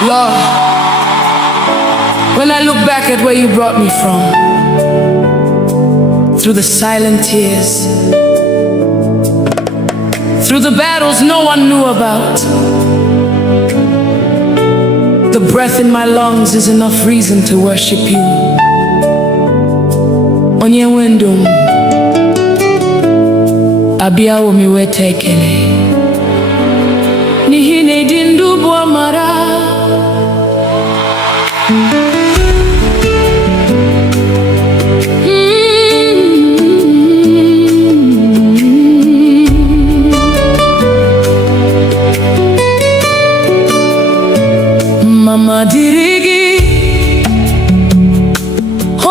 Lord, when I look back at where you brought me from, through the silent tears, through the battles no one knew about, the breath in my lungs is enough reason to worship you. Onye wendum, abiawo miwete ekele. Nihine dindu buamara. Mama dirigi,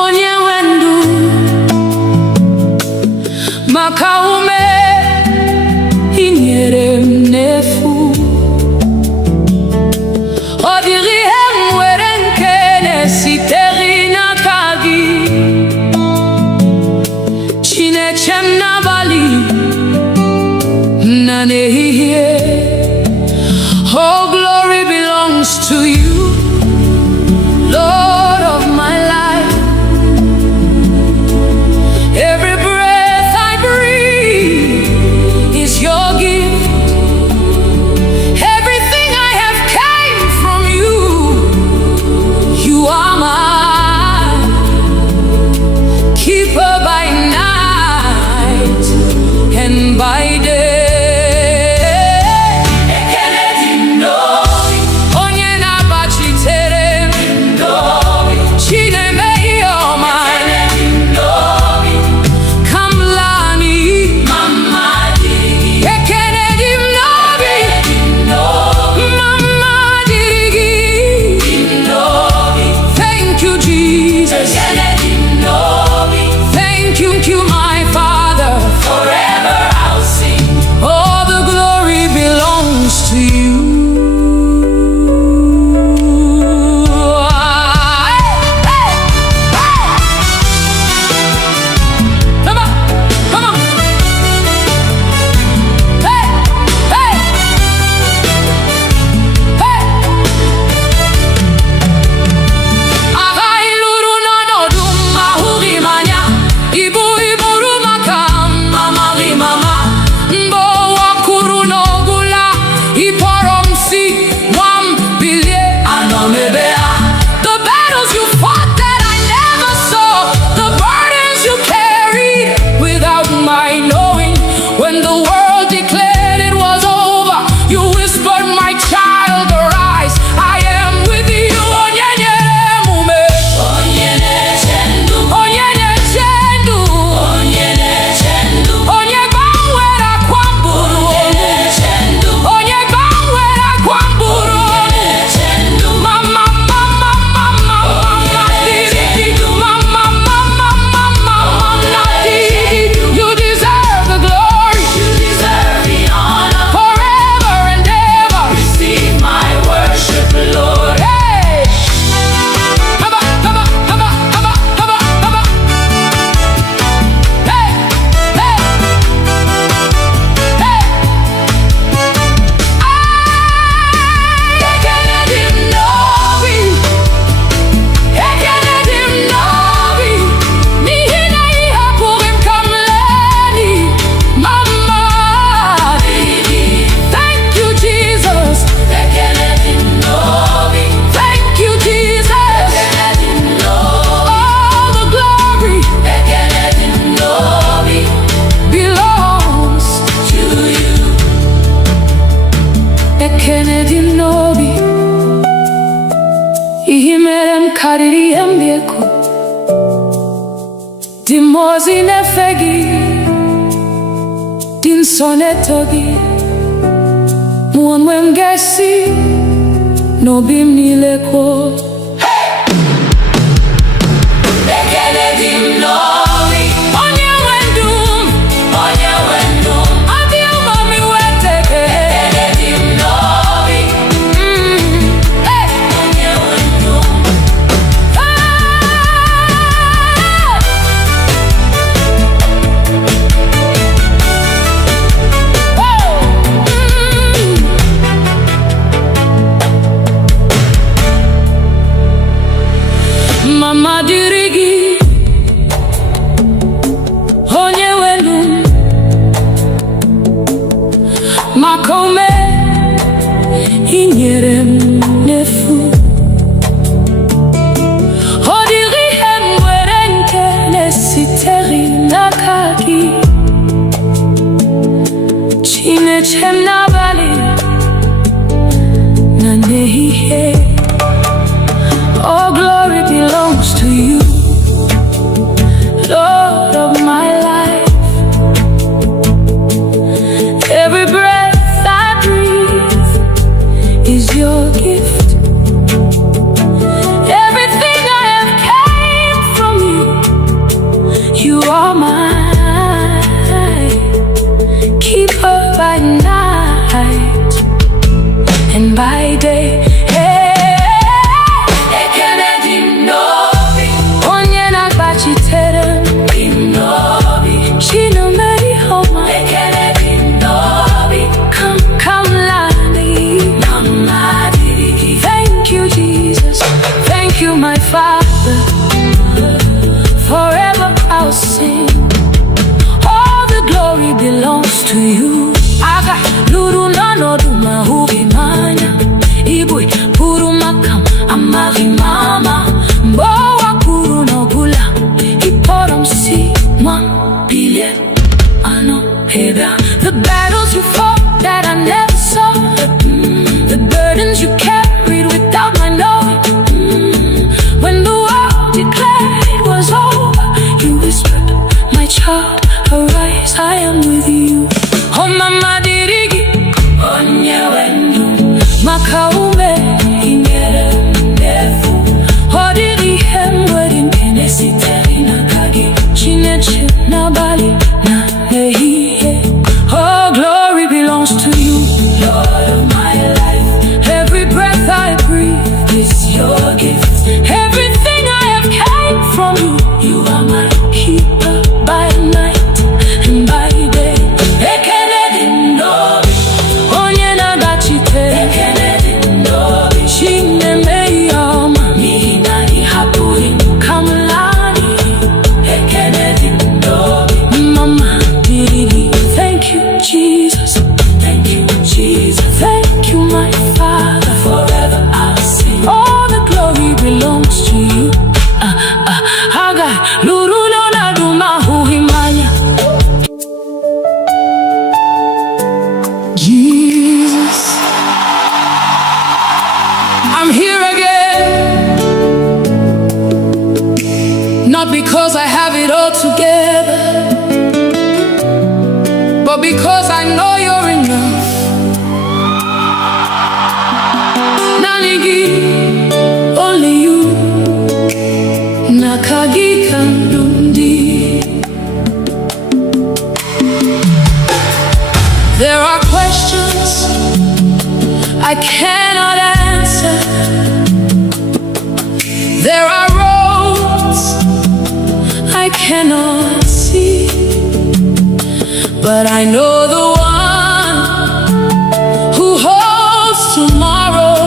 onye wendu, makaume inyere mnefu. Odiri hemwere nkene siteri na kagi, chinechem na bali na nehihie. Oh, glory belongs to you, Lord of my life. Every breath I breathe is your gift. Everything I have came from you. You are mine, keeper by night and by day. kariri embieko dimozi nefegi din sonetogi muonwe ngesi no bim nileko Bekele dim novi onye wendum adi umami weteke Bekele dim novi hey onye wendum maka ume inyere m n'efu. Ọ dịghị ihe m nwere nke na-esitere n'aka gị. Chineke m n'abalị na n'ehihie. All glory belongs to you, Lord of my life. Every breath I breathe is your gift. Everything I have came from you. You are mine. Keeper by night and by day. My Father, forever I'll sing. All the glory belongs to you. Aga luru nano duma hubi mana. Igbo puru makam amari mama. Mbowa puru no bula. Iporam si ma bile ano heba. The battles you fought that I never saw. The burdens you carried without my knowing. When the world declared it was over, you whispered, my child, arise, I am with you. Oh mama dirigi, onye wenu, makaume inyere ndefu. Oh diri hemwedin enesiteri na kagi, chineche na bali na nehiye. Oh glory belongs to you, Lord of my life. Every breath I breathe is your gift. Everything I have came from you. You are my keeper by night and by day. Ekenedi ndobi, onye nagachite. Ekenedi ndobi, chinemeyoma. Nihina ihapuri kamlani. Ekenedi ndobi, mama dirigi. Thank you, Jesus. Thank you, Jesus. Thank you, my Father. Forever I'll sing. All the glory belongs to you. Haga luru no na duma huhimanya. Jesus, I'm here again. Not because I have it all together, but because I know you're enough. Nanigi, only you. Nakagi kandundi. There are questions I cannot answer. There are roads I cannot see, but I know the one who holds tomorrow.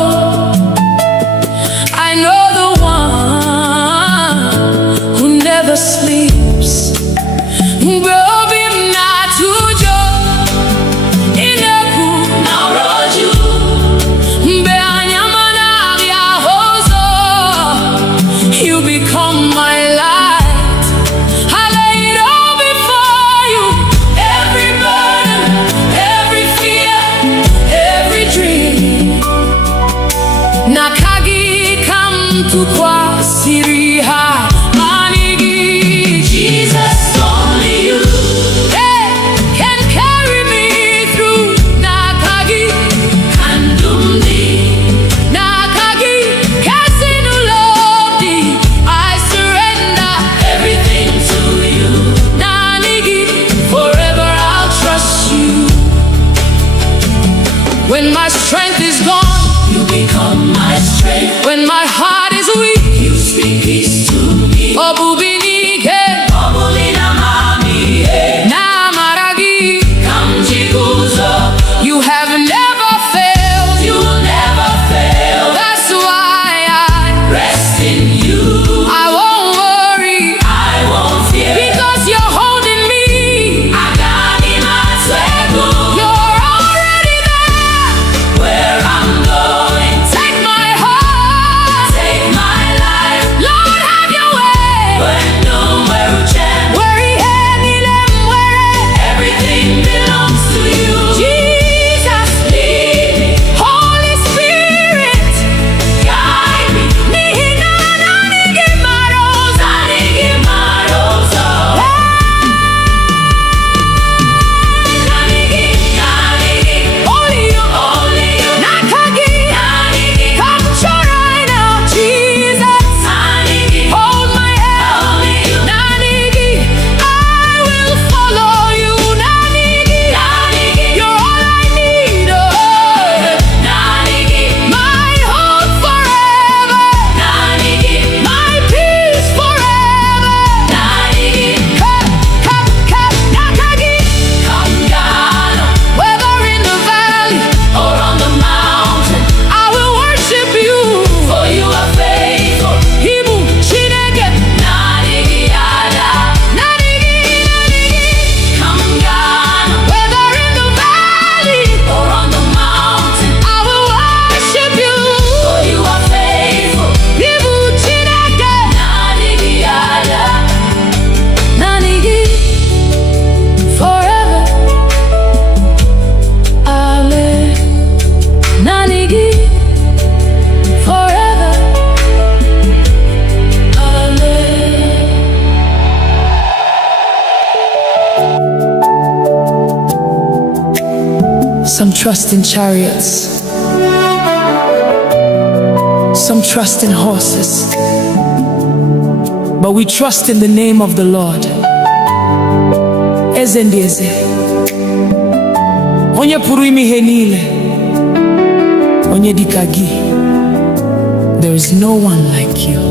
I know the one who never sleeps. You become my light. I lay it all before you. Every burden, every fear, every dream. Nakagi kam tu kwa siriha. Jesus, only you can carry me through. Nakagi kandumdi. Nakagi kasinulodi. I surrender everything to you. Nanigi, forever I'll trust you. When my strength is gone, you become my strength. When my heart is weak, you speak peace to me. Obubinike, obulina mami, namaragi, kamjiguzo. You have never failed. You will never fail. That's why I rest in you. I won't worry. I won't fear. Because you're holding me. I got in my swego. You're already Some trust in chariots, some trust in horses, but we trust in the name of the Lord. Eze ndị eze, onye pụrụ ime ihe niile, onye dịka gị. There is no one like you.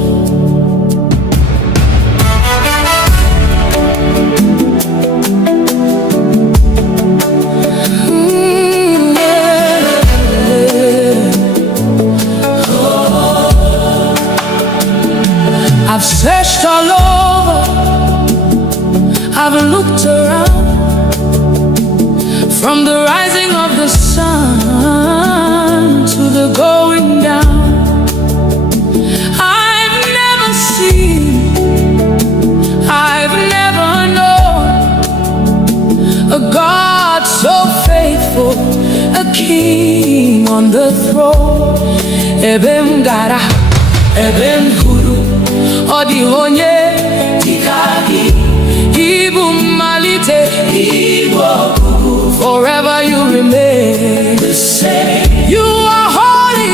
I've searched all over, I've looked around, from the rising of the sun to the going down. I've never seen, I've never known a God so faithful, a king on the throne. Ebem gara, ebem huru, odi onye dikagi, Igbo malite, Igbo kuku. Forever you remain the same. You are holy,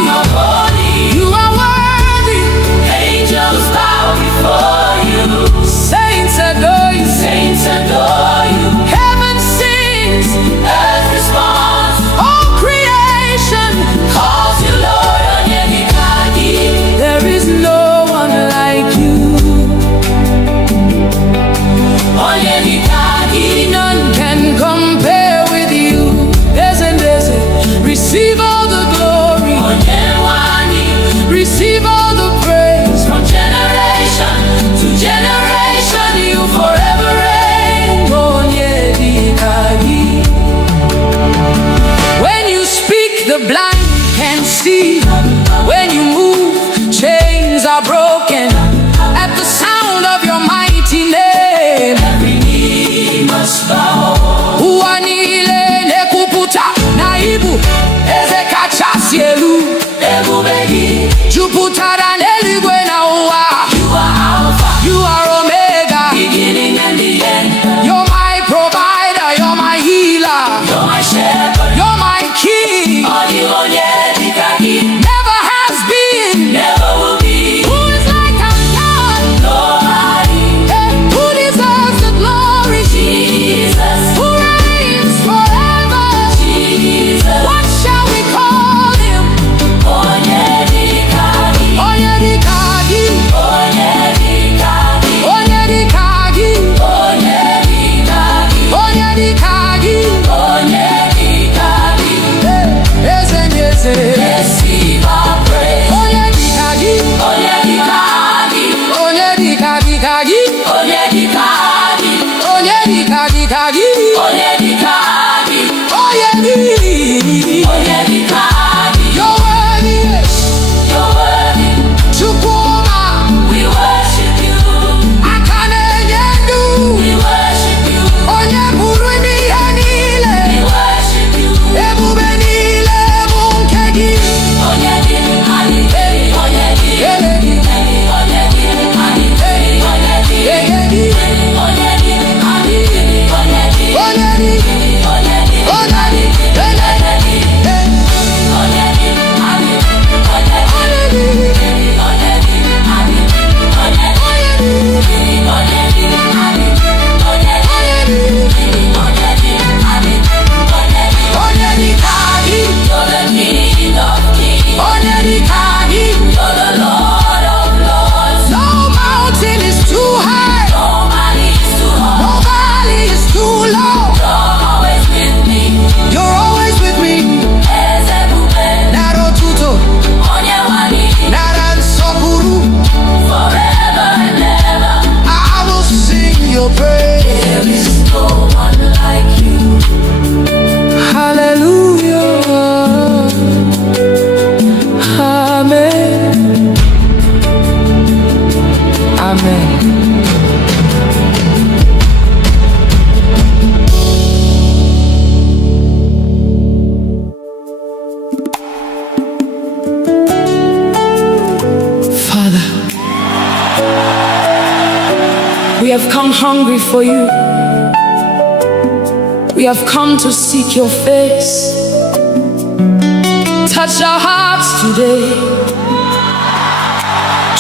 you are worthy. Angels bow before you. Saints adore you, saints adore you. Heaven sings, earth responds. All creation calls you Lord. There is no one like you. None can compare with you. Receive all the glory, receive all the praise. From generation to generation, you forever reign. When you speak, the blind can see. When you move, chains are broken. At the sound of your mighty name, every knee must bow. Uanile nekuputa naibu ezekachasielu ebubegi juputara neligwe na uwa. You are Alpha, you are Omega, beginning and the end. You're my provider, you're my healer, you're my shepherd, you're my king. Never has been, never will be. Who is like our God? Nobody. Who deserves the glory? Jesus. Who reigns forever? Jesus. What shall we call him? Onyedikagi. Onyedikagi. Onyedikagi. Onyedikagi. Onyedikagi. Onyedikagi. Onyedikagi. Eze. Receive our praise. Onyedikagi. Onyedikagi. Onyedikagi. Onyedikagi. Onyedikagi. Onyedikagi. Onyedikagi. You're worthy. You're worthy. Chukuma. We worship you. Akanenyendu. We worship you. Onyeburu yanile. We worship you. Ebubenile bunkegi. Onyedikagi. Onyedikagi. We have come hungry for you. We have come to seek your face. touch our hearts today.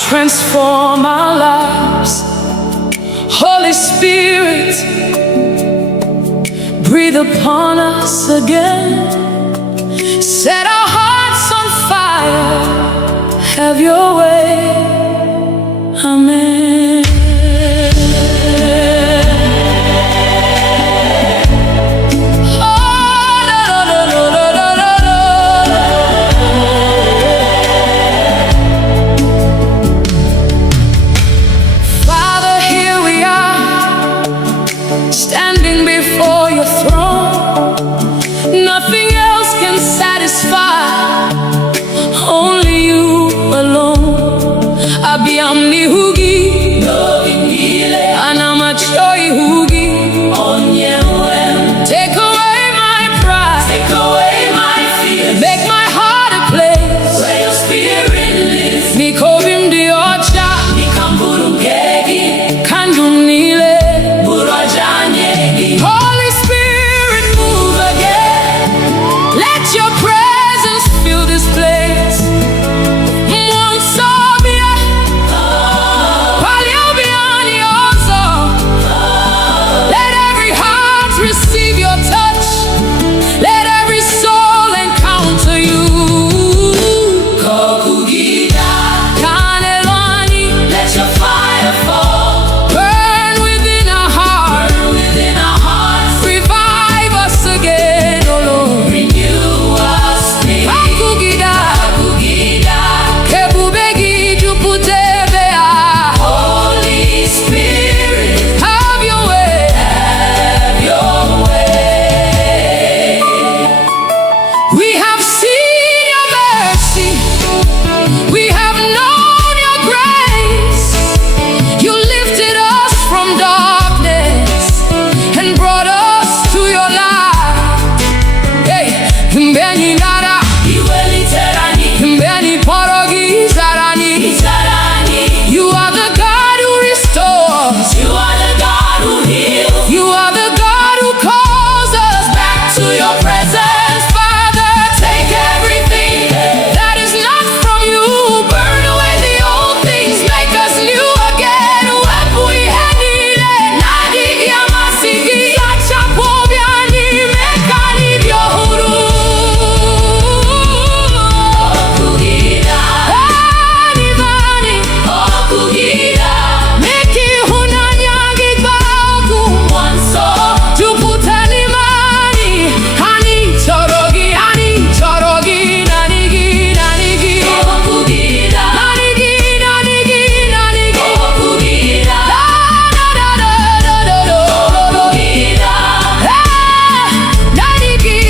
Transform our lives. Holy Spirit, breathe upon us again. Set our hearts on fire. Have your way. Amen. Father, here we are, standing before your throne. Nothing else can satisfy, only you alone. Abiyamni hugi, anamachoi hugi. Take away my pride, take away my fears, make my heart a place where your spirit lives. Nikovim diocha, nikamburugegi, kandumnile, burajanyegi. Holy Spirit, move again. Let your presence fill this place. Receive your touch. Let every soul encounter you. Kokugida, Kanelani, let your fire fall. Burn within our hearts. Burn within our hearts. Revive us again, oh Lord. Renew us, please. Kokugida, Kokugida, Kebubegi juputebea. Holy Spirit, have your way. Have your way. We have seen your mercy. We have known your grace. You lifted us from darkness and brought us to your light. Hey, Mbeni nara, Iweli terani, Mbeni porogi zarani, zarani. You are the God who restores. You are the God who heals. You are the God who calls us back to your presence. Father, take everything that is not from you. Burn away the old things, make us new again. Wepui henile, nadi yamasigi, sachapobiani, mekani byohuru. Okugida, anivani, okugida, meki hunanyagi bagu. Mwanso, juputani mani, hani chorogi, nanigi, nanigi. Okugida, nanigi, nanigi, nanigi. Okugida, da da da da da da. Okugida, nanigi.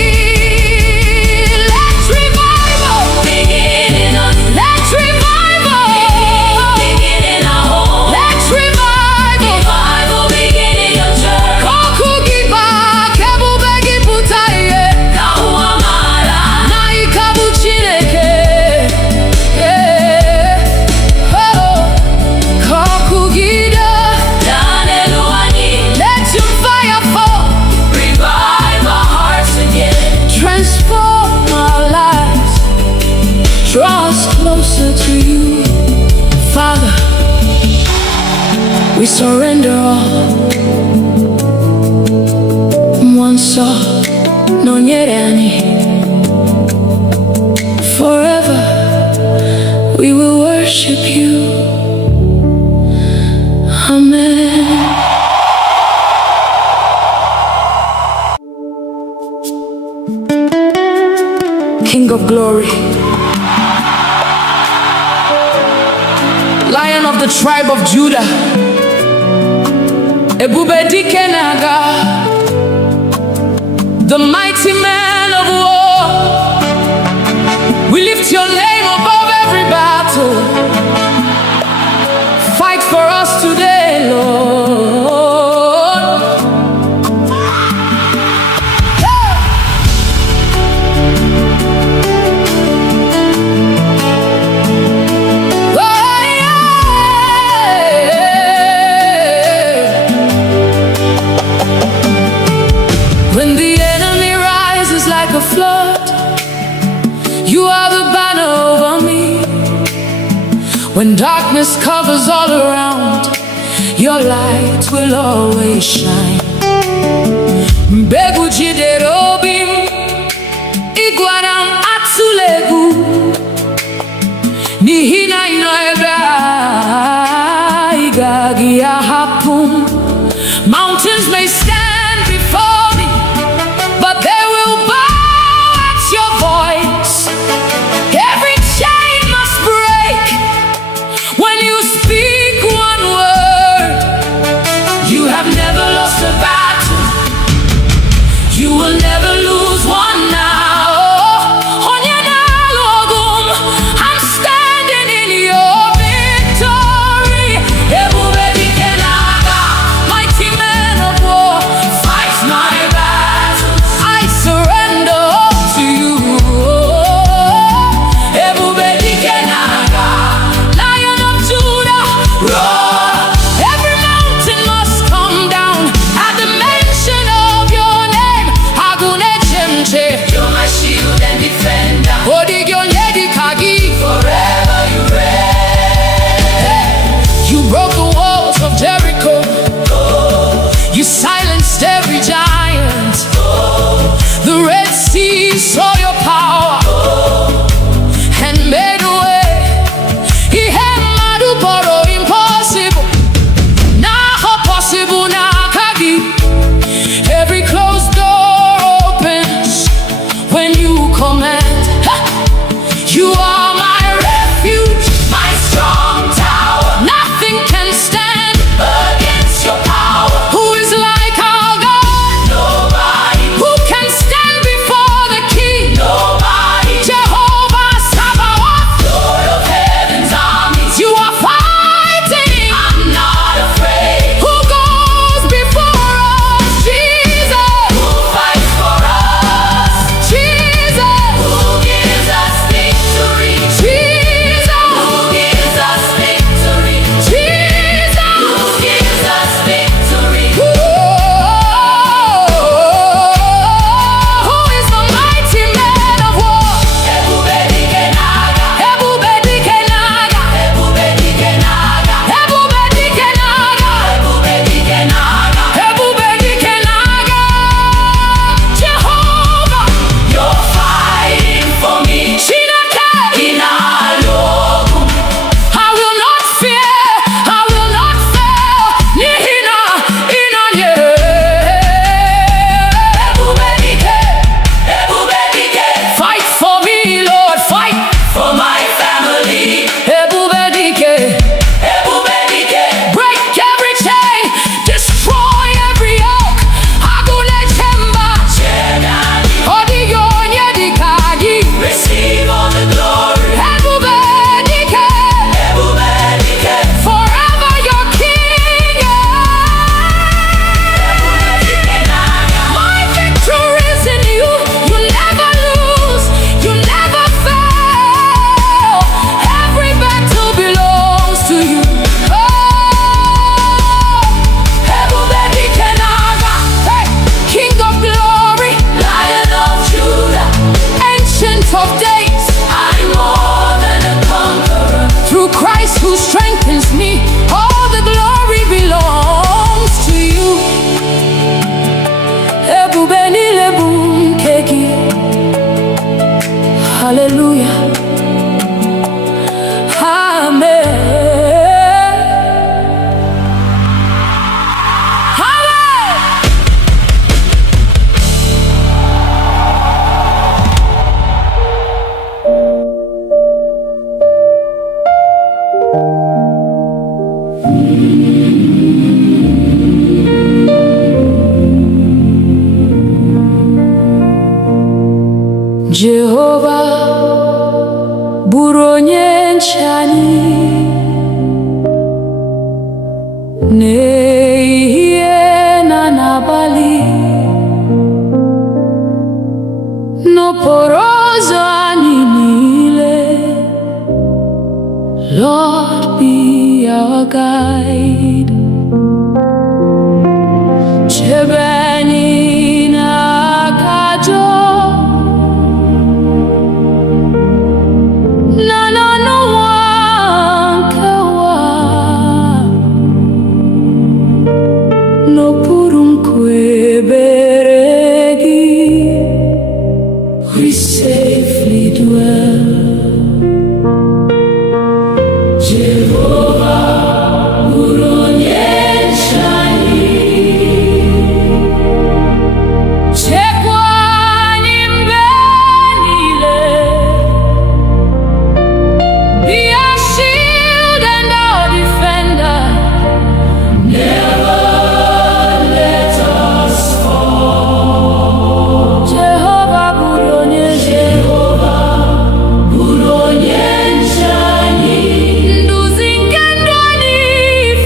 Let's revival begin in us. Let's revival begin in our home. Let's revival begin in your church. Kokugiba, kebubegi putaye, kauamara, naikabu chineke. Oh, kokugida, daneluani. Let your fire fall. Revive our hearts again. Transform our lives. Draw us closer to you. Father, we surrender all. Mwanso, nonyerani. Forever we will worship you. Amen. King of glory, Lion of the tribe of Judah, Ebube dike naga, the mighty man of war. We lift your name above every battle. Fight for us today, Lord. When the enemy rises like a flood, you are the When darkness covers all around, your light will always shine. Mbegu jidere obi m, ịgwara m atụla egwu, n'ihi na ị nọ ebe a, ị gaghị ahapụ m. Mountains may stand before me, but they will bow at your voice. Every chain must break when you speak one word. You have never lost a battle, you will never lose one now. I'm standing in your victory. Mighty man of war, fight my battles. I surrender all to you. Lion of Judah, roar. Every mountain must come down at the mention of your name. You're my shield and defender. Forever you reign. You broke the walls of Jericho. You silenced every giant. The Red Sea saw your power and made a way. Impossible, now possible, now kagi. Every closed door opens when you command. You are my refuge, my strong tower. Nothing can stand against your power. Who is like our God? Nobody. Who can stand before the King? Nobody. Jehovah Sabaoth, Lord of heaven's armies. You are fighting, I'm not afraid. Who goes before us? Jesus. Who fights for us? Jesus. Who gives us victory? Jesus. Who gives us victory? Jesus. Who gives us victory? Who is the mighty man of war? Ebube dike n'agha. Ebube dike n'agha. Ebube dike n'agha. Ebube dike n'agha. Ebube dike n'agha. Ebube dike n'agha. Jehovah, you're fighting for me. Chineke, ị na-alụ ọgụ. I will not fear, I will not fail. N'ihi na ị nọnyere. Ebube dike, ebube dike. Fight for me, Lord, fight for my family. Ebube dike, ebube dike. Break every chain, destroy every yoke. Agụle chemba, ọdịghị onye dịka gị. Receive all the glory. Ebube dike, ebube dike. Forever your king. My victory is in you. You never lose, you never fail. Every battle belongs to you. Ebube dike n'agha. Hey, King of glory, Lion of Judah, Ancient of days, I'm more than a conqueror. Through Christ who strengthens me, all the glory belongs to you. Ebube niile bụ nke gị. Hallelujah. Amen. Jehovah bụrụ onye nche anyị n'ehihie na n'abalị, n'okporo ụzọ anyị niile. Lord, be our guide. Chebe anyị n'aka ajọ na n'ọnụnwa we safely dwell. Jehovah, uonyesha chekwani mbenile, be our shield and our defender. Never let us fall. Jehovah uonyesha nduzi nkendwani,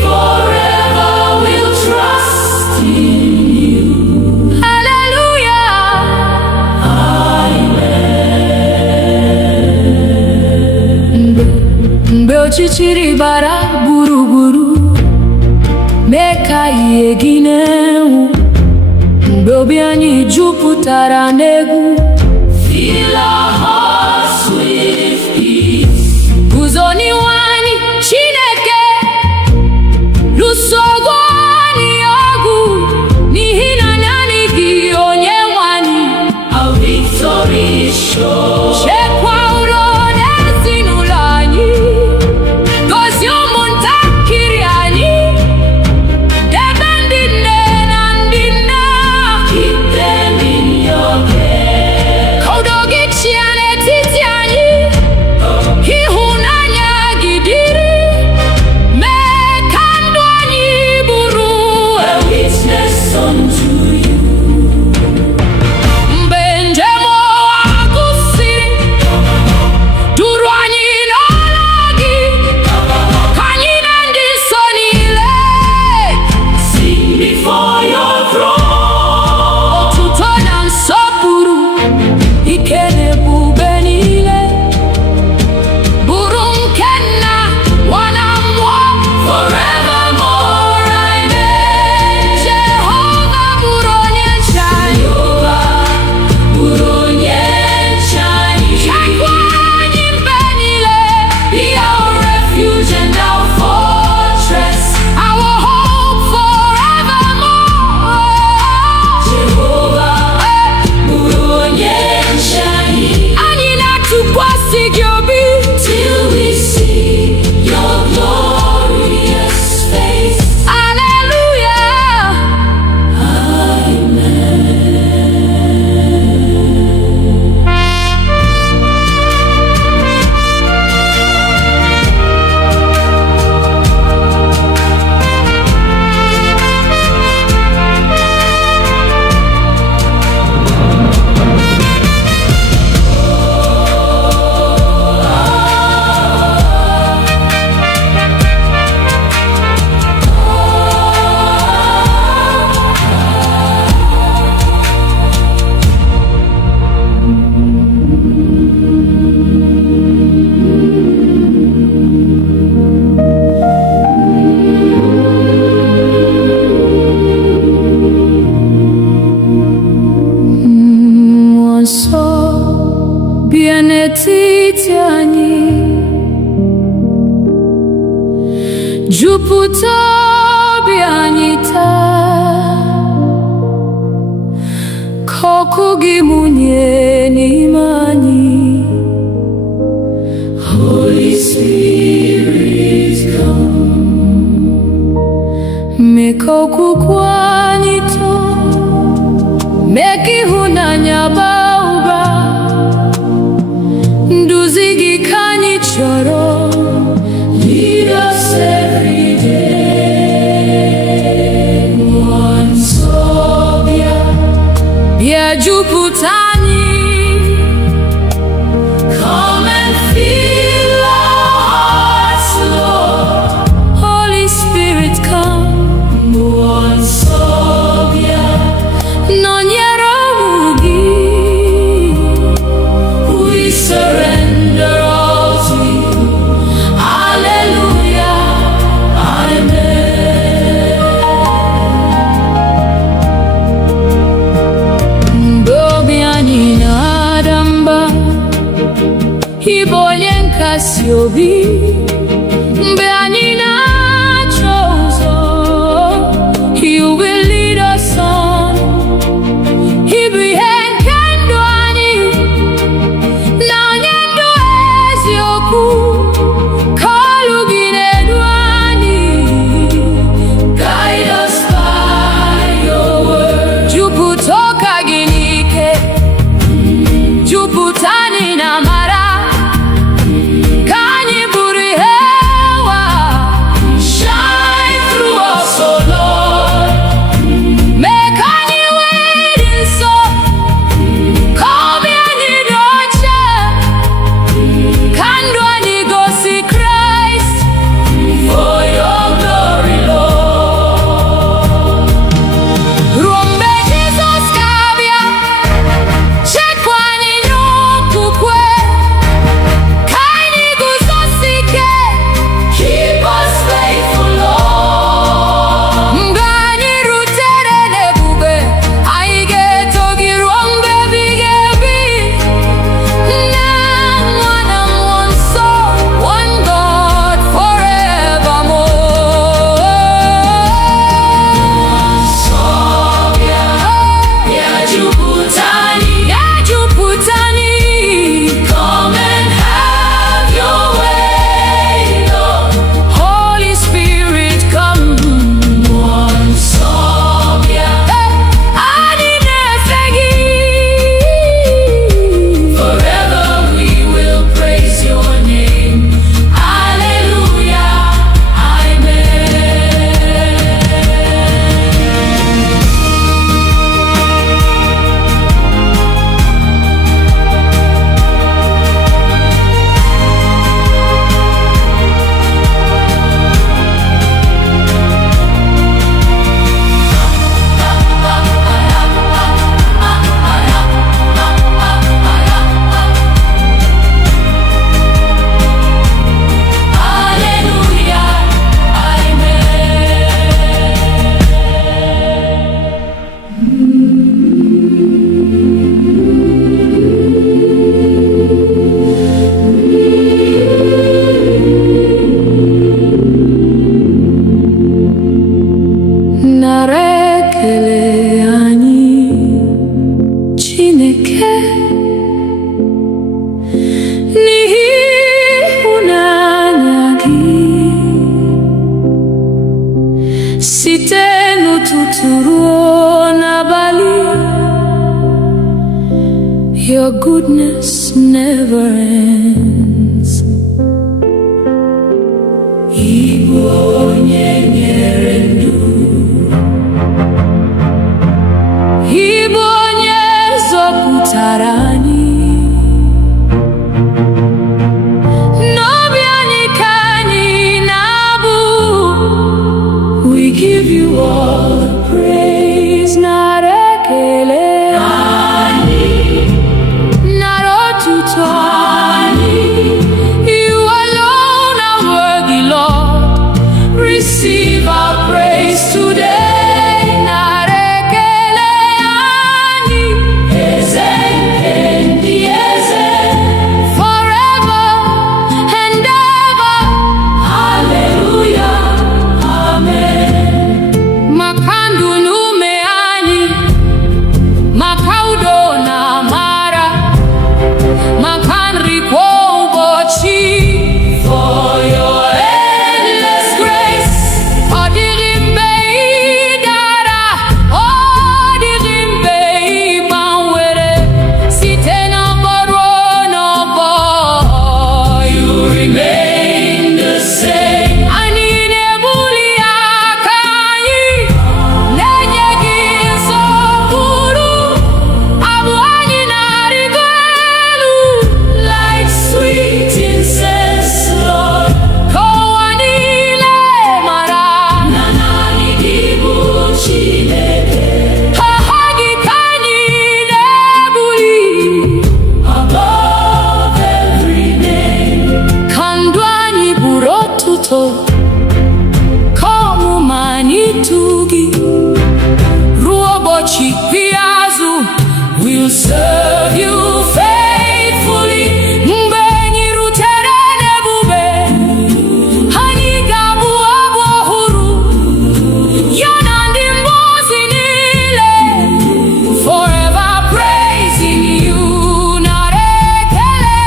forever we'll trust in you. Hallelujah, amen. Mgbe ọchịchịrị gbara gburugburu, mee ka ihe gị na-enwu, mgbe obi anyị jupụtara n'egwu, fill our hearts with peace. Guzo n'ihu anyị, Chineke, lụsogo anyị ọgụ, n'ihi na naanị gị Onyenwe anyị, our victory is sure. Chekwa udo n'ezinụlọ anyị, gozie ụmụntakịrị anyị, debe ndị nne na ndị nna, keep them in your care. Ka udo gị chịa n'etiti anyị, ịhụnanya gị dịrị, mee ka ndụ anyị bụrụ a witness unto you. Mgbe njem ụwa gwụsịrị, duru anyị n'ọla gị, ka anyị na ndị nsọ niile sing before your throne. Otuto na nsọpụrụ, ike na ebube niile, bụrụ nke Nna, Nwa na Mmụọ, forevermore. Amen. Jehovah uonyesha chekwa anyị mgbe niile, be our refuge and our fortress, our hope forevermore. Jehovah uonyesha anyị na-atụkwasị gị obi, till we see your glorious face. Hallelujah, Mmụọ nsọ bịa n'etiti anyị, jupụta obi anyị taa, ka ọkụ gị mụnye n'ime anyị. Holy Spirit, come. Mee ka okwukwe anyị too, mee ka ịhụnanya baa ụba, nduzi gị ka anyị chọrọ. Lead us every day. Mmụọ nsọ bịa jupụta anyị, come and fill our hearts, Lord. Holy Spirit, come. Mmụọ nsọ bịa nọnyere ụmụ gị, we surrender all to you. Hallelujah, amen. Mgbe obi anyị na-ada mba, ị bụ onye nkasi obi. Mgbe anyị na-achọ ụzọ, you will lead us on. Ị bụ ihe nke ndụ anyị, Chineke n'ịhụnanya gị site n'ụtụtụ ruo n'abalị. Your goodness never ends. Igbo onye nyere ndụ, Igbo onye zọpụtara anyị, n'obi anyị ka anyị na-abụ. We give you all the praise, nara ekele anyị, nara otuto anyị. You alone are worthy, Lord. Receive our praise today. Nara ekele anyị, eze ndị eze, forever and ever. Hallelujah, amen. Maka ndụ na ume anyị, maka udo na amara, maka nri kwa ụbọchị. For your endless grace, ọ dịghị mgbe ị dara, ọ dịghị mgbe ị gbanwere. Site n'ọgbọ ruo n'ọgbọ, you remain the same. Anyị na-ebuli aka anyị, na-enye gị nsọpụrụ. Abụ anyị na-arịgo elu like sweet incense, Lord. Ka ụwa niile mara na naanị gị bụ Chineke. Aha gị ka anyị na-ebuli above every name. Ka ndụ anyị bụrụ otuto, ka ọmụma anyị too gị. Ruo ụbọchị ikpeazụ, we'll serve you faithfully. Mgbe anyị rutere n'ebube, anyị ga-abụ abụ ọhụrụ, ya na ndị mmụọ ozi niile. Forever praising you. Nara ekele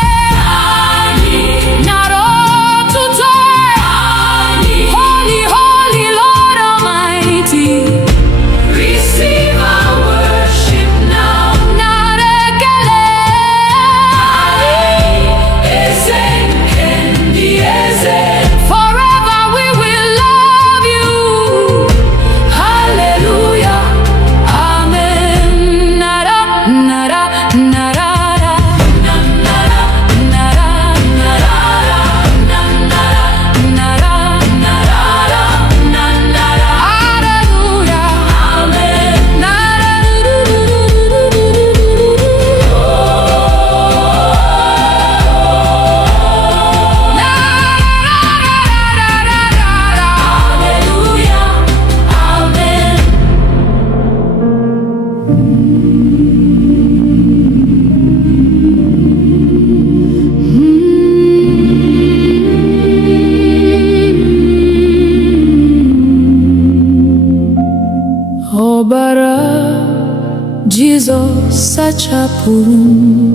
anyị, nara otuto anyị. Holy, holy Lord Almighty, receive our worship now. Nara ekele anyị, eze ndị eze, forever we will love you. Hallelujah, amen. Nara, nara, nara, nara, nara, nara, nara, nara, nara. Hallelujah, amen. Nara, hallelujah, amen. Ọbara Jizọs sachapụrụ m,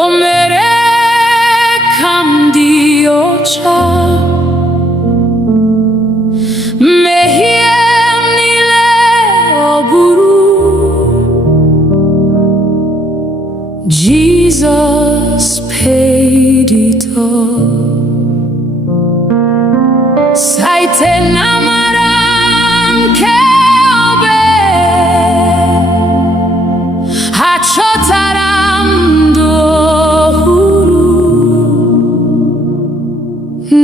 o mere ka m dị ọcha. Mmehie m niile ọ bụrụ, Jesus paid it all. Site n'amara nke obe, achọtara m ndụ ọhụrụ.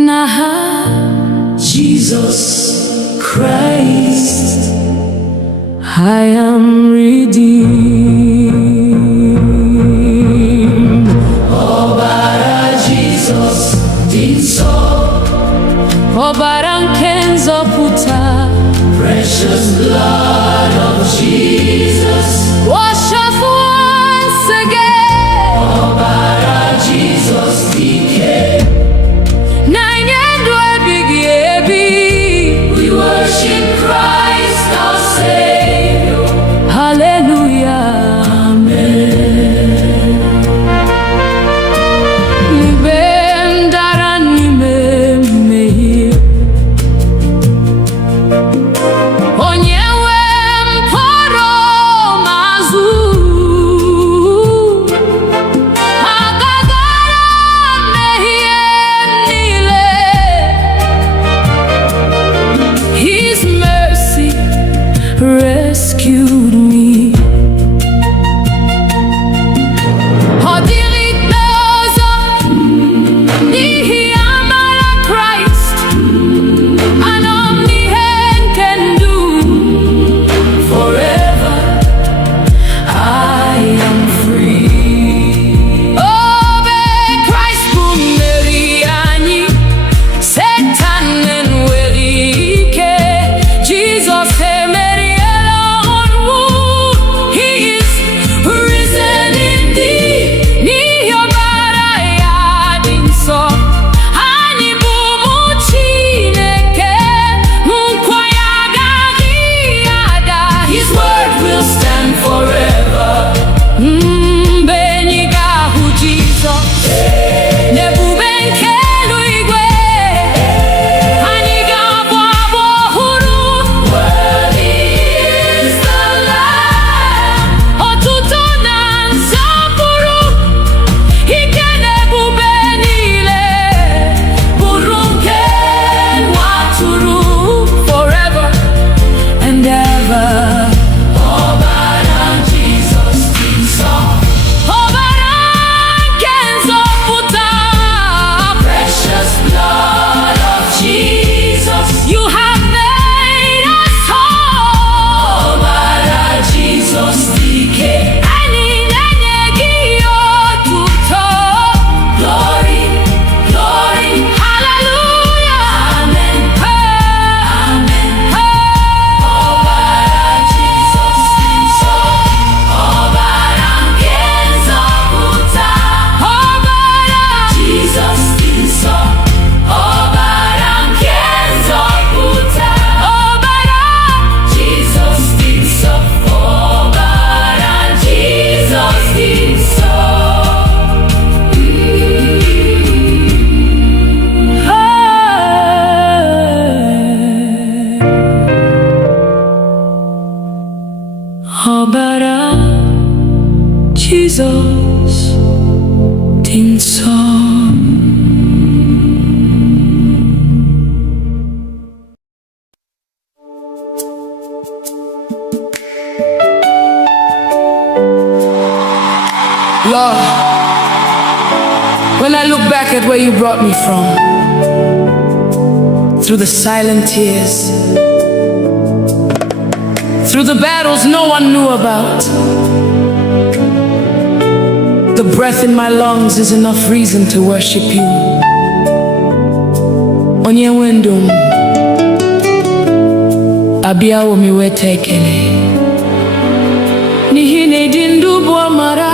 N'aha Jesus Christ, I am redeemed. Ọbara Jesus dị nsọ, ọbara nke nzọpụta. Precious blood of Jesus, wash us once again. Ọbara Jesus dike, na-enye ndụ ebighị ebi. We worship Christ our Savior. Hallelujah. n'ọbara Jizọs dị nsọ. Lord, when I look back at where you brought me from, through the silent tears, through the battles no one knew about, the breath in my lungs is enough reason to worship you. Onye wendum, abiawo mi weta ekele, n'ihi na ịdị ndụ bụ amara.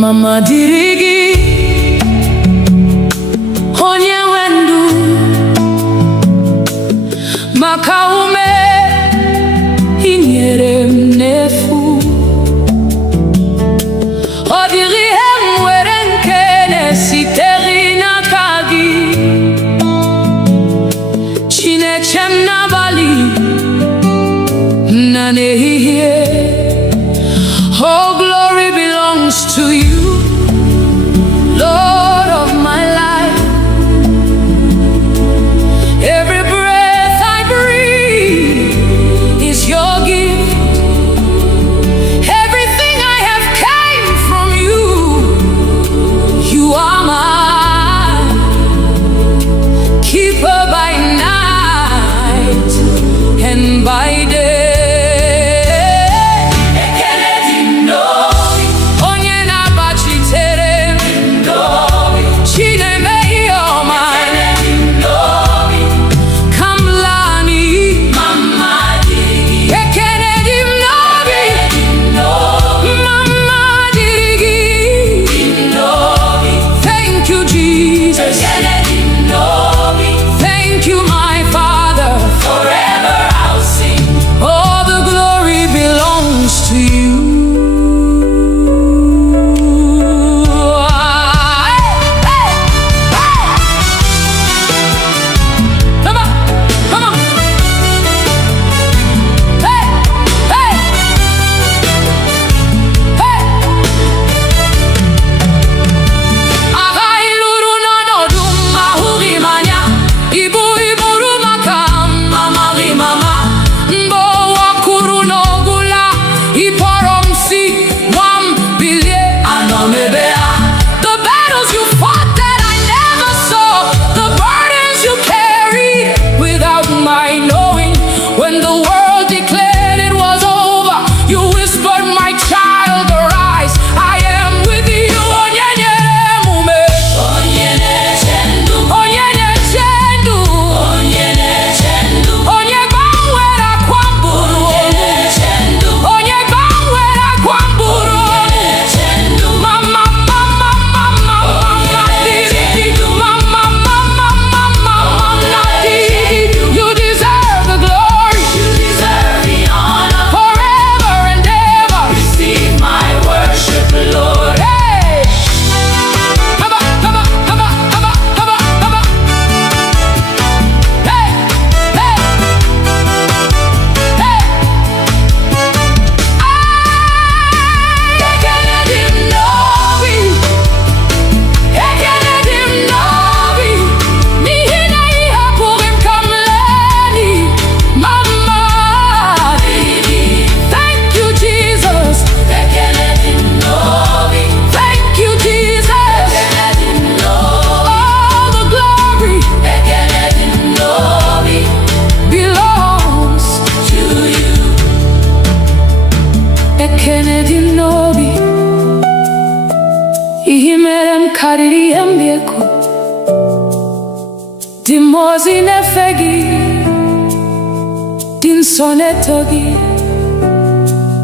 Mama dịrị gị, onye nwe ndụ, maka ume i nyere m n'efu. Ọ dịrị ihe m nwere nke na-esitere n'aka gị, Chineke m n'abalị na n'ehihie. Oh, glory belongs to you, Lord of my life. Every breath I breathe is your gift. Everything I have came from you. You are my keeper by night and by day. Dimozi nefegi, din sonetogi,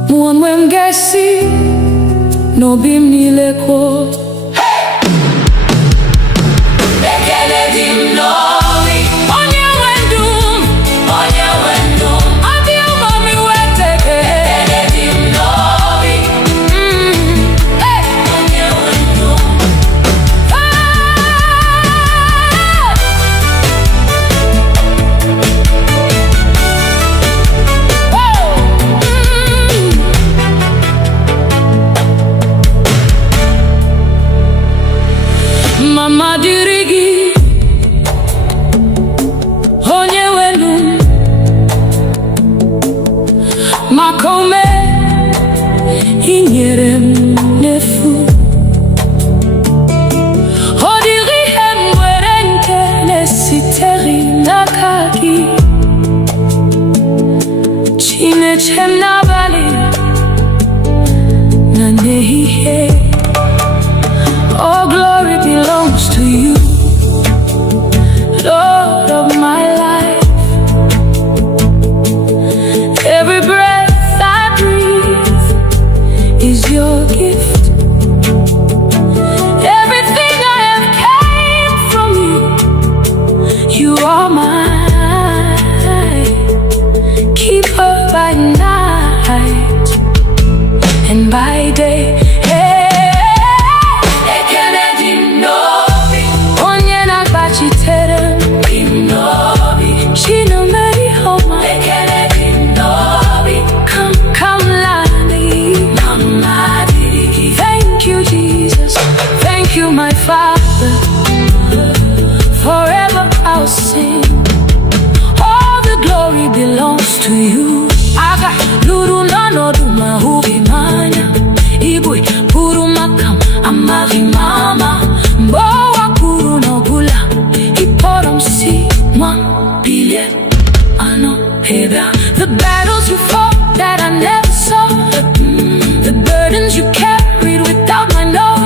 muonwe mgesi, no bim nileko. Ekele dim novi, onye wendum, adi umami weteke. Ekele dim novi. nehihie. All glory belongs to you, Lord of my life. Every breath I breathe is your gift. Everything I have came from you. You are mine, keeper by night and by day. Thank you, my Father. Forever I'll sing. All the glory belongs to you. Aga luru nanodu mahubi mana. Igbo puru makam amari mama. Mbowa puru no bula. Iporom si mwa bile ano heba. The battles you fought that I never saw. The burdens you carried without my knowing.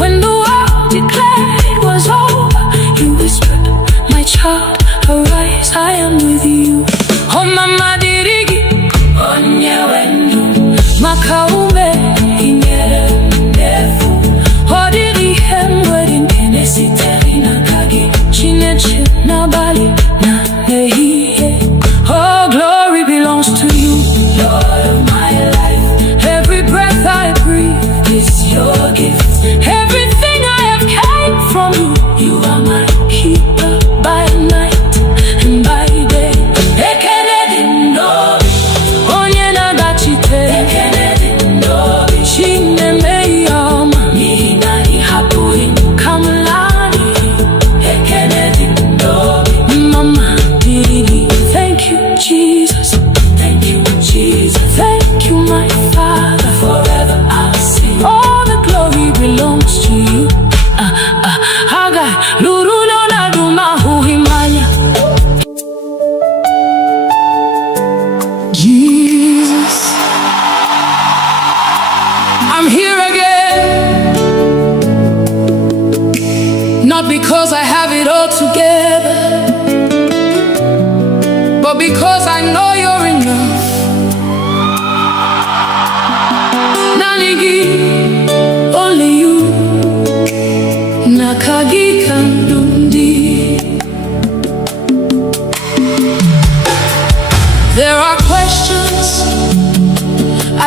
When the world declared it was over, you whispered, my child, arise, I am with you. Oh mama dirigi, onye wendu, makaume inyerefu. Odiri hemwedin enesiteri na kagi, chineche na bali na nehiye. Oh, glory belongs to you, Lord of my life. Every breath I breathe is your gift. Everything I have came from you. You are my keeper by night and by day. Thank you, Jesus. Thank you, Jesus. Thank you, my Father. Forever I'll sing. All the glory belongs to you. Haga luru no na duma huhimanya. Jesus, I'm here again. Not because I have it all together, but because I know you're enough. Nanigi, only you. Nakagi kandundi. There are questions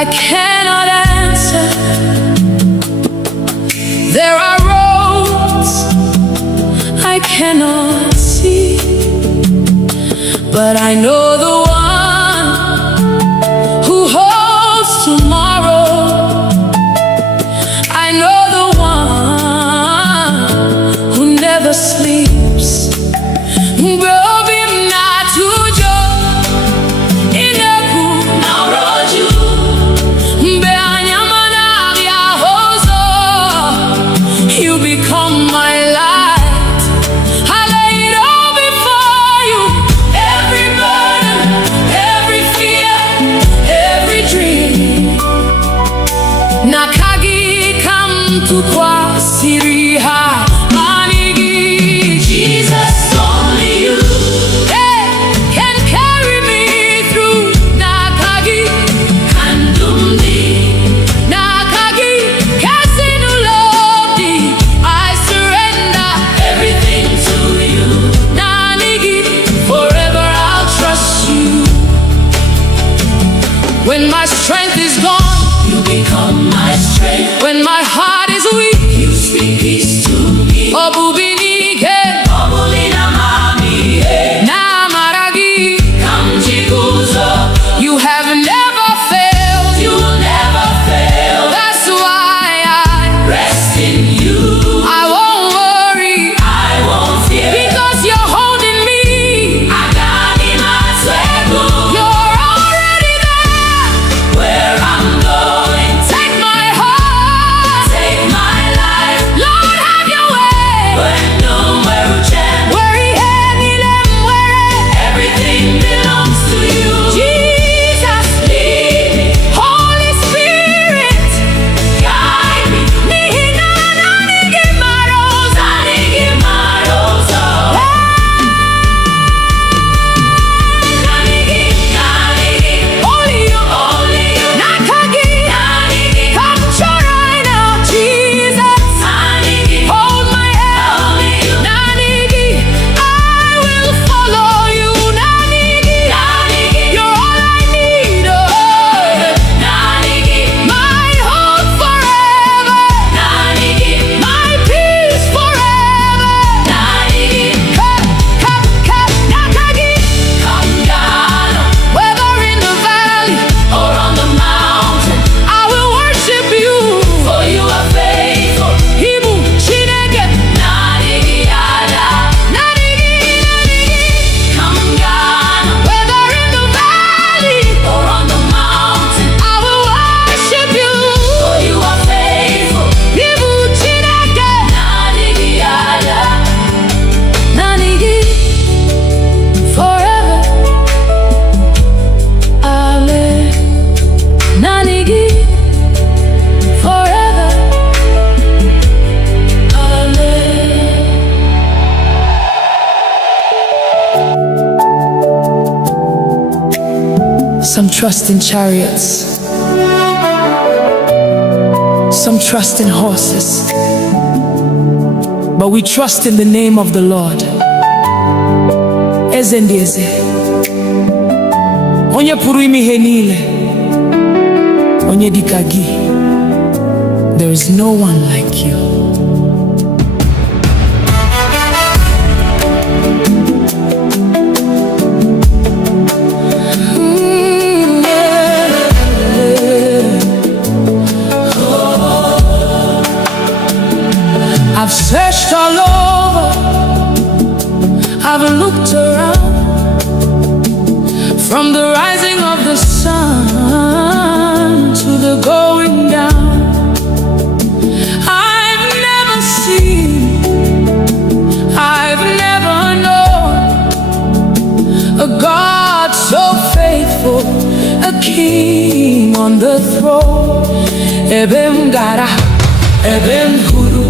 I cannot answer. There are roads I cannot see, but I know the one who holds tomorrow. I know the one who never sleeps. You become my light. I lay it all before you. Every burden, every fear, every dream. Nakagi kam tu kwa siriha manigi. Jesus, only you can carry me through. Nakagi kandumdi. Nakagi kasinulodi. I surrender everything to you. Nanigi, forever I'll trust you. When my strength is gone, you become my strength. When my heart is weak, you speak peace to me. Obubinike, obulina mami, namaragi, kamjiguzo. You have never failed. You will never fail. That's why I rest in you. I won't worry. I won't fear. Because you're holding me. You're already there. Where I'm going. Take my heart. Take my life. Lord, have your way. nanigi forever. Some trust in chariots, some trust in horses, but we trust in the name of the Lord. Eze ndị eze, onye pụrụ ime ihe niile, onye dịka gị. There is no one like you. I've searched all over, I've looked around, from the rising of the sun to the going down. I've never seen, I've never known a God so faithful, a king on the throne. Ebem gara, ebem huru,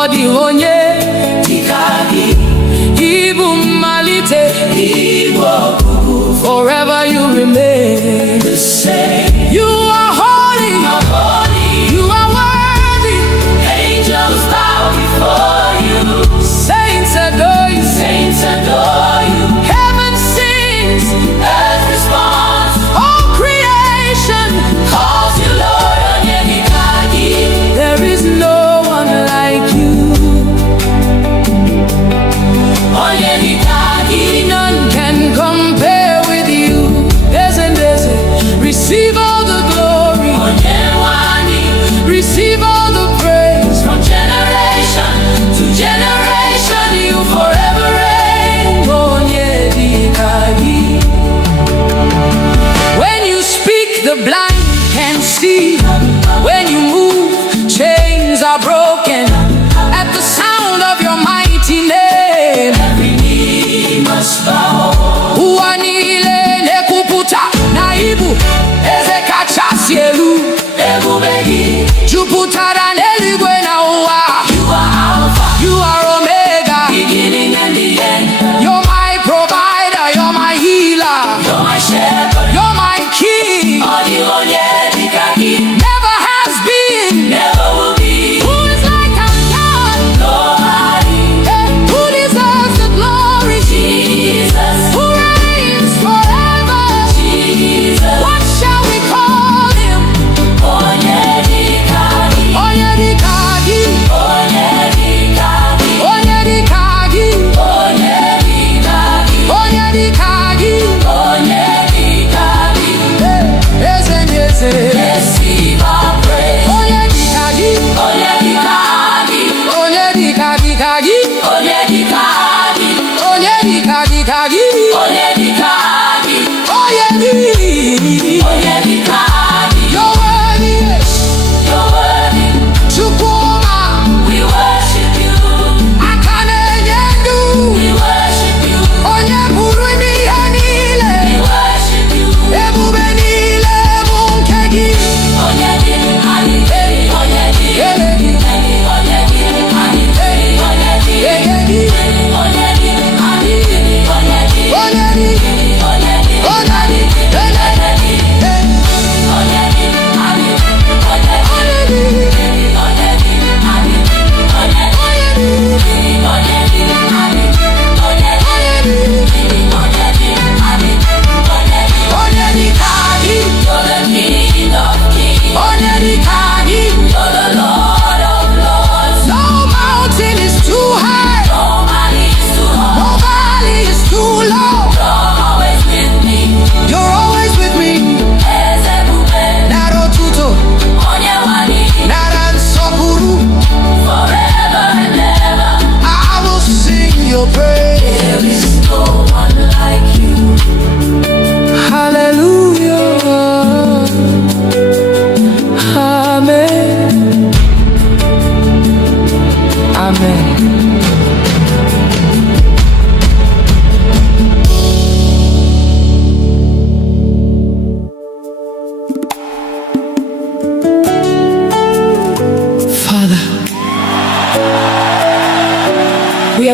odi onye dikagi, Igbo malite, Igbo kuku. Forever you remain the same. You are holy, you are worthy. Angels bow before you, saints adore you, Heaven sings, earth responds, all creation calls you Lord. Onye dikagi, there is no one like you. Onye dikagi, none can compare with you. Receive all the glory, receive all the praise. From generation to generation, you forever reign. Onye dikagi. When you speak, the blind can see. When you move, chains are broken. At the sound of your mighty name, every knee must bow. Uanile nekuputa naibu eze kachasielu ebubegi juputara n'eluigwe na ụwa. You are Alpha, you are Omega, beginning and the end. You're my provider, you're my healer, you're my shepherd, you're my king. Odi onye dikagi, never has been,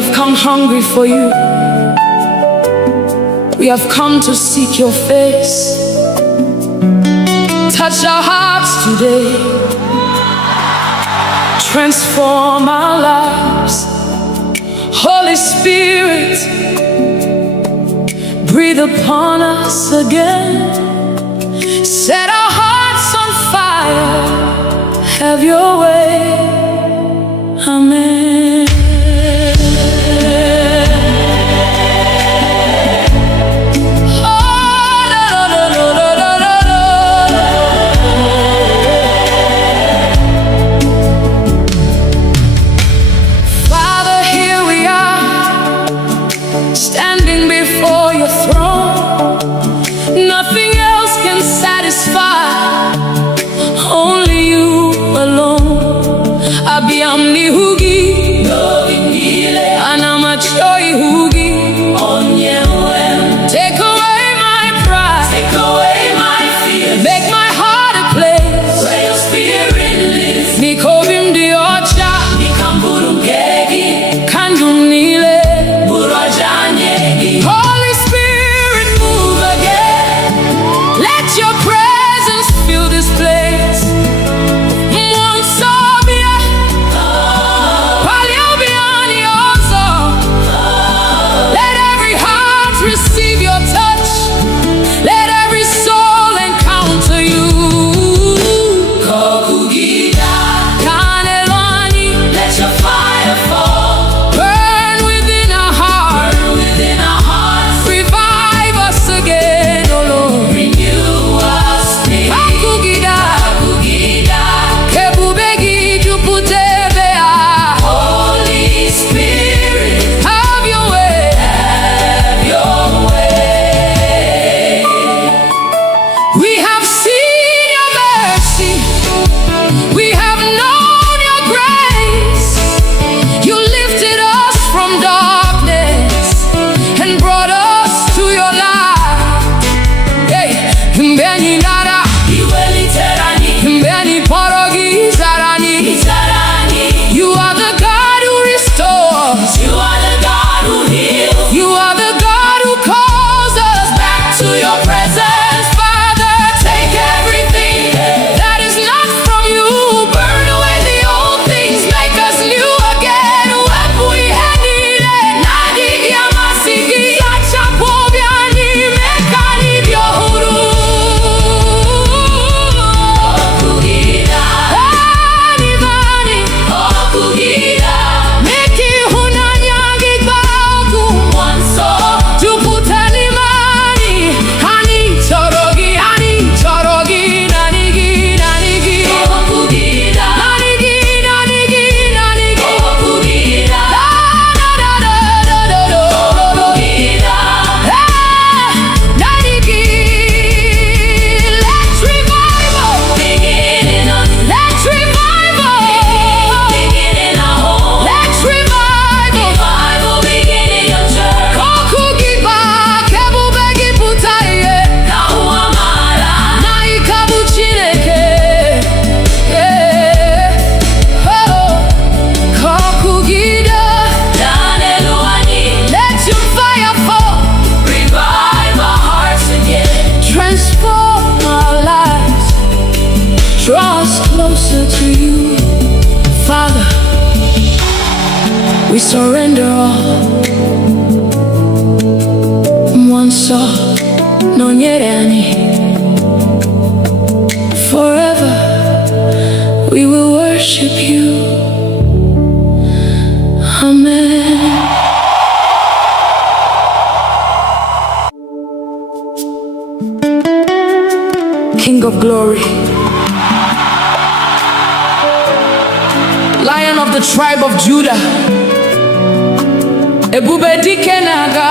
have come hungry for you. We have come to seek your face. Touch our hearts today. Transform our lives. Holy Spirit, breathe upon us again. Set our hearts on fire. Have your way. Amen. Father, here we are, standing before your throne. Nothing else can satisfy, only you alone. Abiyamni hugi, anamachoi hugi. Take away my pride, take away my fear, make my heart a place where your spirit lives. Nikovim diocha, nikamburungegi, kandumnile, burajanyegi. Holy Spirit, move again. Let your presence fill this place. Receive your touch. Let every soul encounter you. Kokugida, Kanelani, let your fire fall. Burn within our hearts. Burn within our hearts. Revive us again, oh Lord. Renew us. Kokugida, Kokugida, Kebubegi juputebea. Holy Spirit, have your way. Have your way. We have seen your mercy. We have known your grace. You lifted us from darkness and brought us to your light. Hey, mbeni nara, iweli terani, mbeni porogi zarani, zarani. You are the God who restores. You are the God who heals. You are the God who calls us back to your presence. Father, take everything that is not from you. Burn away the old things, make us new again. Wepui henile, nadi yamasigi, sachapobiani, mekani byohuru. Okugida, anivani, okugida, meki hunanyagi bagu mwanso. Juputani mani, hani chorogi, nanigi, nanigi. Okugida, nanigi, nanigi, nanigi. Okugida, da da da da da da. Okugida, nanigi. Let's revival begin in us. Let's revival begin in our home. Let's revival begin in your church. Kokugiba, kebubegi putaye. Nauamara, naikabu chineke. Oh, kokugida, daneluani. Let your fire fall. Revive our hearts again. Transform our lives. Draw us closer to you. Father, we surrender all. Mwanso, nonyerani. Forever we will worship you. Amen. King of glory, Lion of the tribe of Judah, Ebube dike naga,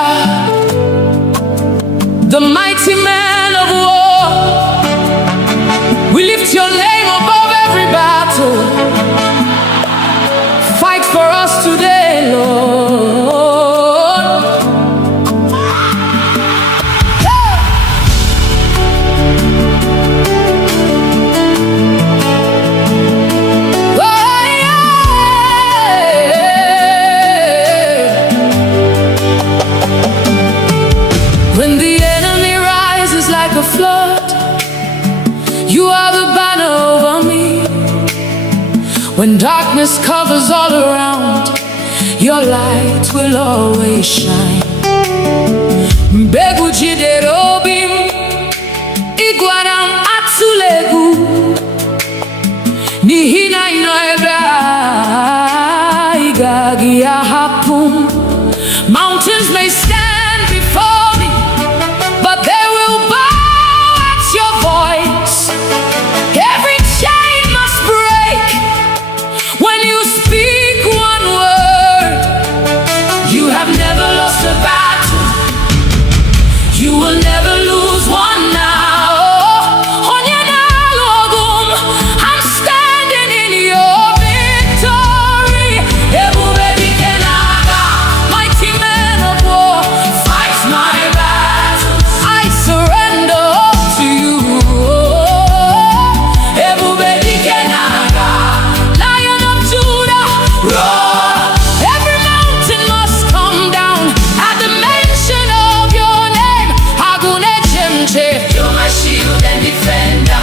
the mighty man of war. We lift your name above every battle. Fight for us today, Lord. Oh, yeah. When darkness covers all around, your light will always shine. Mbegu jidere obi m, ịgwara m atụla egwu, n'ihi na ị nọ ebe a, ị gaghị ahapụ m. Mountains may stand before me, but they will bow at your voice. Every chain must break when you speak one word. You have never lost a battle, you will never lose one now. I'm standing in your victory. Mighty man of war, fight my battles. I surrender all to you. Lion of Judah, roar. Every mountain must come down at the mention of your name. You're my shield and defender.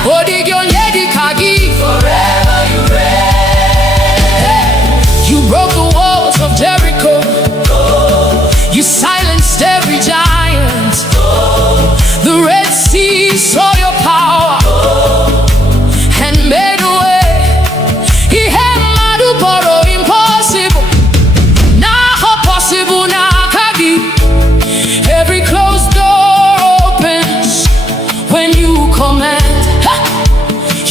Forever you reign. You broke the walls of Jericho. You silenced every giant. The Red Sea saw your power and made a way. He had madu boro impossible. Now possible now kagi. Every closed door opens when you command.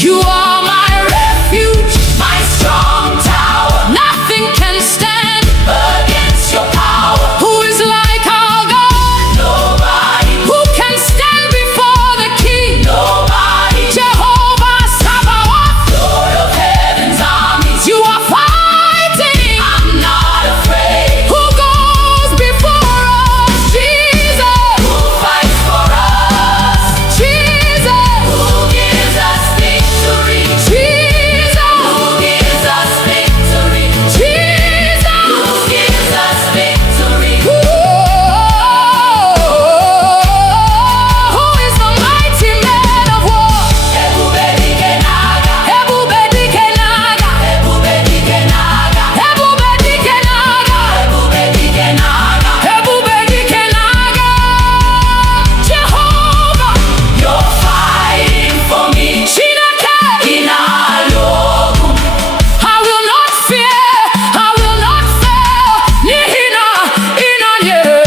You are my refuge, my strong tower. Nothing can stand against your power. Who is like our God? Nobody. Who can stand before the King? Nobody. Jehovah Sabaoth, Lord of heaven's armies. You are fighting, I'm not afraid. Who goes before us? Jesus. Who fights for us? Jesus. Who gives us victory? Jesus. Who gives us victory? Jesus. Who gives us victory? Who is the mighty man of war? Ebube dike n'agha. Ebube dike n'agha. Ebube dike n'agha. Ebube dike n'agha. Ebube dike n'agha. Ebube dike n'agha. Jehovah, you're fighting for me. Chineke, ị na-alụ ọgụ. I will not fear, I will not fail. N'ihi na ị nọnyere.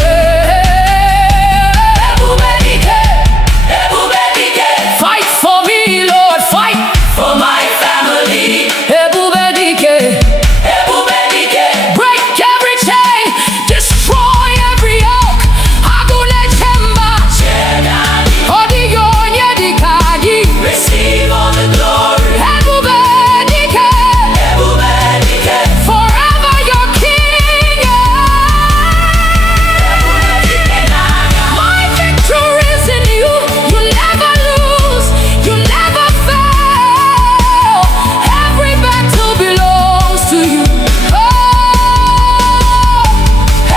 Ebube dike, ebube dike. Fight for me, Lord, fight for my family. Ebube dike, ebube dike. Break every chain, destroy every yoke. Agụle chemba, ọdịghị onye dịka gị. Receive all the glory. Ebube dike, ebube dike. Forever your king. My victory is in you. You never lose, you never fail. Every battle belongs to you.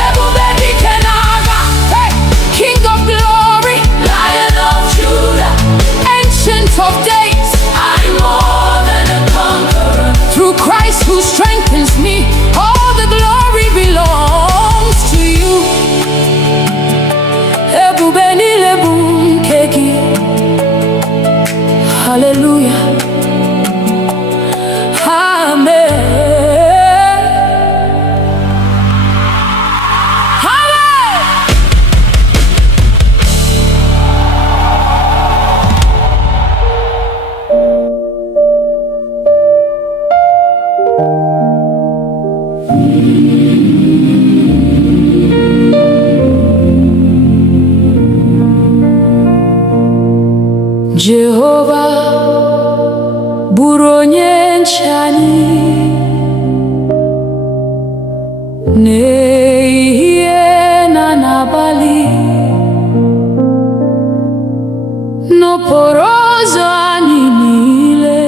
Ebube dike n'agha. Hey, King of glory, Lion of Judah, Ancient of days, I'm more than a conqueror. Through Christ who strengthens me, all the glory belongs to you. Ebube niile bụ nke gị. Hallelujah. Amen. Amen. Jehovah bụrụ onye nche anyị n'ehihie na n'abalị, n'okporo ụzọ anyị niile.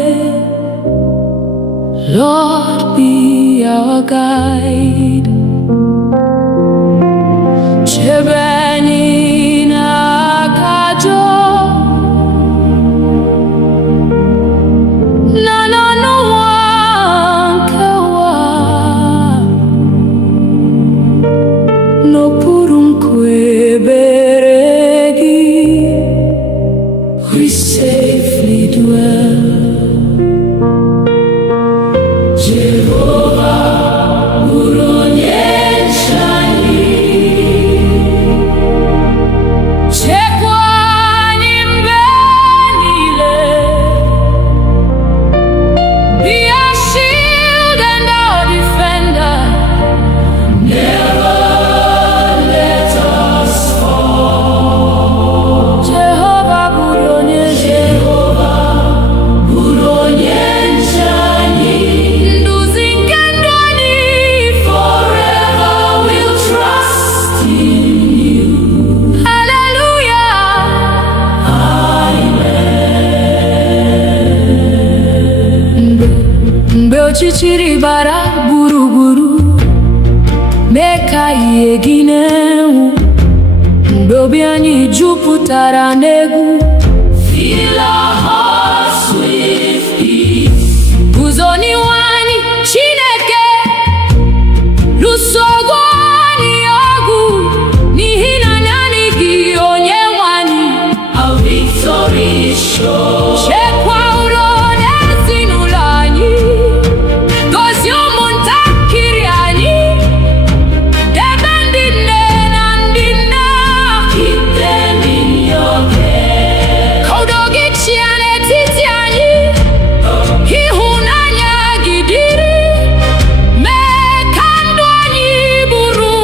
Lord, be our guide. Chebe anyị n'aka ajọ na n'ọnụnwa mgbe ọchịchịrị gbara gburugburu, mee ka ihe gị na-enwu, mgbe obi anyị jupụtara n'egwu. Fill our hearts with peace. Guzo n'ihu anyị, Chineke, lụso anyị ọgụ, n'ihi na naanị gị Onyenwe anyị. Our victory is sure. Chekwa udo n'ezinụlọ anyị, gozie ụmụntakịrị anyị, debe ndị nne na ndị nna. Keep them in your care. Ka udo gị chịa n'etiti anyị, ịhụnanya gị dịrị, mee ka ndụ anyị bụrụ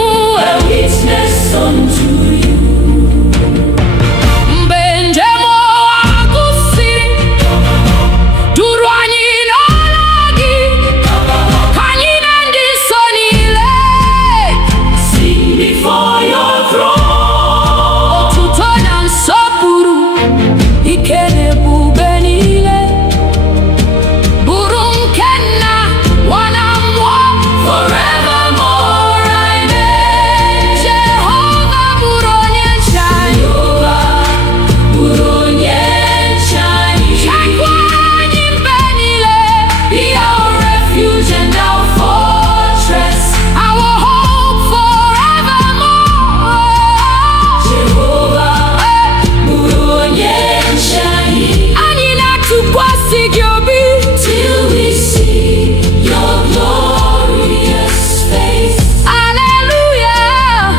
a witness unto you. Mgbe njem ụwa gwụsịrị, duru anyị n'ọla gị, ka anyị na ndị nsọ niile sing before your throne. Otuto na nsọpụrụ, ike na ebube niile, bụrụ nke Nna, Nwa na Mmụọ, forevermore. Amen. Jehova bụrụ onye nche anyị. Bụrụ onye nche anyị. Chekwa anyị mgbe niile. Be our refuge and our fortress, our hope forevermore. Jehova bụrụ onye nche anyị. Anyị na-atụkwasị gị obi till we see your glorious face. Hallelujah.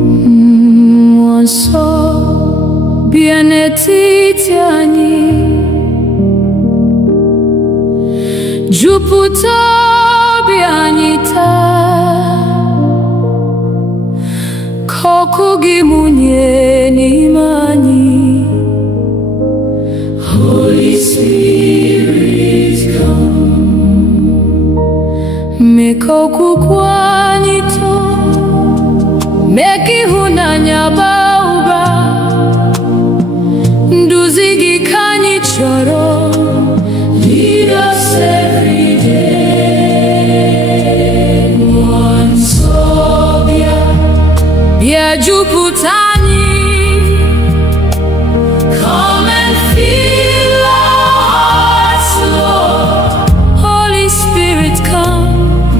Mmụọ nsọ bịa n'etiti anyị, jupụta obi anyị taa, ka ọkụ gị mụnye n'ime anyị. Holy Spirit, come. Mee ka okwukwe anyị too, mee ka ịhụnanya baa ụba, nduzi gị ka anyị chọrọ. Lead us every day. Mmụọ nsọ bịa, bịa jupụta anyị. Come and fill our hearts, Lord. Holy Spirit, come.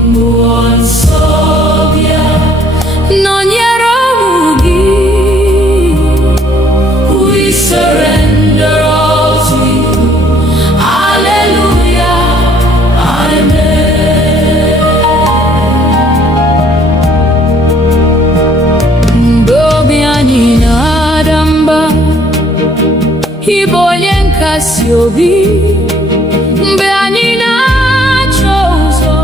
Mmụọ nsọ bịa, nọnyere ụmụ gị. We surrender all to you. Hallelujah. Amen. Mgbe obi anyị na-ada mba, ị bụ onye nkasi obi. Mgbe anyị na-achọ ụzọ,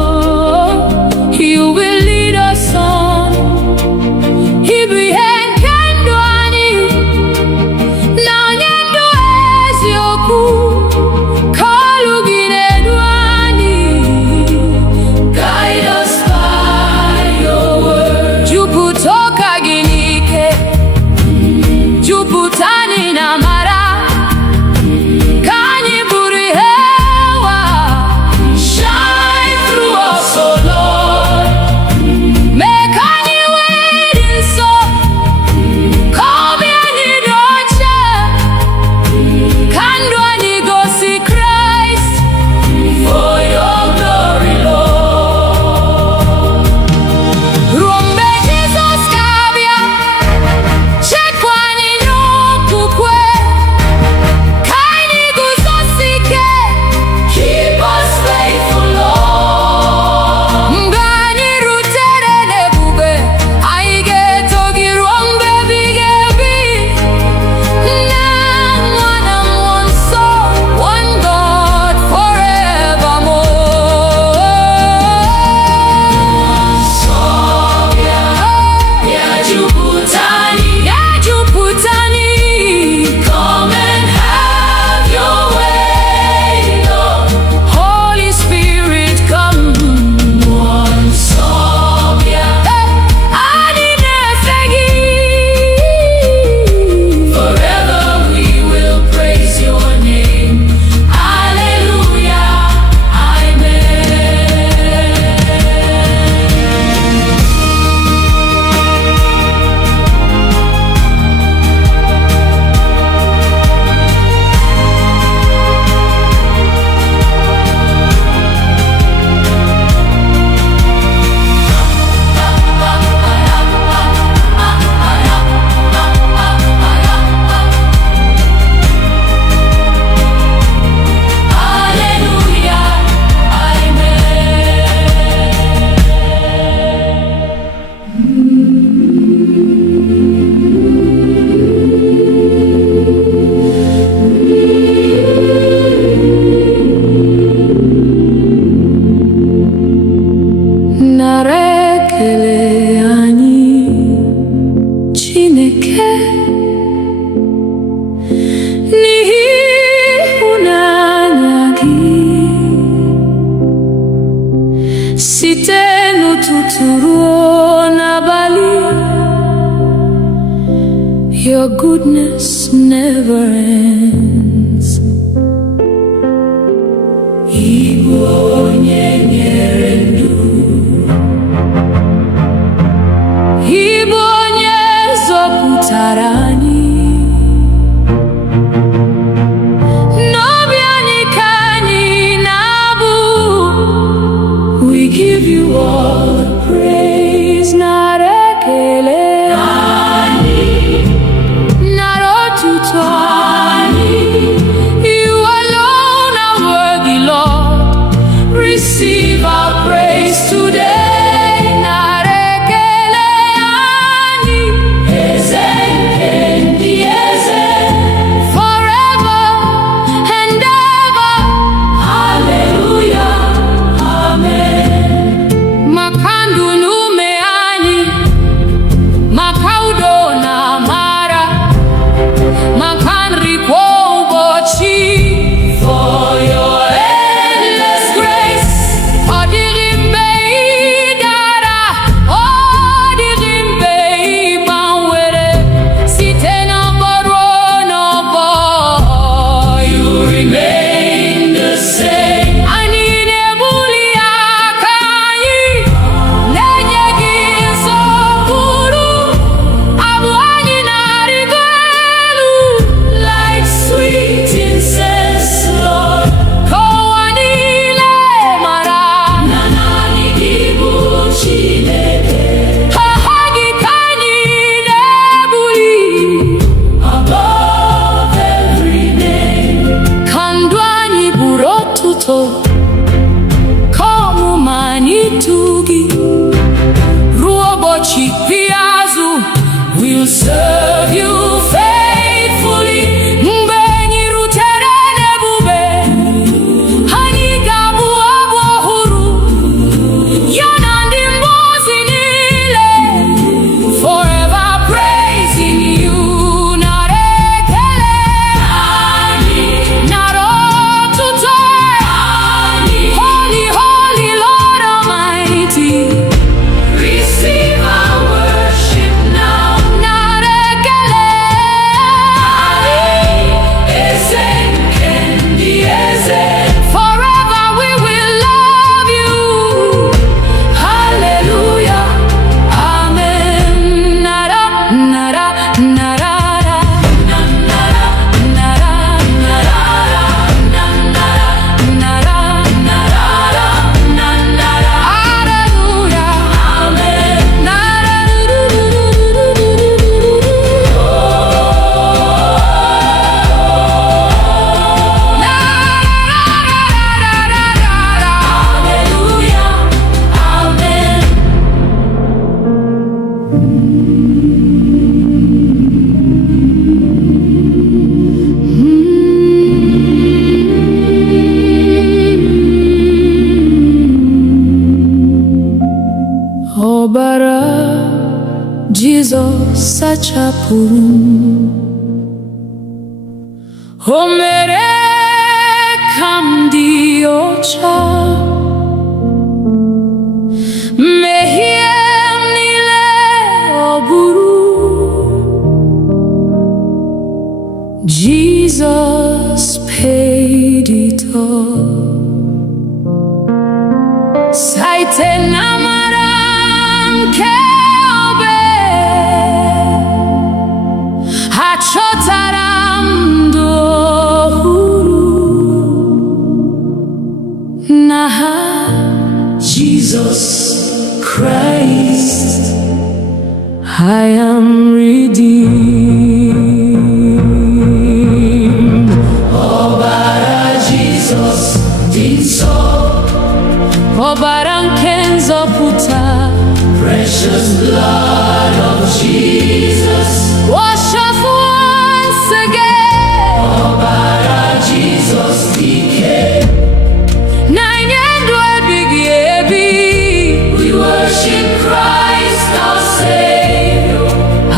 you will lead us on. Ị bụ ihe nke ndụ anyị, na onye ndụ eziokwu, ka olu gị na-edu anyị. Guide us by your word. Jupụta ụka gị n'ike, jupụta anyị na amara, ka anyị bụrụ ihe Your goodness never ends. Igbo onye nyere ndụ, Igbo onye zọpụtara anyị. N'obi anyị ka anyị na-abụ. We give you all the praise, nara ekele. You alone are worthy, Lord. Receive our praise today. Narekele ani eze kendi eze, forever and ever. Hallelujah, amen. Makandu nume ani, makaudo na mara, makanri kwa ubochi. For your endless grace, odirimbe idara, odirimbe ibanwere, site na boro no bo. You remain the same. Ani nebuli akanyi, nenyegi sokuru, abuani narigelu, like sweet incense, Lord. Kowanile mara, nanani gibu chineke. Hahagi kanyi nebuli, above every name. Kandwani burotuto, komu manitugi. Ruobochi piazu, we'll serve you faithfully. Mbenyi rutere nebube, hani gabu abu huru. Yanandi mbozi nile, forever praising you. Narekele ani, narotuto ani. Holy, holy Lord Almighty, receive our worship now. Narekele ani, eze kendi eze, forever we will love you. Hallelujah, amen. Nara, nara, narara, nara, nara, narara, nara, narara, narara. Hallelujah, amen. Nara, hallelujah, amen. Ọbara Jizọs sachapụrụ m. O mere ka m dị ọcha. Mmehie m niile ọ bụrụ. Jesus paid it all. Site n'amara nke obe, achọtara m ndụ ọhụrụ. N'aha Jesus Christ, I am redeemed. Ọbara Jesus dị nsọ, ọbara nke nzọpụta. Precious blood of Jesus, wash us once again. Ọbara Jesus dike, na-enye ndụ ebighị ebi. We worship Christ our Savior.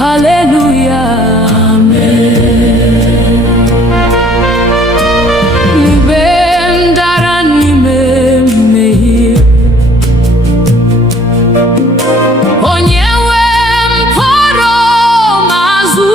Hallelujah, amen. Mgbe m dara n'ime mmehie, onye nwe m kpọrọ m azụ.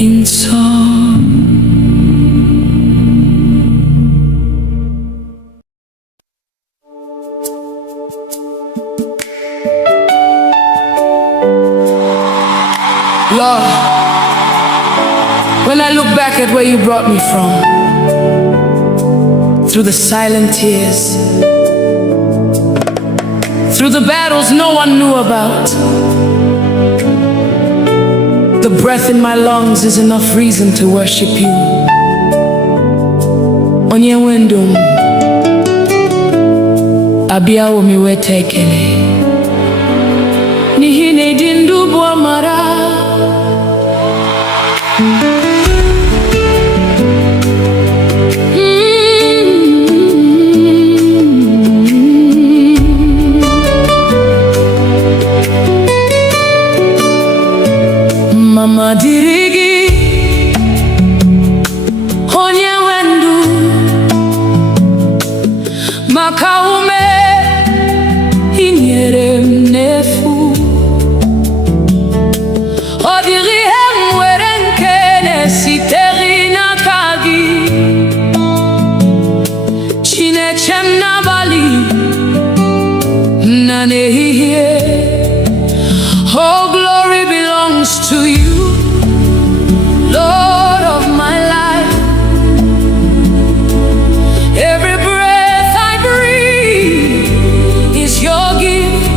in song. Lord, when I look back at where you brought me from, through the silent tears, through the battles no one knew about, the breath in my lungs is enough reason to worship you. Onye wendum, abiawo mi wetekele, nihine dindu mara. Mama dirigi onye wendu maka ume inyere m n'efu, ọ dịghị ihe m nwere nke na-esitere n'aka gị. Chineke m n'abalị na n'ehihie, oh glory belongs to you, Lord of my life. Every breath I breathe is your gift.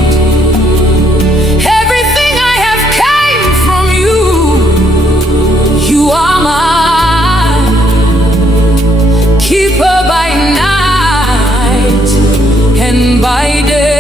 Everything I have came from you. You are my keeper by night and by day.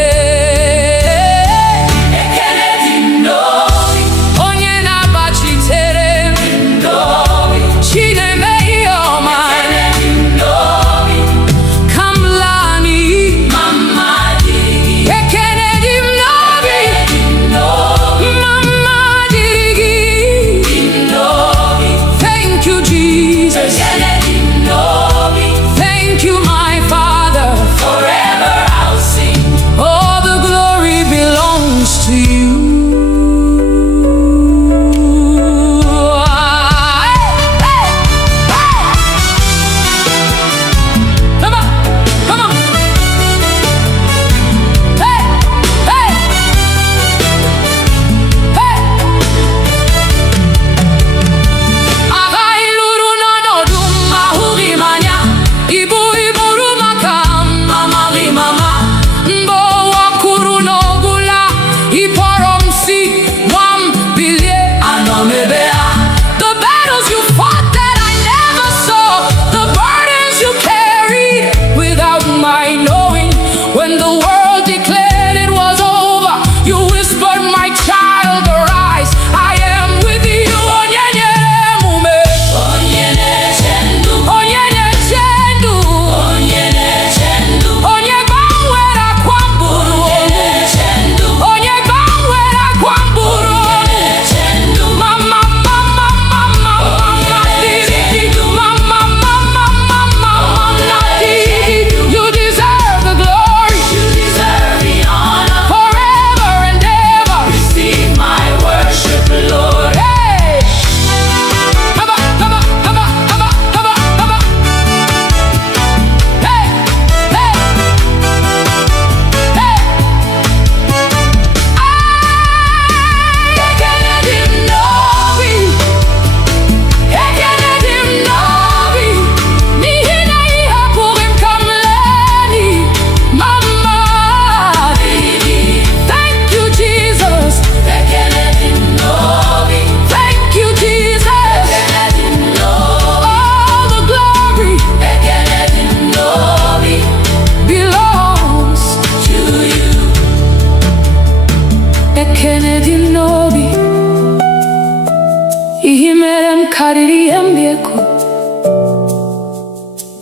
karịrị ihe mbieko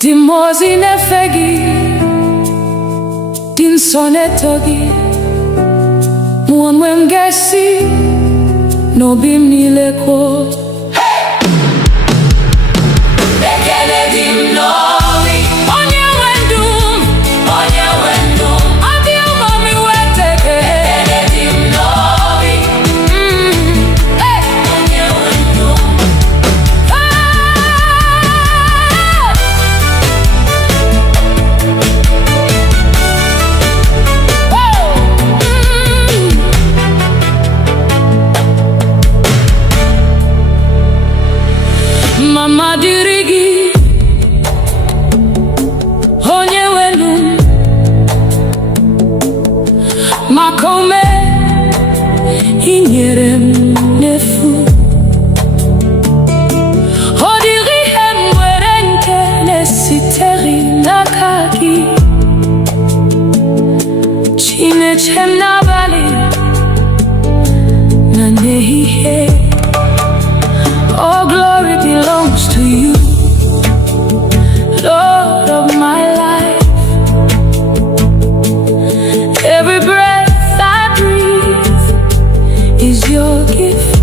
dị mmụọ ozi na-efe gị, dị nsọ na-eto gị. Mụ onwe m ga-esi n'obi m niile kwuo ekele dị m n'obi, onye nwe ndụ m, onye nwe ndụ m, adị ụmụ m iweta ekele dị m n'obi. Onye nwe ndụ m, mama dirigi onye wenu makome inyere m n'efu ọ dịghị ihe m nwere nke na-esitere n'aka gị Chineke m n'abalị na n'ehihie. All glory belongs to you, Lord of my life. Every breath I breathe is your gift.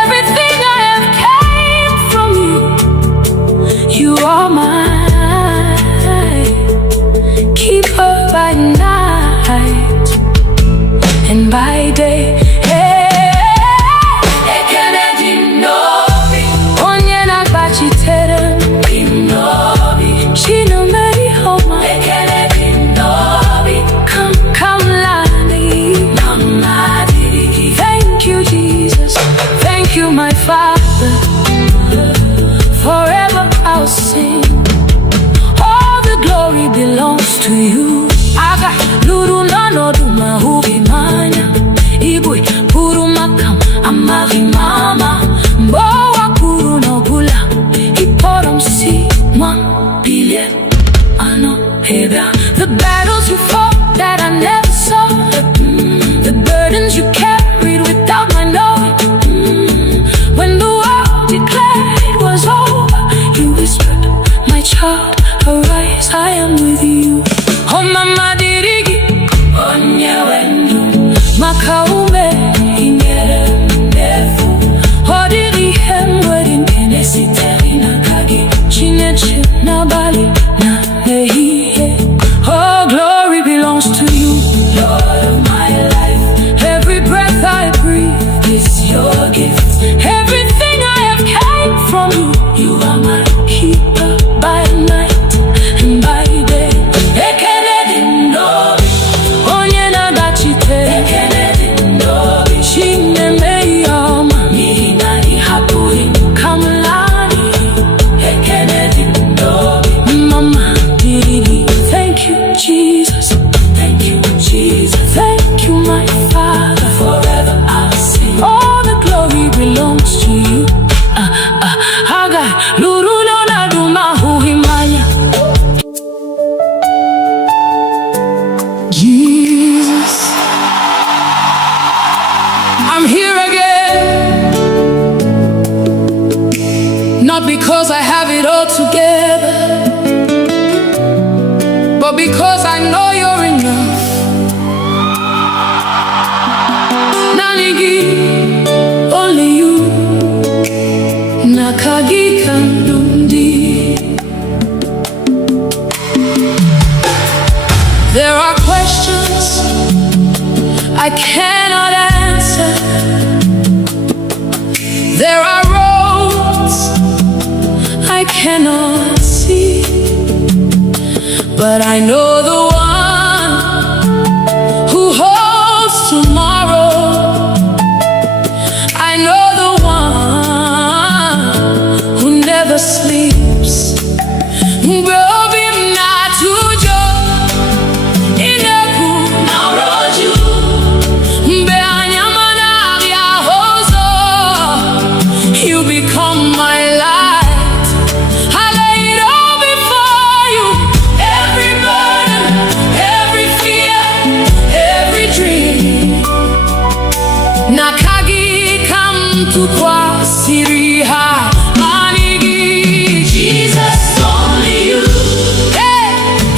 Everything I have came from you. You are mine. Keeper by night and by day. My Father, forever I'll sing. All the glory belongs to you. Aga luru nanodu mahubi mana Igbo puru makam amari mama Mbowa puru no bula Iporom si 1 billion anointed. The battles you fought that I never saw, the burdens you carried without my knowing. When the world declared it was over, you whispered, my child, arise, I am with you. Oh mama dirigi onye wenu makaume inyere mnefu ọ dịghị ihe m nwere nke na-esitere n'aka gị Chineke n'abalị na n'ehihie. Oh glory belongs to you, Lord of my life. Every breath I breathe is your gift. Everything I have came from you. You are my keeper by night and by day. Ekele dị n'obi onye na-agbachite. Ekele dị n'obi Chineke ihe ọma n'ihi na ị hapụghị m ka m laa n'iyi. Ekele dị n'obi mama dirigi. Thank you Jesus, thank you Jesus, thank you my Father. Forever I'll sing. All the glory belongs to you. Haga luru no na duma huhimanya. Jesus, I'm here again, not because I have it all together, but because I know you're enough. Nanigi, only you. Nakagi kandundi. There are questions I cannot answer. There are roads I cannot see, but I know the one who holds tomorrow. I know the one who never sleeps. You become my light. I lay it all before you. Every burden, every fear, every dream. Nakagi kam tu kwa siriha manigi. Jesus, only you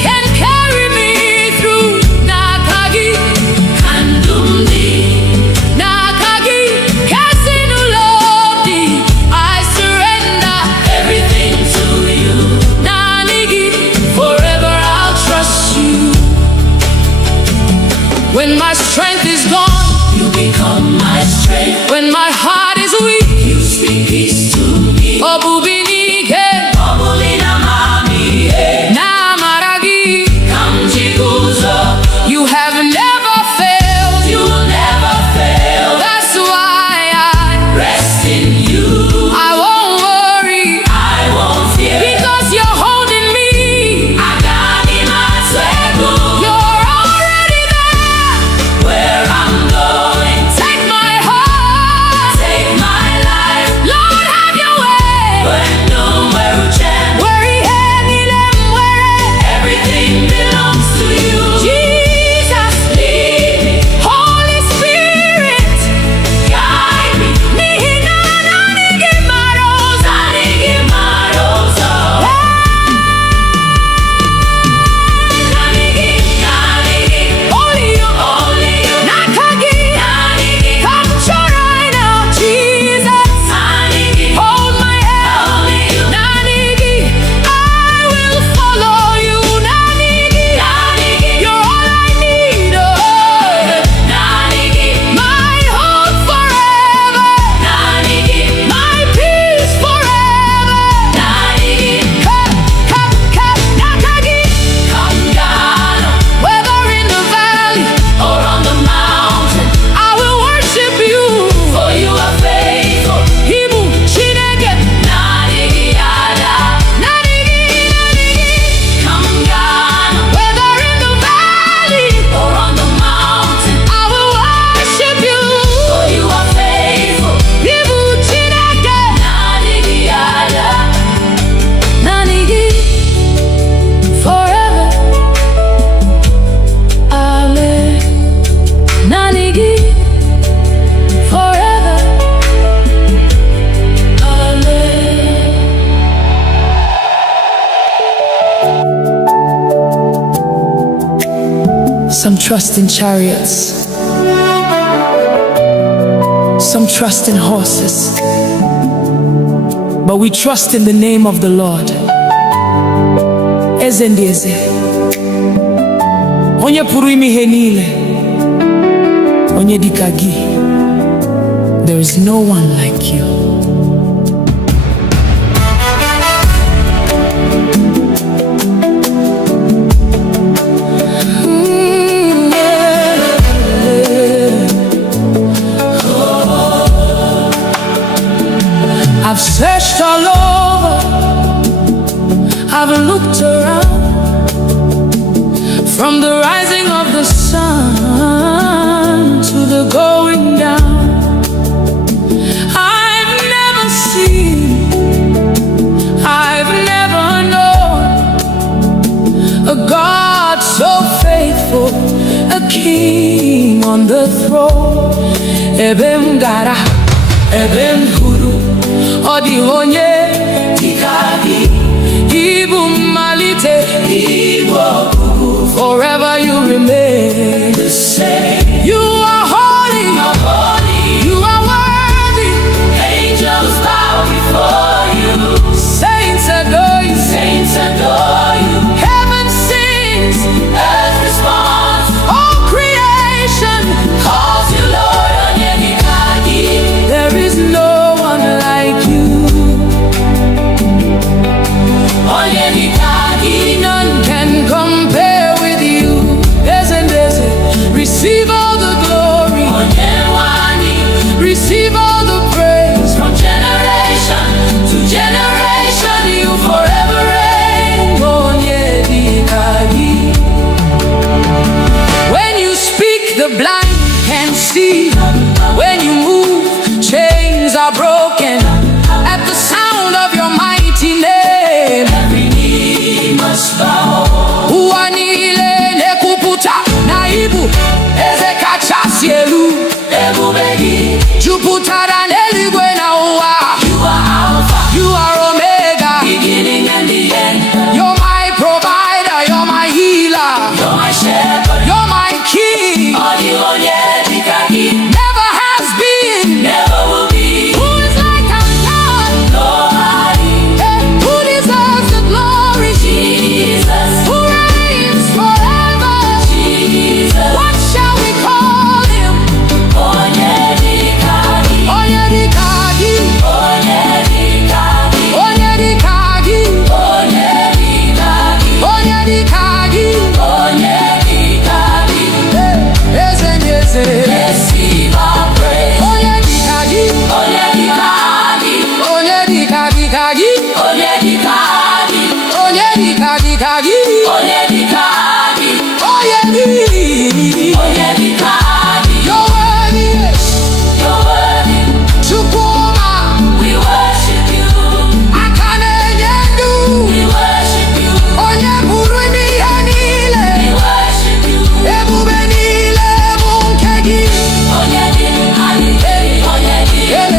can carry me through. Nakagi kandumdi. Nakagi kasinulodi. I surrender everything to you. Nanigi, forever I'll trust you. When my strength is gone, you become my strength. When my heart is weak, you speak peace to me. Obubinike, obulina mami, namaragi, kamjiguzo. You have never failed. You will never fail. That's why I rest in you. Some trust in chariots, some trust in horses, but we trust in the name of the Lord. Eze ndị eze, onye pụrụ ime ihe niile, onye dịka gị. There is no one like you. I've searched all over, I've looked around, from the rising of the sun to the going down. I've never seen, I've never known a God so faithful, a king on the throne. Ebem gara, ebem huru, odi onye dikagi, Igbo malite, Igbo kuku. Forever you remain the same. You are holy, you are worthy. Angels bow before you. Saints adore you, saints adore you. Heaven sings, earth responds. All creation calls you Lord. Onye dikagi. There is no one like you. Onye dikagi. None can compare with you. Receive all the glory. Receive all the praise. From generation to generation, you forever reign. When you speak, the blind can see. When you move, chains are broken. At the sound of your mighty name, every knee must bow. Uanile nekuputa naibu eze kachasielu ebubegi juputara neligwe na uwa. You are Alpha, you are Omega, beginning and the end. You're my provider, you're my healer, you're my shepherd, you're my king. Never has been, never will be. Who is like our God? Nobody. Who deserves the glory? Jesus. Who reigns forever? Jesus. What shall we call him? Onyedikagi. Onyedikagi. Onyedikagi. Onyedikagi. Onyedikagi. Onyedikagi. Onyedikagi. Eze. Receive our praise. Onyedikagi. Onyedikagi. Onyedikagi. Onyedikagi. Onyedikagi. Onyedikagi. Onyedikagi. You're worthy. You're worthy. Chukuma. We worship you. Akane yendu. We worship you. Onye buru imi yanile. We worship you. Ebube nile munkegi. Onyedikagi. Onyedikagi.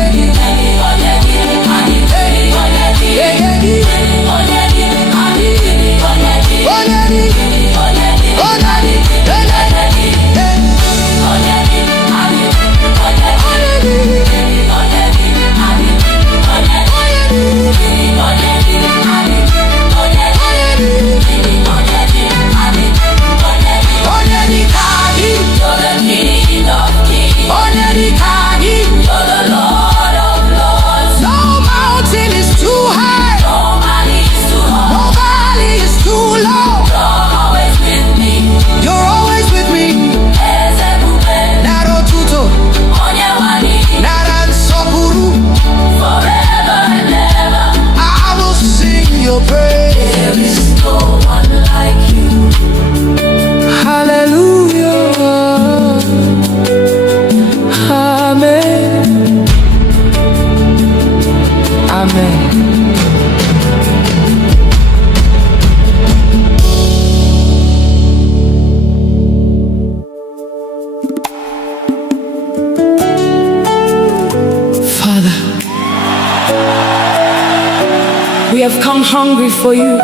We have come hungry for you.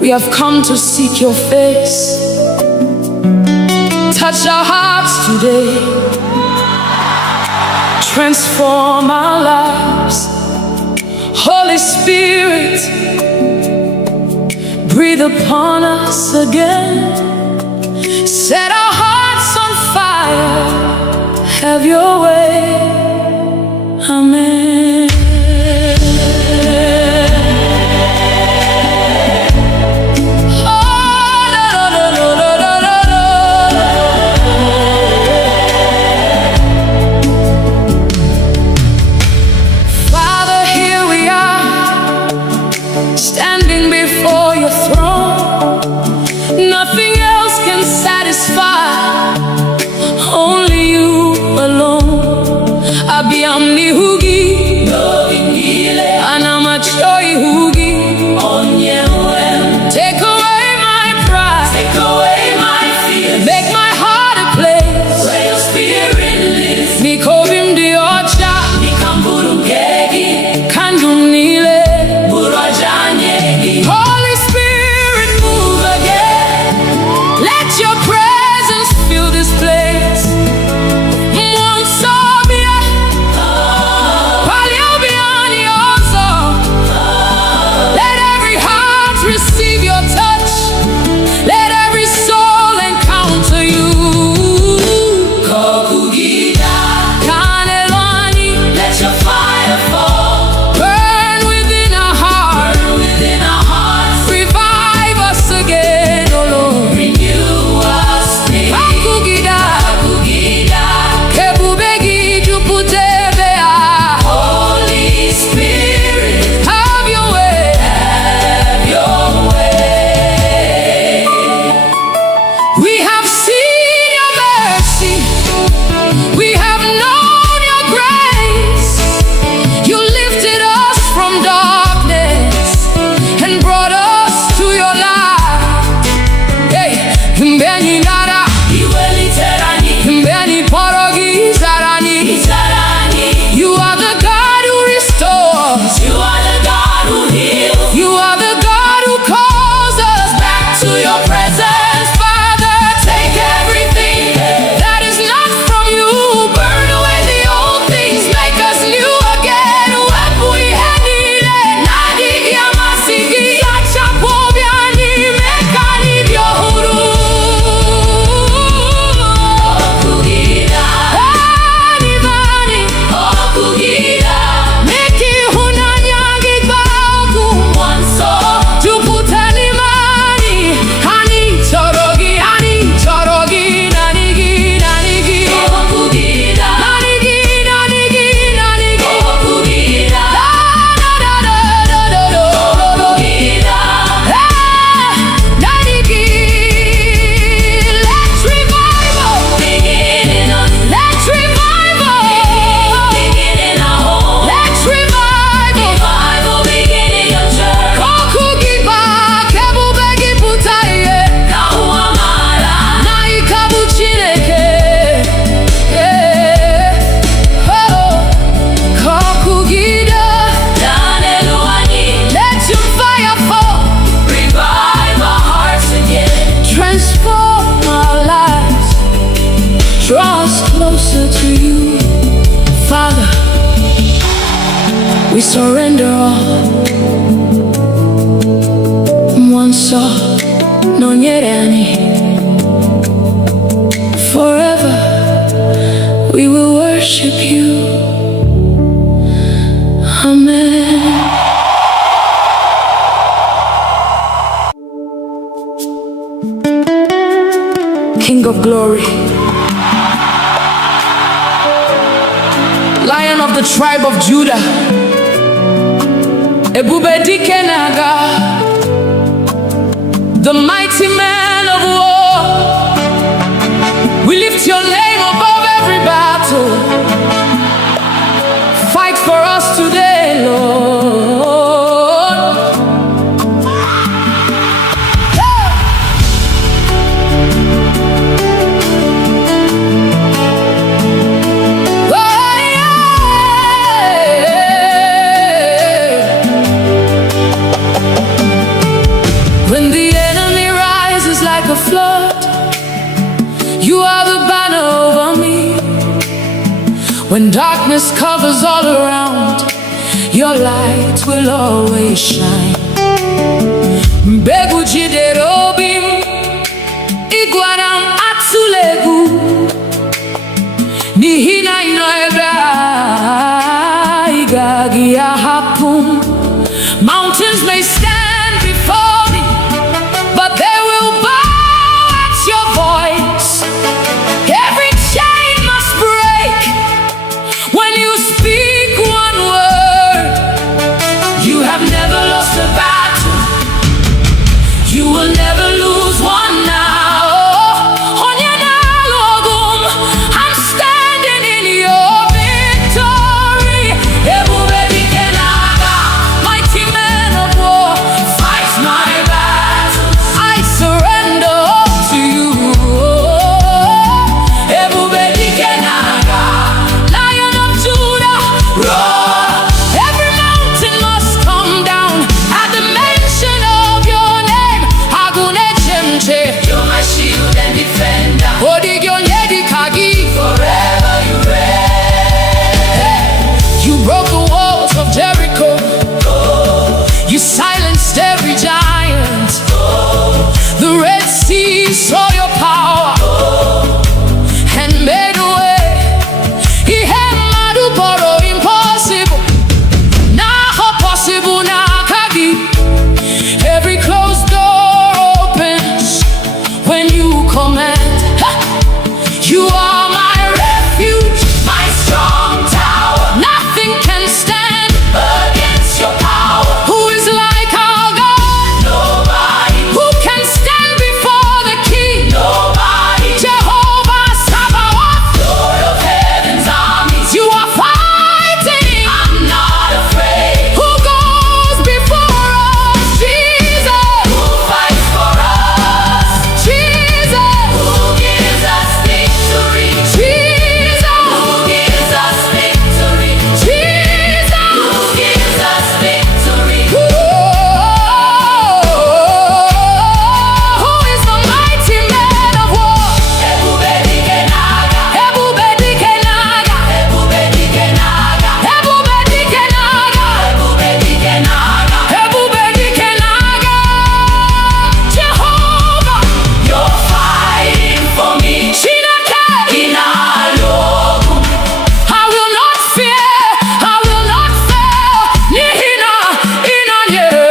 We have come to seek your face. touch our hearts today. Transform our lives. Holy Spirit, breathe upon us again. Set our hearts on fire. Have your way. Amen. Father, here we are, standing before your throne. Nothing else can satisfy, only you alone. Abiyamni hugi, anamachoi hugi. Take away my pride, take away my fears, make my heart a place where your spirit lives. Nikovim diocha, nikamburungegi, kandumnile, burajanyegi. Holy Spirit, move again. Let your presence fill this place. Receive your touch. Let every soul encounter you. Kokugida, Kanelani, let your fire fall. Burn within our hearts. Burn within our hearts. Revive us again, oh Lord. Renew us. Kokugida, Kokugida, Kebubegi juputebea. Holy Spirit, have your way. Have your way. We have seen your mercy. We have known your grace. You lifted us from darkness and brought us to your light. Hey, mbeni nara, iweli terani, mbeni porogi zarani. You are the God who restores. You are the God who heals. You are the God who calls us back to your presence. Father, take everything that is not from you. Burn away the old things, make us new again. Wepui henile, nadi yamasigi, sachapobiani, mekani byohuru. Okugida, anivani, okugida, meki hunanyagi bagu. Mwanso, tuputani mani, hani chorogi, nanigi, nanigi. Okugida, nanigi, nanigi, nanigi. Okugida, da da da da da da. Okugida, nanigi. Let's revival begin in us. Let's revival begin in our home. Let's revival begin in your church. Kokugiba, kebubegi putaye. Kauamara, naikabu chineke. Oh, kokugida, daneluani. Let your fire fall. Revive our hearts again. Transform our lives. Draw us closer to you. Father, we surrender all. Mwanso, nonyerani. Forever we will worship you. Amen. King of glory, Lion of the tribe of Judah, Ebube dike naga, the mighty man of war. We lift your name above every battle. Fight for us today, Lord. When the enemy rises like a flood, you are the When darkness covers all around, your light will always shine. Mbegu jidere obi m, ịgwara m atụla egwu, n'ihi na ị nọ ebe a, ị gaghị ahapụ m. Mountains may stand before me, but they will bow at your voice. Every chain must break when you speak one word. You have never lost a battle, you will never lose one now. I'm standing in your victory. Mighty man of war, fight my battles. I surrender all to you. Lion of Judah, roar. Every mountain must come down at the mention of your name. You're my shield and defender. Forever you reign. You broke the walls of Jericho. You silenced every giant. The Red Sea saw your power and made a way. Impossible, now possible, now kagi. Every closed door opens when you command. You are my refuge, my strong tower. Nothing can stand against your power. Who is like our God? Nobody. Who can stand before the King? Nobody. Jehovah Sabaoth, Lord of heaven's armies. You are fighting, I'm not afraid. Who goes before us? Jesus. Who fights for us? Jesus. Who gives us victory? Jesus. Who gives us victory? Jesus. Who gives us victory? Who is the mighty man of war? Ebube dike n'agha. Ebube dike n'agha. Ebube dike n'agha. Ebube dike n'agha. Ebube dike n'agha. Ebube dike n'agha. Jehovah, you're fighting for me. Chineke, ị na-alụ ọgụ. I will not fear, I will not fail. N'ihi na ị nọnyere.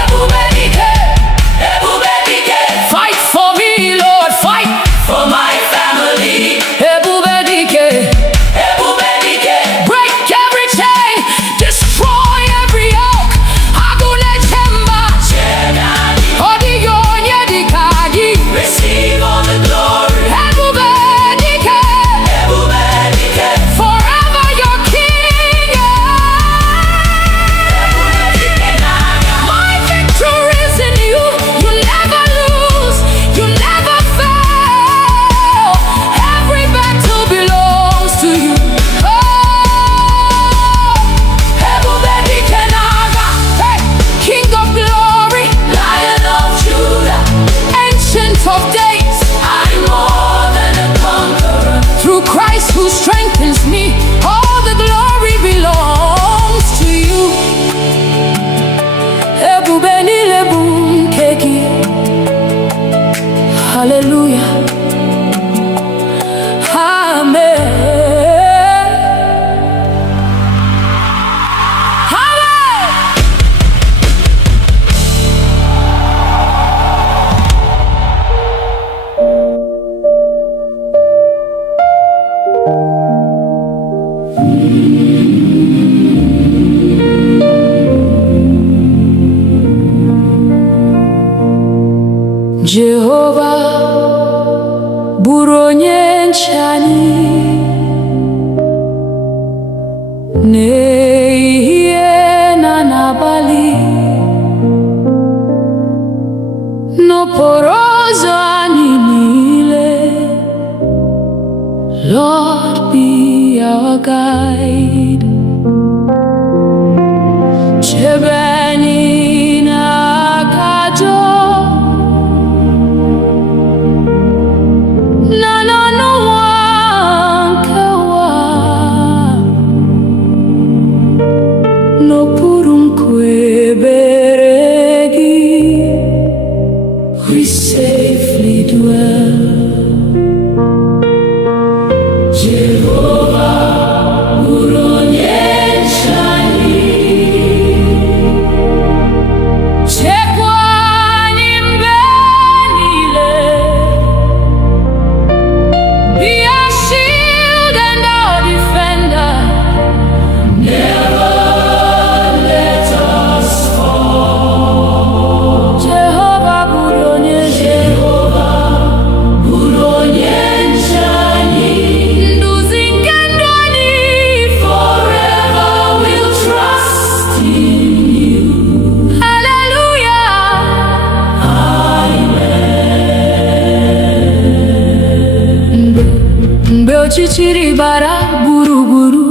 Ebube dike, ebube dike. Fight for me, Lord, fight for my family. Ebube dike, ebube dike. Break every chain, destroy every yoke. Agụle chemba, ọdịghị onye dịka gị. Receive all the glory. Ebube dike, ebube dike. Forever your king. Ebube dike n'agha. My victory is in you. You never lose, you never fail. Every battle belongs to you. Ebube dike n'agha. Hey, King of glory, Lion of Judah, Ancient of days, I'm more than a conqueror. Through Christ who strengthens me, all the glory belongs to you. Ebube niile bụ nke gị. Hallelujah. Amen. Amen. Jehovah bụrụ onye nche anyị n'ehihie na n'abalị, n'okporo ụzọ anyị niile. Lord, be our guide. Chebe anyị n'aka ajọ na n'ọnụnwa ọchịchịrị bara gburugburu,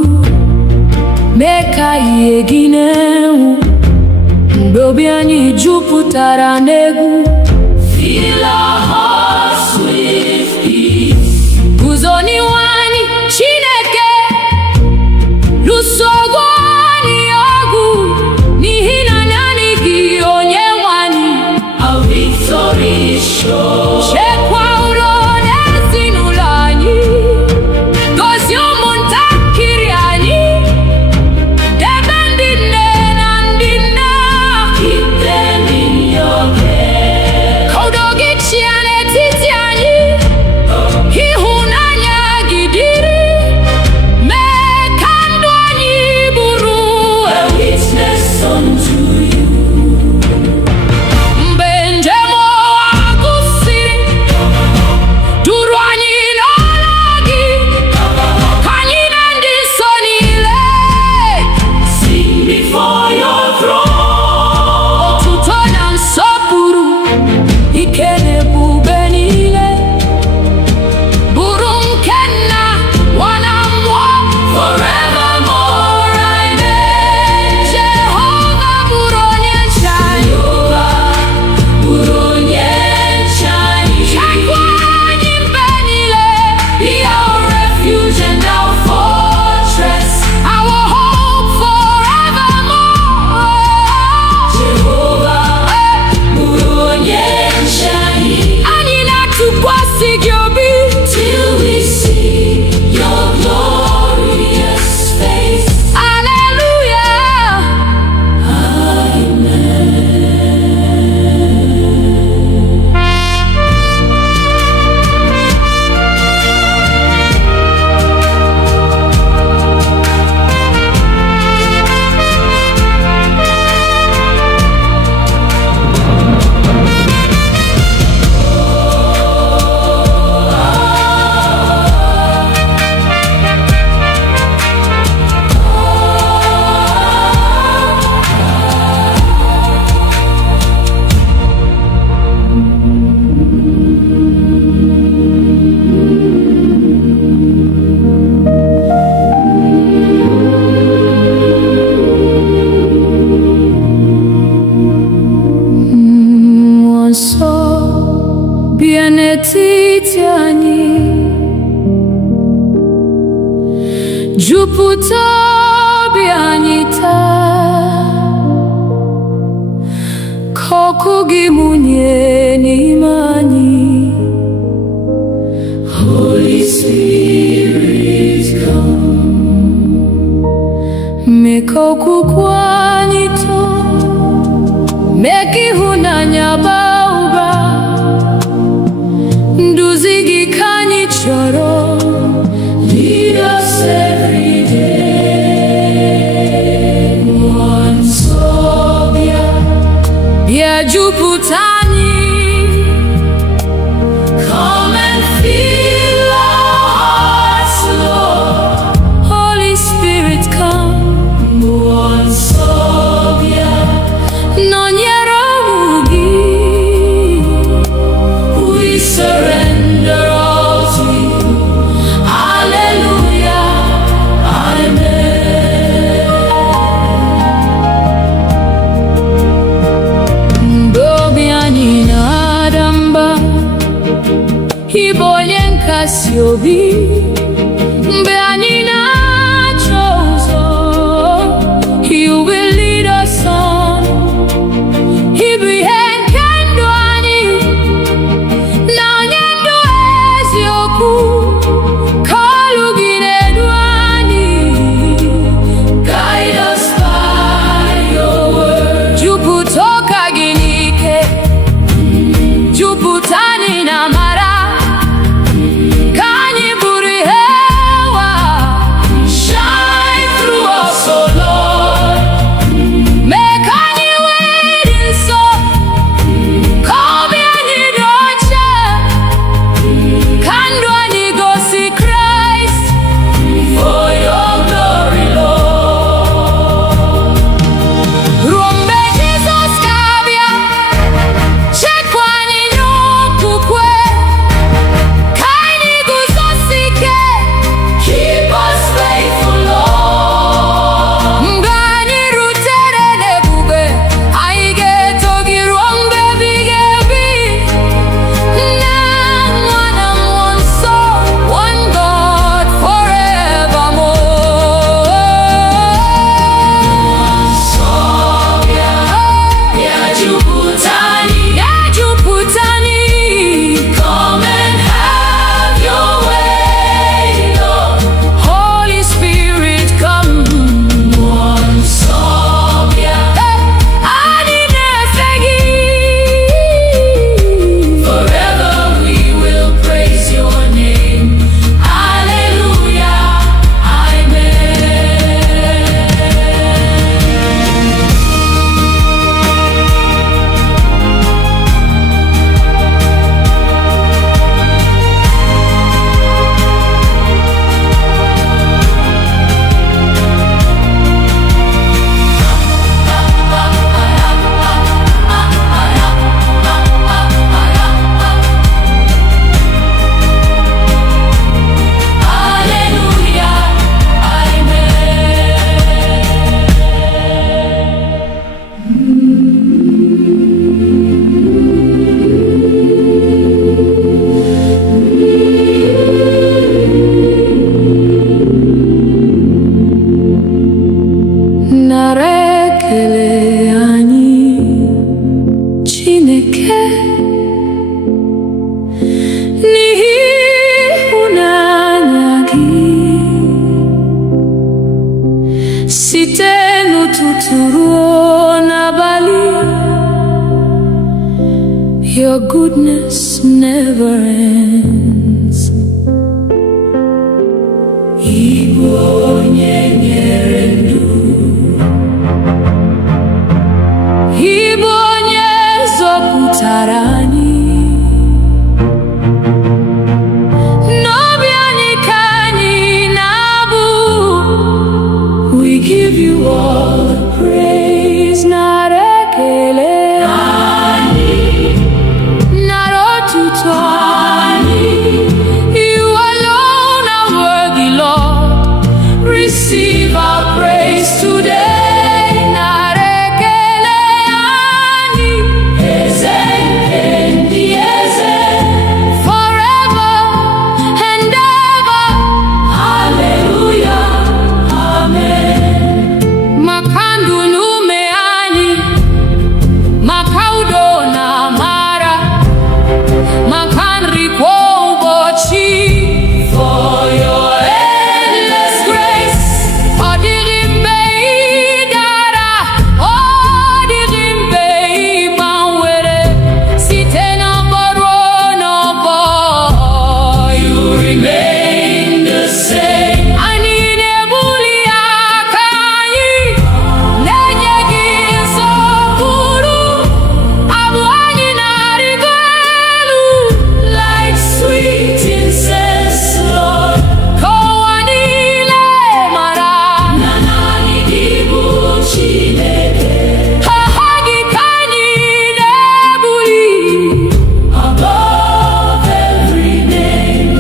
mee ka ihe gị na-enwu. Mgbe obi anyị jupụtara n'egwu, fill our hearts with peace. Guzo n'ihu anyị Chineke, lụso ọgụ anyị ọgụ, n'ihi na naanị gị Onyenwe anyị. Our victory is sure. Chekwa udo n'ezinụlọ anyị, gozie ụmụntakịrị anyị, debe ndị nne na ndị nna. Keep them in your care. Ka udo gị chịa n'etiti anyị, ịhụnanya gị dịrị, mee ka ndụ anyị bụrụ a witness unto you. Mgbe njem ụwa gwụsịrị, duru anyị n'ọla gị, ka anyị na ndị nsọ niile sing before your throne. Otuto na nsọpụrụ, ike na ebube niile, bụrụ nke Nna, Nwa na Mmụọ, forevermore. Amen. Jehova bụrụ onye nche anyị. Bụrụ onye nche anyị. Chekwa anyị mgbe niile. Be our refuge and our fortress, our hope forevermore. Jehova bụrụ onye nche anyị. Anyị na-atụkwasị gị obi till we see your glorious face. Hallelujah. Mmụọ nsọ bịa n'etiti anyị, jupụta obi anyị taa, ka ọkụ gị mụnye n'ime anyị. Holy Spirit, come. Mee ka okwukwe anyị too, mee ka ịhụnanya baa ụba. Nduzi gị ka anyị chọrọ. Lead us every day. Mmụọ nsọ bịa, bịa jupụta anyị. Come and fill our hearts, Lord. Holy Spirit, come. Mmụọ nsọ bịa, nọnyere ụmụ gị. We surrender all to you. site n'ụtụtụ ruo n'abalị. Your goodness never ends. Igbo onye nyere ndụ, Igbo onye zọpụtara anyị. N'obi anyị ka anyị na-abụ. We give you all the praise, nara ekele. You alone are worthy, Lord. Receive our praise today. Narekele ani eze kendi eze, forever and ever. Hallelujah, amen. Makandu nume ani, makaudo na mara, makanri kwa ubochi. For your endless grace, odirimbe idara, odirimbe ibanwere, site na boro no bo. You remain the same. Ani nebuli akanyi, nenyegi sokuru, abu ani narigelu, like sweet incense, Lord. Kowanile mara, nanani dibu chineke. Hahagi kanyi nebuli, above every name.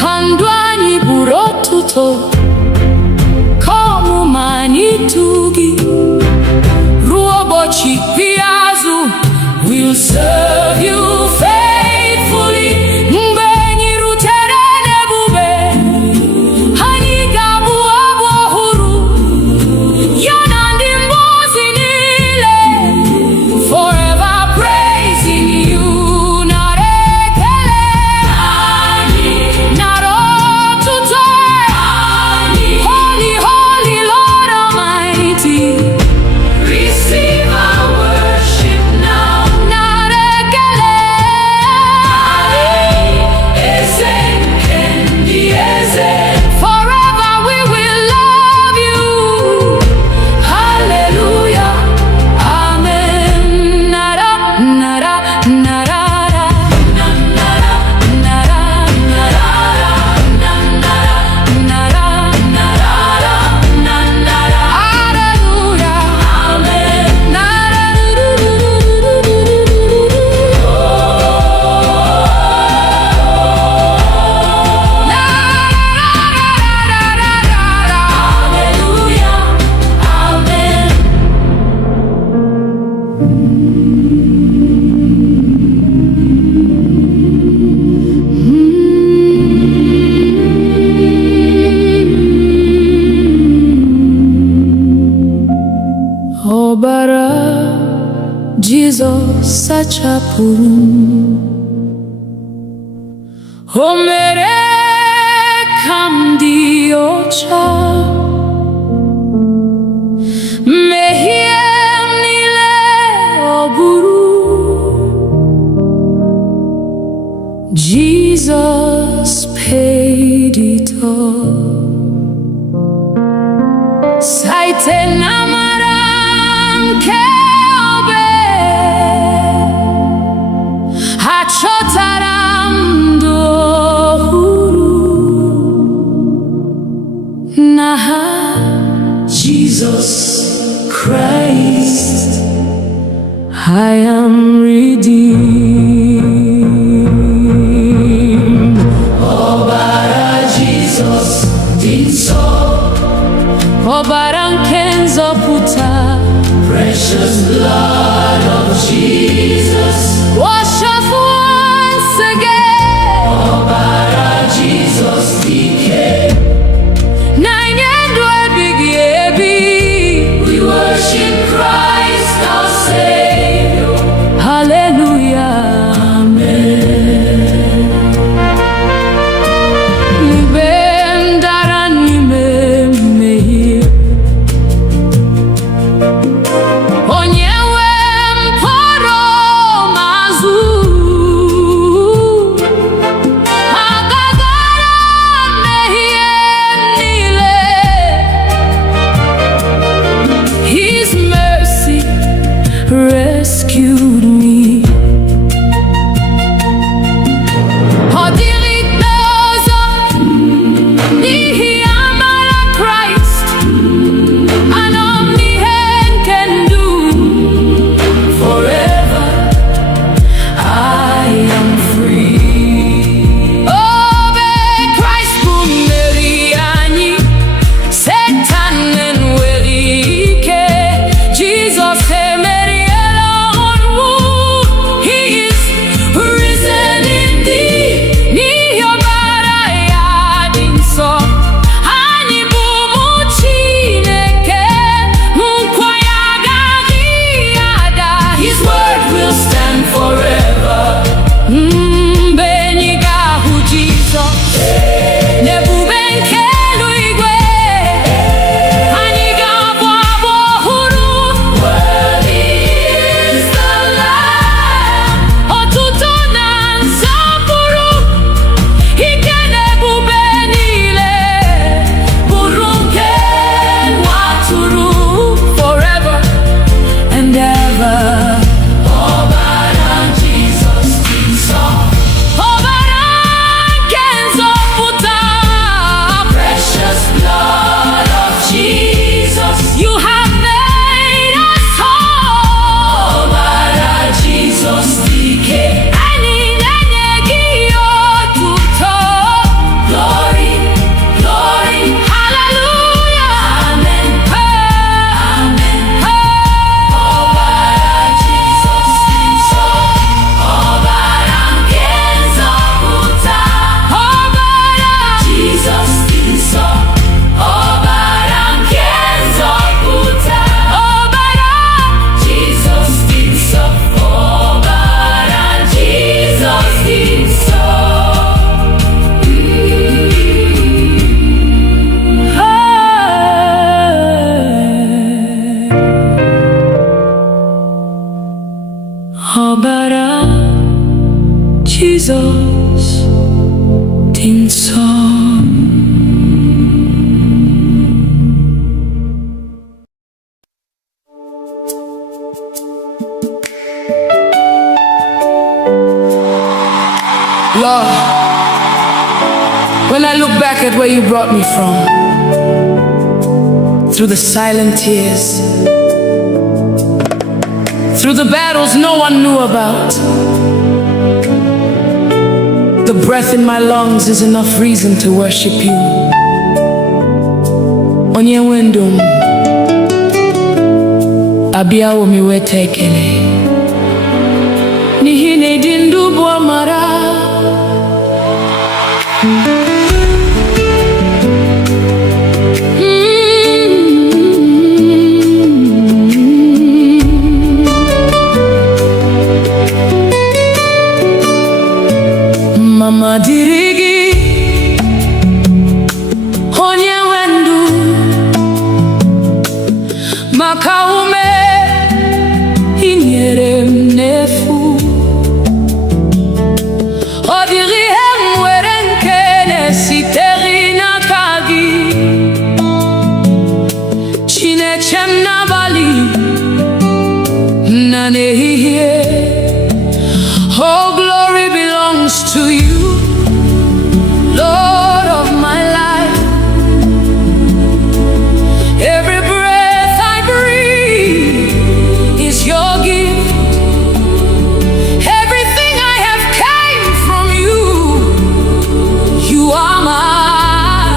Kandwani burotuto, komu manitugi. Ruobochi piazu, we'll serve you faithfully. Mbenyi rutere nebube, hani gabu abu huru. Yanandi mbozi nile, forever praising you. Narekele ani, narotuto ani. Holy, holy Lord Almighty, receive our worship now. Narekele ani, eze kendi eze, forever we will love you. Hallelujah, amen. Nara, nara, narara, nara, nara, narara, nara, narara, narara. Hallelujah, amen. Nara, hallelujah, amen. Ọbara Jizọs sachapụrụ m. O mere ka m dị ọcha. Mmehie m niile ọ bụrụ. Jesus paid it all. Site n'amara nke obe, achọtara m ndụ ọhụrụ. N'aha Jesus Christ, I am redeemed. Ọbara Jesus dị nsọ, ọbara nke nzọpụta. Precious blood of Jesus, wash us once again. Ọbara Jesus dike, na-enye ndụ ebighị ebi. We worship Christ our Savior. Hallelujah, amen. Mgbe m dara n'ime mmehie, Lord, when I look back at where you brought me from, through the silent tears, through the battles no one knew about, the breath in my lungs is enough reason to worship you. Onye wendum abiawo mi wetekele n'ihi na ịdị ndụ bụ amara. Mama dịrị gị onye nwe ndụ, maka ume i nyere m n'efu. Ọ dịghị ihe m nwere nke na-esitere n'aka gị. Chineke m n'abalị na n'ehihie, oh glory belongs to you, Lord of my life. Every breath I breathe is your gift. Everything I have came from you. You are my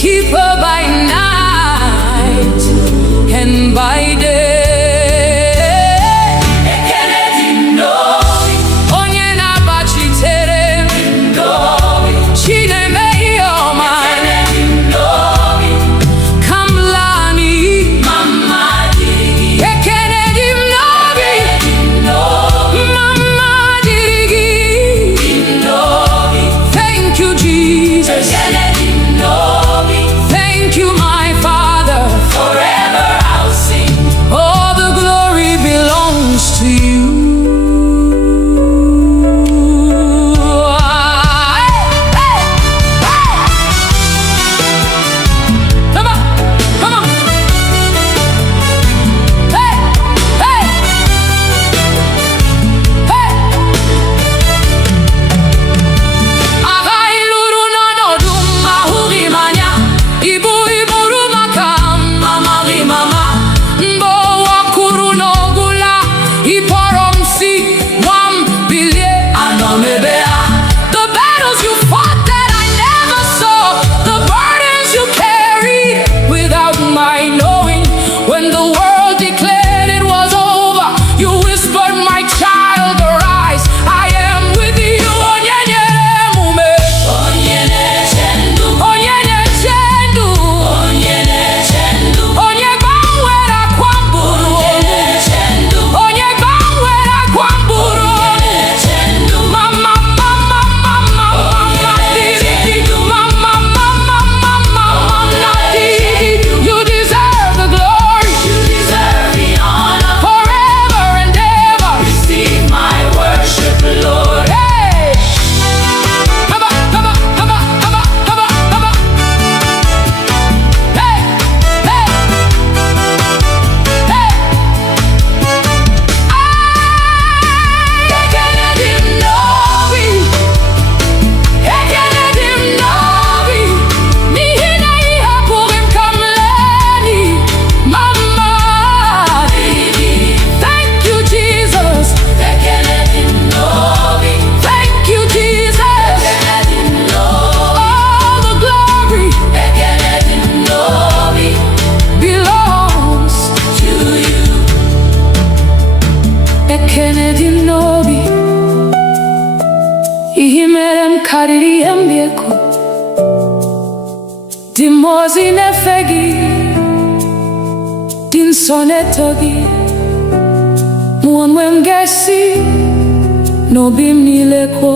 keeper by night and by day. Dimozi nefegi din sonetogi muonwe mgesi no bim nileko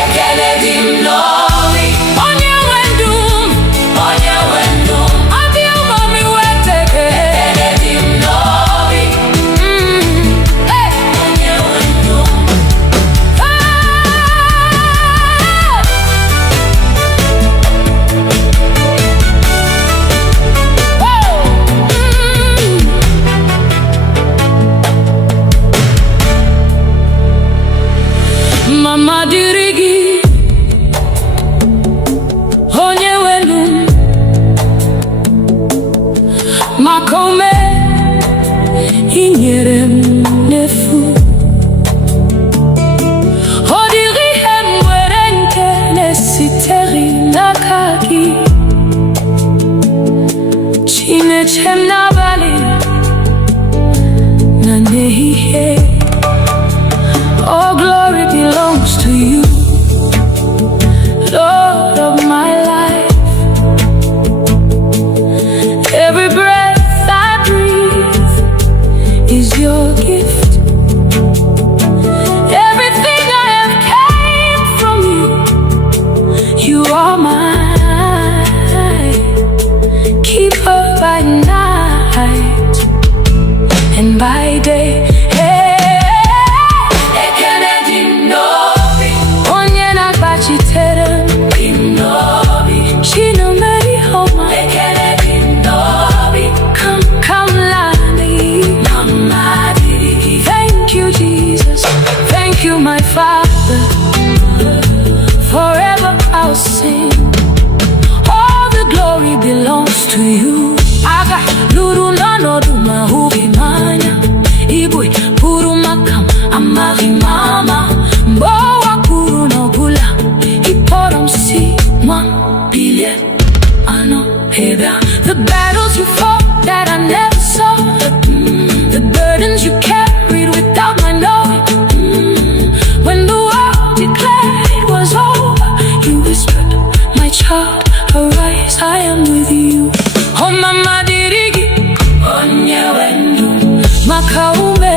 ekele dim novi onye wendum adi umami weteke ekele dim novi onye wendum makome inyere m n'efu. Ọ dịghị ihe m nwere nke na-esitere n'aka gị. Chineke m n'abalị na n'ehihie. All glory belongs to you, Lord of my life. Every breath I breathe is your gift. Everything I have came from you. You are mine. Keeper by night and by day. Thank you, my Father. Forever I'll sing. All the glory belongs to you. Aga luru nanodu mahubi manya. Igbo puru makam amari mama. Mbowa puru no bula. Iporom si mwa bilye ano heda. The battles you fought that I never saw. The burdens you carried without my knowing. When the world declared it was over, you whispered, my child, arise, I am with you. Oh mama dirigi, onye wendu, makaume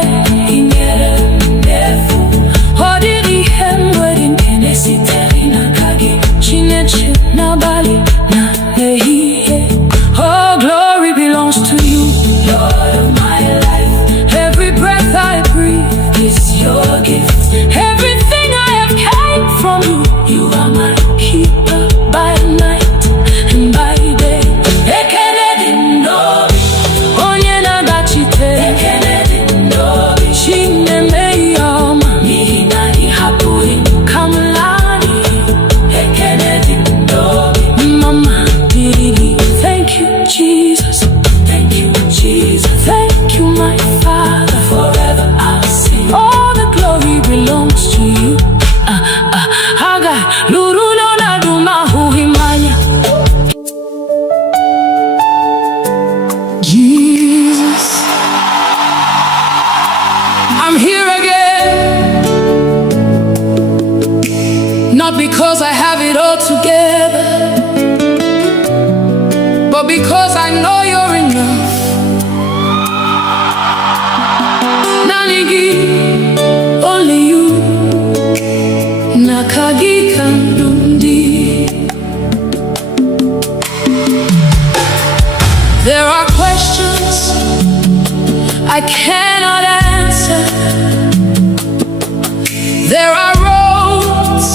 inyere ndefu. Oh diri hemwedin enesiteri na kagi, chineche na bali na nehiye. Oh glory belongs to you, Lord of my life. Every breath I breathe is your gift. Everything I have came from you. You are my keeper by night and by day. Ekele dindobi, onye nagachite. Ekele dindobi, shine meyoma. Mihina ihapuri kamlani. Ekele dindobi, mama diri. Thank you, Jesus. Thank you, Jesus. Thank you, my Father. Forever I'll sing. All the glory belongs to you. Haga luru no na duma huhimanya. Jesus, I'm here again. Not because I have it all together, but because I know you're enough. Nanigi, only you. Nakagi kandundi. There are questions I cannot answer. There are roads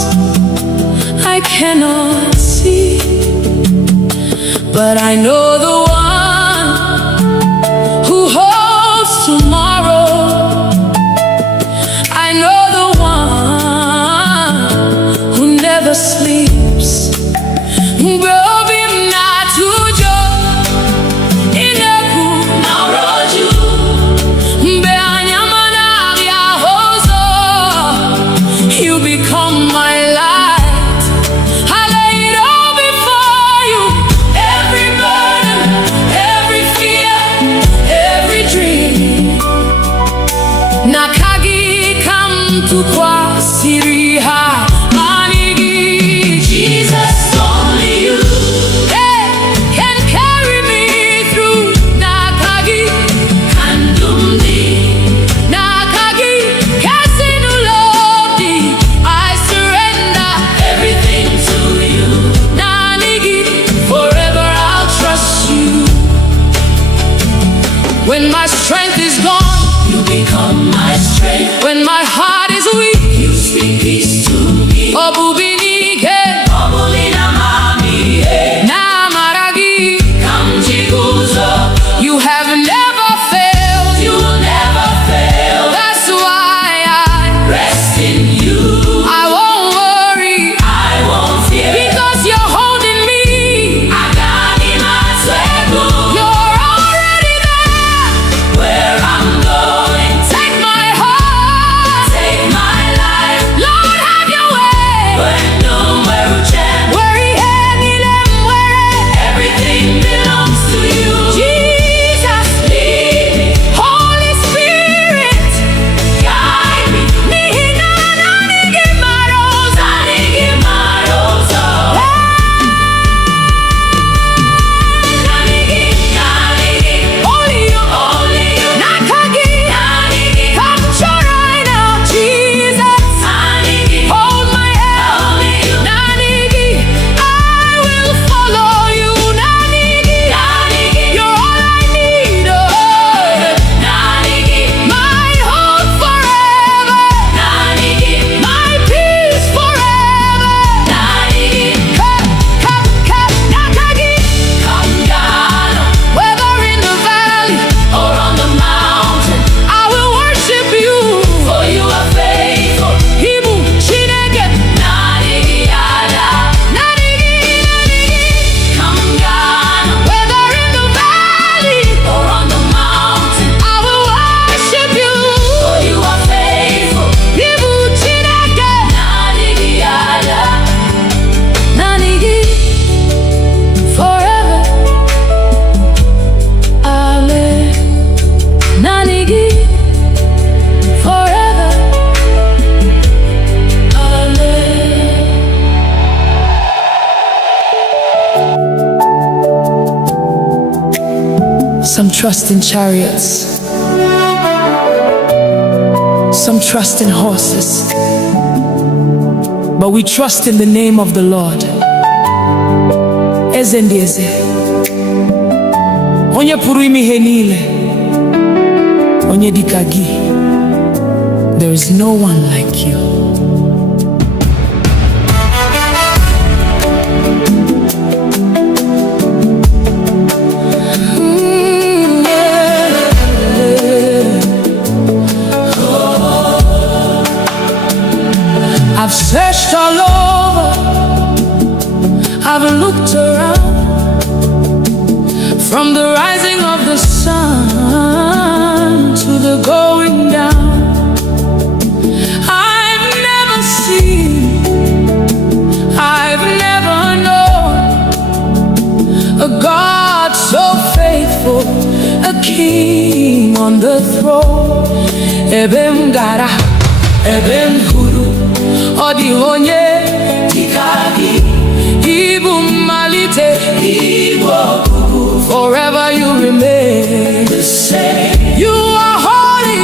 I cannot see, but I know the one who holds tomorrow. I know the one who never sleeps. You become my light. I lay it all before you. Every burden, every fear, every dream. Nakagi kam tu kwa siriha manigi. Jesus, only you can carry me through. Nakagi kandumdi. Nakagi kasinulodi. I surrender everything to you. Nanigi, forever I'll trust you. When my strength is gone, you become my strength. When my heart is weak, you speak peace to me. Obubinike, obulina mami, namaragi, kamjiguzo. You have never failed. You will never fail. That's why I rest in you. I won't worry. I won't fear. Because you're holding me. I got in my circle. You're already Some trust in chariots, some trust in horses, but we trust in the name of the Lord. Eze ndị eze, onye pụrụ ime ihe niile, onye dịka gị. There is no one like you. I've searched all over, I've looked around, from the rising of the sun to the going down. I've never seen, I've never known a God so faithful, a king on the throne. Ebem gara, ebem huru, odi onye dikagi, Igbo malite, Igbo kuku. Forever you remain the same. You are holy,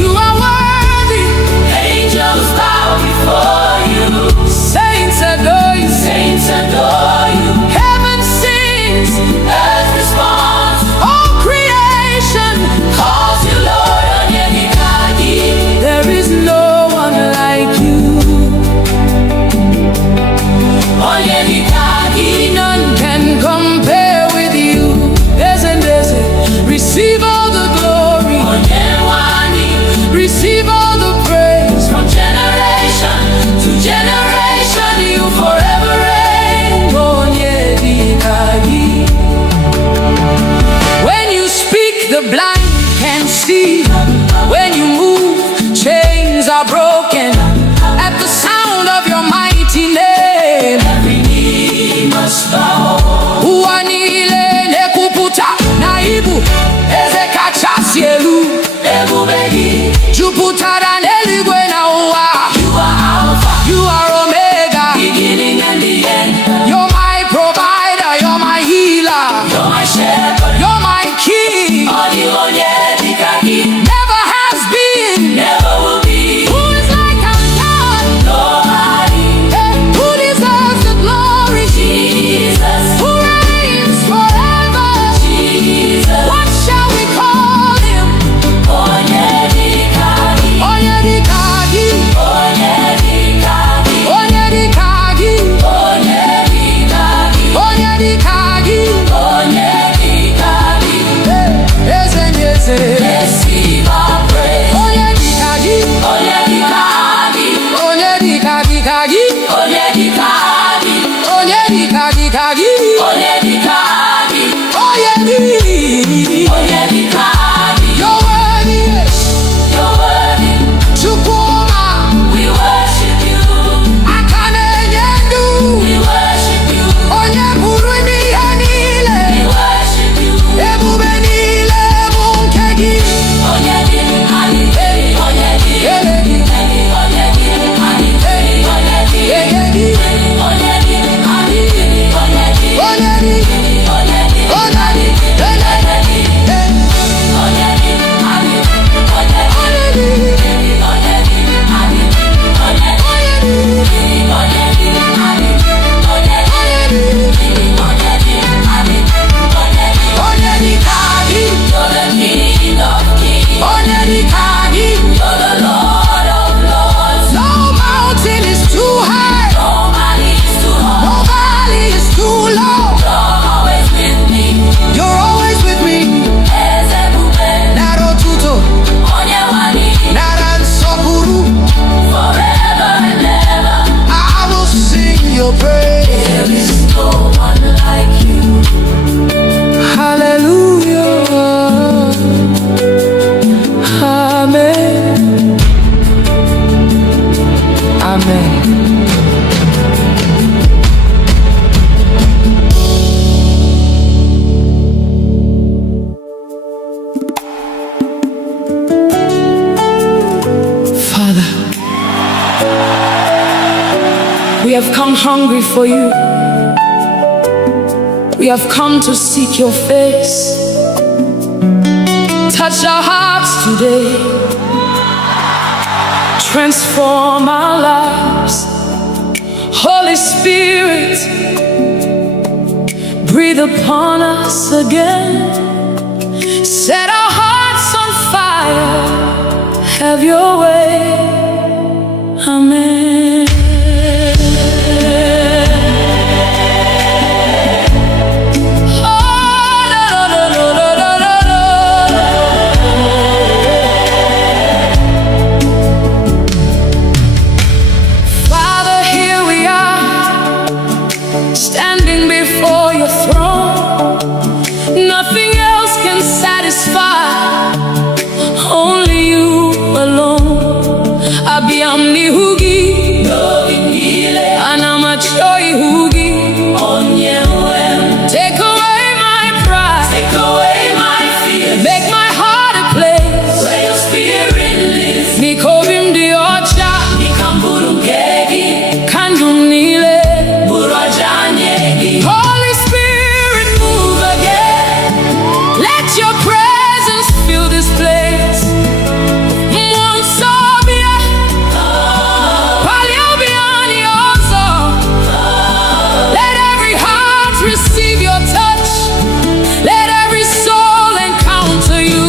you are worthy. Angels bow before you. Saints adore you, saints adore you. Heaven sings, earth responds. All creation calls you Lord. Onye dikagi. There is no one like you. Onye dikagi. None can compare with you. Receive all the glory. Receive all the praise. From generation to generation, you forever reign. Onye dikagi. When you speak, the blind can see. When you move, chains are broken. At the sound of your mighty name, every knee must bow. Uanile nekuputa naibu eze kachasielu ebubegi juputara neligwe na uwa. You are Alpha, you are Omega, beginning and the end. You're my provider, you're my healer, you're my shepherd, you're my king. Never has been, never will be. Who is like our God? Nobody. Who deserves the glory? Jesus. Who reigns forever? Jesus. What shall we call him? Onye dikagi. Onye dikagi. Onye dikagi. Onye dikagi. Onye dikagi. Onye dikagi. Onye dikagi. Eze nyeze. Receive our praise. Onye dikagi. Onye dikagi. Onye dikagi kagi. Onye dikagi. Onye dikagi kagi. Onye dikagi. Onye dikagi. Onye dikagi. You're worthy. You're worthy. Chukuma. We worship you. Akane nyendu. We worship you. Onye pụrụ ime ihe niile. We worship you. Ebube niile bụ nke gị. Onye dikagi. Onye dikagi. Onye dikagi. Onye dikagi. Onye dikagi. Onye dikagi. Onye We have come hungry for you. We have come to seek your face. touch our hearts today. Transform our lives. Holy Spirit, breathe upon us again. Set our hearts on fire. Have your way. Amen. Father, here we are, standing before your throne. Nothing else can satisfy, only you alone. Abiyamni hugi, anamachoi hugi. Take away my pride, take away my fear, make my heart a place where your spirit lives. Nikovim diocha, nikamburungegi, kandumnile, burajanyegi. Holy Spirit, move again. Let your presence fill this place. Receive your touch. Let every soul encounter you.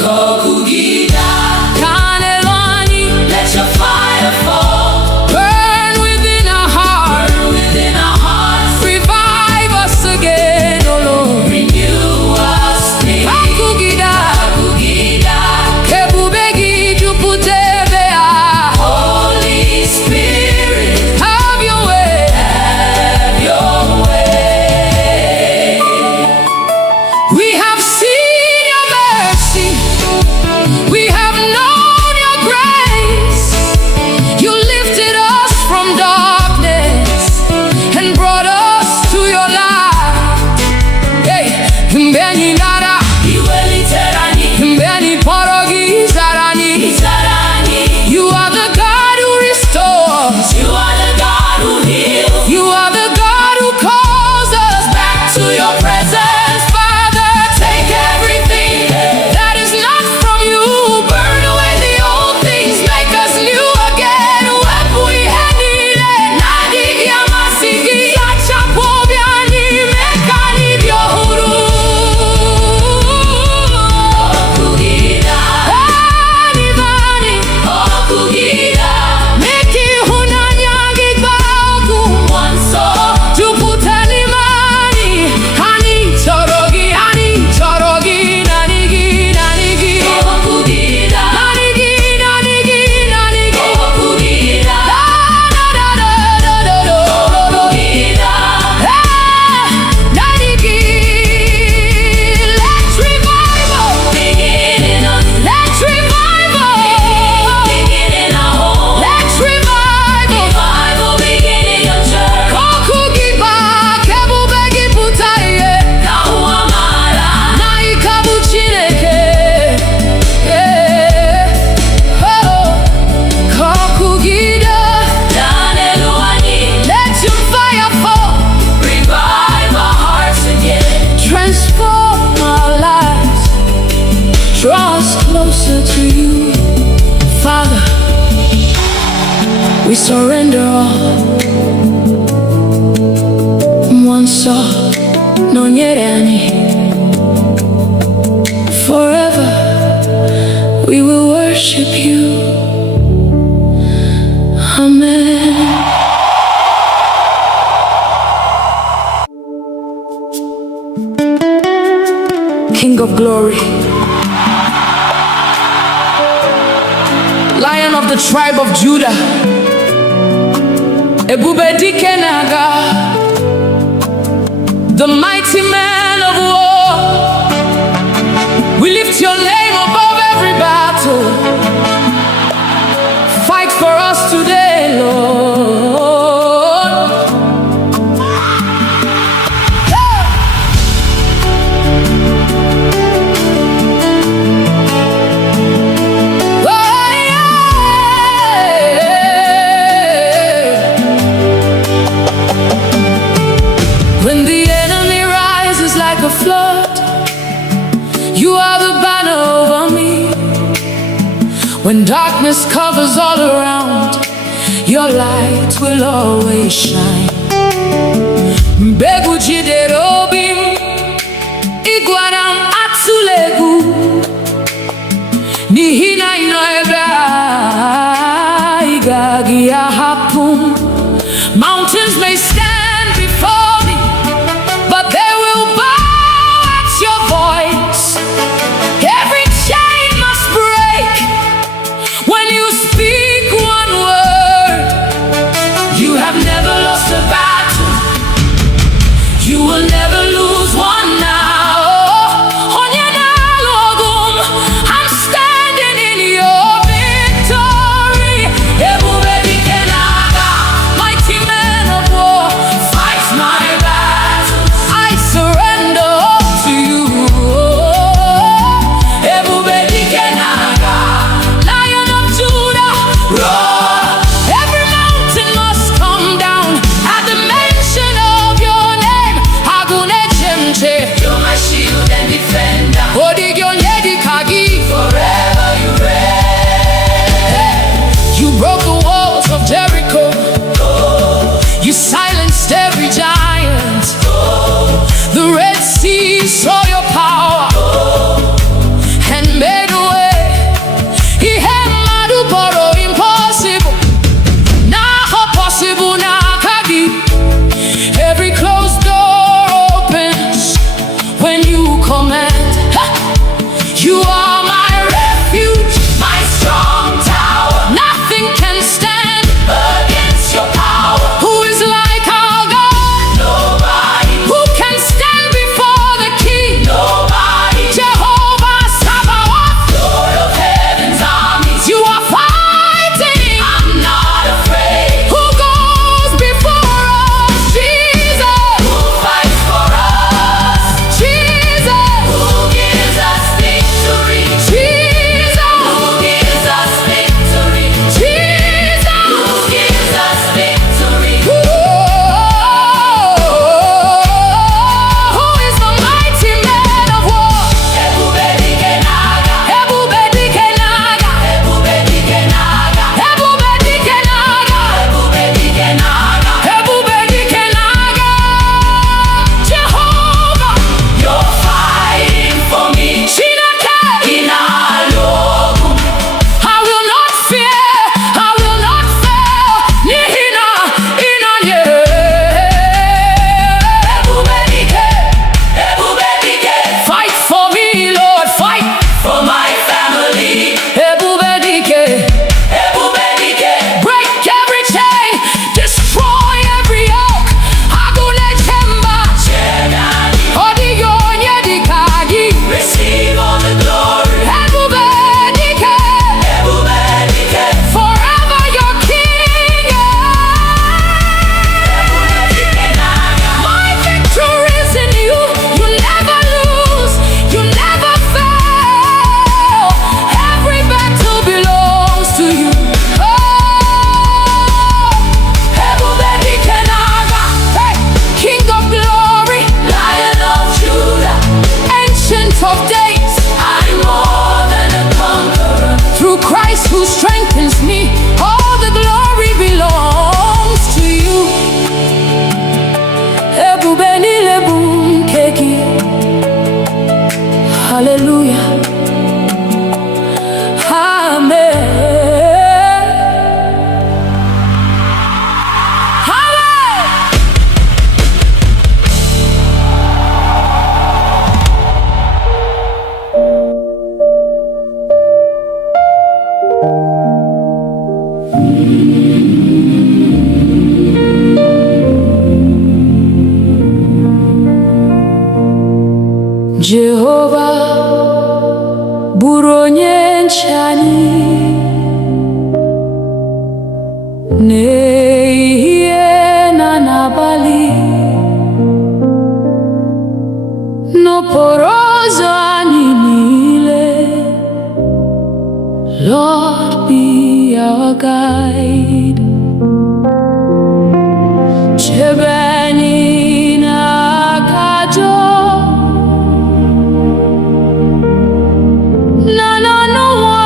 Kokugida, Kanelani, let your fire fall. Burn within our hearts. Burn within our hearts. Revive us again, oh Lord. Renew us. Kokugida, Kokugida, Kebubegi juputebea. Holy Spirit, have your way. Have your way. We have seen your mercy. We have known your grace. You lifted us from darkness and brought us to your light. Hey, mbeni nara, iweli terani, mbeni porogi zarani, zarani. You are the God who restores. You are the God who heals. You are the God who calls us back to your presence. Father, take everything that is not from you. Burn away the old things, make us new again. Wepui henile, nadi yamasigi, achapobiani, mekani byohuru. Okugida, anivani, okugida, meki hunanyagi bagu. Mwanso, juputani mani, hani chorogi, nanigi, nanigi. Okugida, nanigi, nanigi, nanigi. Okugida, da da da da da da. Okugida, nanigi. Let's revival begin in us. Let's revival begin in our home. Let's revival begin in your church. Kokugiba, kebubegi putaye. Nauamara, naikabu chineke. Oh, kokugida, daneluani. Let your fire fall. Revive our hearts again. Transform our lives. Draw us closer to you. Father, we surrender all. Mwanso, nonyerani. Forever we will worship you. Amen. King of glory, Lion of the tribe of Judah, Ebube dike naga, the mighty man of war. We lift your name above every battle. Fight for us today, Lord. When the enemy rises like a flood, you are the When darkness covers all around, your light will always shine. Mbegu jidere obi m, ịgwara m atụla egwu, n'ihi na ị nọ ebe a, ị gaghị ahapụ m. Mountains may stand before me, but they will bow at your voice. Every chain must break when you speak one word. You have never lost a battle, you will never lose one now. I'm standing in your victory. Mighty man of war, fight my battles. I surrender all to you. Lion of Judah, roar. Every mountain must come down at the mention of your name. You're my shield and defender. Forever you reign. You broke the walls of Jericho. You silenced every giant. The Red Sea saw your power and made a way. He had madu boro impossible. Now possible now kagi. Every closed door opens when you command. You are my refuge, my strong tower. Nothing can stand against your power. Who is like our God? Nobody. Who can stand before the King? Nobody. Jehovah Sabaoth, Lord of heaven's armies. You are fighting, I'm not afraid. Who goes before us? Jesus. Who fights for us? Jesus. Who gives us victory? Jesus. Who gives us victory? Jesus. Who gives us victory? Who is the mighty man of war? Ebube dike n'agha. Ebube dike n'agha. Ebube dike n'agha. Ebube dike n'agha. Ebube dike n'agha. Ebube dike n'agha. Jehovah, you're fighting for me. Chineke, ị na-alụ ọgụ. I will not fear, I will not fail. N'ihi na ị nọnyere. Ebube dike, ebube dike. Fight for me, Lord, fight for my family. Ebube dike, ebube dike. Break every chain, destroy every yoke. Agụle chemba, ọdịghị onye dịka gị. Receive all the glory. Ebube dike, ebube dike. Forever your king. Ebube dike n'agha. My victory is in you. You never lose, you never fail. Every battle belongs to you. Ebube dike n'agha. Hey, King of glory, Lion of Judah, Ancient of days, I'm more than a conqueror. Through Christ who strengthens me, all the glory belongs to you. Ebube niile bụ nke gị. Hallelujah. Amen. Hallelujah. Jehovah bụrụ onye nche anyị n'ehihie na n'abalị, n'okporo ụzọ anyị niile. Lord, be our guide. Chebe anyị n'aka ajọ na n'ọnụnwa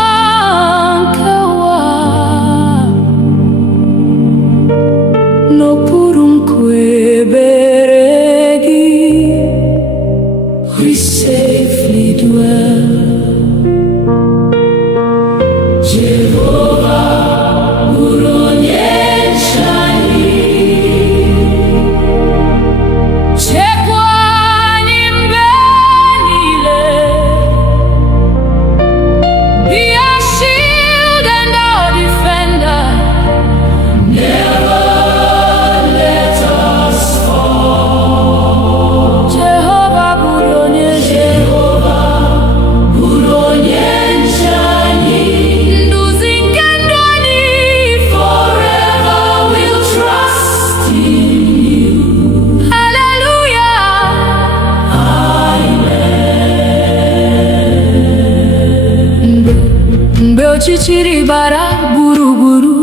ọchịchịrị bara gburugburu,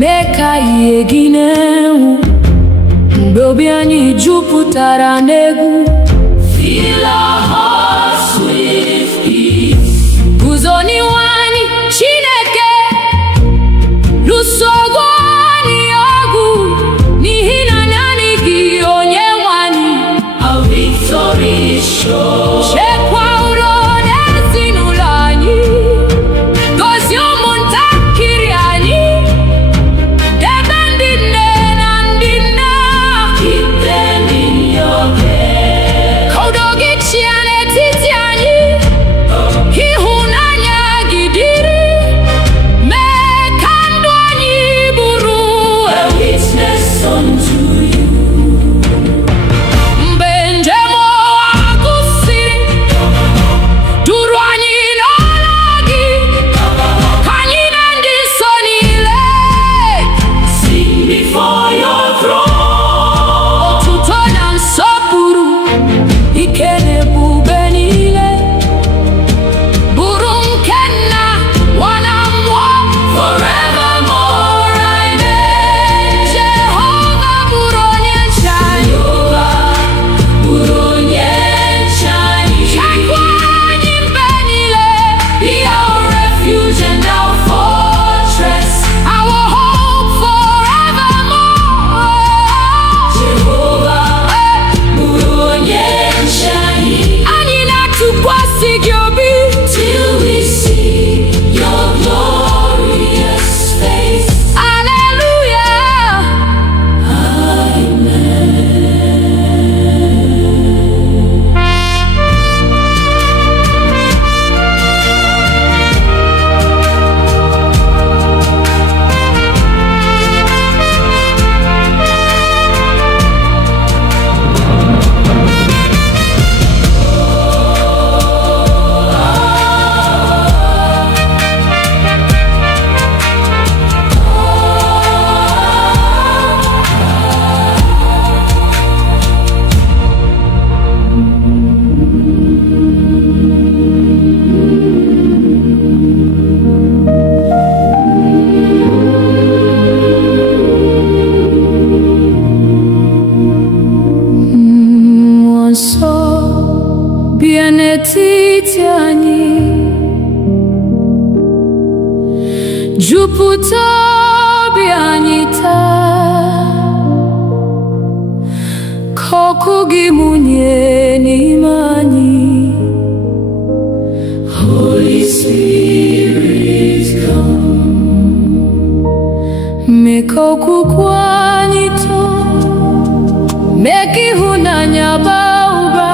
mee ka ihe gị na-enwu. Mgbe obi anyị jupụtara n'egwu, fill our hearts with peace. Guzo n'ihu anyị, Chineke, lụsogo anyị ọgụ, n'ihi na naanị gị Onyenwe anyị. Our victory is sure. Chekwa udo n'ezinụlọ anyị, gozie ụmụntakịrị anyị, debe ndị nne na ndị nna. Keep them in your care. Ka udo gị chịa n'etiti anyị, ịhụnanya gị dịrị, mee ka ndụ anyị bụrụ a witness unto you. Mgbe njem ụwa gwụsịrị, duru anyị n'ọla gị, ka anyị na ndị nsọ niile sing before your throne. Otuto na nsọpụrụ, ike na ebube niile, bụrụ nke Nna, Nwa na Mmụọ, forevermore. Amen. Jehova bụrụ onye nche anyị. Bụrụ onye nche anyị. Chekwa anyị mgbe niile. Be our refuge and our fortress, our hope forevermore. Jehova bụrụ onye nche anyị. Anyị na-atụkwasị gị obi till we see your glorious face. Hallelujah. Mmụọ nsọ, bịa n'etiti anyị, jupụta obi anyị taa, ka ọkụ gị mụnye n'ime anyị. Holy Spirit, come. Mee ka okwukwe anyị too, mee ka ịhụnanya baa ụba.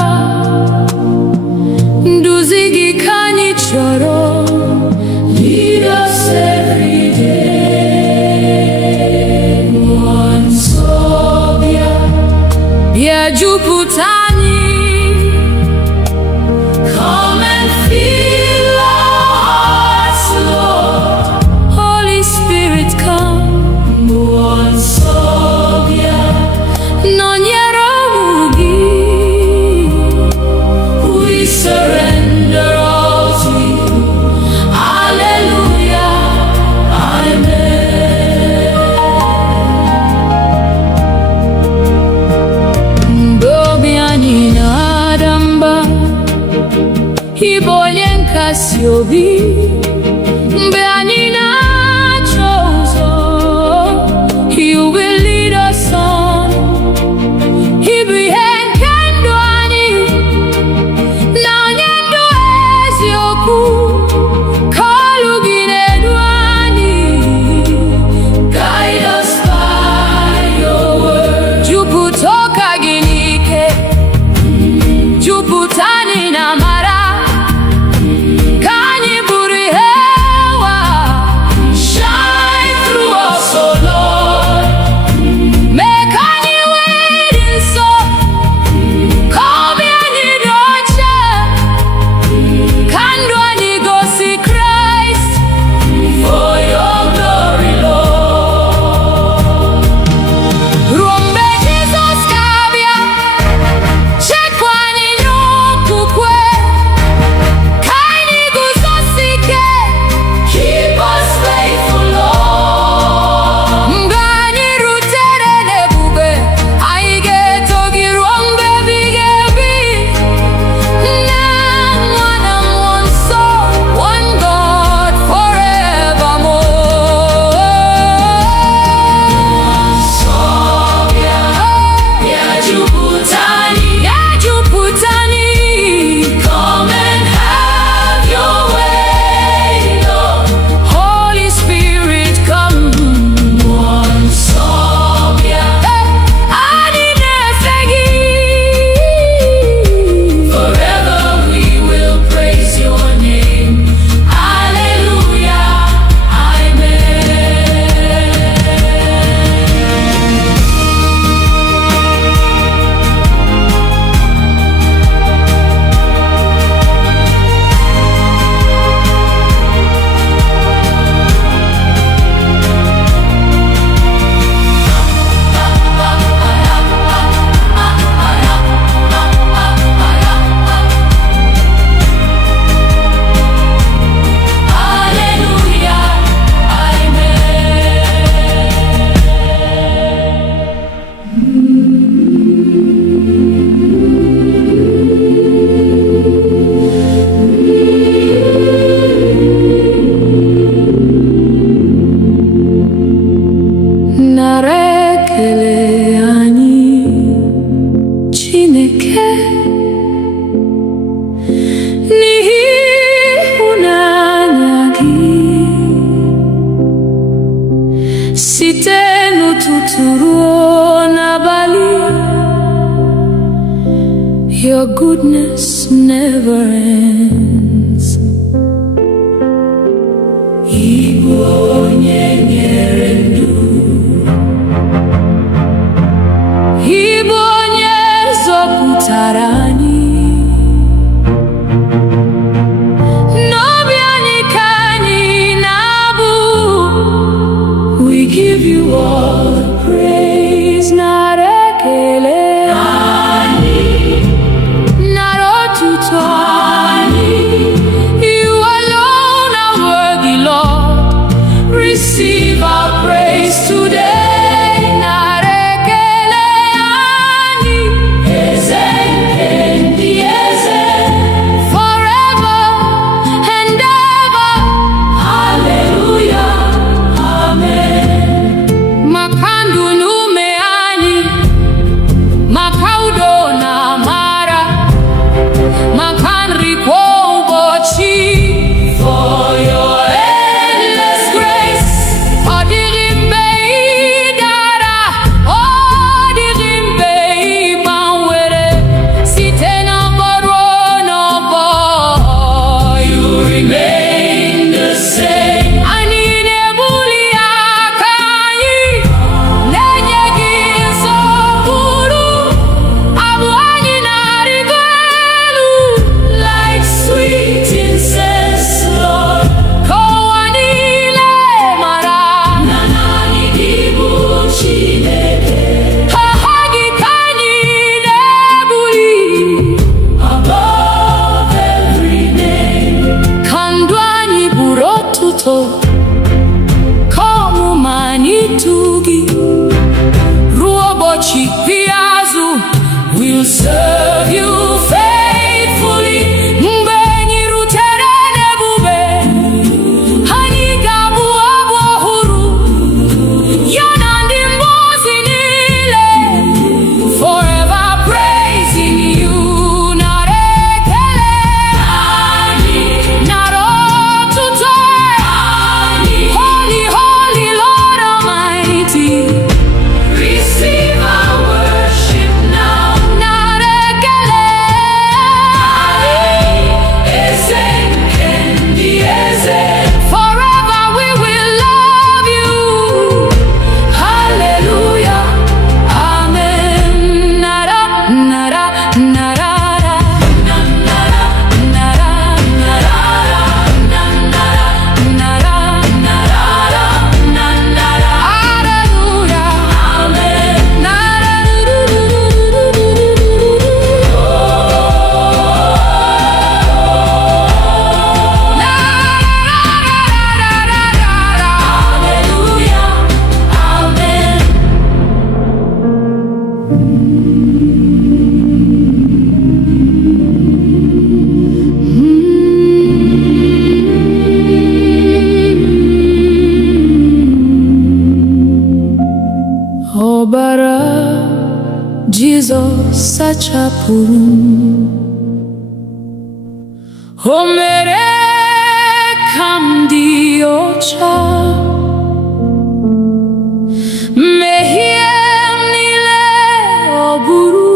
Nduzi gị ka anyị chọrọ. Lead us every day. Mmụọ nsọ, bịa jupụta anyị. Come and fill our hearts, Lord. Holy Spirit, come. Mmụọ nsọ, nọnyere ụmụ gị. We surrender all to you. Hallelujah. Amen. Mgbe obi anyị na-ada mba, ị bụ onye nkasi obi. Mgbe anyị na-achọ ụzọ, you will lead us on. Ị bụ ihe nke ndụ anyị, na onye ndụ eziokwu. Ka olu gị na-edu anyị. Guide us by your word. Jupụta ụka gị n'ike, jupụta anyị na amara, ka anyị bụrụ Chineke n'ịhụnanya gị site n'ụtụtụ ruo n'abalị. Your goodness never ends. Igbo onye nyere ndụ, Igbo onye zọpụtara anyị, n'obi anyị ka anyị na-abụ. We give you all the praise, nara ekele anyị, nara otuto anyị. You alone are worthy, Lord. Receive our praise today. Nara ekele anyị, eze nke ndị eze, forever and ever. Hallelujah, amen. Maka ndụ na ume anyị, maka udo na amara, maka nri kwa ụbọchị. For your endless grace, ọ dịghị mgbe ị dara, ọ dịghị mgbe ị gbanwere, site n'ọgbọ ruo n'ọgbọ. You remain the same. Anyị na-ebuli aka anyị, na-enye gị nsọpụrụ. Abụ anyị na-arịgo elu, like sweet incense, Lord. Ka ụwa niile mara na naanị gị bụ Chineke. Aha gị ka anyị na-ebuli above every name. Ka ndụ anyị bụrụ otuto, ka ọmụma anyị too gị. Ruo ụbọchị ikpeazụ, we'll serve you faithfully. Mgbe anyị rutere n'ebube, anyị ga-abụ abụ ọhụrụ, ya na ndị mmụọ ozi niile. Forever praising you. Nara ekele anyị, nara otuto anyị. Holy, holy Lord Almighty, receive our worship now. Nara ekele anyị, eze nke ndị eze. Forever we will love you. Hallelujah, amen. Nara, nara, nara, nara, nara, nara, nara, nara, nara. Hallelujah, amen. Nara, hallelujah, amen. Ọbara Jizọs sachapụrụ m, o mere ka m dị ọcha. Mmehie m niile ọ bụrụ,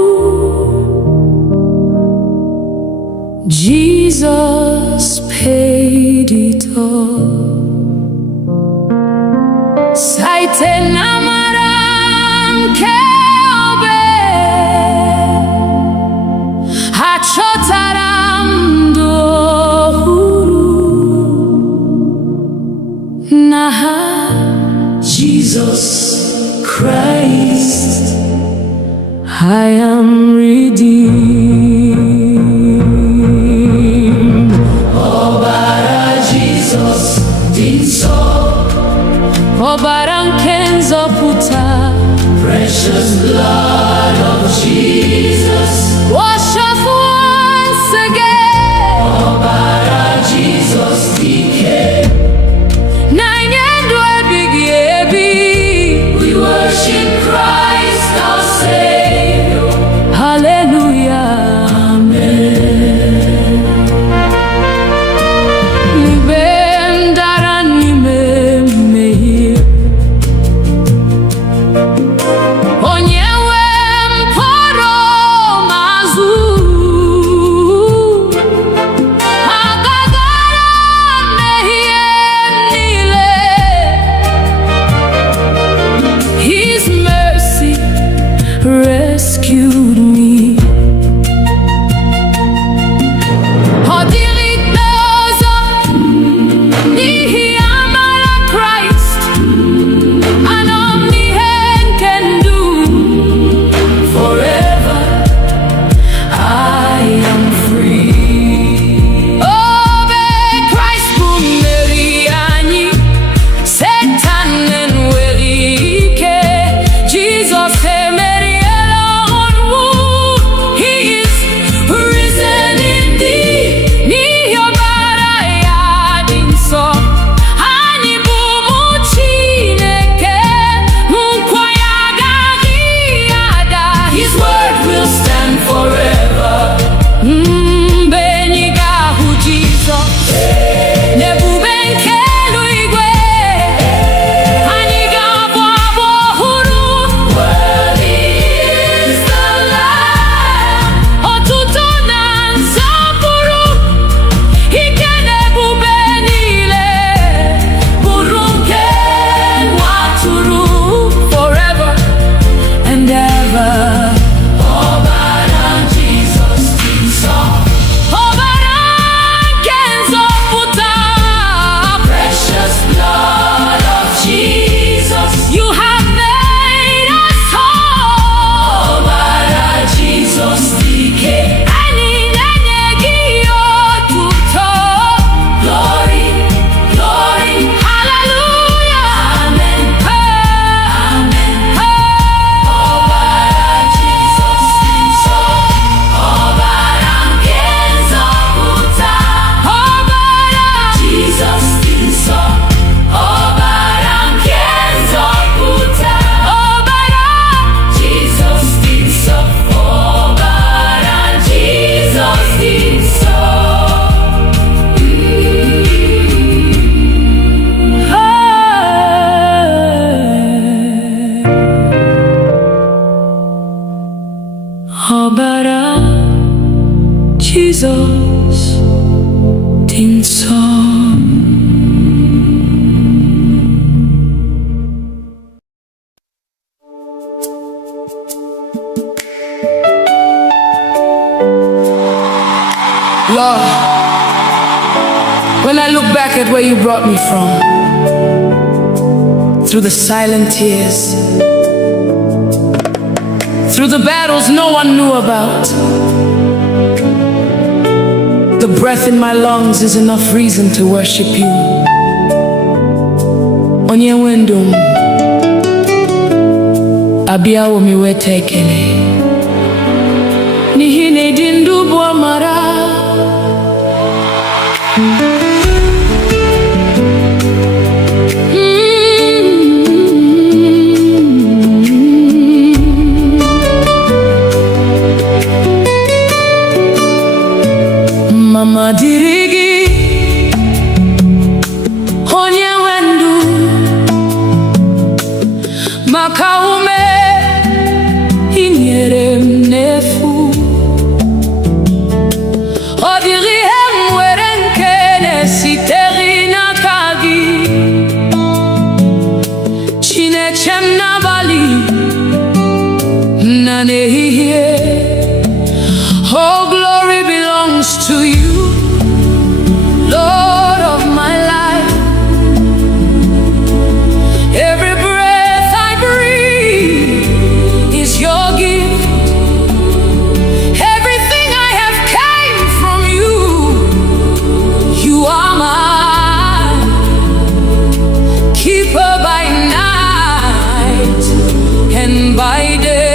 Jesus paid it all. Site n'amara nke obe, achọtara m ndụ ọhụrụ. N'aha Jesus Christ, I am redeemed. Ọbara Jesus dị nsọ, ọbara nke nzọpụta. Precious blood of Jesus, wash us once again. Ọbara Jesus dike, na-enye ndụ ebighị ebi. We worship Christ our Savior. Hallelujah. n'ọbara Jizọs dị nsọ. Lord, when I look back at where you brought me from, through the silent tears, through the battles no one knew about, the breath in my lungs is enough reason to worship you. Onye wendum, abiawo mi weta ekele, n'ihi na ịdị ndụ bụ amara. Mama dịrị gị, onye nwe ndụ, maka ume ị nyere m n'efu. Ọ dịrị ihe m nwere nke na-esitere n'aka gị, Chineke m n'abalị na n'ehihie. Oh, glory belongs to you, Lord of my life. Every breath I breathe is your gift. Everything I have came from you. You are my keeper by night and by day.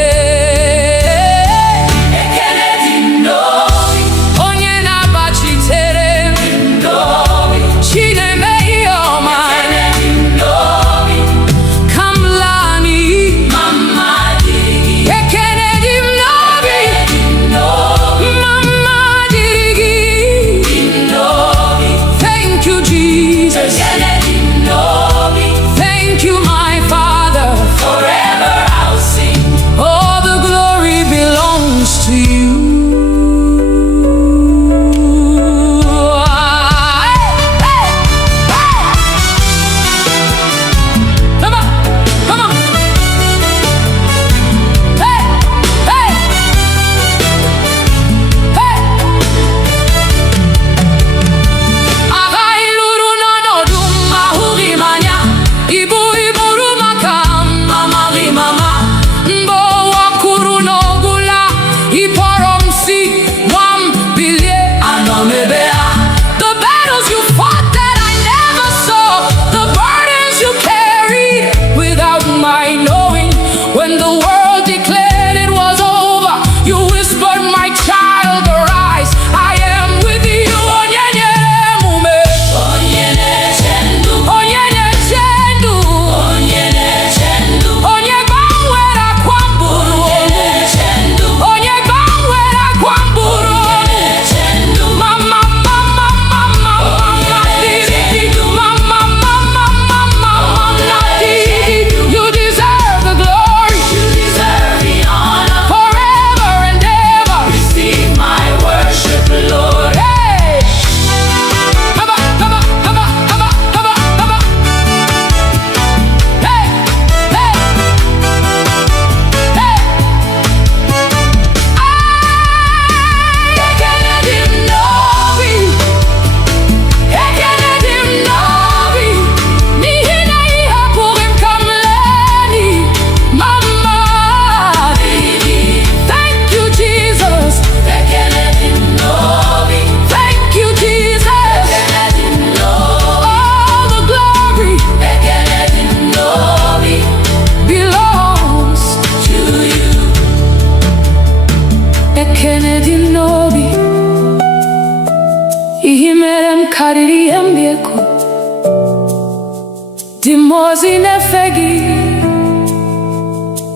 Dimozi nefegi,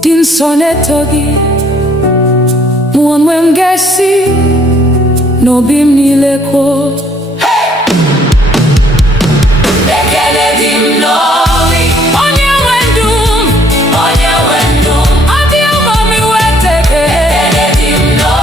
din sonetogi, muonwe mgesi, no bim nileko. Ekele dim novi, onye wendum, adi umami weteke. Ekele dim novi.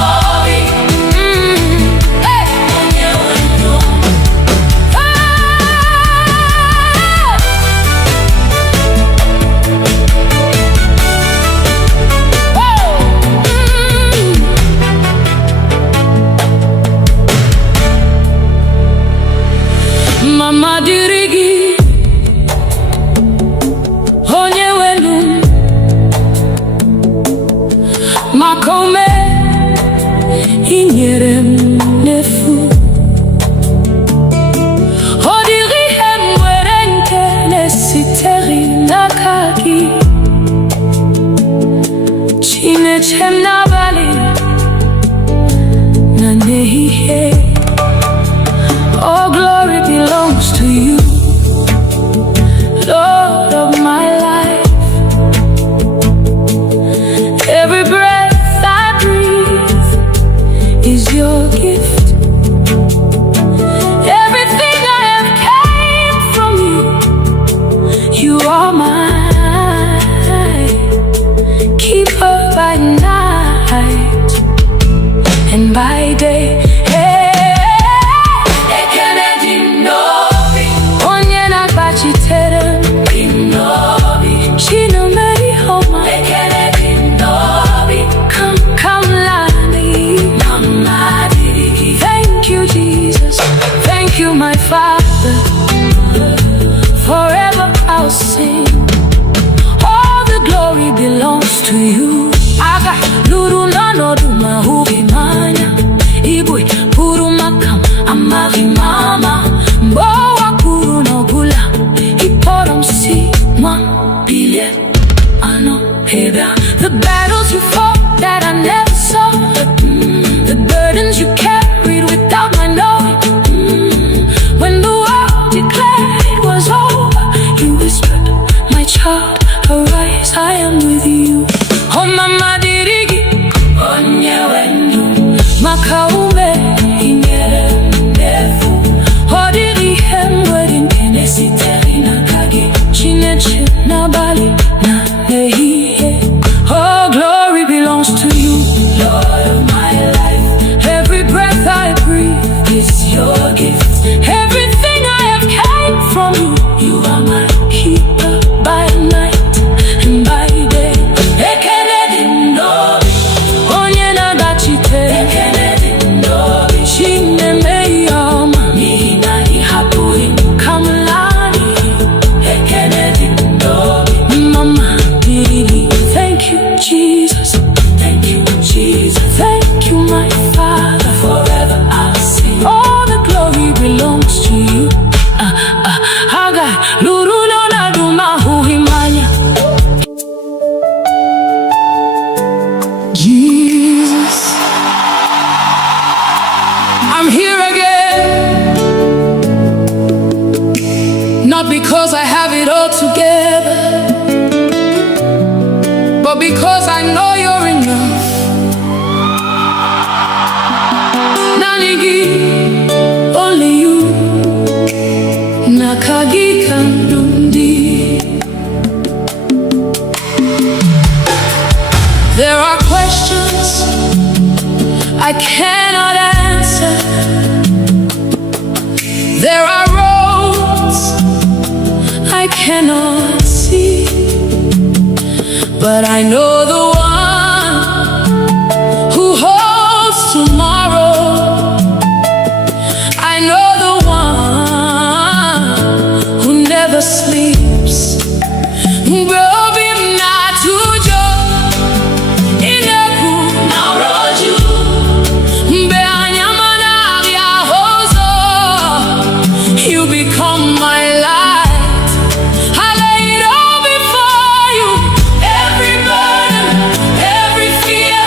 nehihie. All glory belongs to you, Lord of my life. Every breath I breathe is your gift. Everything I have came from you. You are mine, keeper by night and by day. Thank you, my Father. Forever I'll sing. All the glory belongs to you. Aga luru nanodu mahubi mana. Igbo puru makam amari mama. Mbowa puru no bula. Iporom si mwa bile ano heba. The battles you fought that I never saw. The burdens you carried without my knowing. When the world declared it was over, you whispered, my child, arise, I am with you. Oh mama dirigi, onye wenu, makaume ingere ndefu. Odiri hemwedin enesiteri na kage, chineche na bali na nehiye. Oh, glory belongs to you, Lord of my life. Every breath I breathe is your gift. Everything I have came from you. You are my keeper by night and by day. Ekenedi ndobi, onye nagachite. Ekenedi ndobi, chinemeyama. Nina ihapuri kamlani. Ekenedi ndobi, mama diri. Thank you, Jesus. Thank you, Jesus. Thank you, my Father. Forever I'll sing. All the glory belongs to you. Haga luru no naduma huhimanya. Jesus, I'm here again. Not because I have it all together, but because I know you're enough. Nanigi, only you. Nakagi kandundi. There are questions I cannot answer. There are roads I cannot see, but I know the one who holds tomorrow. I know the one who never sleeps. You become my light. I lay it all before you. Every burden, every fear,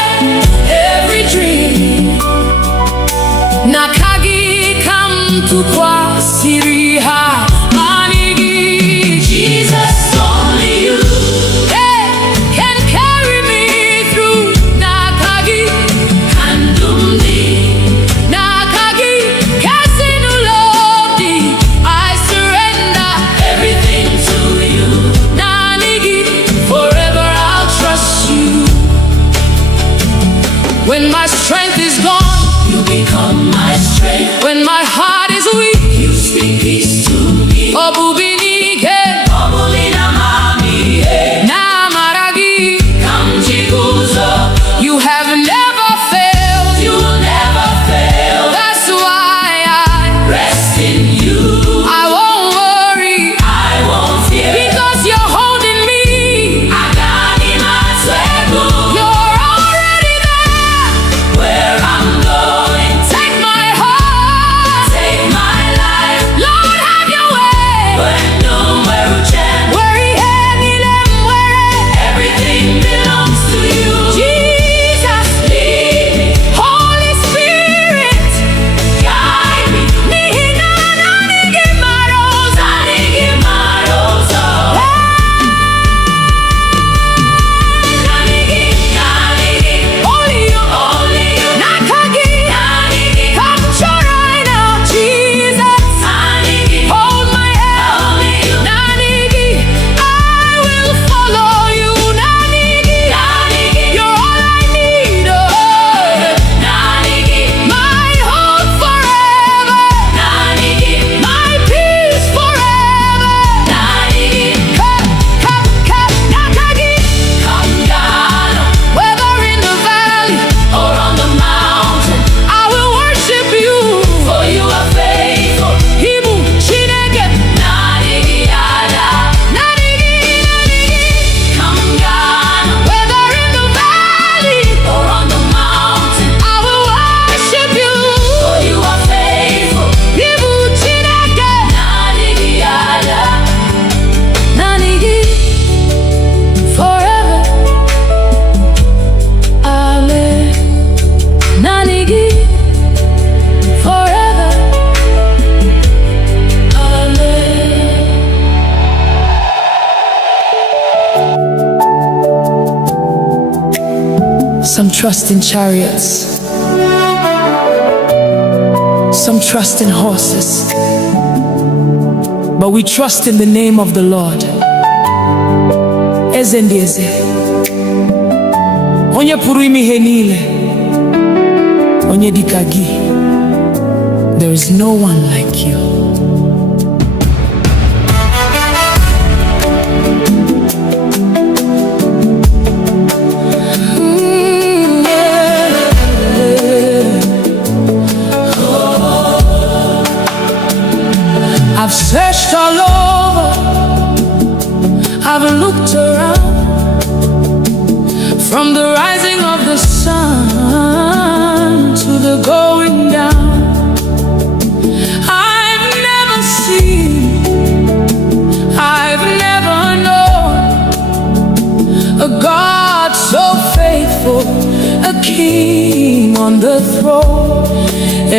every dream. Nakagi kam tu kwa siriha manigi. Jesus, only you, hey, can carry me through. Nakagi kandumdi. Nakagi kasinu lodi. I surrender everything to you. Nanigi, forever I'll trust you. When my strength is gone, you become my strength. When my heart is weak, you speak peace to me. Obubinike, obulina mami, namaragi, kamjiguzo. You have never failed. You will never fail. That's why I rest in you. I won't worry. I won't fear. Because you're holding me. Agani maswego. You're already there. Where I'm going. Take my heart. Take my life. Lord, have your way. When nanigi forever. Some trust in chariots, some trust in horses, but we trust in the name of the Lord. Eze ndị eze, onye pụrụ ime ihe niile, onye dịka gị. There is no one like you. I've searched all over, I've looked around, from the rising of the sun to the going down. I've never seen, I've never known a God so faithful, a king on the throne.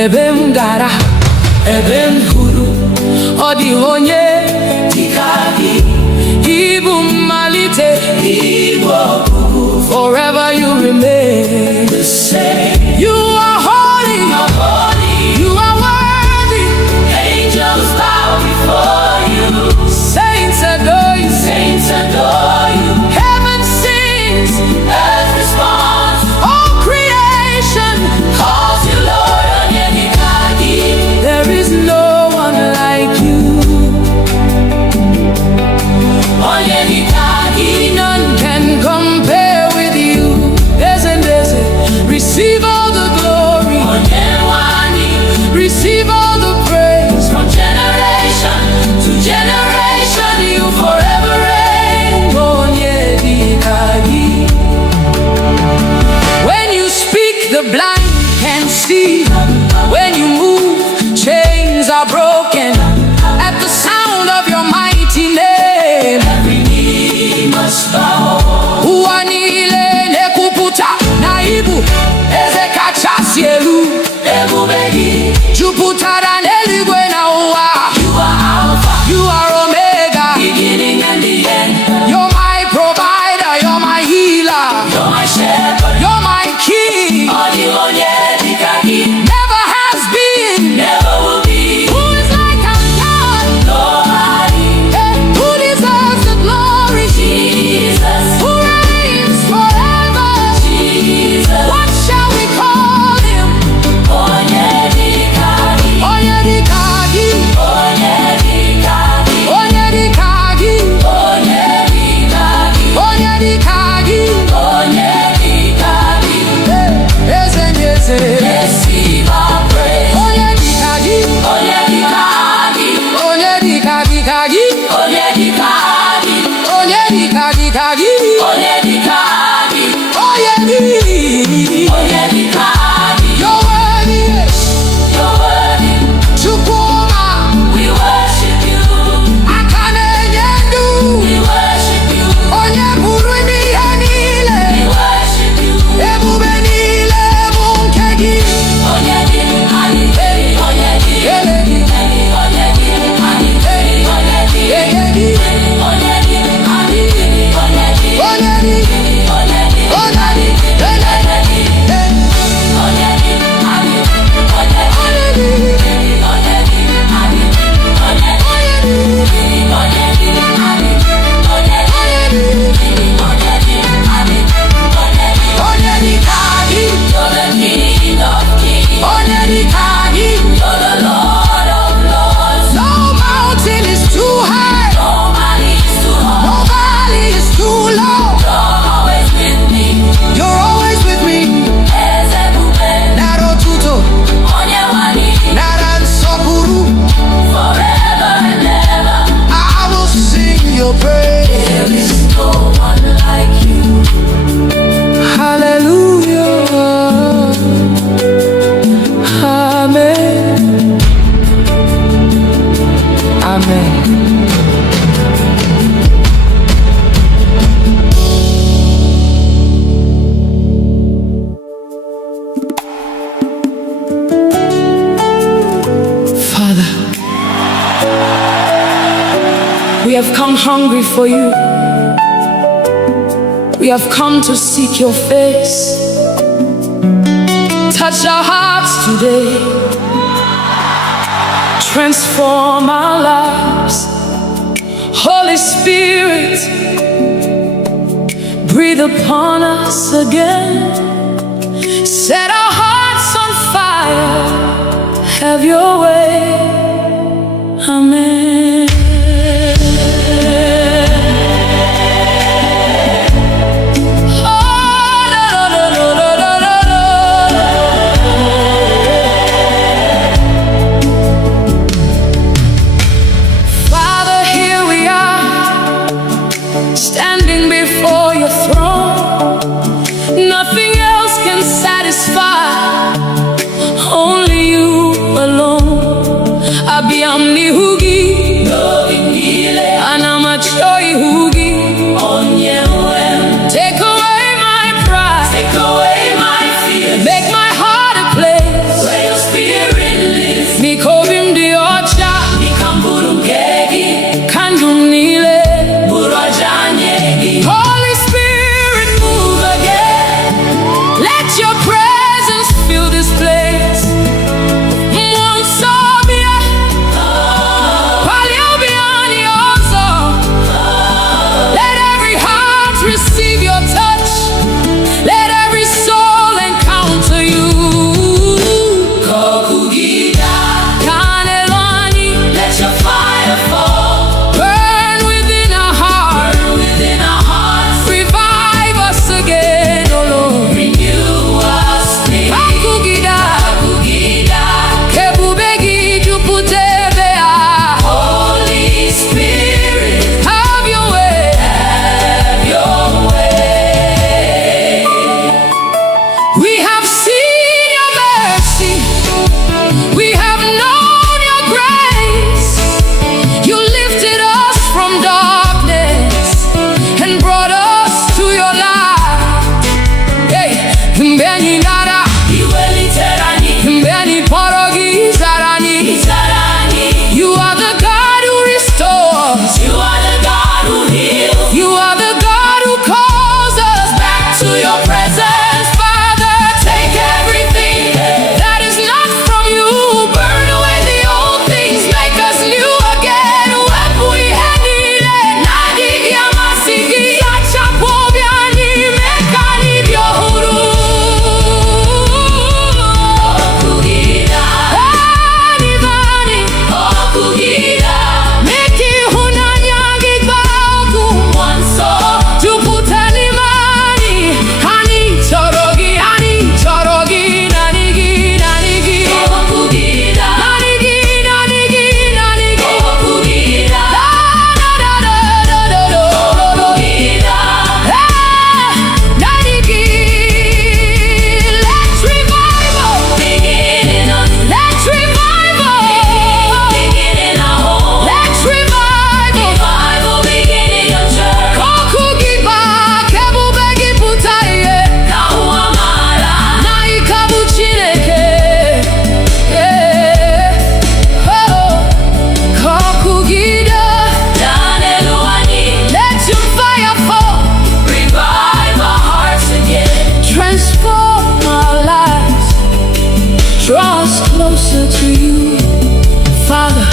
Ebem gara, ebem huru, odi onye dikagi, Igbo malite, Igbo forever you remain the same. You are holy, you are worthy. Angels bow before you, saints adore you, Heaven sings, earth responds, all creation calls you Lord. There is no one like you. None can compare with you. Receive all the glory, receive all the praise. From generation to generation, you forever reign. When you speak, the blind can see. When you move, chains are broken. At the sound of your mighty name, every knee must bow. Uanile nekuputa naibu ezekachasielu ebubegi juputara neligwe na uwa. You are Alpha, you are Omega, beginning and the end. You're my provider, you're my healer, you're my shepherd, you're my king. Never has been, have come hungry for you. We have come to seek your face. Touch our hearts today. Transform our lives. Holy Spirit, breathe upon us again. Set our hearts on fire. Have your way. Amen. Father, here we are, standing before your throne. Nothing else can satisfy, only you alone. Abiyamni hugi, anamachoi hugi. Take away my pride, take away my fear, make my heart a place where your spirit lives. Mikovim diocha, mikamburungegi, kandumnile, burajanyegi. Holy Spirit, move again. Let your presence fill this place. Receive your touch. Let every soul encounter you. Let your fire fall. Burn within our hearts. Revive us again, oh Lord. Renew us. Holy Spirit, have your way. We have seen your mercy. We have known your grace. You lifted us from darkness and brought us to your light. Hey, mbeni nara, mbeni porogi zarani. You are the God who restores. You are the God who heals. You are the God who calls us back to your presence. Father, take everything that is not from you. Burn away the old things, make us new again. Wepui henile, nadi yamasigi, achapobiani, mekani byohuru. Anivani, meki hunanyagi bagu. Tuputani mani, hani chorogi, nanigi. Nanigi. Nanigi. Let's revival. Let's revival. Let's revival. Kokugiba, kebubegi putaye. Naikabu chineke. Kokugida. Let your fire fall. Revive our hearts again. Transform our lives. Draw us closer to you. Father,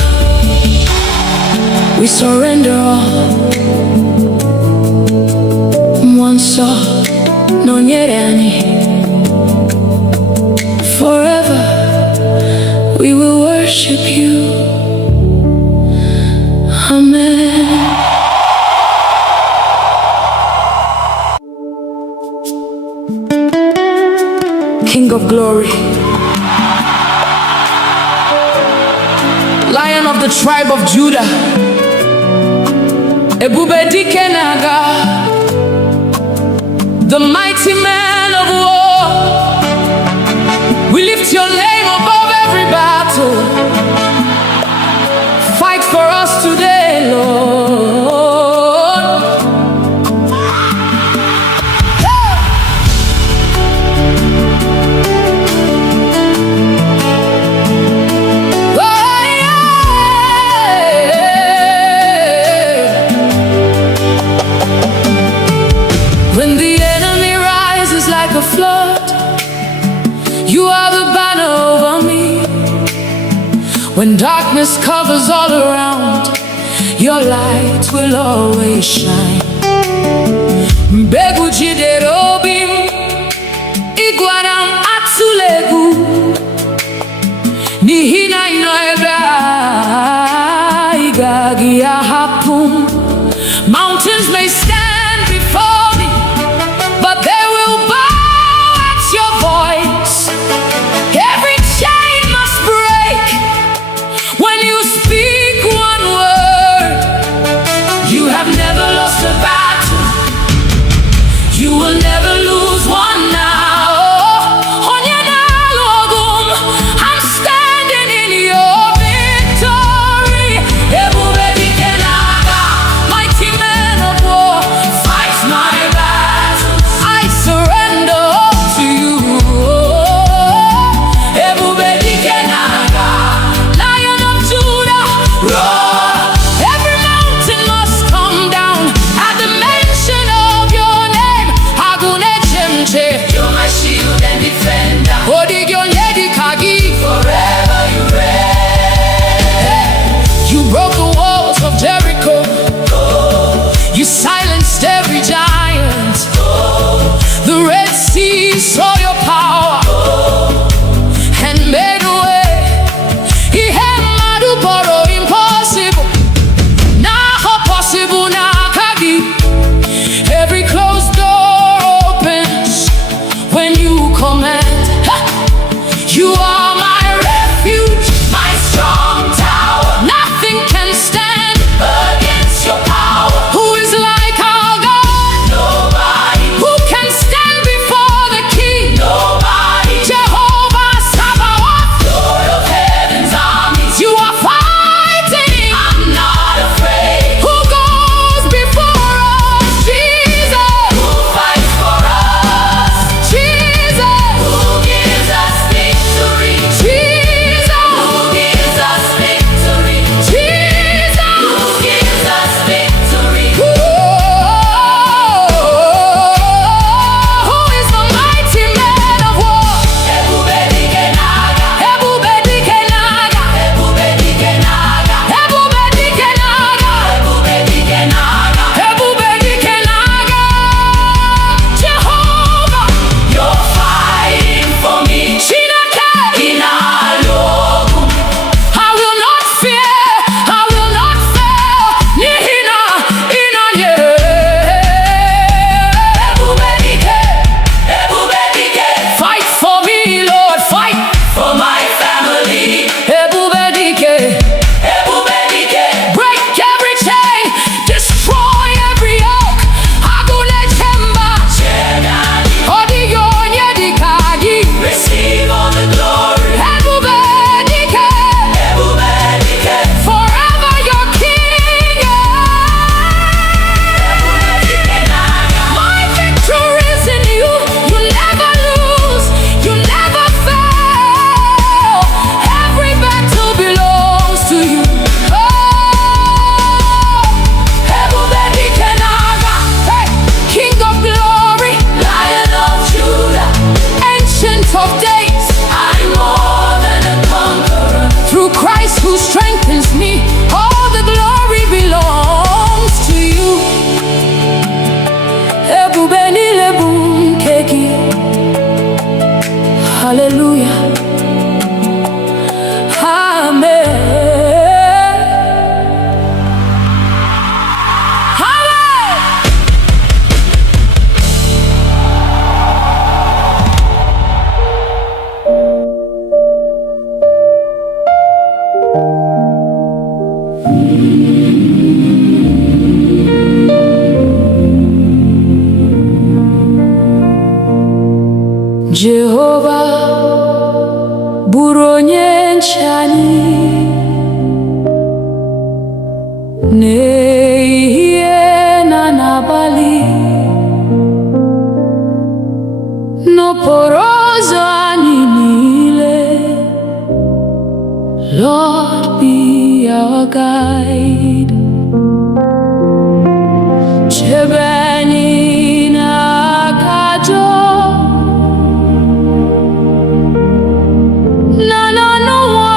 we surrender all. One soul, no nyerani. Forever we will worship you. Amen. King of glory, Lion of the tribe of Judah, Ebube dike naga, the mighty man of war. We lift your name above every battle. Fight for us today, Lord. Oh, yeah. When darkness covers all around, your light will always shine. Mbegu jidere obi m, ịgwara m atụla egwu, n'ihi na ị nọ ebe a, ị gaghị ahapụ m. Mountains may stand before me, but they will bow at your voice. Every chain must break when you speak one word. You have never lost a battle, you will never lose one now. I'm standing in your victory. Mighty man of war, fight my battles. I surrender all to you. Lion of Judah, roar. Every mountain must come down at the mention of your name. You're my shield and defender. Forever you reign. You broke the walls of Jericho. You silenced every giant. The Red Sea saw your power and made a way. Impossible, now possible, now kagi. Every closed door opens when you command. You are my refuge, my strong tower. Nothing can stand against your power. Who is like our God? Nobody. Who can stand before the King? Nobody. Jehovah Sabaoth, Lord of heaven's armies. You are fighting, I'm not afraid. Who goes before us? Jesus. Who fights for us? Jesus. Who gives us victory? Jesus. Who gives us victory? Jesus. Who gives us victory? Who is the mighty man of war? Ebube dike n'agha. Ebube dike n'agha. Ebube dike n'agha. Ebube dike n'agha. Ebube dike n'agha. Ebube dike n'agha. Jehovah, you're fighting for me. Chineke, ị na-alụ ọgụ. I will not fear, I will not fail. N'ihi na ị nọnyere. Ebube dike, ebube dike. Fight for me, Lord, fight for my family. Ebube dike, ebube dike. Break every chain, destroy every yoke. Agụle chemba, ọdịghị onye dịka gị. Receive all the glory. Ebube dike, ebube dike. Forever your king. My victory is in you. You never lose, you never fail. Every battle belongs to you. Ebube dike n'agha. Hey, King of glory, Lion of Judah, Ancient of days, I'm more than a conqueror. Through Christ who strengthens me, all the glory belongs to you. Ebube niile bụ nke gị. Hallelujah. Amen. Jehova bụrụ onye nche anyị n'ehihie na n'abalị, n'okporo ụzọ anyị niile. Lord, be our guide. Chebe anyị n'aka ajọ na n'ọnụnwa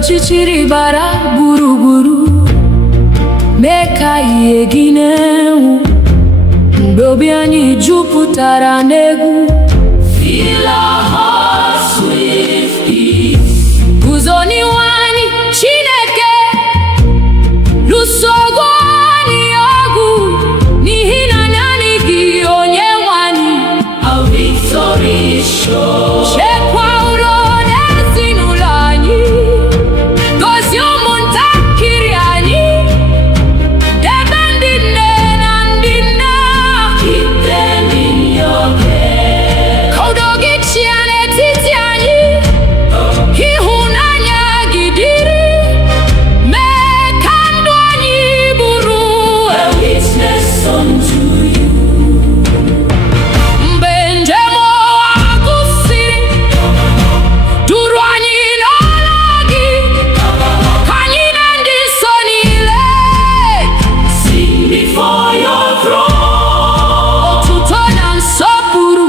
ọchịchịrị bara gburugburu, mee ka ihe gị na-enwu. Mgbe obi anyị jupụtara n'egwu, fill our hearts with peace. Guzo n'ihu anyị Chineke, lụso anyị ọgụ, n'ihi na naanị gị Onyenwe anyị. Our victory is sure. Chekwa udo n'ezinụlọ anyị, gozie ụmụntakịrị anyị, debe ndị nne na ndị nna. Keep them in your care. Ka udo gị chịa n'etiti anyị, ịhụnanya gị dịrị, mee ka ndụ anyị bụrụ a witness unto you. Mgbe njem ụwa gwụsịrị, duru anyị n'ọla gị, ka anyị na ndị nsọ niile sing before your throne. Otuto na nsọpụrụ,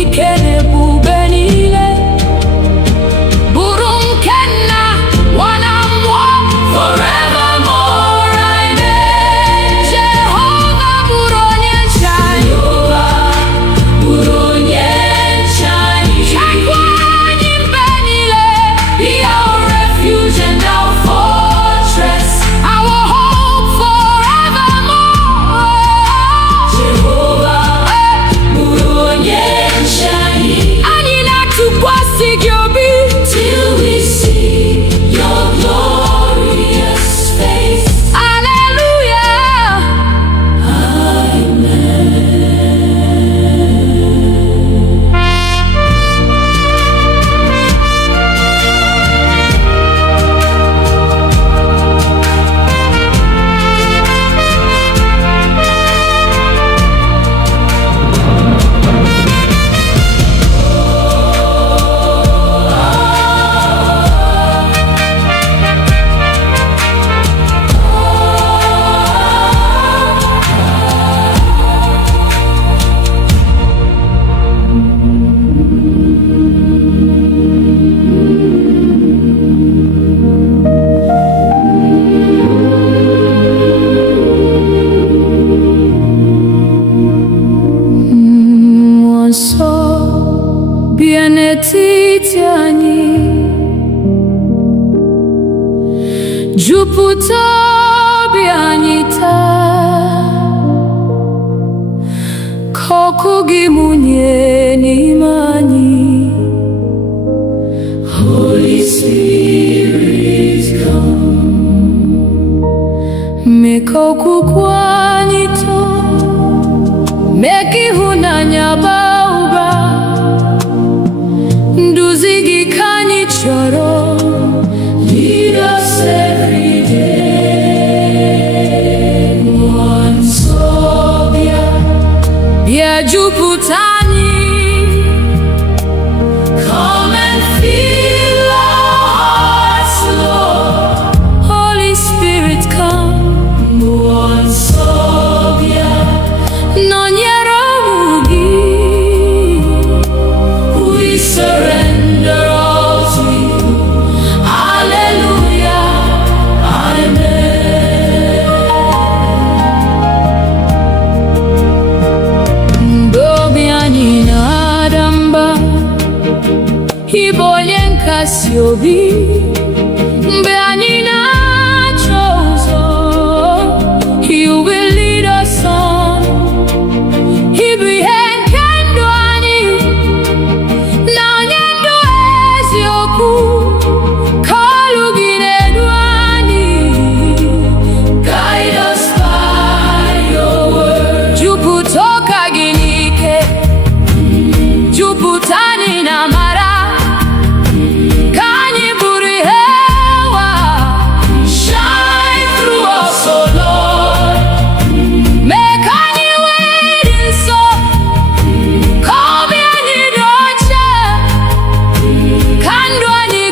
ike na ebube niile, bụrụ nke Nna, Nwa na Mmụọ, forevermore. Amen. Jehova bụrụ onye nche anyị. Bụrụ onye nche anyị. Chekwa anyị mgbe niile. Be our refuge and our fortress, our hope forevermore. Jehova bụrụ onye nche anyị. Anyị na-atụkwasị gị obi till we see your glorious face. Hallelujah. Mmụọ nsọ bịa n'etiti anyị, jupụta obi anyị taa, ka ọkụ gị mụnye n'ime anyị. Holy Spirit, come. Mee ka okwukwe anyị too, mee ka ịhụnanya baa ụba. Nduzi gị ka anyị chọrọ. Lead us every day. Mmụọ nsọ bịa, bịa jupụta anyị. Come and fill our hearts, Lord. Holy Spirit, come. Mmụọ nsọ bịa, nọnyere ụmụ gị. We surrender all to you. Hallelujah. Amen. Mgbe obi anyị na-ada mba, ị bụ onye nkasi obi. Mgbe anyị na-achọ ụzọ, you will lead us on. Ị bụ ihe nke ndụ anyị, na onye ndụ eziokwu. Ka olu gị na-edu anyị. Guide us by your word. Jupụta ụka gị n'ike, jupụta anyị na amara. Ka anyị bụrụ ihe ụwa. Shine through us, O Lord. Mee ka anyị wee dị nsọ, ka obi anyị dị ọcha, ka ndụ anyị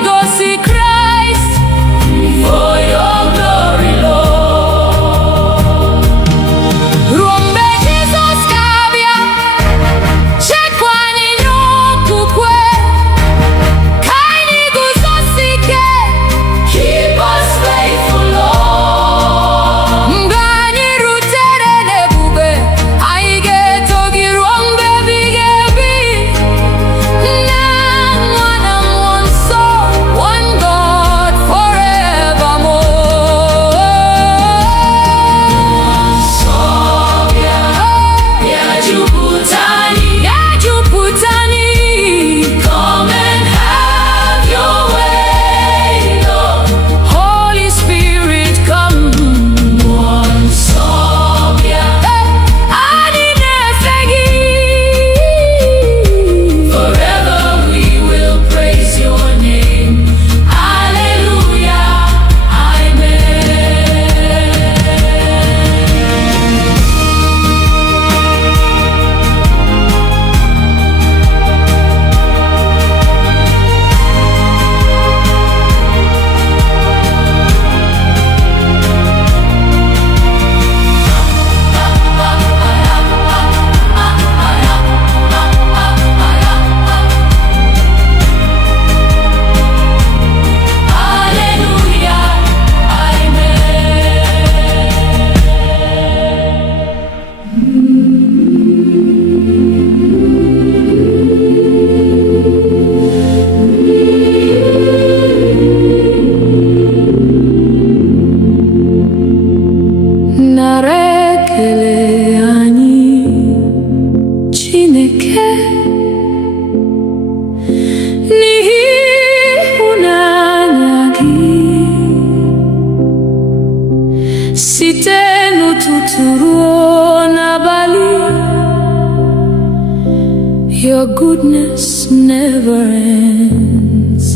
Your goodness never ends.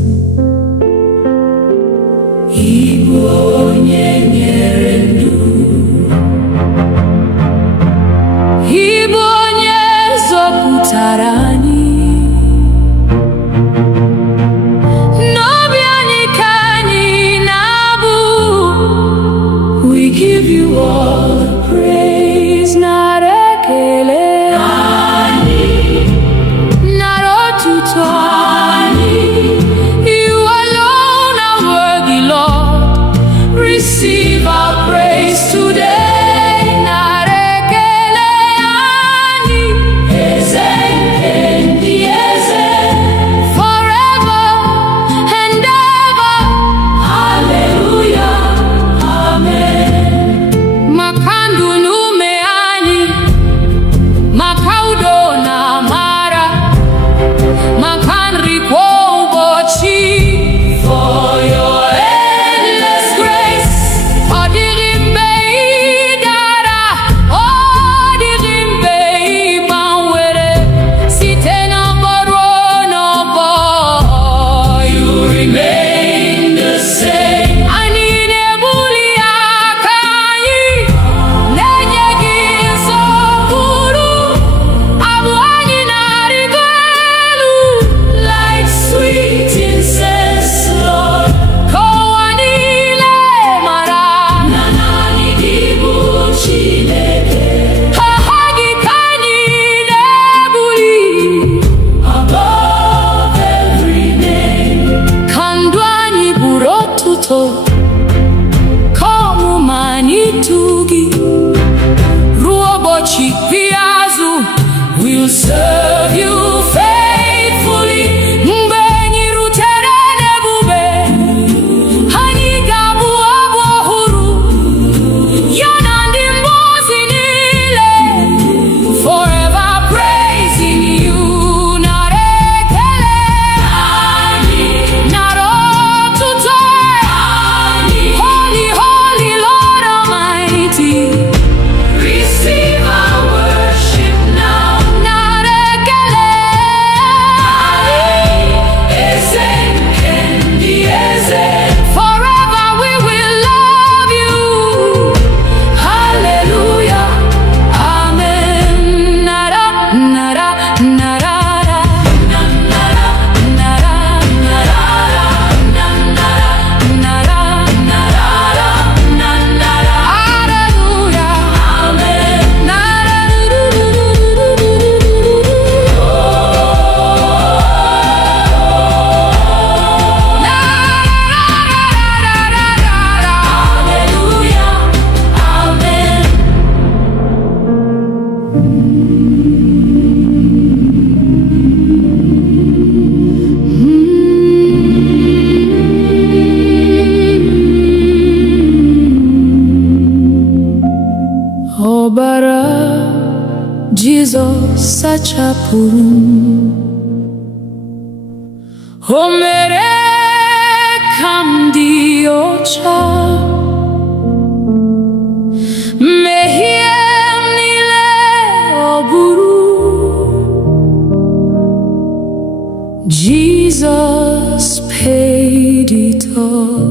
Igbo onye nyere ndụ, Igbo onye zọpụtara anyị. N'obi anyị ka anyị na-abụ. We give you all the praise, nara ekele. You alone are worthy, Lord. Receive our praise today. Narekele ani eze endi eze, forever and ever. Hallelujah, amen. Makandu nume ani, makaudo na mara, makanri kwa ubochi. For your endless grace, odirimbe idara, odirimbe ibanwere, site na boro no bo. You remain the same. Ani nebuli akanyi, nenyegi sokuru, abu ani narigelu, like sweet incense, Lord. Kowanile mara, nanani dibu chineke. Hahagi kanyi nebuli, above every name. Kandwani burotuto, komu manitugi. Ruobochi piazu, we'll serve you faithfully. Mbenyi rutere nebube, hani gabu abu huru. Yanandi mbozi nile, forever praising you. Narekele ani, narotuto ani. Holy, holy Lord Almighty, receive our worship now. Narekele ani, eze endi eze, forever we will love you. Hallelujah, amen. Nara, nara, narara, nara, nara, narara, nara, narara, narara. Hallelujah, amen. Nara, hallelujah, amen. Ọbara Jizọs sachapụrụ m. O mere ka m dị ọcha. Mmehie m niile ọ bụrụ. Jesus paid it all.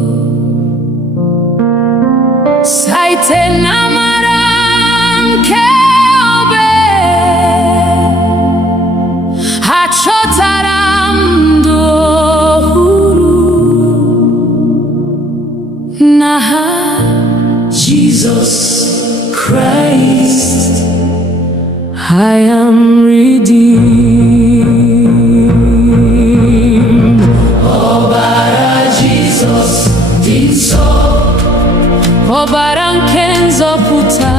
Site n'amara nke obe, achọtara m ndụ ọhụrụ. N'aha Jesus Christ, I am redeemed. Ọbara Jesus dị nsọ, ọbara nke nzọpụta.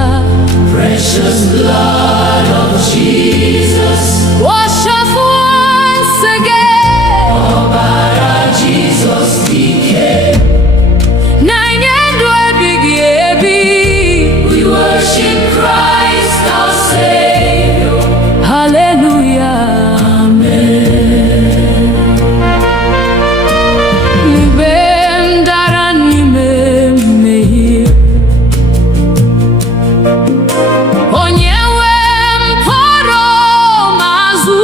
Precious blood of Jesus, wash us once again. Ọbara Jesus dike, na-enye ndụ ebighị ebi. We worship Christ our Savior. Hallelujah, amen. Mgbe m dara n'ime mmehie, onye nwe m kpọrọ m azụ.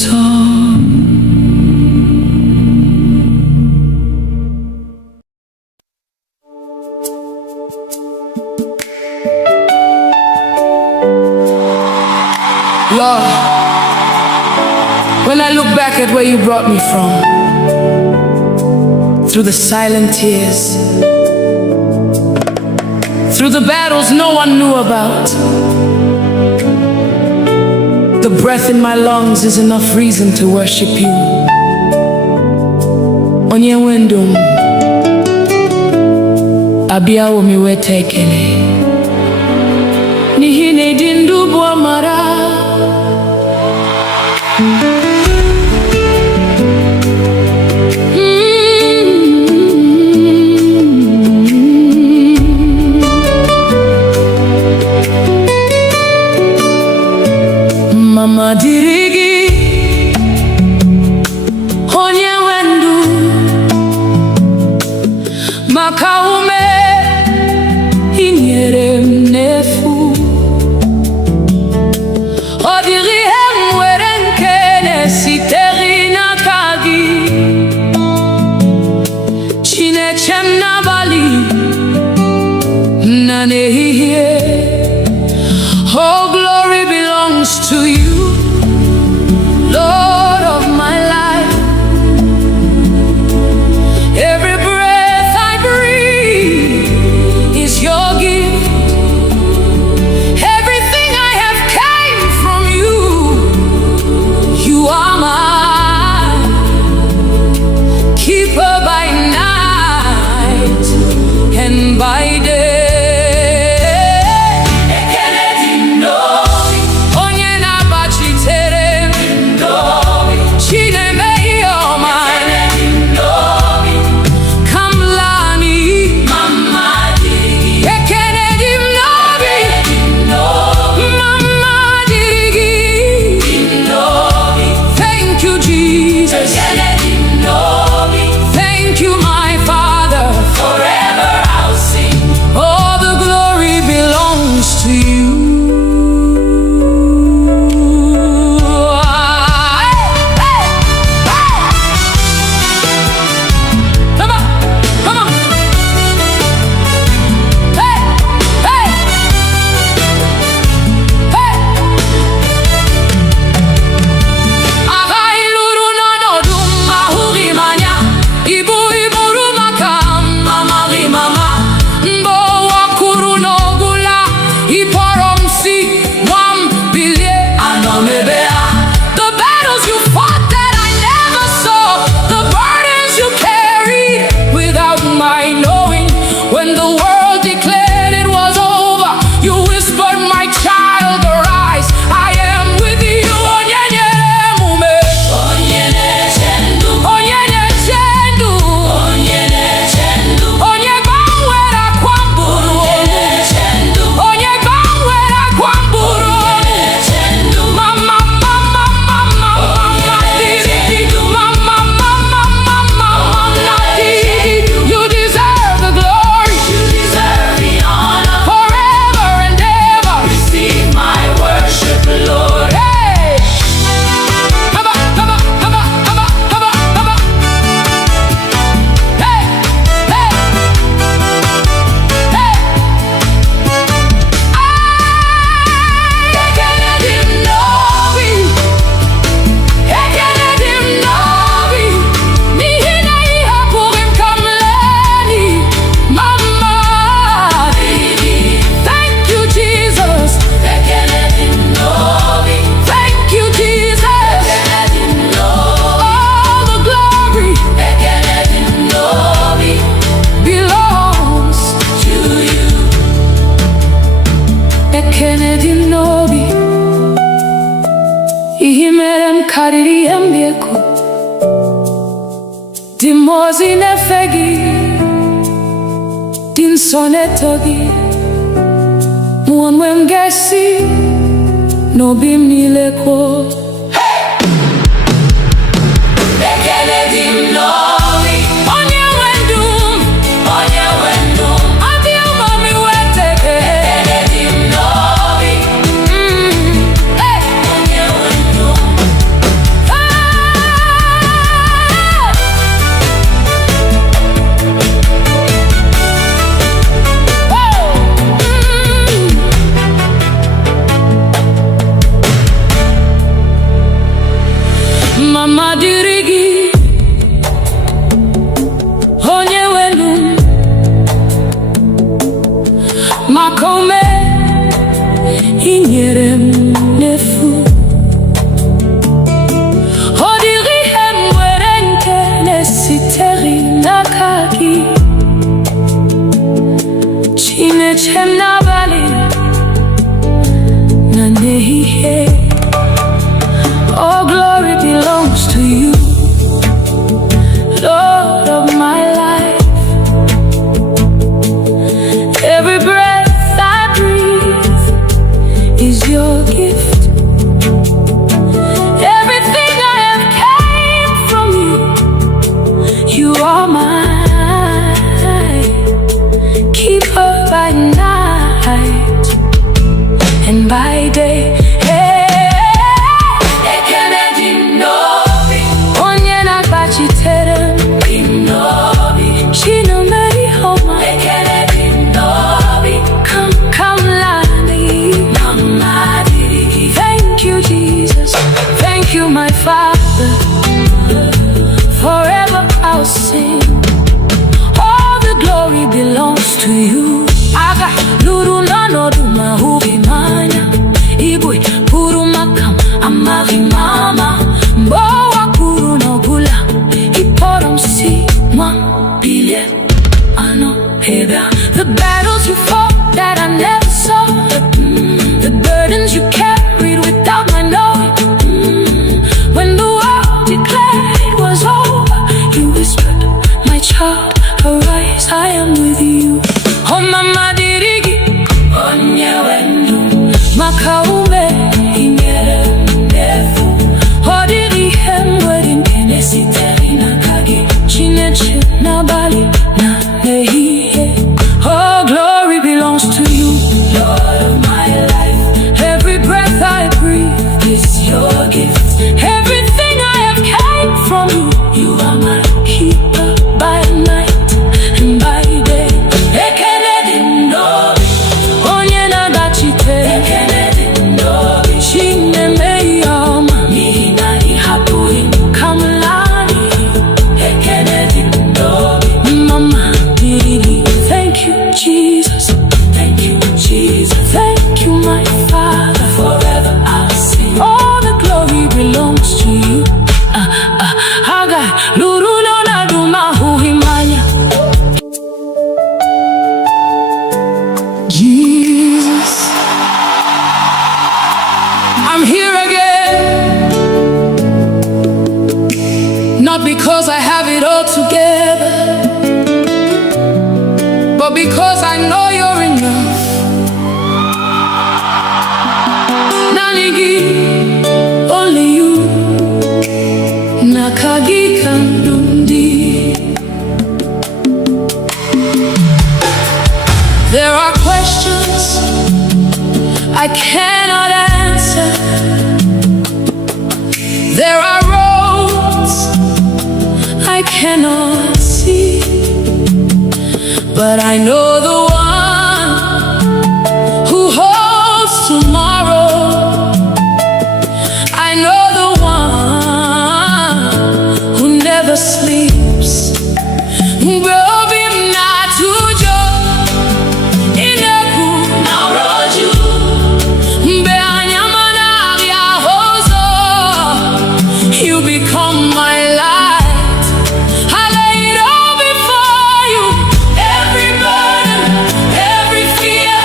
song. Lord, when I look back at where you brought me from, through the silent tears, through the battles no one knew about, the breath in my lungs is enough reason to worship you. Onye wendum, abiawo mi wetekele, nihine dindu bo mara. Mama dirigi, onye wendu, makaume inyere mnefu. Odiri mwere nkene siteri na kagi, chine chemna bali na nehihie. Oh, glory belongs to you, Lord of my life. Every breath I breathe is your gift. Everything I have came from you. You are my keeper by night and by day. kariri embieko Dimozi nefegi Din sonetogi Mwanwe mgesi Nobim nileko Bekele dim novi Onye wendum Adi umami weteke Bekele dim novi Onye wendum mama dirigi onye wenu makome inyere m n'efu ọ dịghị ihe m nwere nke na-esitere n'aka gị Chineke m n'abalị na n'ehihie. All glory belongs to you, Lord of my life. Every breath I breathe is your gift. Everything I have came from you. You are mine. Keeper by night and by day. Thank you, my Father. Forever I'll sing. All the glory belongs to you. Aga luru nanodu mahubi mana Igbo puru makam amari mama Mbowa puru no bula Iporom si mwa bile ano heba. The battles you fought that I never saw, the burdens you carried without my knowing. When the world declared it was over, you whispered, my child, arise, I am with you. Oh mama dirigi onye wenu makaume inyere ndefu ọ dịghị ihe m nwere nke na-esitere n'aka gị Chineke n'abalị na n'ehihie. Oh glory belongs to you, Lord of my life. Every breath I breathe is your gift. Everything I have came from you. You are my keeper by night and by day. Jesus, thank you, Jesus, thank you, my Father. Forever I'll sing. All the glory belongs to you. Haga luru no na duma huhimanya. Jesus, I'm here again, not because I have it all together, but because I know you're enough. Nanigi, only you. Nakagi kandundi. There are questions I cannot answer. There are roads I cannot see, but I know the one who holds tomorrow. I know the one who never sleeps. You become my light. I lay it all before you. Every burden, every fear,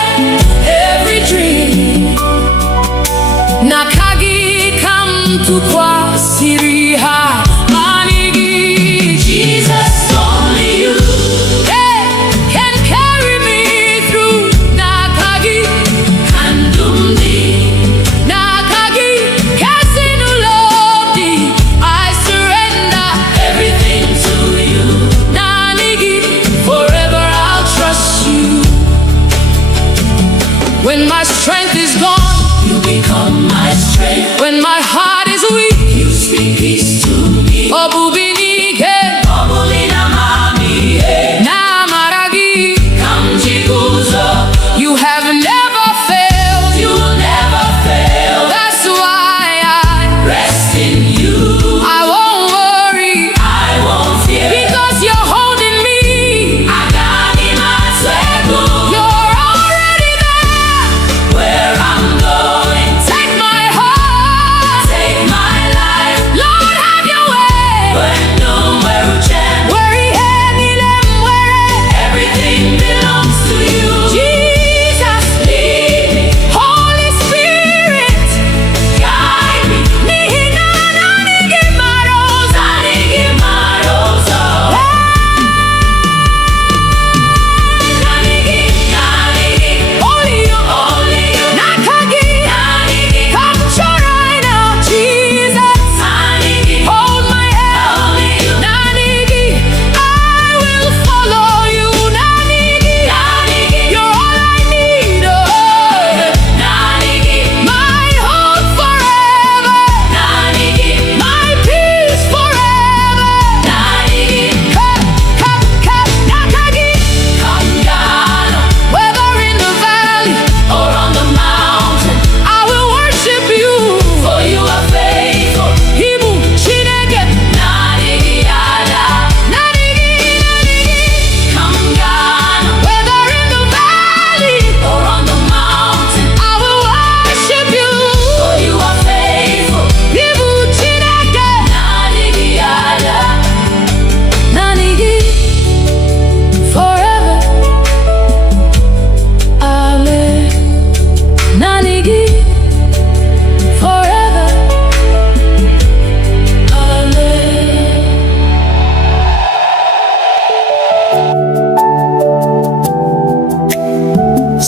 every dream. Nakagi kam tu kwa siriha manigi. Jesus, only you can carry me through. Nakagi kandumdi. Nakagi kasinulodi. I surrender everything to you. Nanigi, forever I'll trust you. When my strength is gone, you become my strength. When my heart is weak, you speak peace to me. Obubinike, obulina mami, namaragi, kamjiguzo. You have never failed. You will never fail. That's why I rest in you.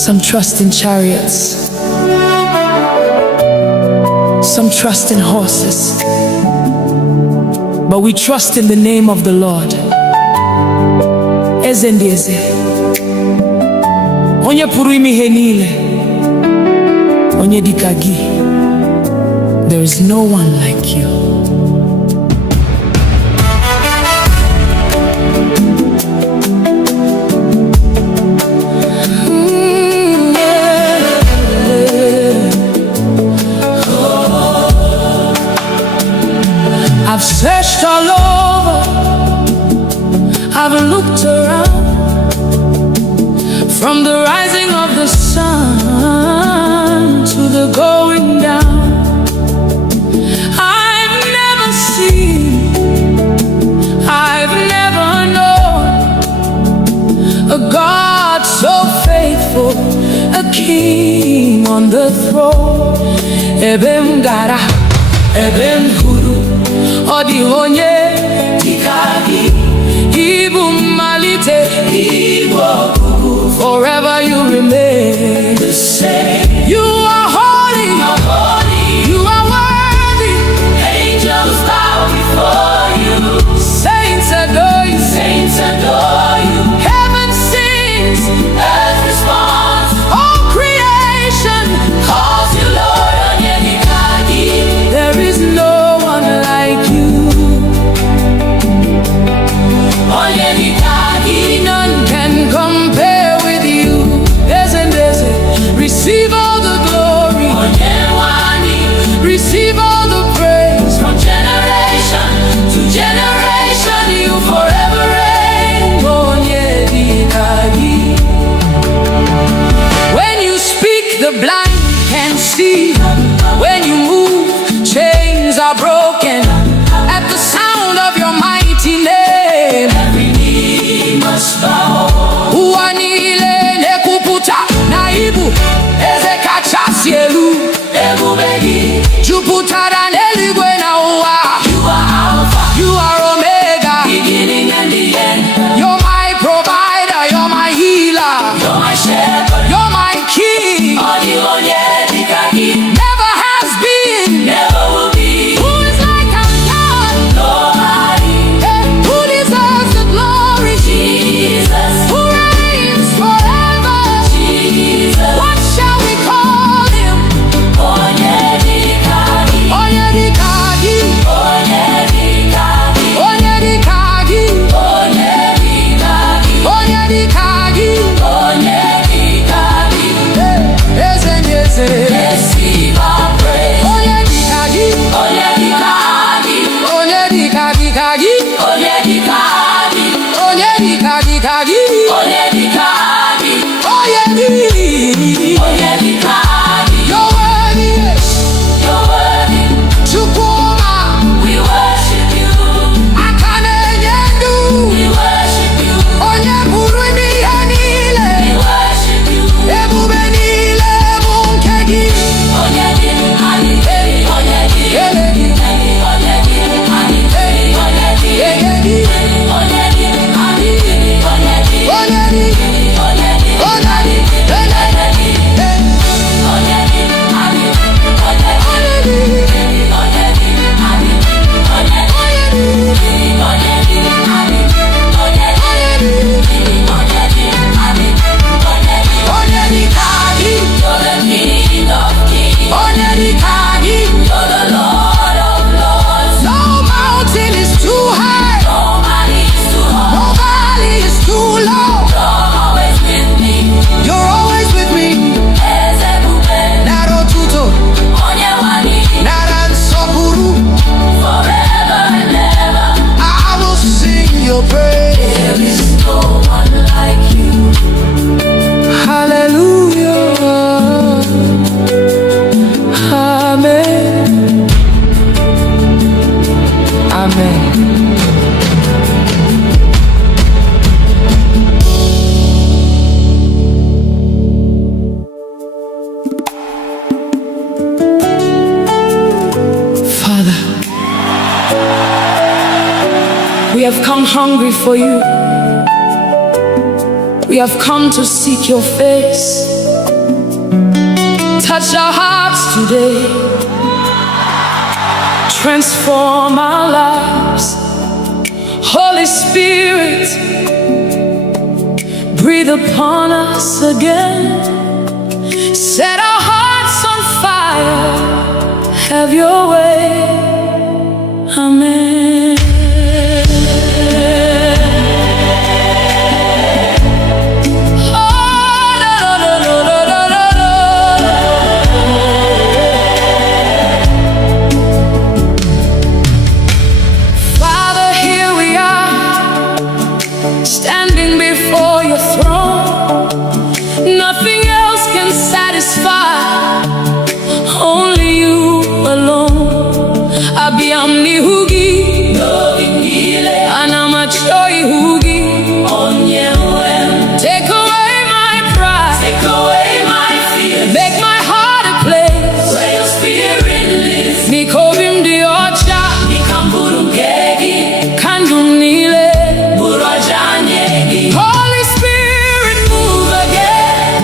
Some trust in chariots, some trust in horses, but we trust in the name of the Lord. Eze ndị eze, onye pụrụ ime ihe niile, onye dịka gị. There is no one like you. I've searched all over, I've looked around, from the rising of the sun to the going down. I've never seen, I've never known a God so faithful, a king on the throne. Ebem gara, ebem huru, odi onye dikagi, Igbo malite, Igbo kuku. Forever you remain the same. You are holy, you are worthy. Angels bow before you, saints adore you, saints adore you. Heaven sings, earth responds, all creation calls you Lord. There is no one like you. None can compare with you. Receive all the glory, receive all the praise. From generation to generation, you forever reign. When you speak, the blind can see. When you move, chains are broken. At the sound of your mighty name, every knee must bow. Uanile nekuputa naibu ezekacha sielu ebubegi juputara neligwe na uwa. You are Alpha, you are Omega, beginning and the end. You're my provider, you're my healer, you're my shepherd, you're my king. Never has been, never will be. Who is like our God? Nobody. Who deserves the glory? Jesus. Who reigns forever? Jesus. What shall we call him? Onyedikagi. Onyedikagi. Onyedikagi. Onyedikagi. Onyedikagi. Onyedikagi. Onyedikagi. Eze nyeze. Receive our praise. Onyedikagi. Onyedikagi. Onyedikagi. Onyedikagi. Onyedikagi. Onyedikagi. Onyedikagi. You're worthy. You're worthy. Chukuma. We worship you. Akane nyendu. We worship you. Onye buru imi yanile. We worship you. Ebube nile munkegi. Onyedikagi. Onyedikagi. We have come hungry for you. We have come to seek your face. touch our hearts today. Transform our lives. Holy Spirit, breathe upon us again. Set our hearts on fire. Have your way. Amen. Father, here we are, standing before your throne. Nothing else can satisfy, only you alone. Abiyamni hugi, anamachoi hugi. Take away my pride, take away my fear, make my heart a place where your spirit lives. Nikovim diocha, nikamburu gegi, kandum nile, burajanyegi. Holy Spirit, move again.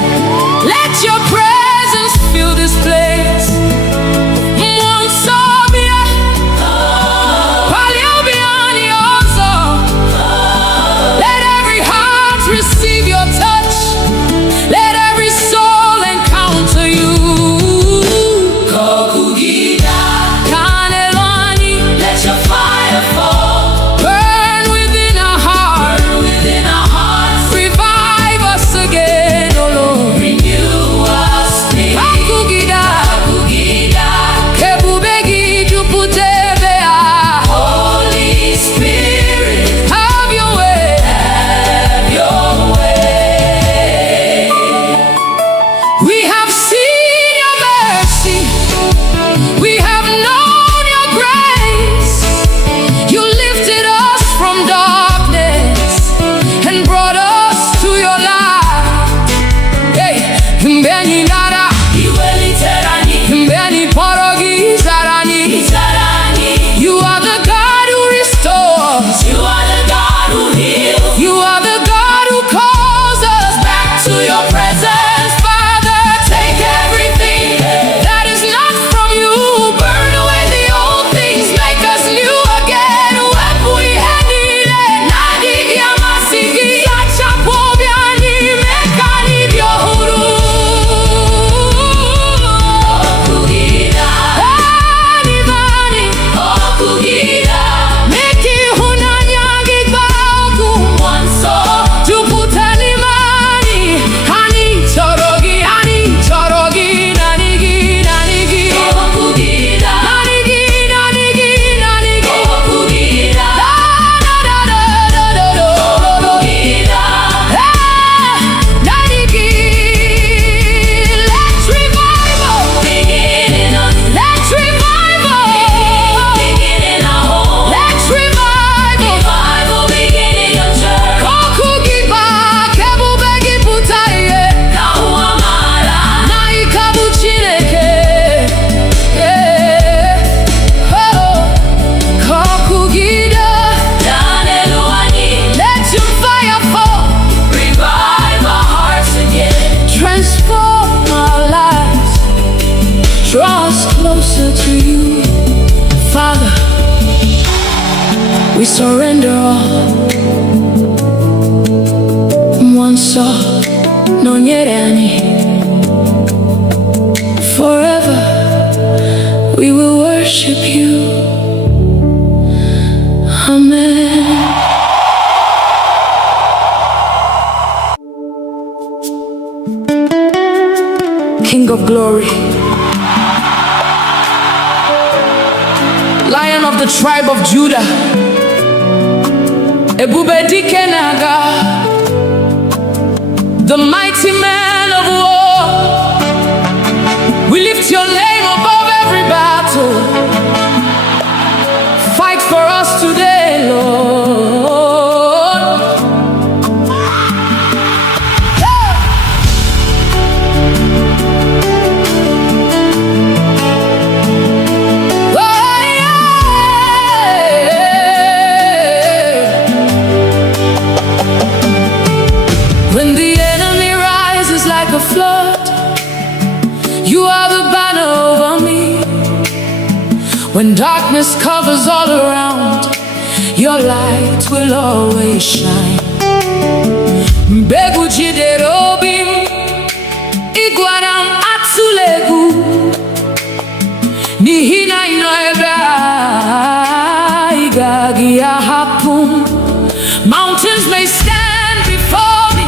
Let your presence fill this place. Receive your touch. Let every soul encounter you. Kokugida, Kanelani, let your fire fall. Burn within our hearts. Burn within our hearts. Revive us again, oh Lord. Renew us, please. Kokugida, Kokugida, Kebubegi juputebea. Holy Spirit, have your way. Have your way. We have seen your mercy. We have known your grace. You lifted us from darkness and brought us to your light. Hey, mbeni nara, iweli terani, mbeni porogi zarani, zarani. You are the God who restores. You are the God who heals. You are the God who calls us back to your presence. Father, take everything that is not from you. Burn away the old things, make us new again. Wepui henile, nadi yamasigi, sachapobiani, mekani byohuru. Okugida, anivani, okugida, meki hunanyagi baoku mwanso. Juputani mani, hani chorogi, nanigi, nanigi. Okugida, nanigi, nanigi, nanigi. Okugida, da da da da da da. Okugida, nanigi. Let's revival begin in us. Let's revival begin in our home. Let's revival begin in your church. Kokugiba, kebubegi putaye. Nauamara, naikabu chineke. Oh, kokugida, daneluani. Let your fire fall. Revive our hearts again. Transform our lives. Draw us closer to you. Father, we surrender all. Mwanso, nonyerani. Forever we will worship you. Amen. King of glory, Lion of the tribe of Judah, Ebube dike naga, the mighty man of war. We lift your name above every battle. Fight for us today, Lord. When the enemy rises like a flood, you are the When darkness covers all around, your light will always shine. Mbegu jidere obi m, ịgwara m atụla egwu, n'ihi na ị nọ ebe a, ị gaghị ahapụ m. Mountains may stand before me,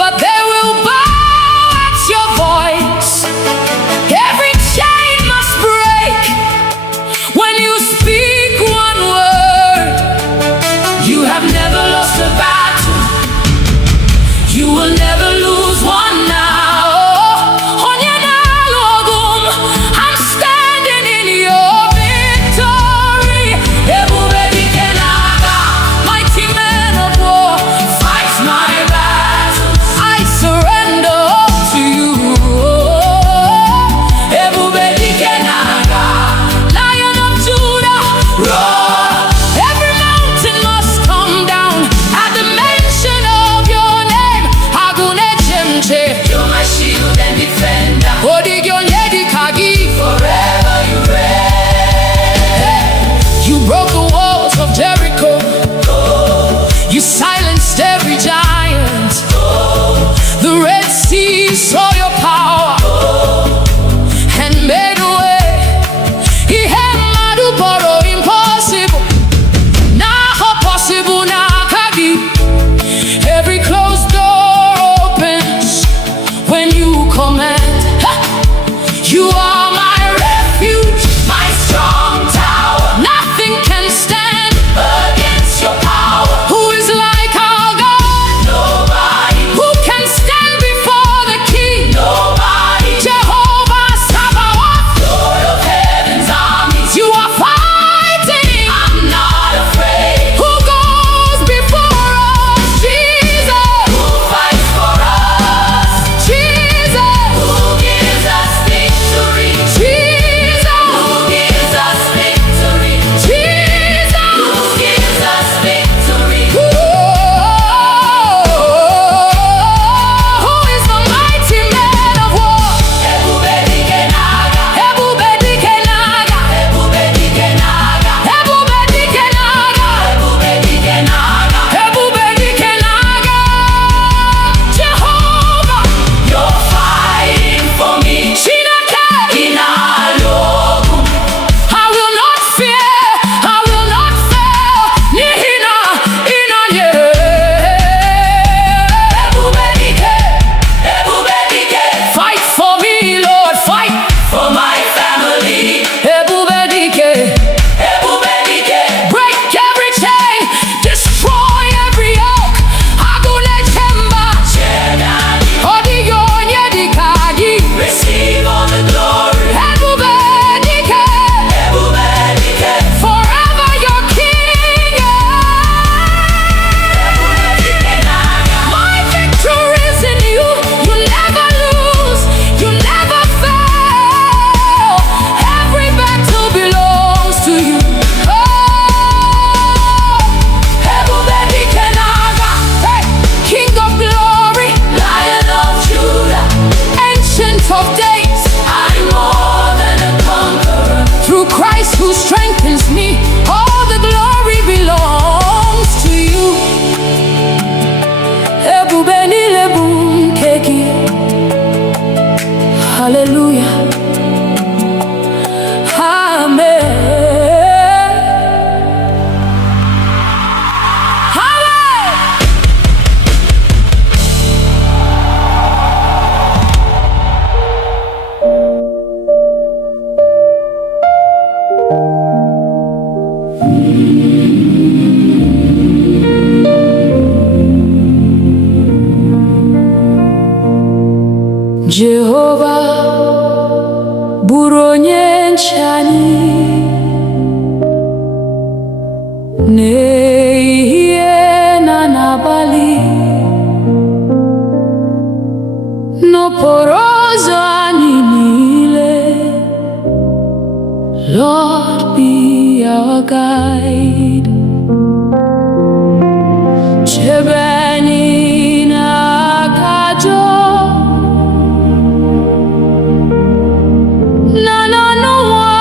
but they will bow at your voice. Every chain must break when you speak one word. You have never lost a battle, you will never lose one now. I'm standing in your victory. Mighty man of war, fight my battles. I surrender all to you. Lion of Judah, roar. Every mountain must come down at the mention of your name. You're my shield and defender. Forever you reign. You broke the walls of Jericho. You silenced every giant. The Red Sea saw your power and made a way. He had madu boro impossible. Now possible now kagi. Every closed door opens when you command. You are my refuge, my strong tower. Nothing can stand against your power. Who is like our God? Nobody. Who can stand before the King? Nobody. Jehovah Sabaoth, Lord of heaven's armies. You are fighting, I'm not afraid. Who goes before us? Jesus. Who fights for us? Jesus. Who gives us victory? Jesus. Who gives us victory? Jesus. Who gives us victory? Who is the mighty man of war? Ebube dike n'agha. Ebube dike n'agha. Ebube dike n'agha. Ebube dike n'agha. Ebube dike n'agha. Ebube dike n'agha. Jehovah, you're fighting for me. Chineke, ị na-alụ ọgụ. I will not fear, I will not fail. N'ihi na ị nọnyere. Ebube dike, ebube dike. Fight for me, Lord, fight for my family. Ebube dike, ebube dike. Break every chain, destroy every yoke. Agụle chemba, ọdịghị onye dịka gị. Receive all the glory. Ebube dike, ebube dike. Forever your king. My victory is in you. You never lose, you never fail. Every battle belongs to you. Ebube dike n'agha. Hey, King of glory, Lion of Judah, Ancient of days, I'm more than a conqueror. Through Christ who strengthens me, all the glory belongs to you. Ebube niile bụ nke gị. Hallelujah. Amen. Amen. Jehovah bụrụ onye nche anyị n'ehihie na n'abalị, n'okporo ụzọ anyị niile. Lord, be our guide. Chebe anyị n'aka ajọ na n'ụwa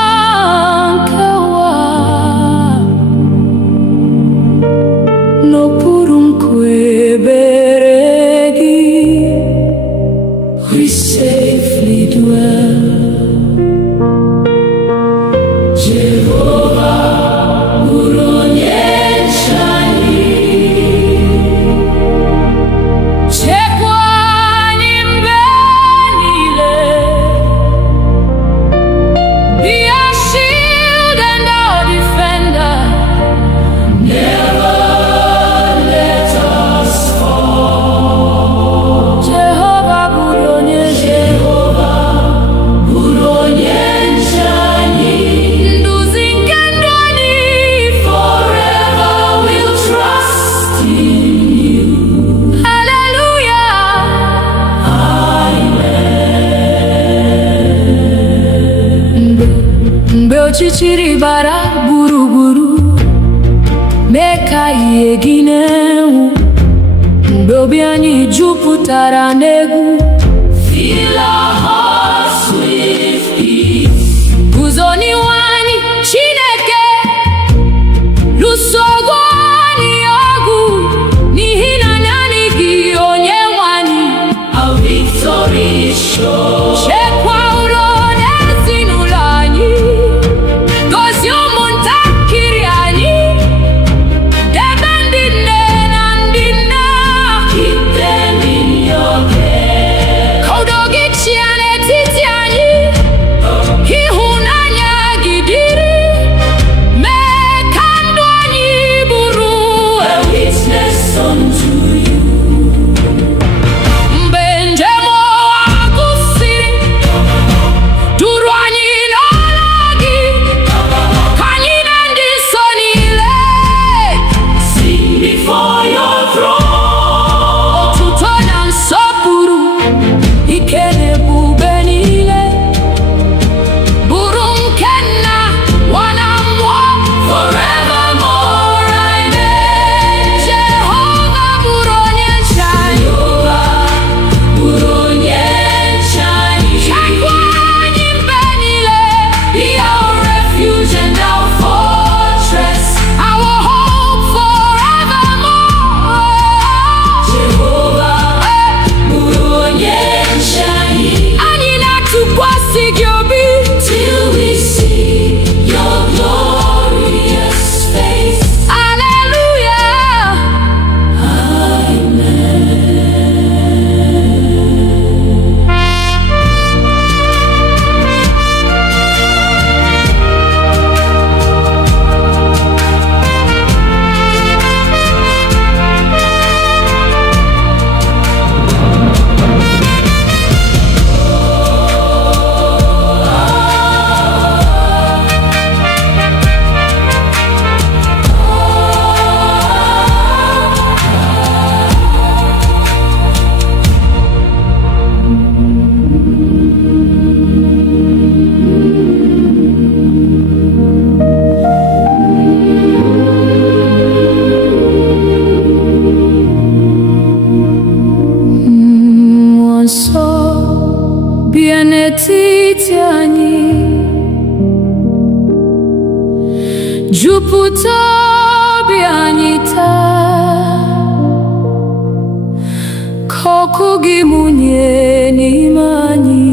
ọchịchịrị bara gburugburu, mee ka ihe gị na-enwu. Mgbe obi anyị jupụtara n'egwu, fill our hearts with peace. Guzo n'ihu anyị, Chineke, lụsogo anyị ọgụ, n'ihi na naanị gị Onyenwe anyị. Our victory is sure. Chekwa udo n'ezinụlọ anyị, gozie ụmụntakịrị anyị, debe ndị nne na ndị nna. Keep them in your care. Ka udo gị chịa n'etiti anyị, ịhụnanya gị dịrị, mee ka ndụ anyị bụrụ a witness unto you. Mgbe njem ụwa gwụsịrị, duru anyị n'ọla gị, ka anyị na ndị nsọ niile sing before your throne. Otuto na nsọpụrụ, ike na ebube niile, bụrụ nke Nna, Nwa na Mmụọ, forevermore. Amen. Jehova bụrụ onye nche anyị. Bụrụ onye nche anyị. Chekwa anyị mgbe niile. Be our refuge and our fortress, our hope forevermore. Jehova bụrụ onye nche anyị. Anyị na-atụkwasị gị obi till we see your glorious face. Hallelujah. Mmụọ nsọ, bịa n'etiti anyị, jupụta obi anyị taa, ka ọkụ gị mụnye n'ime anyị.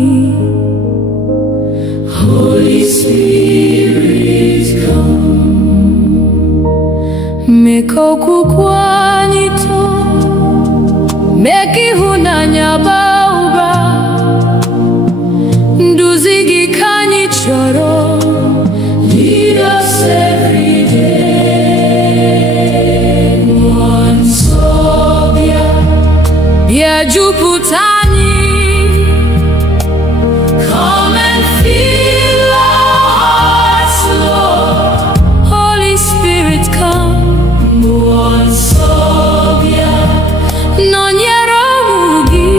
Holy Spirit, come. Mee ka okwukwe anyị too, mee ka ịhụnanya baa ụba. Nduzi gị ka anyị chọrọ. Lead us every day. Mmụọ nsọ, bịa jupụta anyị. Come and fill our hearts, Lord. Holy Spirit, come. Mmụọ nsọ, bịa nọnyere ụmụ gị.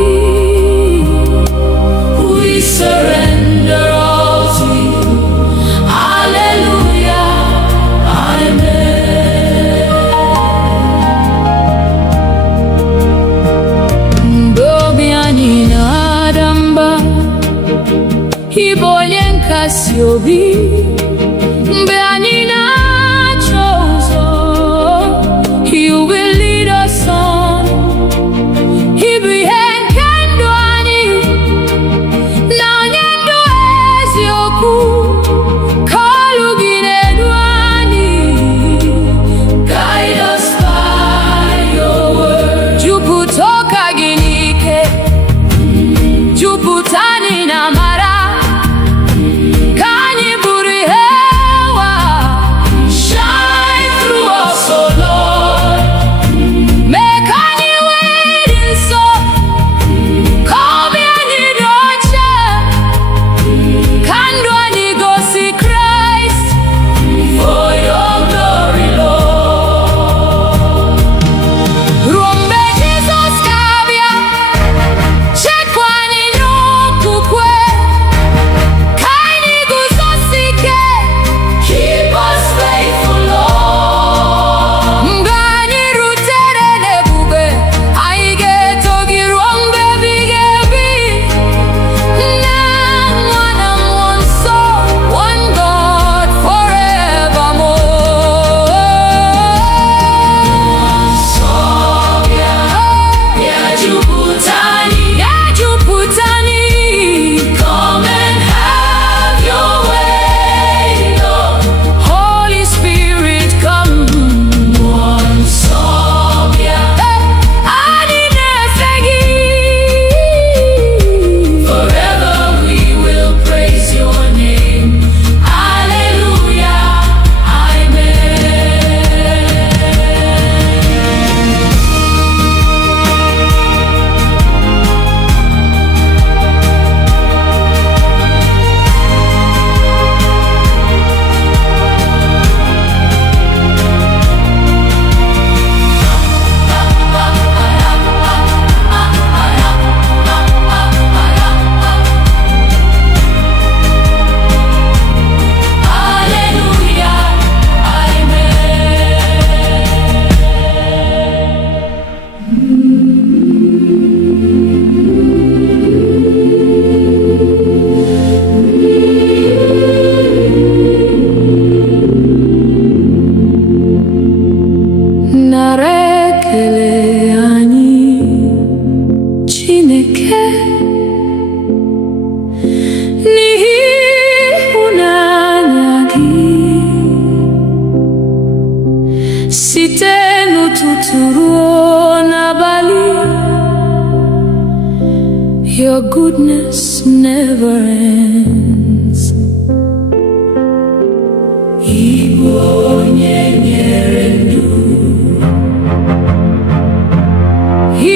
site n'ụtụtụ ruo n'abalị. Your goodness never ends. Igbo onye nyere ndụ,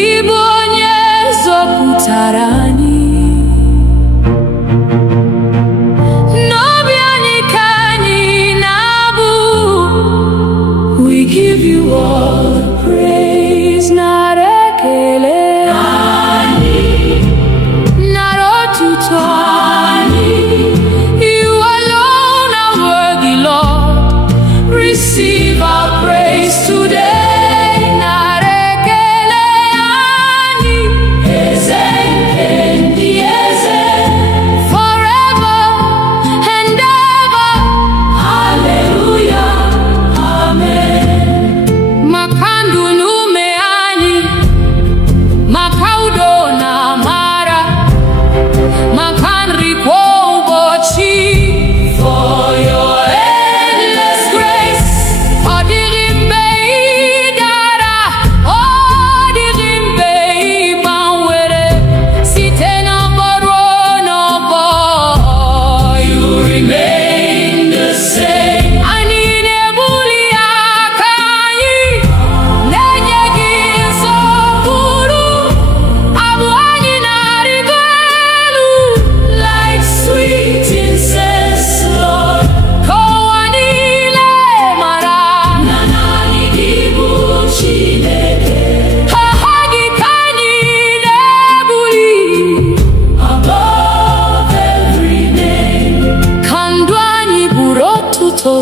Igbo onye zọpụtara anyị. N'obi anyị ka anyị na-abụ. We give you all the praise, nara ekele. You alone are worthy, Lord. Receive our praise today. Narekele ani eze kendi eze, forever and ever. Hallelujah, amen. Makandu nume ani, makaudo na mara, makanri kwa ubochi. For your endless grace, odirimbe idara, odirimbe ibanwere, site na boro no bo. You remain the same. Ani nebuli akanyi, nenyegi nsopuru, abu anyi narigelu, like sweet incense, Lord. Kowanile mara, nanani gibu Chineke. Hahagi kanyi nebuli, above every name. Kandwanyi burotuto,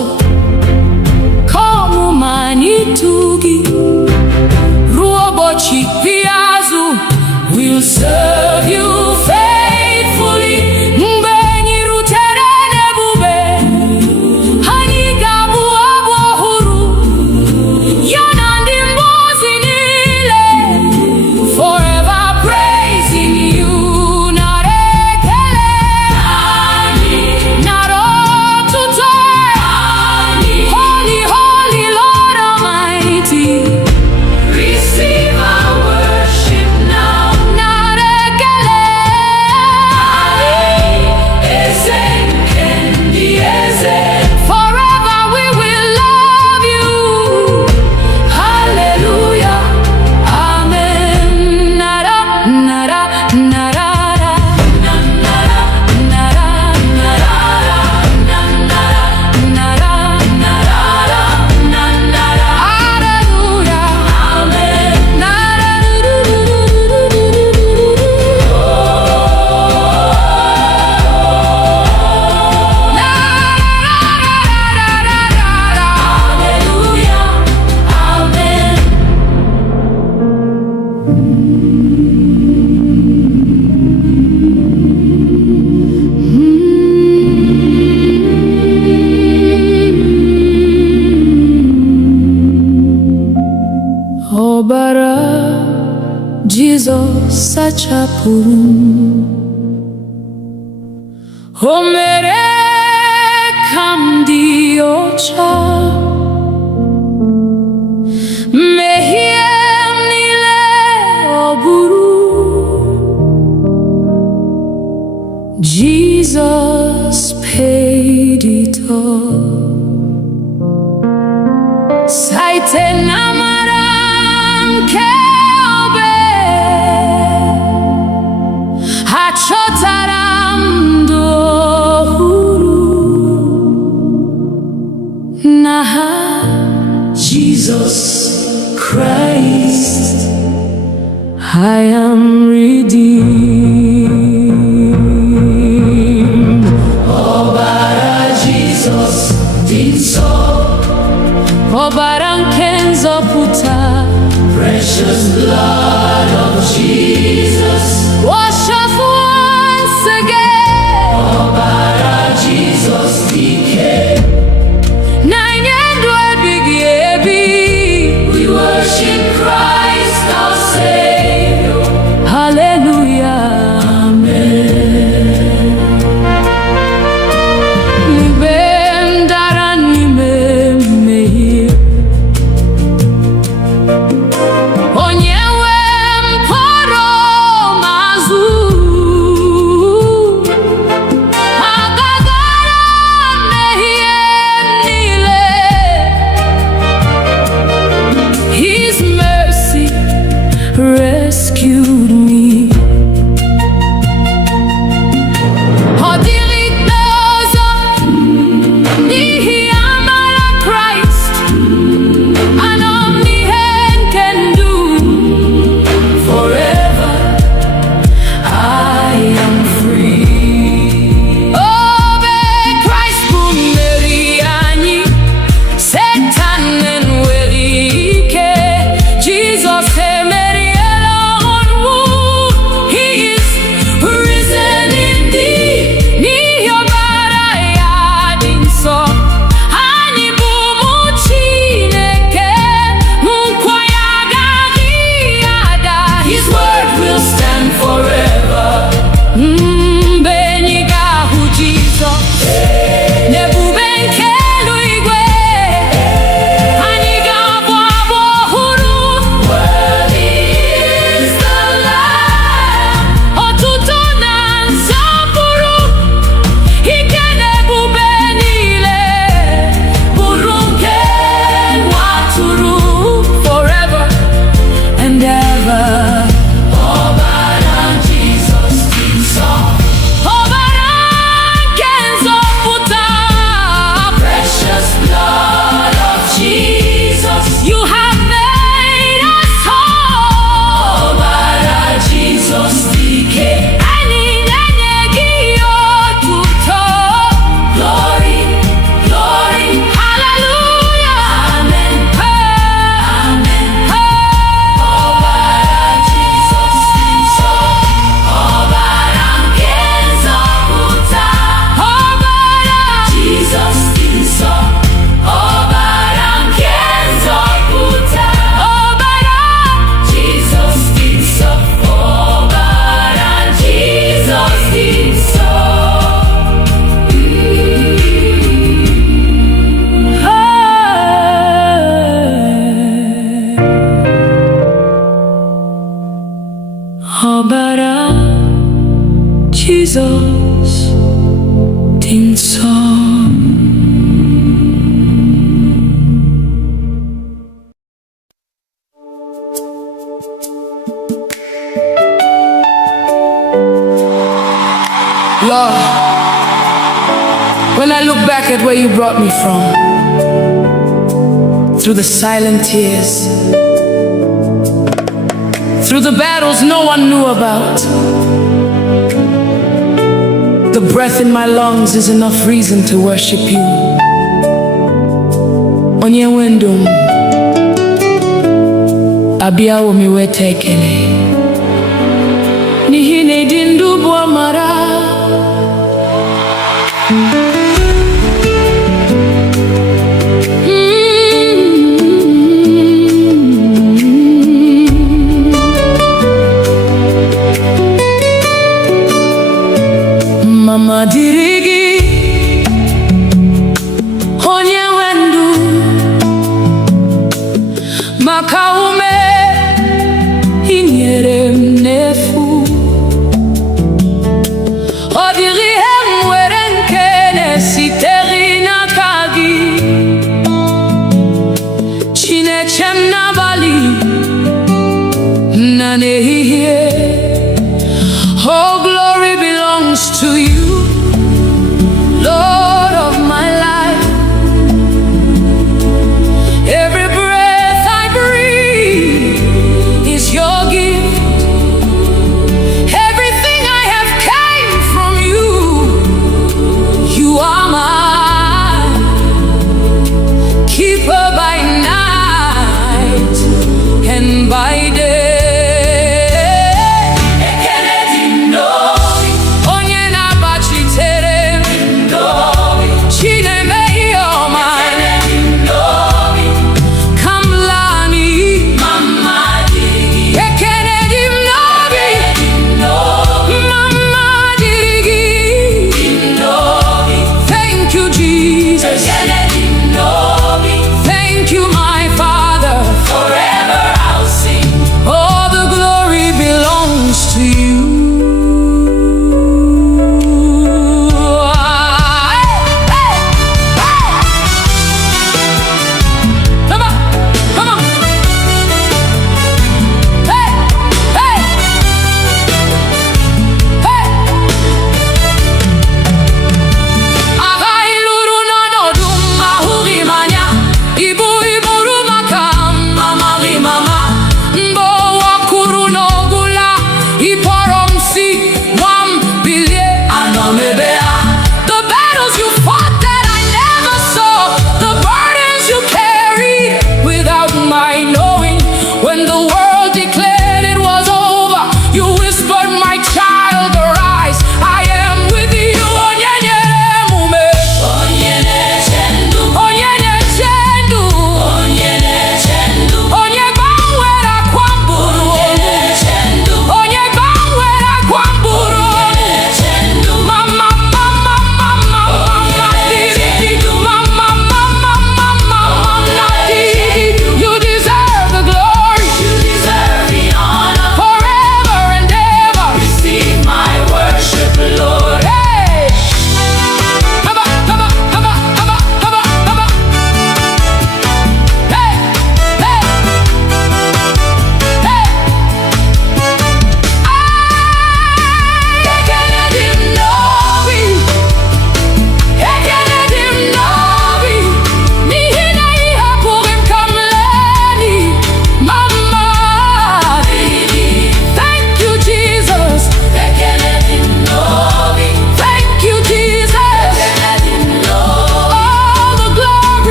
komu manitugi, ruobochi piazu. We'll serve you faithfully. Mgbe anyị rutere n'ebube, anyị ga-abụ abụ ọhụrụ, ya na ndị mmụọ ozi niile. Forever praising you. Nara ekele, nara otuto. Holy, holy Lord Almighty, receive our worship now. Nara ekele, eze kendi eze, forever we will love you. Hallelujah, amen. Nara, nara, narara, nara, nara, narara, nara, narara, narara. Hallelujah, amen. Nara, hallelujah, amen. Ọbara Jizọs sachapụrụ m. O mere ka m dị ọcha. Mmehie m niile ọ bụrụ. Jesus paid it all. Site n'amara nke obe, achọtara m ndụ ọhụrụ. N'aha Jesus Christ, I am redeemed. Ọbara Jesus dị nsọ, ọbara nke nzọpụta. Precious blood of Jesus, wash us once again. Ọbara Jesus dike, na-enye ndụ ebighị ebi. We worship Christ our Savior. Hallelujah, amen. Mgbe m dara n'ime mmehie, Lord, when I look back at where you brought me from, through the silent tears, through the battles no one knew about, the breath in my lungs is enough reason to worship you. Onye wendum abiawo mi wetekele n'ihi na ịdị ndụ bụ amara. Mama dịrị gị onye nwe ndụ, maka ume i nyere m n'efu. Ọ dịghị ihe m nwere nke na-esitere n'aka gị. Chineke m n'abalị na n'ehihie, oh glory belongs to you, Lord of my life. Every breath I breathe is your gift. Everything I have came from you. You are my keeper by night and by day.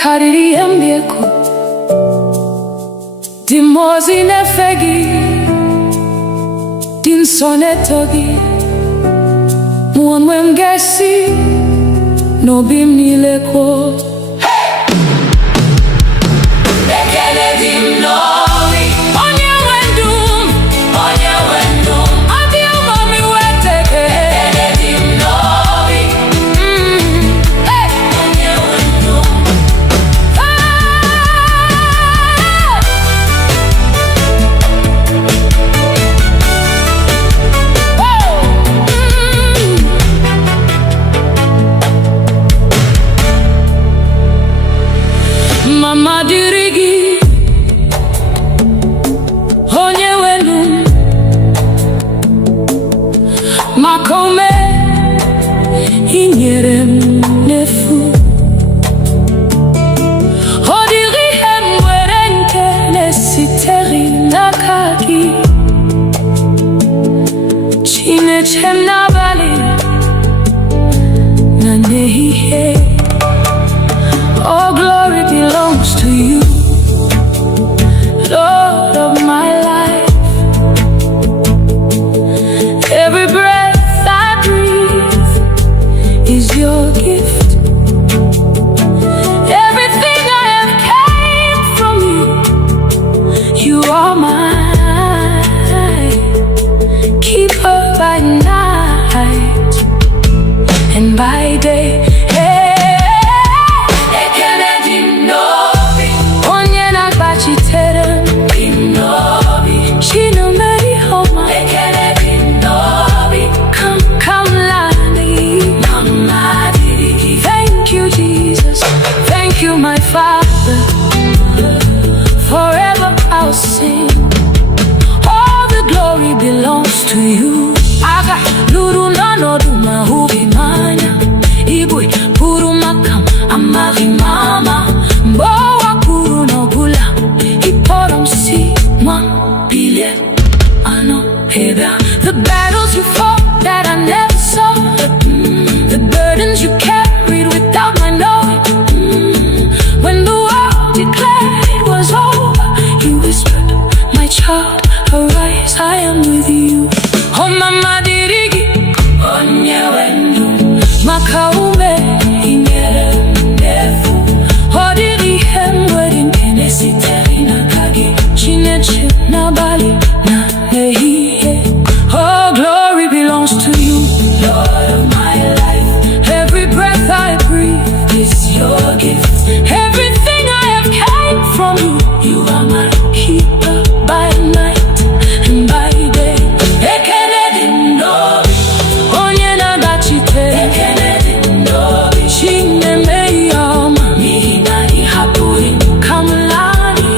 karịrị ihe m ga-ekwu. Dị mmụọ ozi na-efe gị, dị nsọ na-eto gị. Mụ onwe m ga-esi n'obi m niile kwuo, ekele dị m n'obi. Onye nwe ndụ m, onye nwe ndụ m, adị ụmụ m iweta ekele dị m n'obi. Onye nwe ndụ m, makome inyere m n'efu. Ọ dịghị ihe m nwere nke na-esitere n'aka gị. Chineke m n'abalị na n'ehihie. All glory belongs to you, Lord of my life. Every breath I breathe is your gift. Everything I have came from you. You are mine, keeper by night and by day. My Father, forever I'll sing. All the glory belongs to you. Aga luru nanodu mahubi mana. Igbo puru makam amari mama. Mbowa puru no bula. Iporom si mwa bile ano heba. The battles you fought that I never saw. The burdens you carried without my knowing. When the world declared it was over, you whispered, my child, arise, I am with you. Oh mama dirigi, onye wenu, makaume inyere ndefu. Oh diri hemwedin kenesi terina kagi, chineche nabali na nehiye. Oh glory belongs to you, Lord of my life. Every breath I breathe is your gift. Everything I have came from you. You are my keeper by night and by day. Ekele dindobi, onye nagachite. Ekele dindobi, chine meyama. Mihina ihapuri kamlani.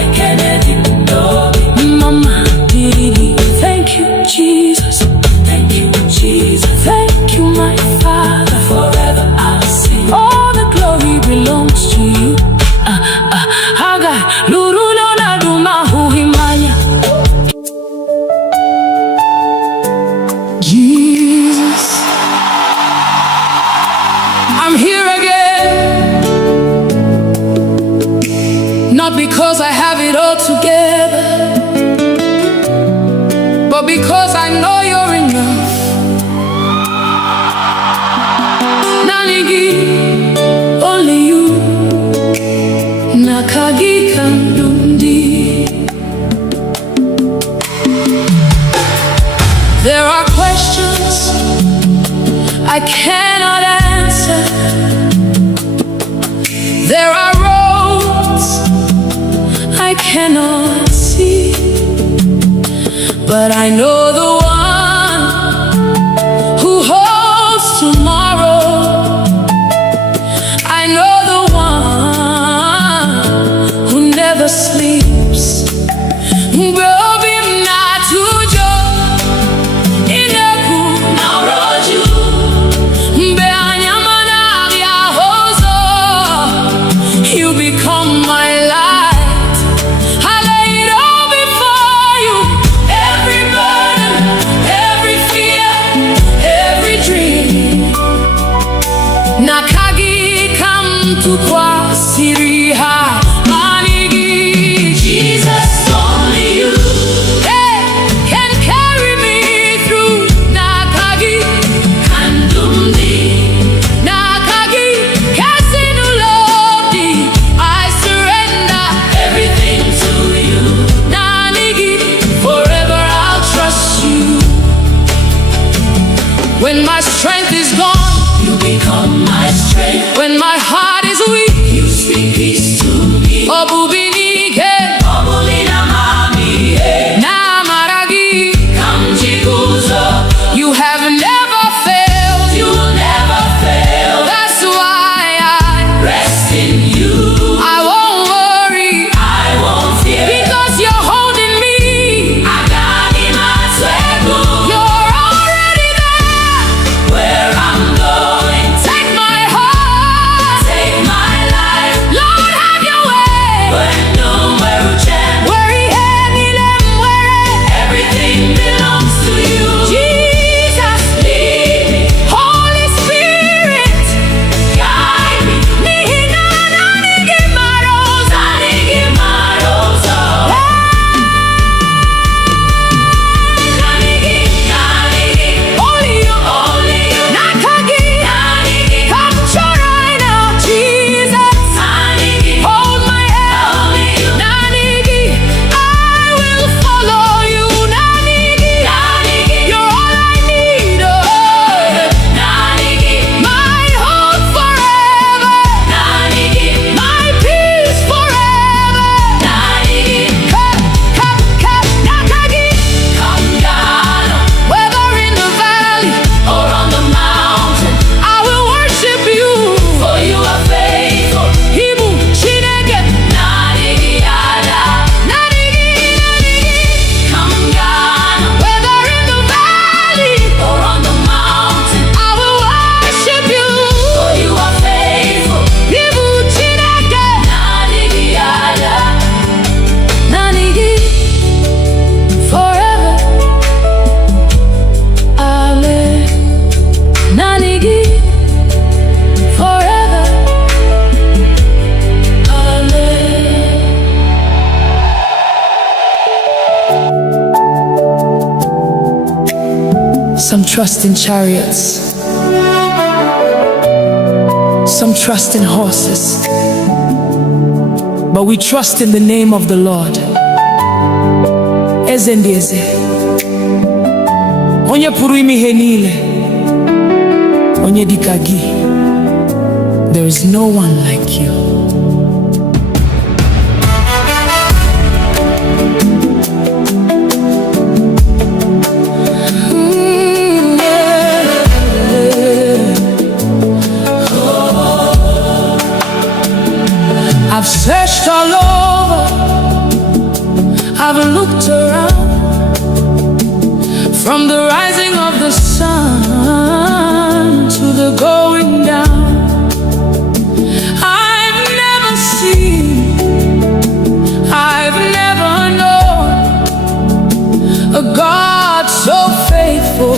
Ekele dindobi, mama diri. Thank you, Jesus. Thank you, Jesus. Thank you, my Father. Forever I'll sing. All the glory belongs to you. Haga luru no na duma huhimanya. Jesus, I'm here again. Not because I have it all together, but because I know you're enough. Nanigi, only you. Nakagi kandundi. There are questions I cannot answer. There are roads I cannot see, but I know the one who holds tomorrow. I know the one who never sleeps. You become my light. I lay it all before you. Every burden, every fear, every dream. Nakagi kam tu kwa siriha manigi. Jesus, only you. Hey, can carry me through. Nakagi kandundi. Nakagi kasinu lodi. I surrender everything to you. Nanigi, forever I'll trust you. When my strength is gone, you become my strength. When my heart is weak, you speak peace to me. Obubinike, obulina mami, namaragi, kamjiguzo. You have never failed. You will never fail. That's why I rest in you. I won't worry. I won't fear. Because you're holding me. I got in my swego. You're already Some trust in chariots, some trust in horses, but we trust in the name of the Lord. Eze ndị eze, onye pụrụ ime ihe niile, onye dịka gị. There is no one like you. I've searched all over, I've looked around, from the rising of the sun to the going down. I've never seen, I've never known a God so faithful,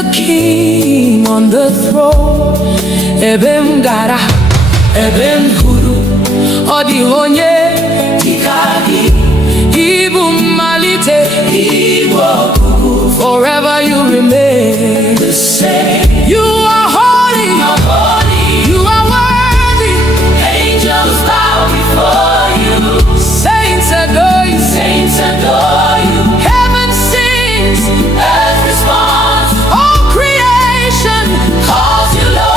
a king on the throne. Ebem gara, ebem huru, odi onye dikagi, Igbo malite, Igbo kuku. Forever you remain the same. You are holy, you are worthy. Angels bow before you. Saints adore you, saints adore you. Heaven sings, earth responds. All creation calls you Lord.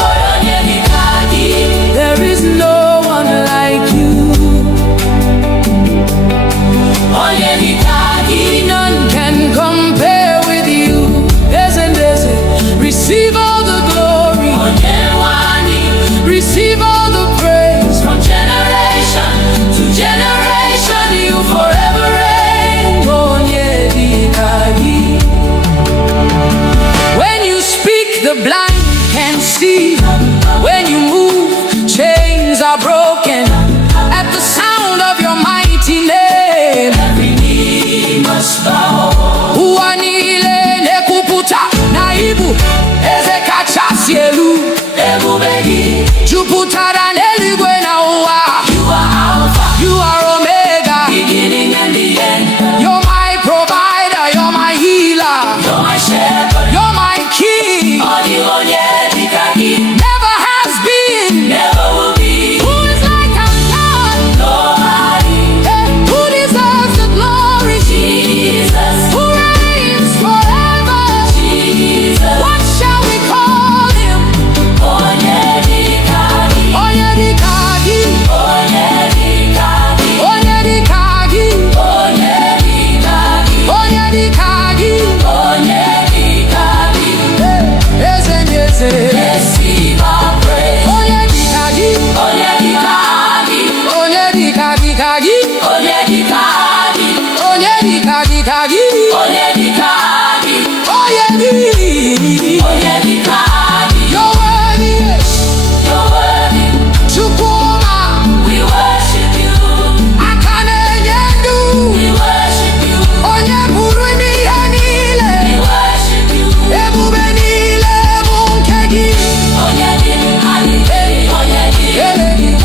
There is no one like you. None can compare with you. Receive all the glory, receive all the praise. From generation to generation, you forever reign. When you speak, the blind can see. When you move, chains are broken. At the sound of your mighty name, every knee must bow. Uanile nekuputa naibu ezekacha sielu ebubegi juputara neligwe na uwa. You are Alpha, you are Omega, beginning and the end. You're my provider, you're my healer, you're my shepherd, you're my king. Never has been, never will be. Who is like our God? Nobody. Who deserves the glory? Jesus. Who reigns forever? Jesus. What shall we call him? Onyedikagi. Onyedikagi. Onyedikagi. Onyedikagi. Onyedikagi. Onyedikagi. Onyedikagi. Eze nyeze. Receive our praise. Onyedikagi. Onyedikagi. Onyedikagi. Onyedikagi. Onyedikagi. Onyedikagi. Onyedikagi. You're worthy. You're worthy. Chukuma. We worship you. Akane nyendu. We worship you. Onye buru imi yanile. We worship you. Ebube nile munkegi. Onyedikagi. Onyedikagi.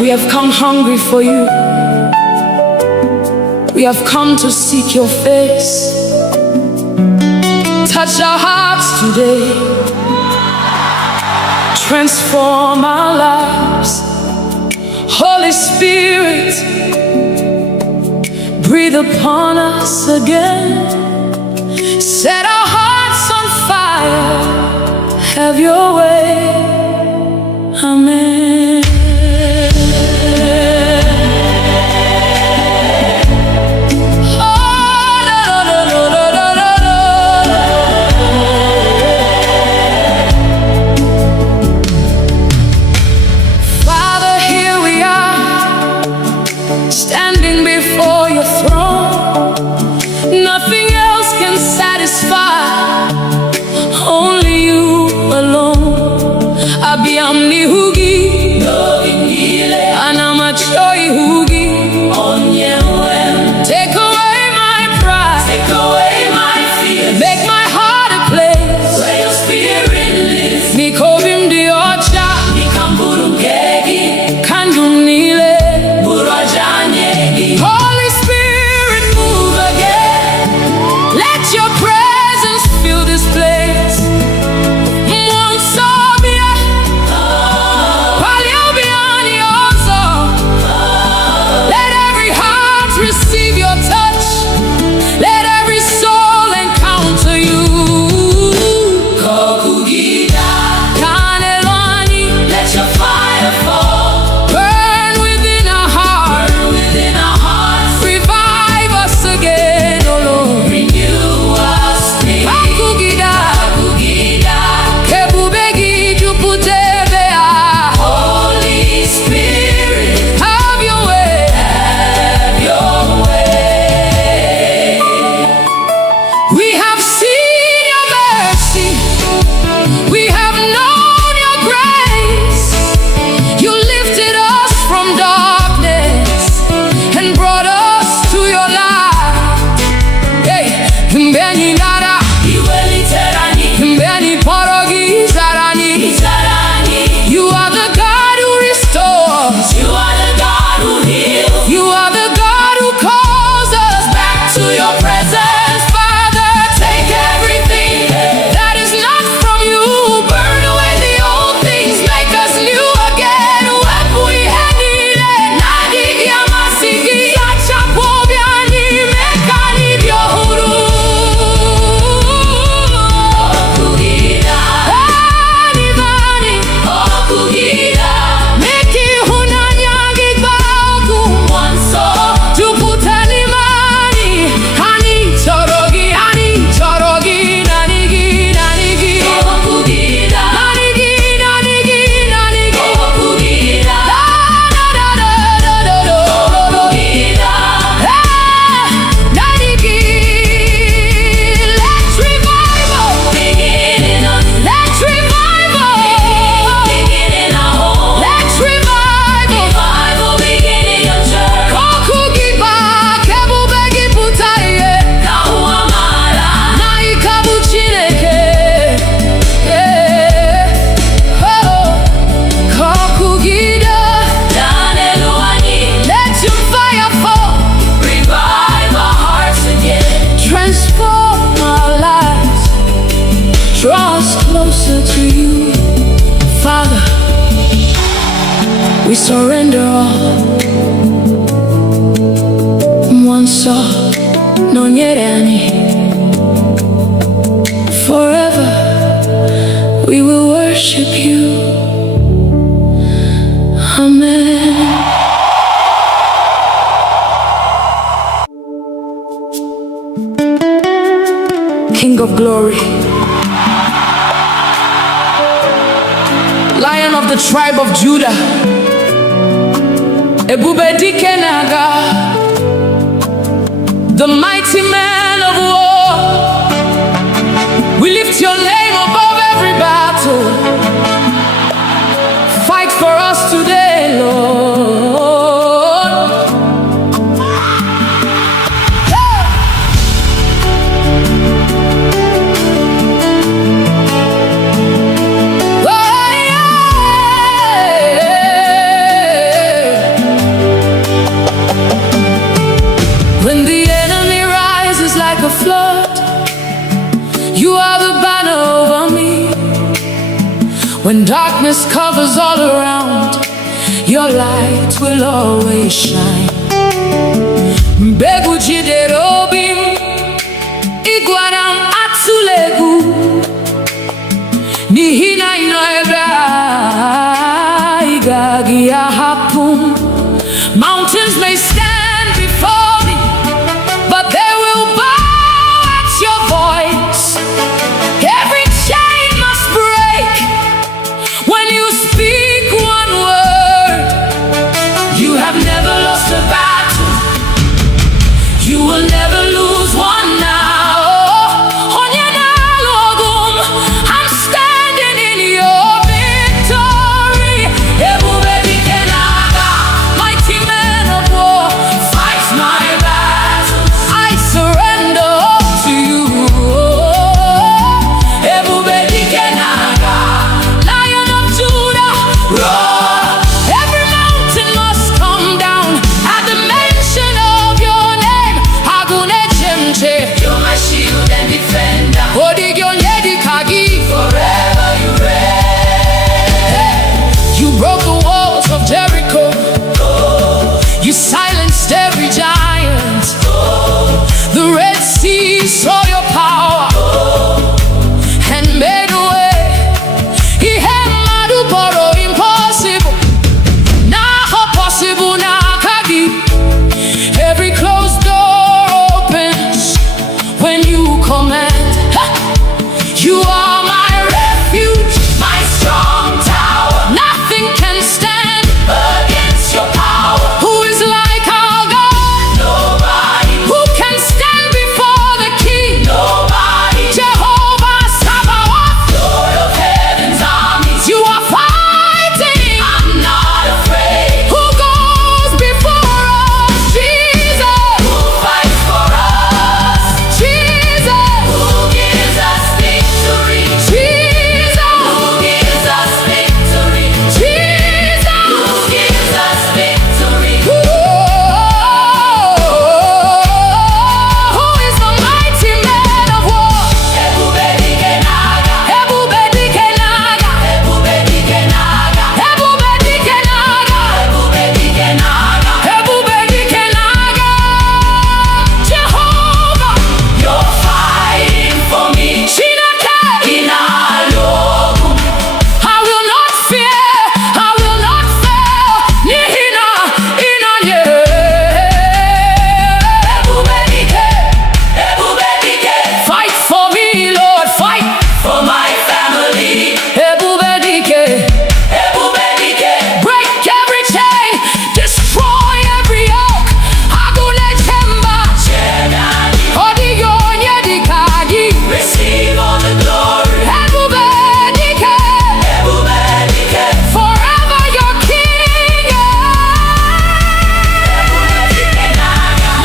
We have come hungry for you. We have come to seek your face. touch our hearts today. Transform our lives. Holy Spirit, breathe upon us again. Set our hearts on fire. Have your way. Amen. Father, here we are, standing before your throne. Nothing else can satisfy, only you alone. Abiamni hugi, anamachoi hugi. Take away my pride, take away my fear, make my heart a place where your spirit lives. Nikovim diocha, nikamburungegi, kandumnile, burajanyegi. Holy Spirit, move again. Let your presence fill this place. Receive your touch. Let every soul encounter you. Kokugida, Kanelani, let your fire fall. Burn within our hearts. Burn within our hearts. Revive us again, oh Lord. Renew us, please. Kokugida, Kokugida, Kebubegi juputebea. Holy Spirit, have your way. Have your way. We have seen your mercy. We have known your grace. You lifted us from darkness and brought us to your light. Hey, Mbeni nara, Iweli terani, Mbeni porogi zarani. You are the God who restores. You are the God who heals. You are the God who calls us back to your presence. Father, take everything that is not from you. Burn away the old things, make us new again. Wepui henile, nadi yamasigi, yachapobiani, mekani byohuru. Okugida, anivani, okugida, meki hunanyagi bagu. Mwanso, tuputani mani, hani chorogi, nanigi, nanigi. Okugida, nanigi, nanigi, nanigi. Okugida, da da da da da da. Okugida, nanigi. Let's revival begin in us. Let's revival begin in our home. Let's revival begin in your church. Kokugiba kebubegi putaye kauamala na ikabu chineke. Kokugida daneluani, let your fire fall. Revive our hearts again. Transform our lives. Draw us closer to you, Father. We surrender all. Mwanso nonyerani. Forever we will worship you. Amen. King of glory, Lion of the tribe of Judah, Ebube dike naga, the mighty man of war. We lift your name above every battle. Fight for us today, Lord. When the enemy rises like a flood, you are the When darkness covers all around, your light will always shine. Mbegu jidere obi m, ịgwara m atụla egwu, n'ihi na ị nọ ebe a, ị gaghị ahapụ m. Mountains may stand before me, but they will bow at your voice. Every chain must break when you speak one word. You have never lost a battle, you will never lose one now. I'm standing in your victory. Mighty man of war, fight my battles. I surrender all to you. Lion of Judah, roar. Every mountain must come down at the mention of your name. You're my shield and defender. Forever you reign. You broke the walls of Jericho. You silenced every giant. The Red Sea saw your power and made a way. Impossible, now possible, now kagi. Every closed door opens when you command. You are my refuge, my strong tower. Nothing can stand against your power. Who is like our God? Nobody. Who can stand before the King? Nobody. Jehovah Sabaoth, Lord of heaven's armies. You are fighting, I'm not afraid. Who goes before us? Jesus. Who fights for us? Jesus. Who gives us victory? Jesus. Who gives us victory? Jesus. Who gives us victory? Who is the mighty man of war? Ebube dike n'agha. Ebube dike n'agha. Ebube dike n'agha. Ebube dike n'agha. Ebube dike n'agha. Ebube dike n'agha. Jehovah, you're fighting for me. Chineke, ị na-alụ ọgụ. I will not fear, I will not fail. N'ihi na ị nọnyere. Ebube dike, ebube dike. Fight for me, Lord, fight for my family. Ebube dike, ebube dike. Break every chain, destroy every yoke. Agụle chemba, ọdịghị onye dịka gị. Receive all the glory. Ebube dike, ebube dike. Forever your king.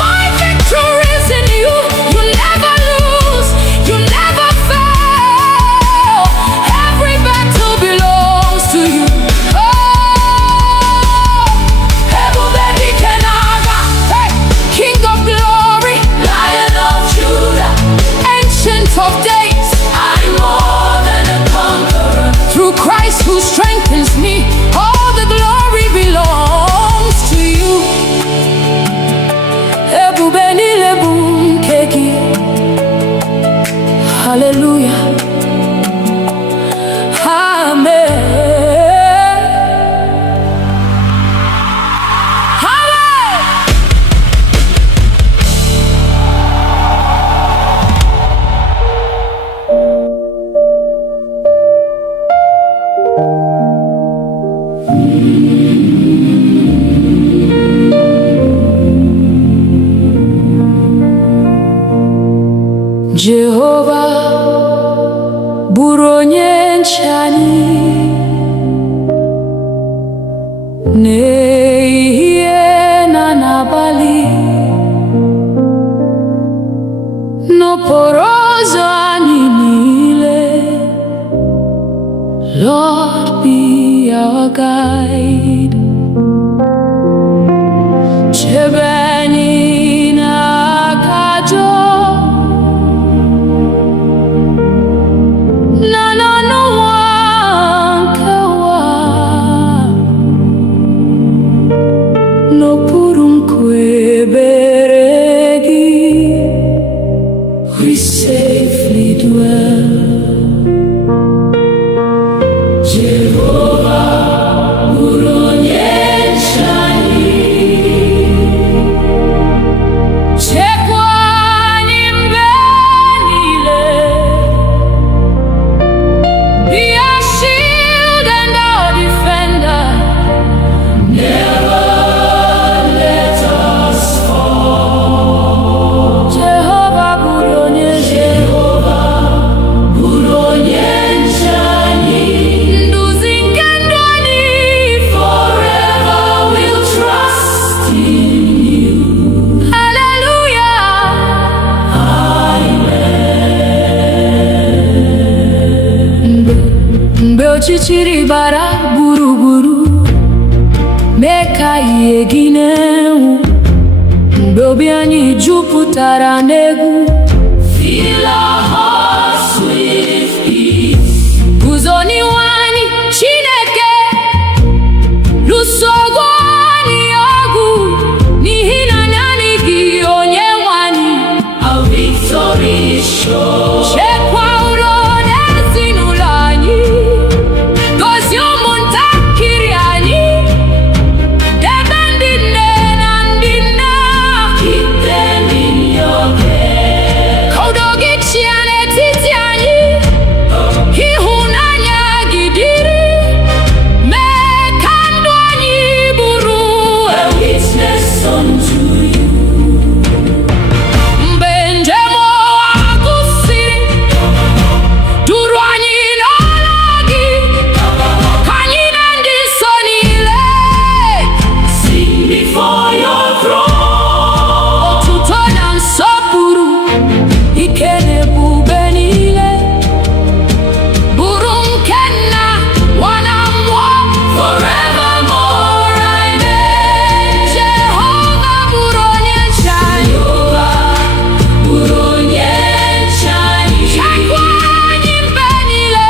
My victory is in you. You never lose, you never fail. Every battle belongs to you. Ebube dike n'agha. Hey, King of glory, Lion of Judah, Ancient of days, I'm more than a conqueror. Through Christ who strengthens me, all the glory belongs to you. Ebube niile bụ nke gị. Hallelujah. Amen. Hallelujah. Jehovah bụrụ onye nche anyị n'ehihie na n'abalị, n'okporo ụzọ anyị niile. Lord, be our guide. Chebe anyị n'aka ajọ na n'ọnụnwa ọchịchịrị bara gburugburu, mee ka ihe gị na-enwu. Mgbe obi anyị jupụtara n'egwu, fill our hearts with peace. Guzo n'ihu anyị, Chineke, lụsogo anyị ọgụ, n'ihi na naanị gị Onyenwe anyị. Our victory is sure. Chekwa udo n'ezinụlọ anyị, gozie ụmụntakịrị anyị, debe ndị nne na ndị nna. Keep them in your care. Ka udo gị chịa n'etiti anyị, ịhụnanya gị dịrị, mee ka ndụ anyị bụrụ a witness unto you. Mgbe njem ụwa gwụsịrị, duru anyị n'ọla gị, ka anyị na ndị nsọ niile sing before your throne. Otuto na nsọpụrụ, ike na ebube niile, bụrụ nke Nna, Nwa na Mmụọ, forevermore. Amen. Jehova bụrụ onye nche anyị. Bụrụ onye nche anyị. Chekwa anyị mgbe niile.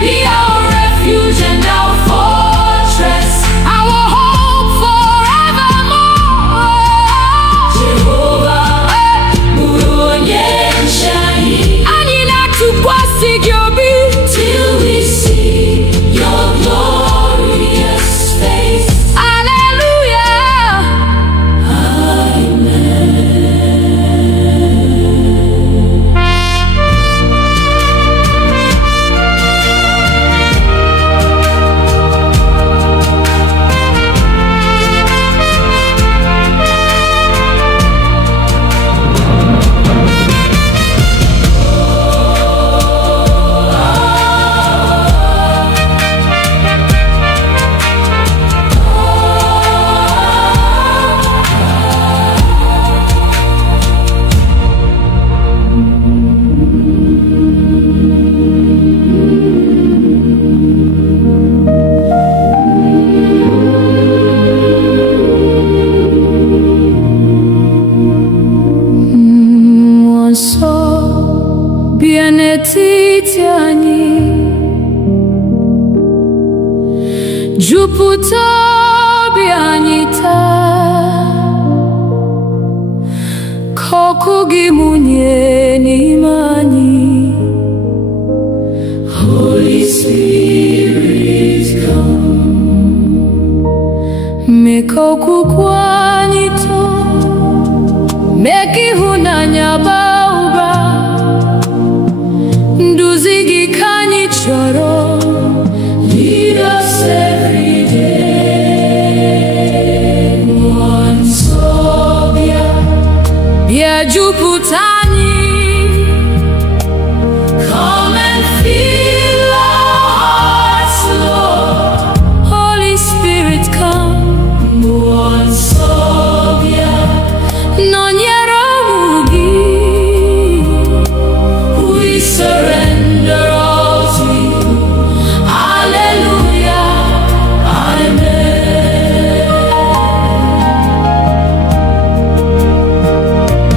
Be our refuge and our fortress, our hope forevermore. Jehova bụrụ onye nche anyị. Anyị na-atụkwasị gị obi till we see your glorious face. Hallelujah. Mmụọ nsọ bịa n'etiti anyị, jupụta obi anyị taa, ka ọkụ gị mụnye n'ime anyị. Holy Spirit, come. Mee ka okwukwe anyị too, mee ka ịhụnanya baa ụba. Nduzi gị ka anyị chọrọ. Lead us every day. Mmụọ nsọ bịa, bịa jupụta anyị. Come and fill our hearts, Lord. Holy Spirit, come. Mmụọ nsọ bịa, nọnyere ụmụ gị. We surrender all to you. Hallelujah. Amen.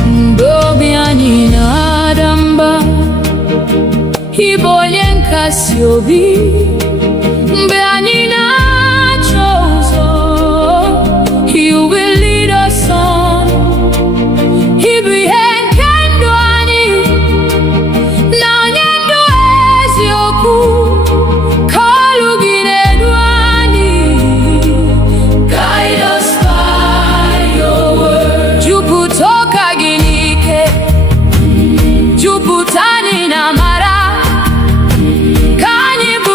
Mgbe obi anyị na-ada mba, ị bụ onye nkasi obi. Mgbe anyị na-achọ ụzọ, you will lead us on. Ị bụ ihe nke ndụ anyị, na onye ndụ eziokwu. Ka olu gị na-edu anyị. Guide us by your word. Jupụta ụka gị n'ike, jupụta anyị na amara, ka anyị bụ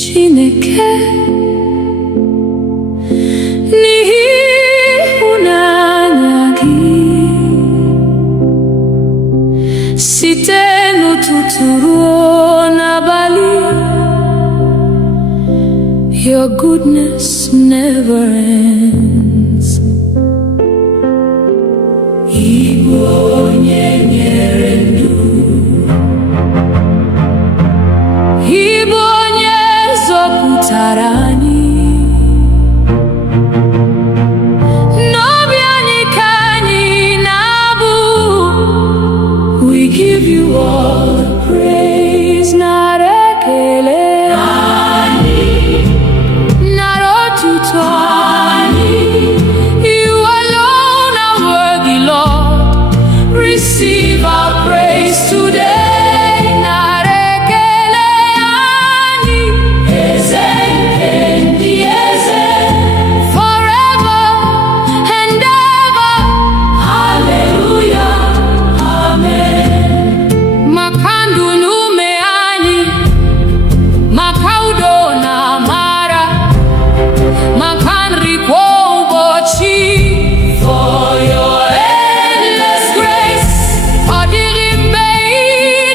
Chineke n'ịhụnanya gị site n'ụtụtụ ruo n'abalị. Your goodness never ends. Igbo onye nyere ndụ, Igbo onye zọpụtara anyị, n'obi anyị ka anyị na-abụ. We give you all the praise, nara ekele anyị, nara otuto anyị. You alone are worthy, Lord. Receive our praise today. Nara ekele anyị, eze nke ndị eze, forever and ever. Hallelujah, amen. Maka ndụ na ume anyị, maka udo na amara, maka nri kwa ụbọchị. For your endless grace, ọ dịghị mgbe ị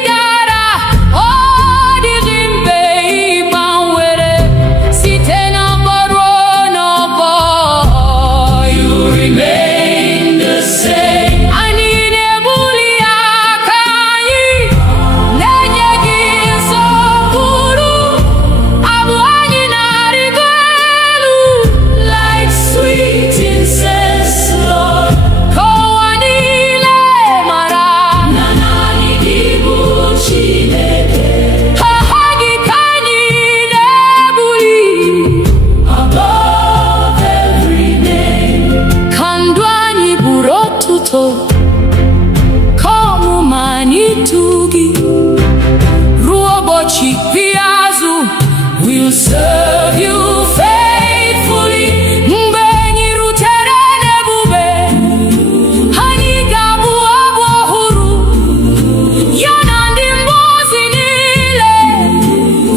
dara, ọ dịghị mgbe ị gbanwere. Site n'ọgbọ ruo n'ọgbọ, you remain the same. Anyị na-ebuli aka anyị, na-enye gị nsọpụrụ. Abụ anyị na-arịgo elu, like sweet incense, Lord. Ka ụwa niile mara na naanị gị bụ Chineke. Aha gị ka anyị na-ebuli above every name. Ka ndụ anyị bụrụ otuto, ka ọmụma anyị too gị. Ruo ụbọchị ikpeazụ, we'll serve you faithfully. Mgbe anyị rutere n'ebube, anyị ga-abụ abụ ọhụrụ, ya na ndị mmụọ ozi niile.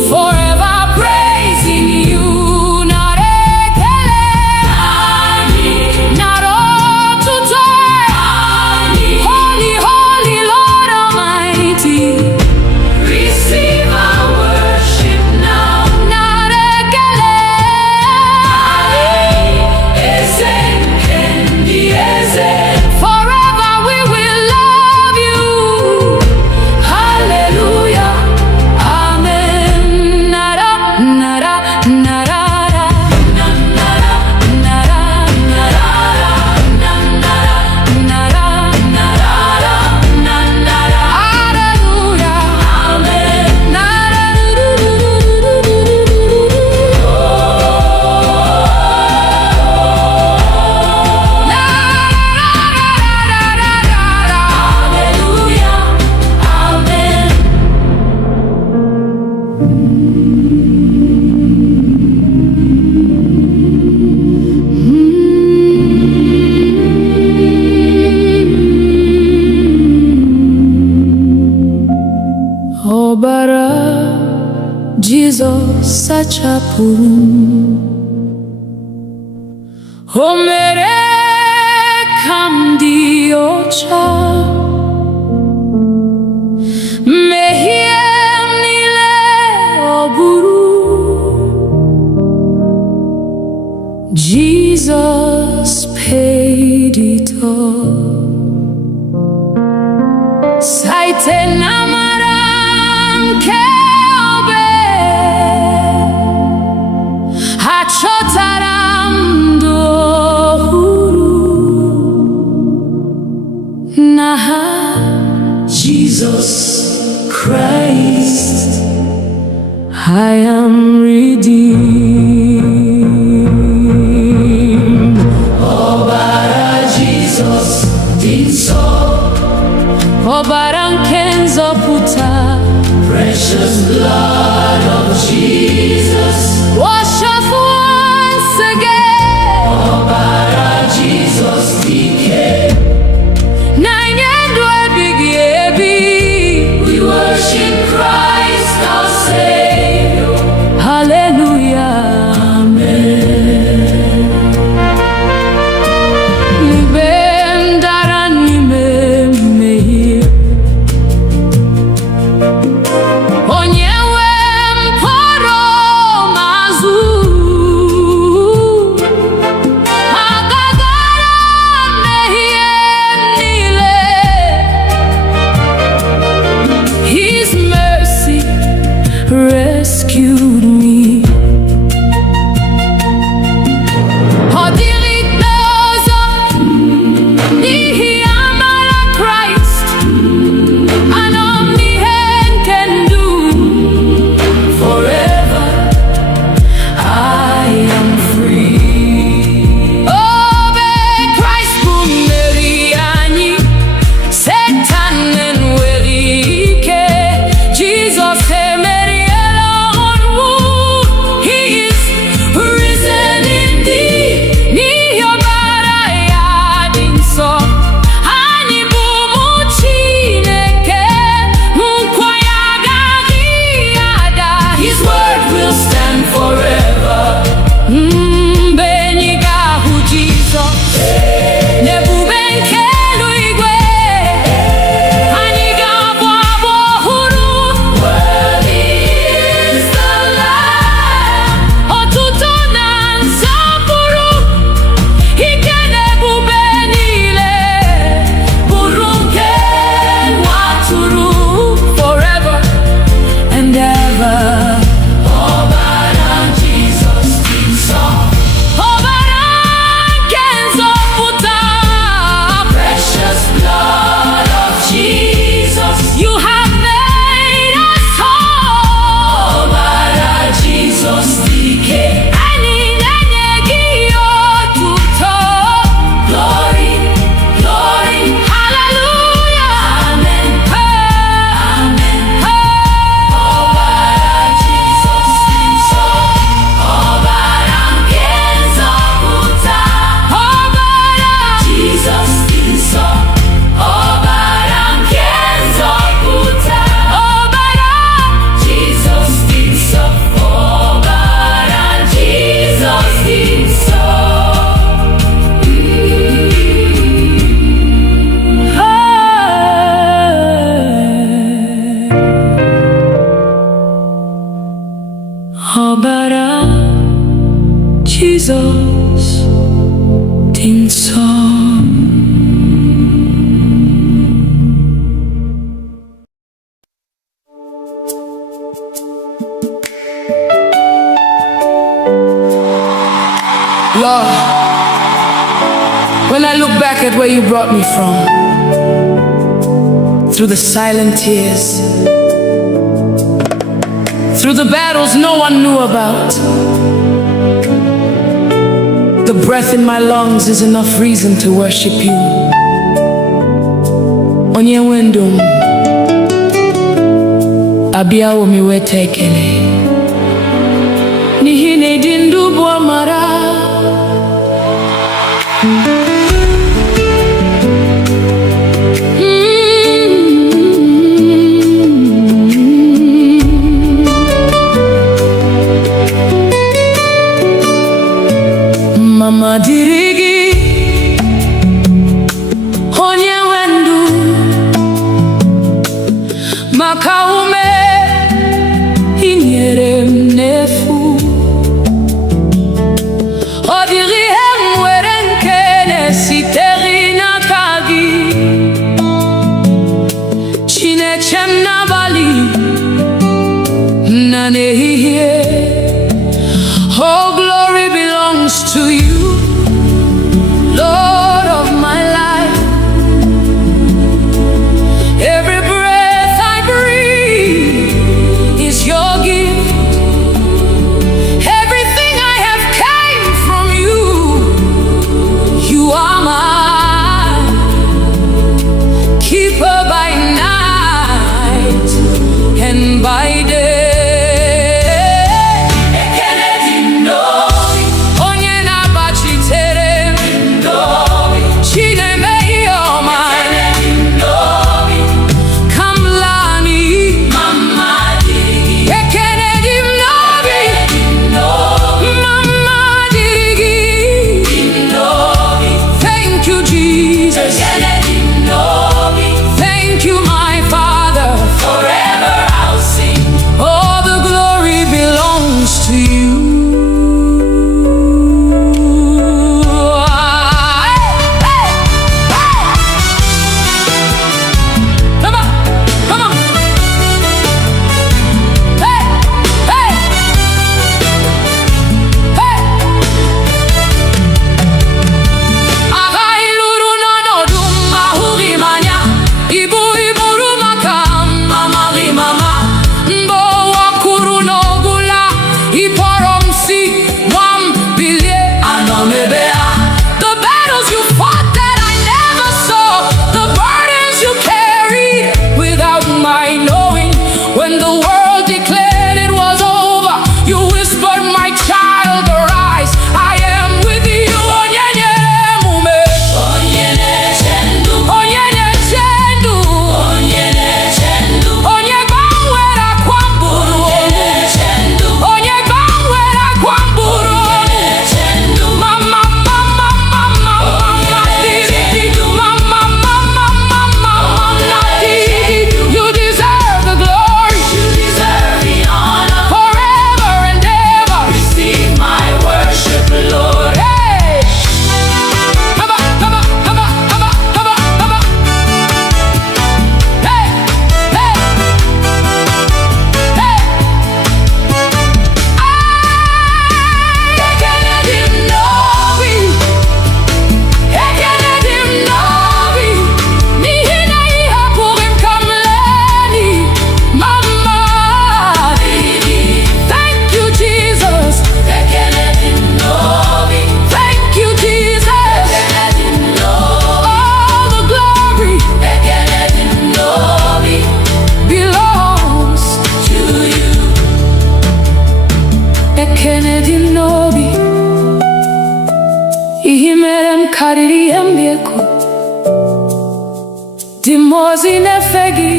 Forever praising you. Nara ekele anyị, nara otuto anyị. Holy, holy Lord Almighty, receive our worship now. Nara ekele anyị, eze nke ndị eze. Forever we will love you. Hallelujah, amen. Nara, nara, narara, nara, nara, narara, nara, narara, narara. Hallelujah, amen. Nara, hallelujah, amen. Ọbara Jizọs sachapụrụ m, o mere ka m dị ọcha. Mmehie m niile ọ bụrụ, Jesus paid it all. Site n'amara nke obe, achọtara m ndụ ọhụrụ. N'aha Jesus Christ, I am redeemed. Ọbara Jesus dị nsọ, ọbara nke nzọpụta. Precious blood of Jesus, wash us once again. Ọbara Jesus dike, na-enye ndụ ebighị ebi. We worship Christ our Savior. Hallelujah. n'ọbara Jizọs dị nsọ. Lord, when I look back at where you brought me from, through the silent tears, through the battles no one knew about, the breath in my lungs is enough reason to worship you. Onye wendum, abiawo mi weta ekele, n'ihi na ịdị ndụ bụ amara. Mama dịrị gị, onye nwe ndụ, maka ume ị nyere m n'efu. Ọ dịrị ihe m nwere nke na-esitere n'aka gị, Chineke m n'abalị na n'ehihie. Oh, glory belongs to you, Lord of my life. Every breath I breathe is your gift. Everything I have came from you. You are my keeper by night and by day. Dimozi nefegi,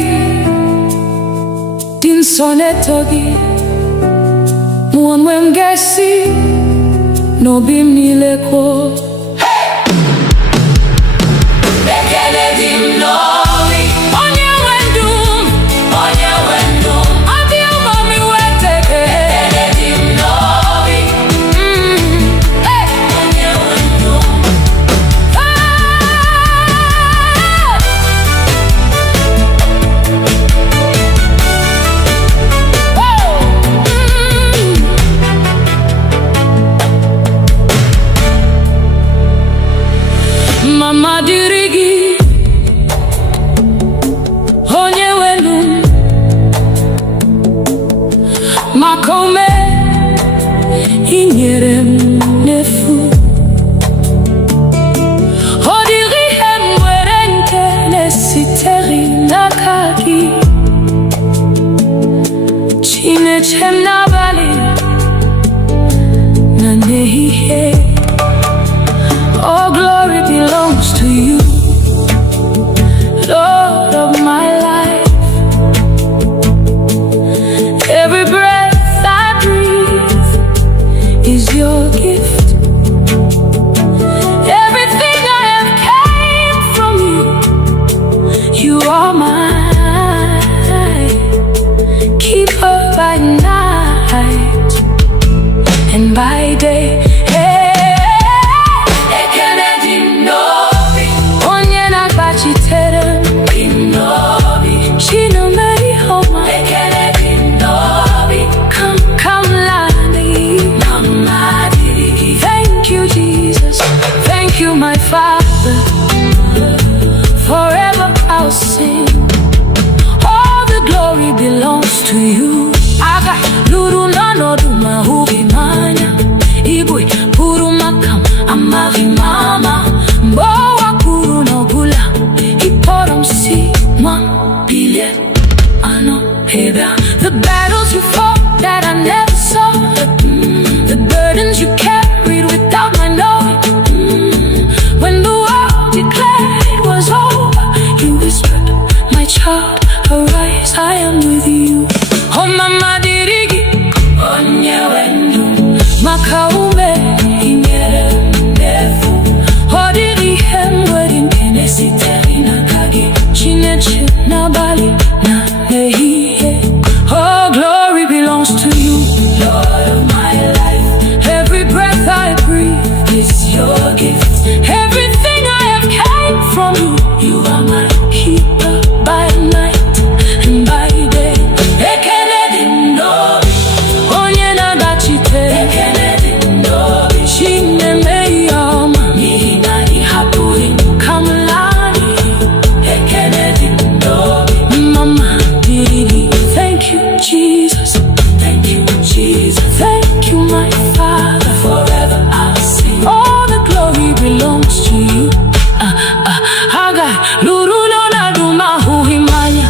din sonetogi, muonwe mgesi, no bim nileko. Bekele dim novi, onye wendum, adi umami weteke. Bekele dim novi. your gift. Everything I have came from you. You are my keeper by night and by day. Thank you, Jesus. Thank you, my Father. Forever I'll sing. All the glory belongs to you. Aga luru nanodu mahubi manya. Igbo puru makam amavi mama. Mbowa puru no bula. Iporom si man bilye ano heba. The battles you fought that I never saw. The burdens you carried without my knowing. When the world declared it was over, you whispered, my child, arise, I am with you. Oh mama dirigi, onye wendu, makaume inyere ndefu. Hodiri hemwedi mpenesite inakagi, chineche na bali na nehiye. Oh, glory belongs to you, Lord of my life. Every breath I breathe is your gift. Everything I have came from you. You are my keeper by night and by day. Thank you, Jesus. Thank you, Jesus. Thank you, my Father. Forever I'll sing. All the glory belongs to you. Haga luru no na duma huhimanya.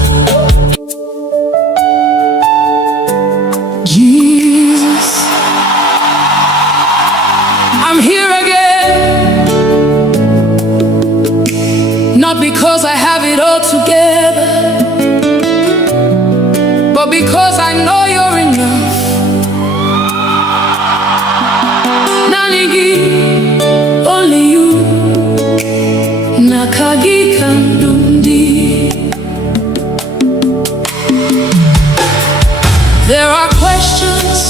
Jesus, I'm here again. Not because I have it all together, but because I know you're enough. Nanigi, only you. Nakagi kandundi. There are questions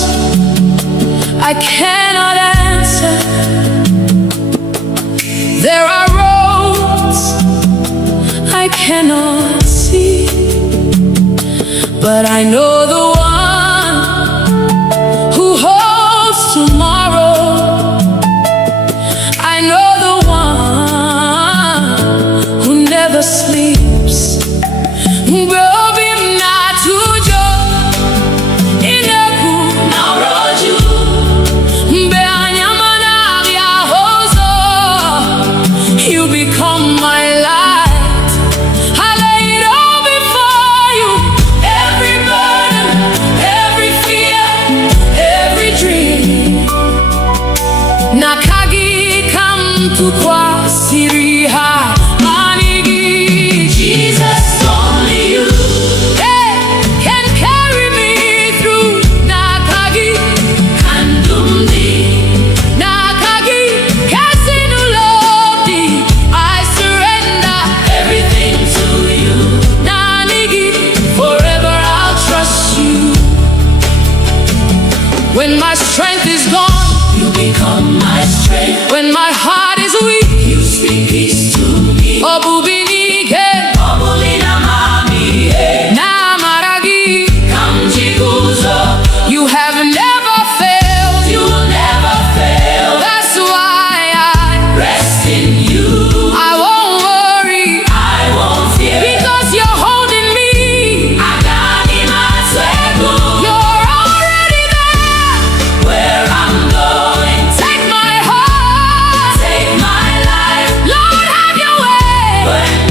I cannot answer. There are roads I cannot see, but I know the one who holds tomorrow. I know the one who never sleeps. You become my light. I lay it all before you. Every burden, every fear, every dream. Nakagi kam tu kwa siriha manigi. Jesus, only you, hey, can carry me through. Nakagi kandumdi. Nakagi kasinulodi. I surrender everything to you. Nanigi, forever I'll trust you. When my strength is gone, you become my strength. When my heart is weak, you speak peace to me. Obubinike, obulina mami, namaragi, kamjiguzo. You have never failed. You will never fail. That's why I rest in you. I won't worry. I won't fear. Because you're holding me. You're already there. Where I'm going. Take my heart. Take my life. Lord, have your way.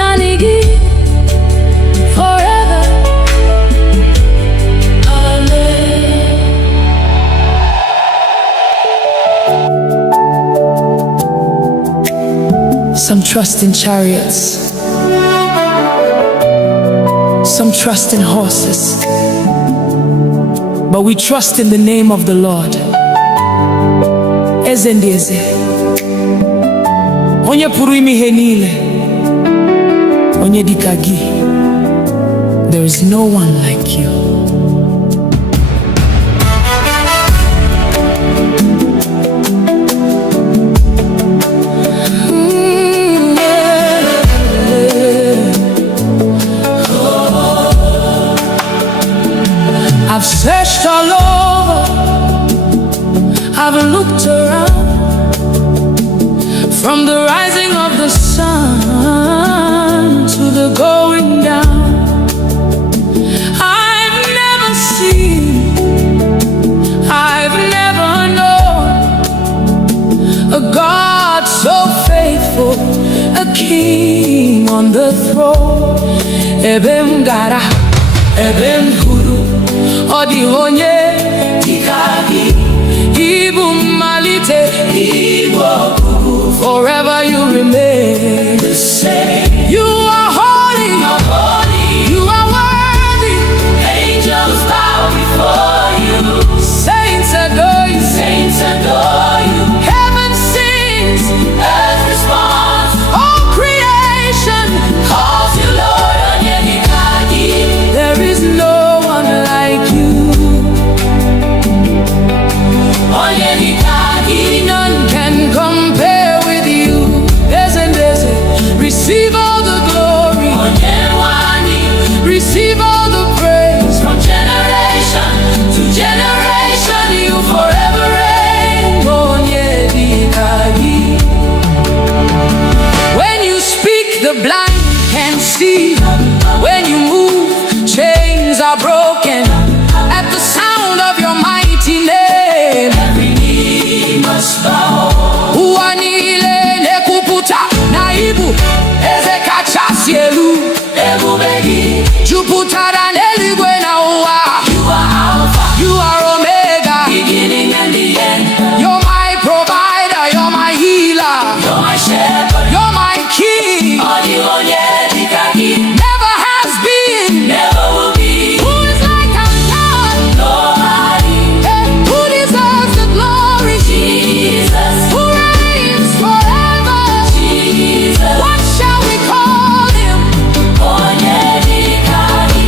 nanigi forever. Some trust in chariots, some trust in horses, but we trust in the name of the Lord. Eze ndị eze, onye pụrụ ime ihe niile, onye dịka gị. There is no one like you. I've searched all over, I've looked around, from the rising of the sun to the going down. I've never seen, I've never known a God so faithful, a king on the throne. Ebem gara, ebem huru, odi onye dikagi, Igbo malite, Igbo kuku. Forever you remain the same. You are holy, you are worthy. Angels bow before you, saints adore you, Heaven sings, earth responds, all creation calls you Lord. There is no one like you. None can compare with you. Receive all the glory, receive all the praise. From generation to generation, you forever reign. When you speak, the blind can see. When you move, chains are broken. At the sound of your mighty name, every knee must bow. Uanile nekuputa naibu ezekachasielu ebubegi juputara neligwe na uwa. You are Alpha, you are Omega, beginning and the end. You're my provider, you're my healer, you're my shepherd, you're my king. Never has been, never will be. Who is like our God? Nobody. Who deserves the glory? Jesus. Who reigns forever? Jesus. What shall we call him? Onyedikagi.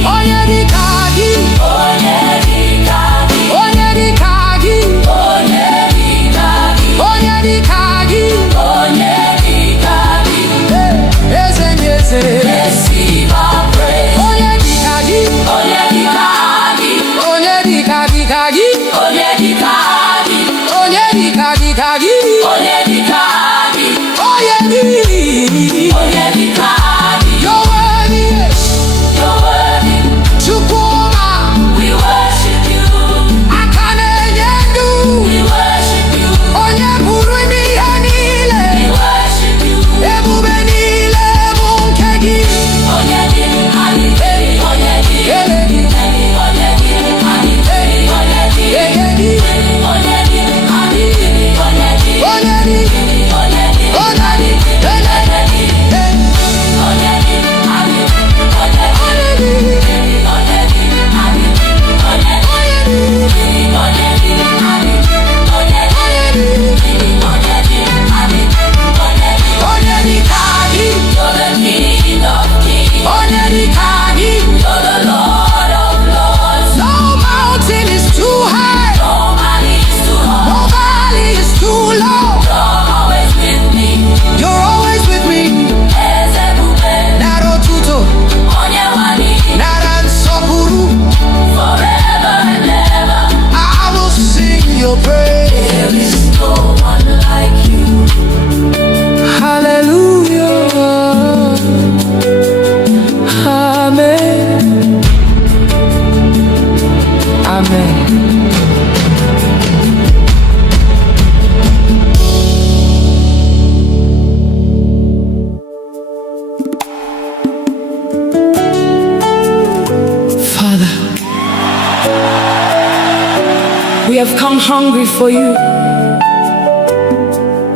have come hungry for you.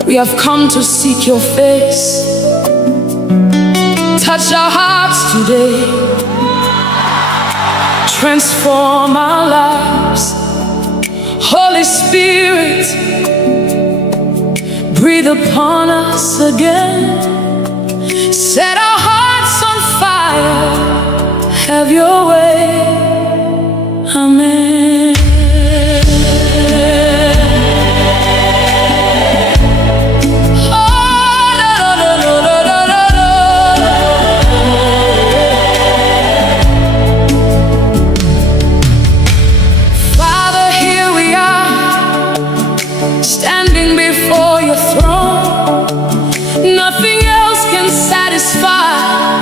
We have come to seek your face. Touch our hearts today. Transform our lives. Holy Spirit, breathe upon us again. Set our hearts on fire. Have your way. Amen. Father, here we are, standing before your throne. Nothing else can satisfy,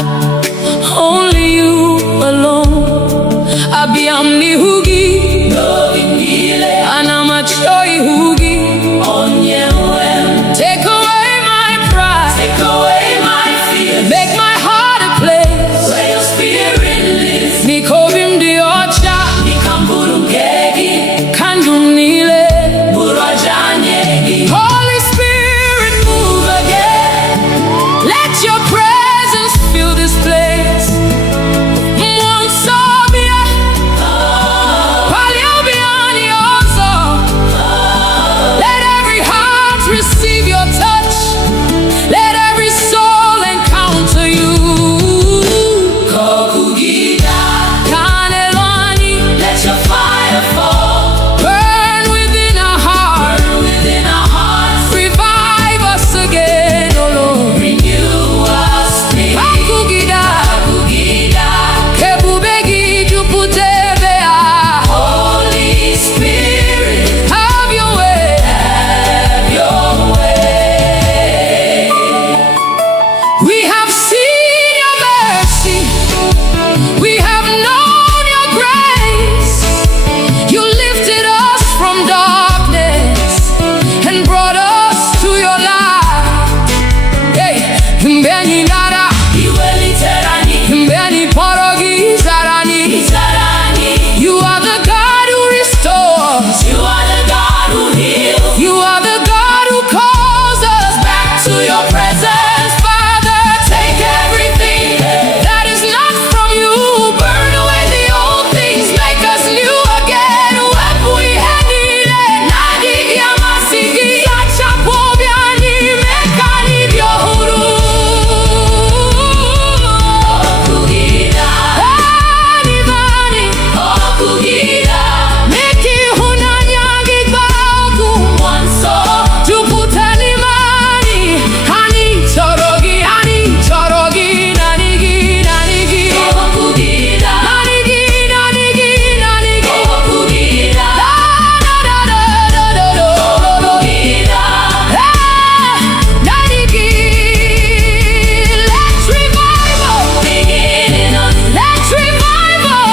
only you alone. Abiyamni hugi, anamachoi hugi. Take away my pride, take away my fear, make my heart a place where your spirit lives. Nikovim diocha, nikamburungegi, kandumnile, burajanyegi. Holy Spirit, move again. Let your presence fill this place. Receive your touch. Let every soul encounter you. Kokugida, Kanelani, let your fire fall. Burn within our hearts. Burn within our hearts. Revive us again, oh Lord. Renew us, please. Kokugida, Kokugida, Kebubegi juputebea. Holy Spirit, have your way. Have your way. We have seen your mercy. We have known your grace. You lifted us from darkness and brought us to your light. Hey, mbeni nara, iweli terani, mbeni porogi zarani, zarani. You are the God who restores. You are the God who heals. You are the God who calls us back to your presence. Father, take everything that is not from you. Burn away the old things, make us new again. Wepui henile, nadi yamasigi, sachapobiani, mekani vyohuru. Okugida, anivani, okugida, meki hunanyagi bagu. Mwanso, tuputani mani, hani chorogi, nanigi, nanigi. Okugida, nanigi, nanigi, nanigi. Okugida, da da da da da da. Okugida, nanigi. Let's revival begin in us. Let's revival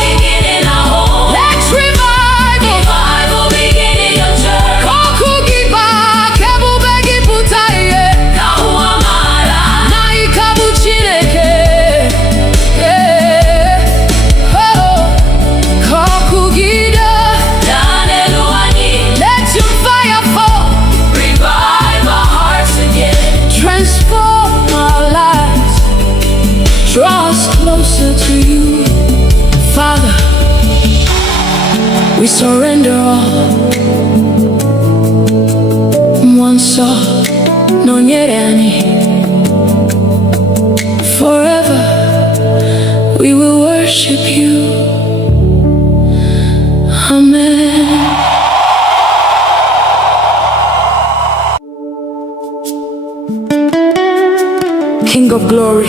begin in our home. Let's revival begin in your church. Kokugiba, kebubegi putaye. Kauamara, naikabu chineke. Oh, kokugida, daneluani. Let your fire fall. Revive our hearts again. Transform our lives. Draw us closer to you. Father, we surrender all. Mwanso, nonyerani. Forever we will worship you. Amen. King of glory,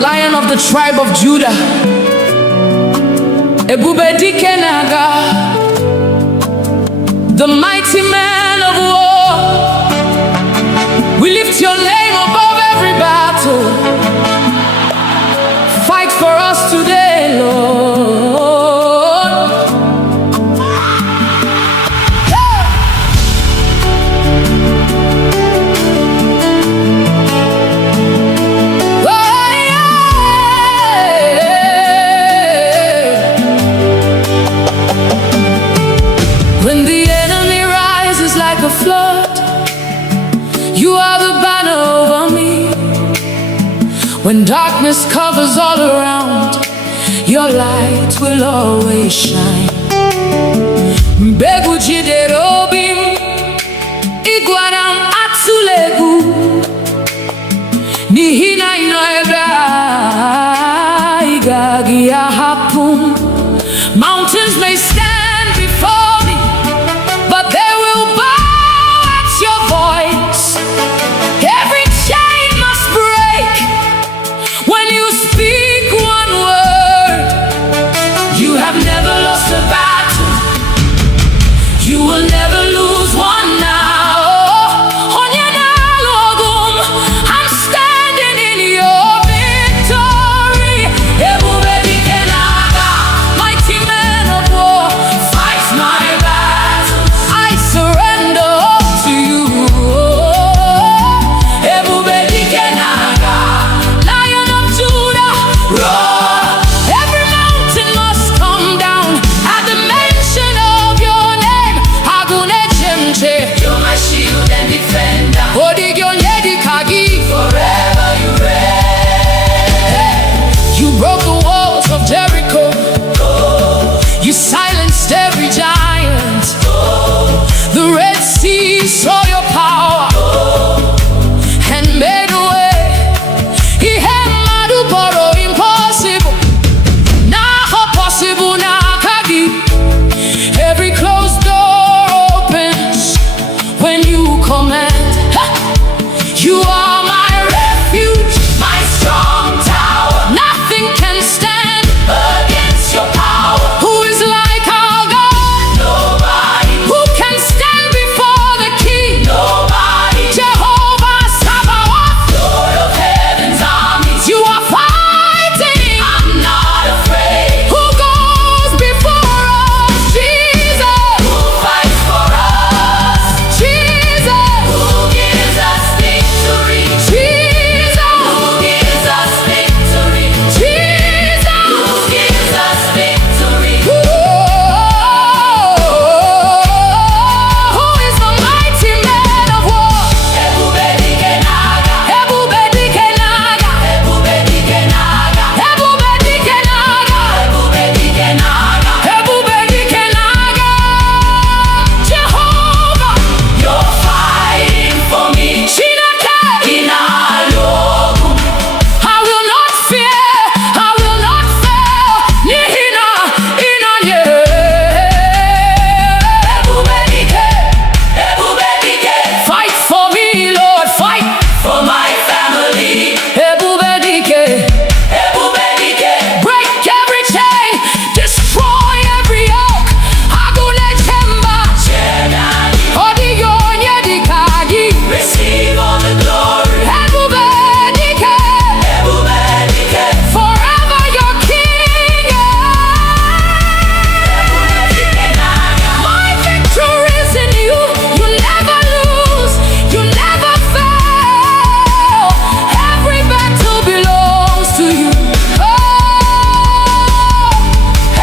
Lion of the tribe of Judah, Ebube dike naga, the mighty man of war. We lift your name above every battle. Fight for us today, Lord. Oh, yeah. When darkness covers all around, your light will always shine. Mbegu jidere obi m, ịgwara m atụla egwu, n'ihi na ị nọ ebe a, ị gaghị ahapụ m. Mountains may stand before me, but they will bow at your voice. Every chain must break when you speak one word. You have never lost a battle, you will never lose one now. I'm standing in your victory. Mighty man of war, fight my battles. I surrender all to you. Lion of Judah, roar. Every mountain must come down at the mention of your name. You're my shield and defender. Forever you reign. You broke the walls of Jericho. You silenced every giant. The Red Sea saw your power and made a way. Impossible. Now possible now. Every closed door opens when you command. You are my refuge, my strong tower. Nothing can stand against your power. Who is like our God? Nobody. Who can stand before the King? Nobody. Jehovah Sabaoth, Lord of heaven's armies. You are fighting, I'm not afraid. Who goes before us? Jesus. Who fights for us? Jesus. Who gives us victory? Jesus. Who gives us victory? Jesus. Who gives us victory? Who is the mighty man of war? Ebube dike n'agha. Ebube dike n'agha. Ebube dike n'agha. Ebube dike n'agha. Ebube dike n'agha. Ebube dike n'agha. Jehovah, you're fighting for me. Chineke, ị na-alụ ọgụ. I will not fear, I will not fail. N'ihi na ị nọnyere. Ebube dike, ebube dike. Fight for me, Lord, fight for my family. Ebube dike, ebube dike. Break every chain, destroy every yoke. Agụle chemba, ọdịghị onye dịka gị. Receive all the glory. Ebube dike, ebube dike. Forever your king. My victory is in you. You never lose, you never fail. Every battle belongs to you.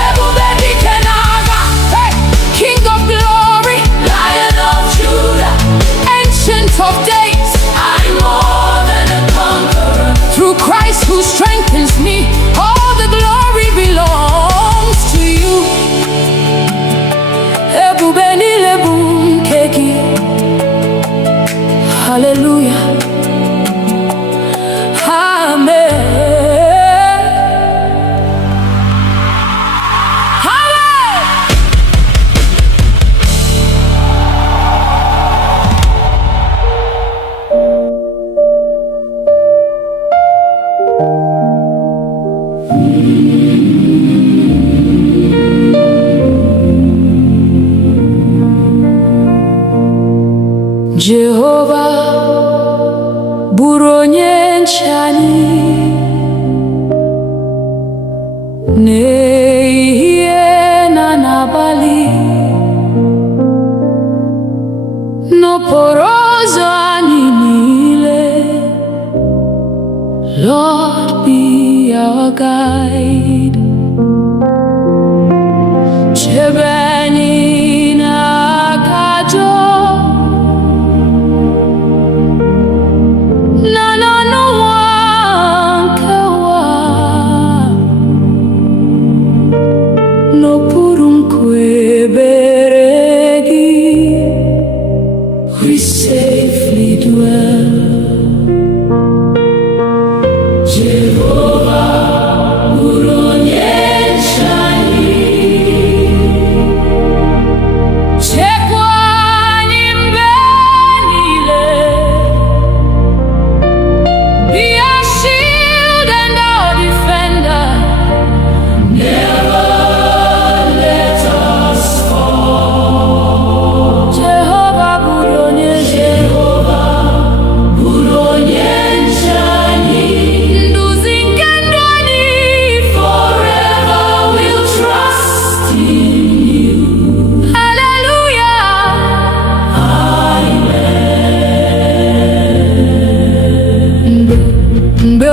Ebube dike n'agha. Hey, King of glory, Lion of Judah, Ancient of days, I'm more than a conqueror. Through Christ who strengthens me, all the glory belongs to you. Ebube niile bụ nke gị. Hallelujah. Amen. Jehova bụrụ onye nche anyị n'ehihie na n'abalị, n'okporo ụzọ anyị niile. Lord, be our guide. Chebe anyị n'aka ajọ na n'ọnụnwa nke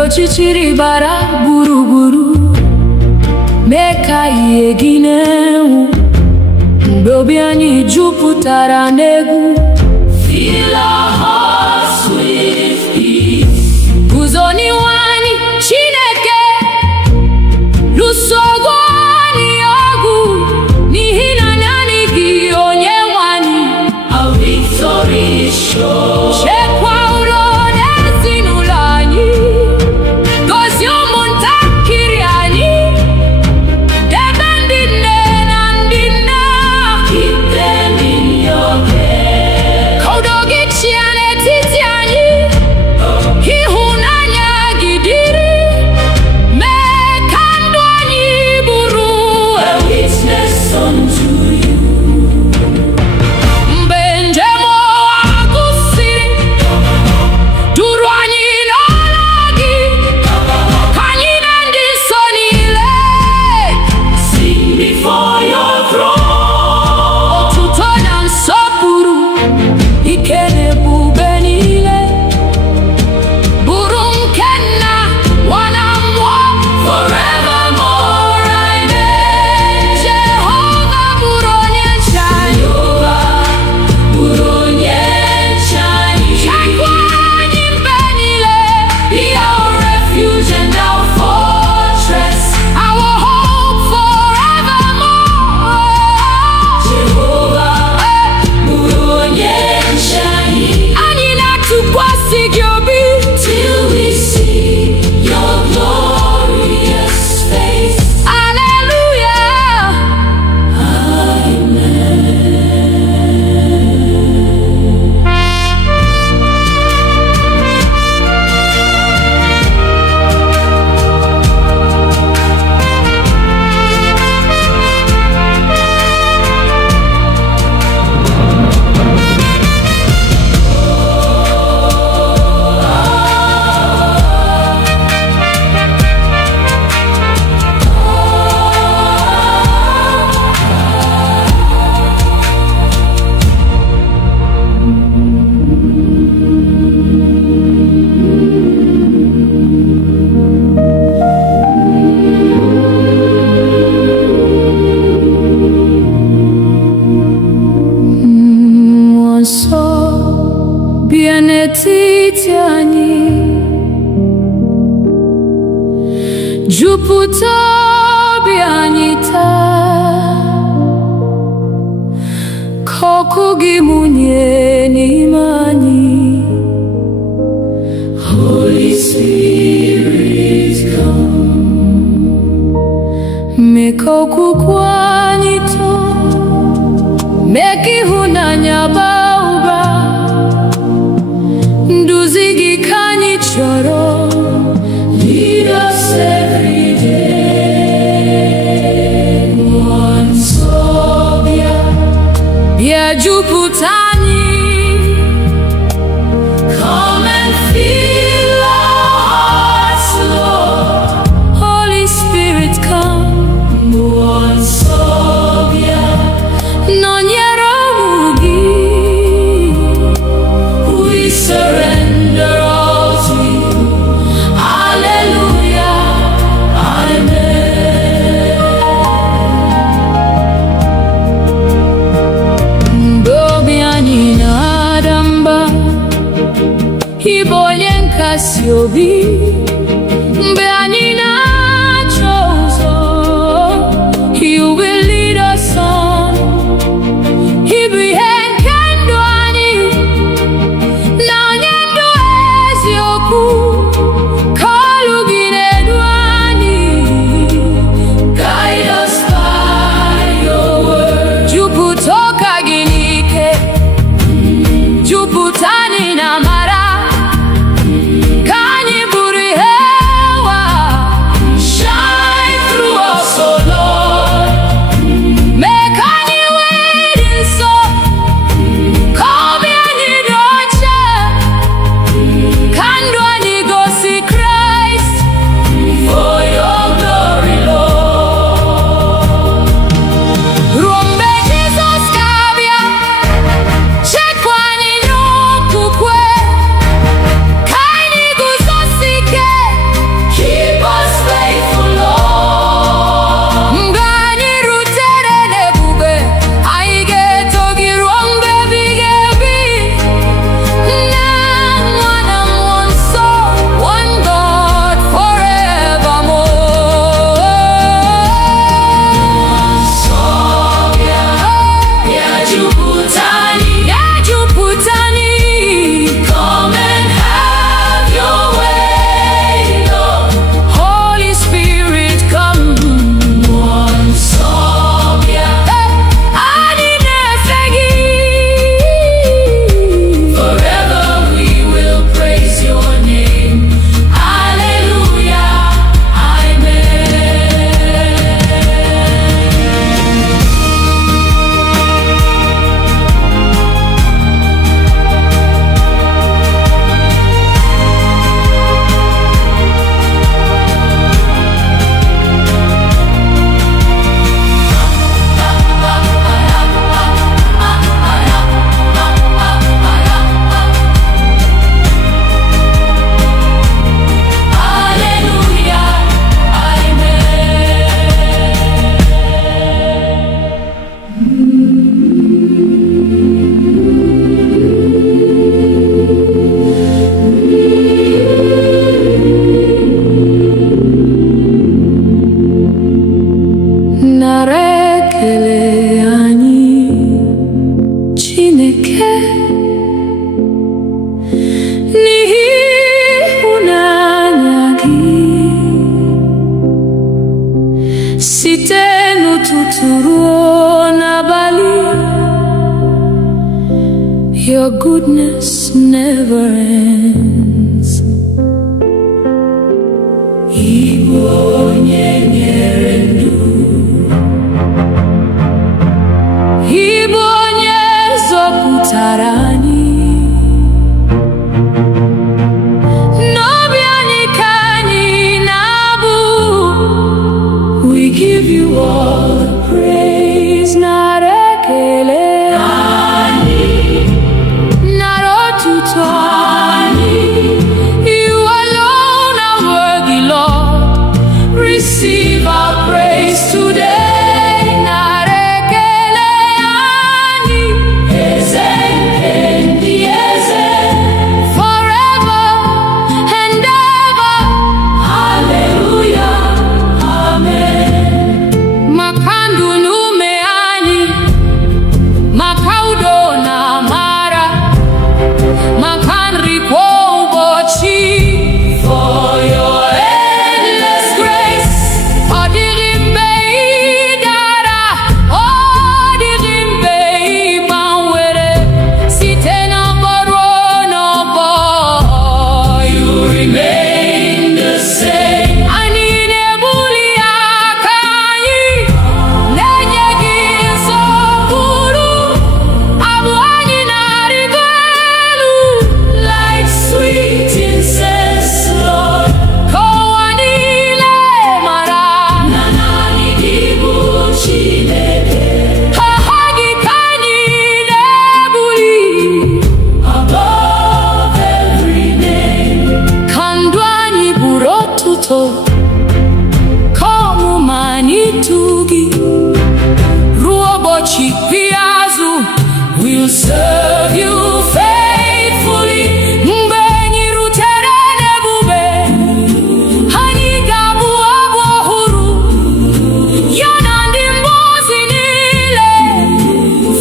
ọchịchịrị bara gburugburu, mee ka ihe gị na-enwu. Mgbe obi anyị jupụtara n'egwu, fill our hearts with peace. Guzo n'ihu anyị Chineke, lụsogo anyị ọgụ, n'ihi na naanị gị Onyenwe anyị. Our victory is sure. Chekwa udo n'ezinụlọ anyị, gozie ụmụntakịrị anyị, debe ndị nne na ndị nna. Keep them in your care. Ka udo gị chịa n'etiti anyị, ịhụnanya gị dịrị, mee ka ndụ anyị bụrụ a witness unto you. Mgbe njem ụwa gwụsịrị, duru anyị n'ọla gị, ka anyị na ndị nsọ niile sing before your throne. Otuto na nsọpụrụ, ike na ebube niile, bụrụ nke Nna, Nwa na Mmụọ, forevermore. Amen. Jehova bụrụ onye nche anyị. Bụrụ onye nche anyị. Chekwa anyị mgbe niile. Be our refuge and our fortress, our hope forevermore. Jehova bụrụ onye nche anyị. Anyị na-atụkwasị gị obi till we see your glorious face. Hallelujah. Mmụọ nsọ bịa n'etiti anyị, jupụta obi anyị taa, ka ọkụ gị mụnye n'ime anyị. Holy Spirit, come. Mee ka okwukwe anyị too, mee ka ịhụnanya baa ụba. Nduzi gị ka anyị chọrọ. Lead us every day. Mmụọ nsọ bịa, bịa jupụta anyị. Come and fill our hearts, Lord. Holy Spirit, come. Mmụọ nsọ bịa, nọnyere ụmụ gị. We surrender all to you. Hallelujah. Amen. Mgbe obi anyị na-ada mba, ị bụ onye nkasi obi. Mgbe anyị na-achọ ụzọ, you will lead us on. Ị bụ ihe nke ndụ anyị, na onye ndụ eziokwu. Ka olu gị na-edu anyị, guide us by your word. Jupụta ụka gị n'ike, jupụta anyị na amara, ka anyị bụrụ ihe goodness never ends. Igbo onye nyere ndụ, Igbo onye zọpụtara anyị. N'obi anyị ka anyị na-abụ, we give you all the praise, nara ekele anyị, nara otuto anyị. You alone are worthy, Lord. Receive our praise today. Nara ekele anyị, eze ndị eze, forever and ever. Hallelujah, amen. Maka ndụ na ume anyị, maka udo na amara, maka nri kwa ụbọchị, for your endless grace. Ọ dịghị mgbe ị dara, ọ dịghị mgbe ị gbanwere, site n'ọgbọ ruo n'ọgbọ, you remain the same. Anyị na-ebuli aka anyị, na-enye gị nsọpụrụ. Abụ anyị na-arịgo elu, like sweet incense, Lord. Ka ụwa niile mara na naanị gị bụ Chineke. Aha gị ka anyị na-ebuli above every name. Ka ndụ anyị bụrụ otuto, ka ọmụma anyị too gị. Ruo ụbọchị ikpeazụ, we'll serve you faithfully. Mgbe anyị rutere n'ebube, anyị ga-abụ abụ ọhụrụ, ya na ndị mmụọ ozi niile,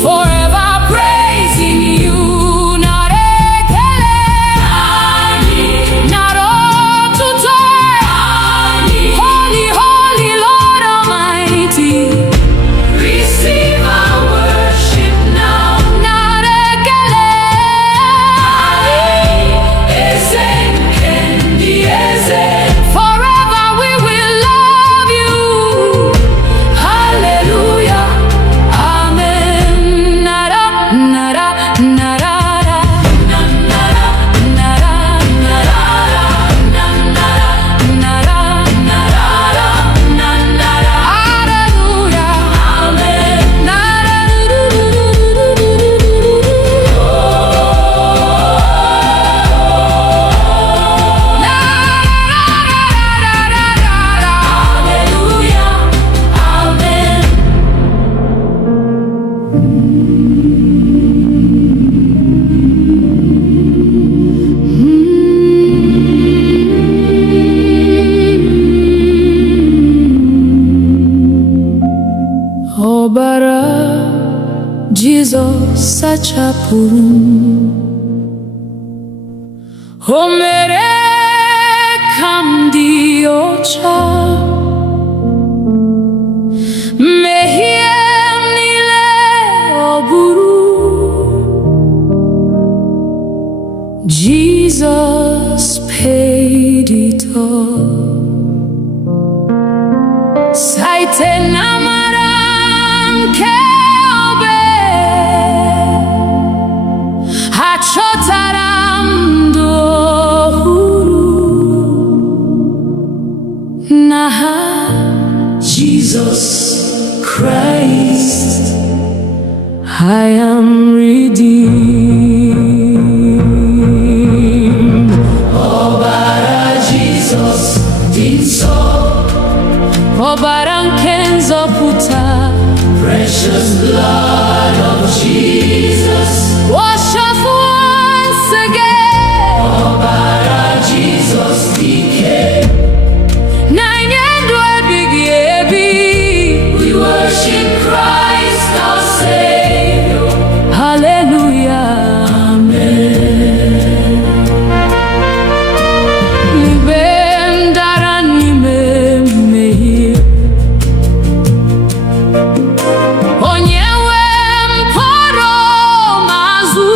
forever praising you. Nara ekele anyị, nara otuto anyị. Holy, holy Lord Almighty, receive our worship now. Nara ekele anyị, eze ndị eze, forever we will love you. Hallelujah, amen. Nara, nara, nara, nara, nara, nara, nara. Hallelujah, amen. Hallelujah, amen. Ọbara Jizọs sachapụrụ m, o mere ka m dị ọcha. Mmehie m niile ọ bụrụ, Jesus paid it all. Site n'amara nke obe, achọtara m ndụ ọhụrụ. N'aha Jesus Christ, I am redeemed. Ọbara Jesus dị nsọ, ọbara nke nzọpụta, precious blood of Jesus, wash us once again. Ọbara Jesus dike, na-enye ndụ ebighị ebi. We worship Christ our Savior. Hallelujah, amen. Mgbe m dara n'ime mmehie, onye nwe m kpọrọ m azụ.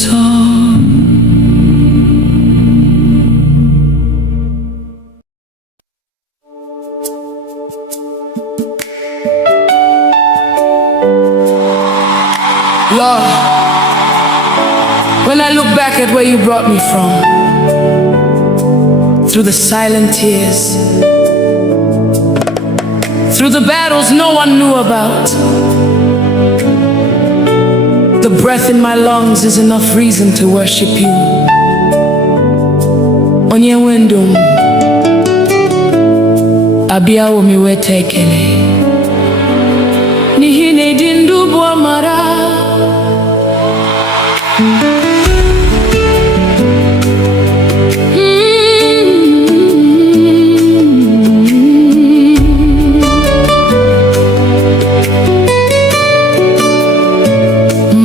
song. Lord, when I look back at where you brought me from, through the silent tears, through the battles no one knew about, the breath in my lungs is enough reason to worship you. Onye wendum, abiawo mi wetekele, nihine dindu bo mara.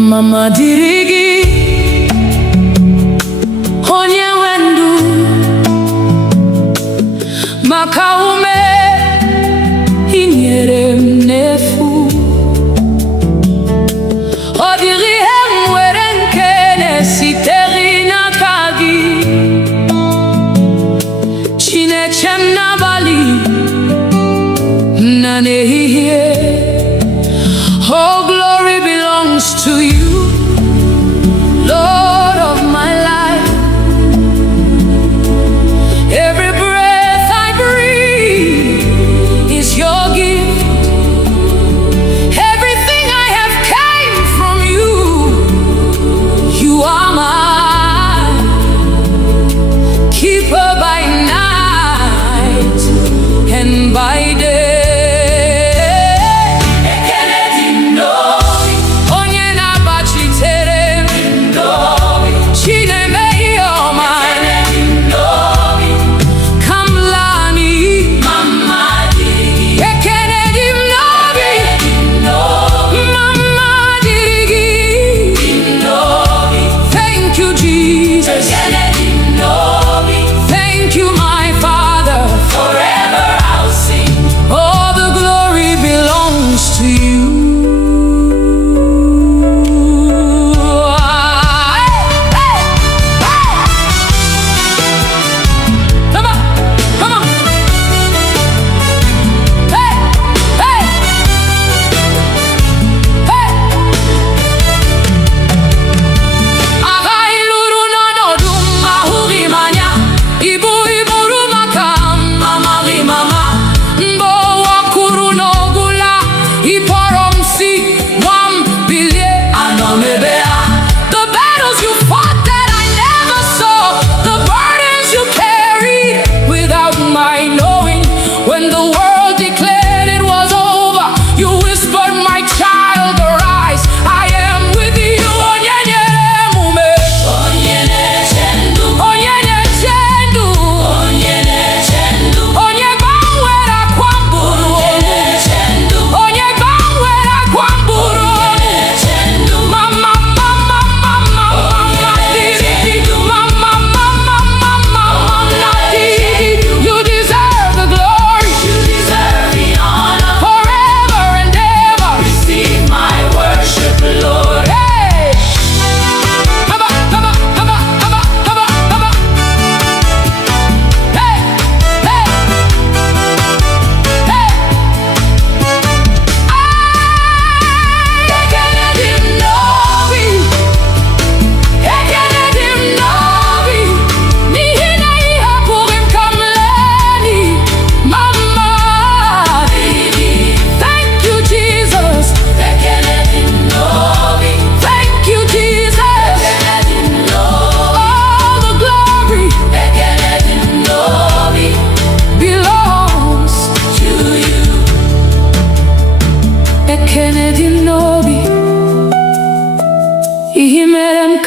Mama dirigi, onye wendu, makaume inyere mnefu. Odiri mwere nkene siteri na kagi, chine chemna bali na nehihie. Oh, glory belongs to you, Lord of my life. Every breath I breathe is your gift. Everything I have came from you. You are my keeper by night and by day.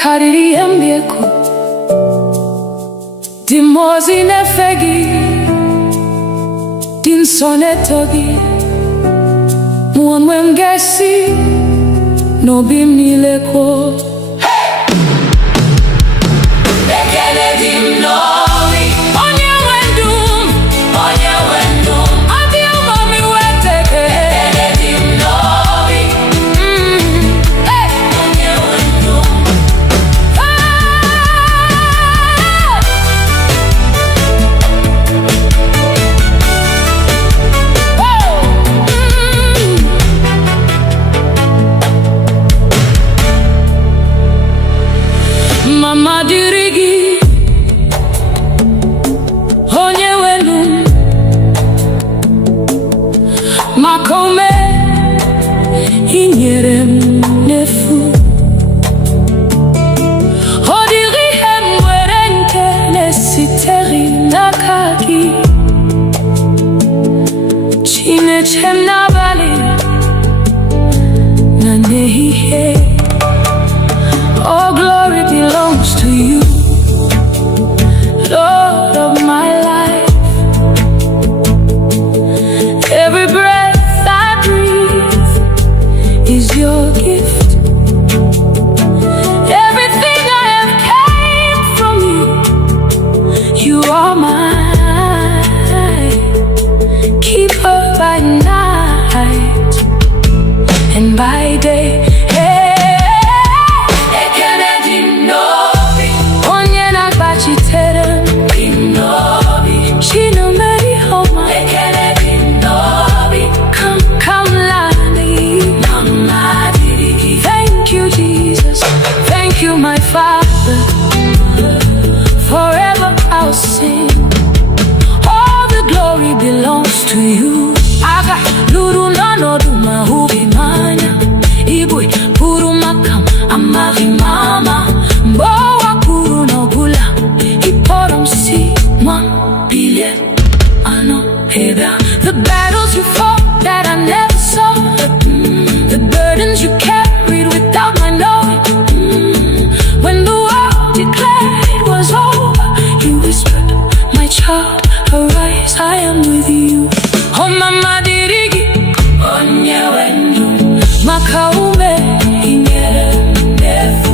kariri embieko Dimozi nefegi Din sonetogi Mwanwe mgesi Nobim nileko Bekele dim novi Onye wendum Onye wendum Adi umami weteke Bekele dim novi Hey Onye wendum mama dirigi onye wenu makome inyere m n'efu ọ dịghị ihe m nwere nke na-esitere n'aka gị Chineke m n'abalị na n'ehihie. All glory belongs to you, Lord of my life. Every breath I breathe is your gift. Everything I have came from you. You are mine. Keeper by night and by day. Thank you, my Father. Forever I'll sing. All the glory belongs to you. Aga luru nanodu mahubi mana Igbo puru makam amari mama Mbowa puru nobula Iporom si mwa bile ano heda. The battles you fought that I never saw, the burdens you carried without my knowing. When the world declared it was over, you whispered, my child, arise, I am with you. Oh mama dirigi onye wenu makaume inyere ndefu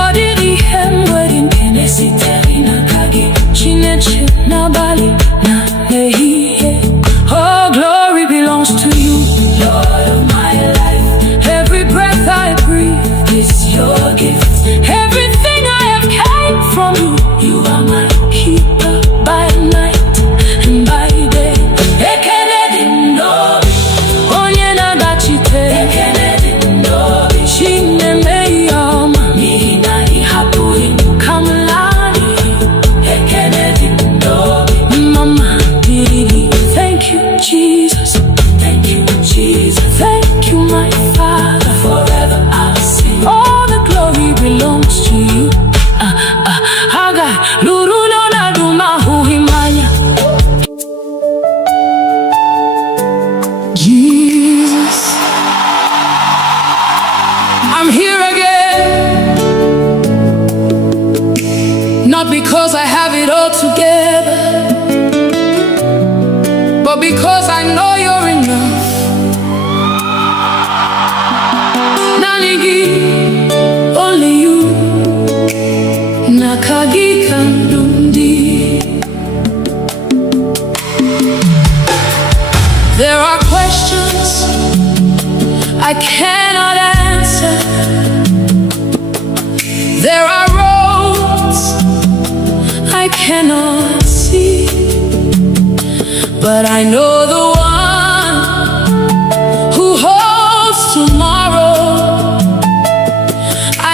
ọ dịghị ihe m nwere nke na-esitere n'aka gị Chineke n'abalị na n'ehihie. Oh glory belongs to you, Lord of my life. Every breath I breathe is your gift. Everything I have came from you. You are my keeper by night and by day. Jesus, thank you, Jesus, thank you, my Father. Forever I'll sing. All the glory belongs to you. Haga luru no na duma huhimanya. Jesus, I'm here again, not because I have it all together, but because I know you're enough. Nanigi, only you. Nakagi kandundi. There are questions I cannot answer. There are roads I cannot see, but I know the one who holds tomorrow.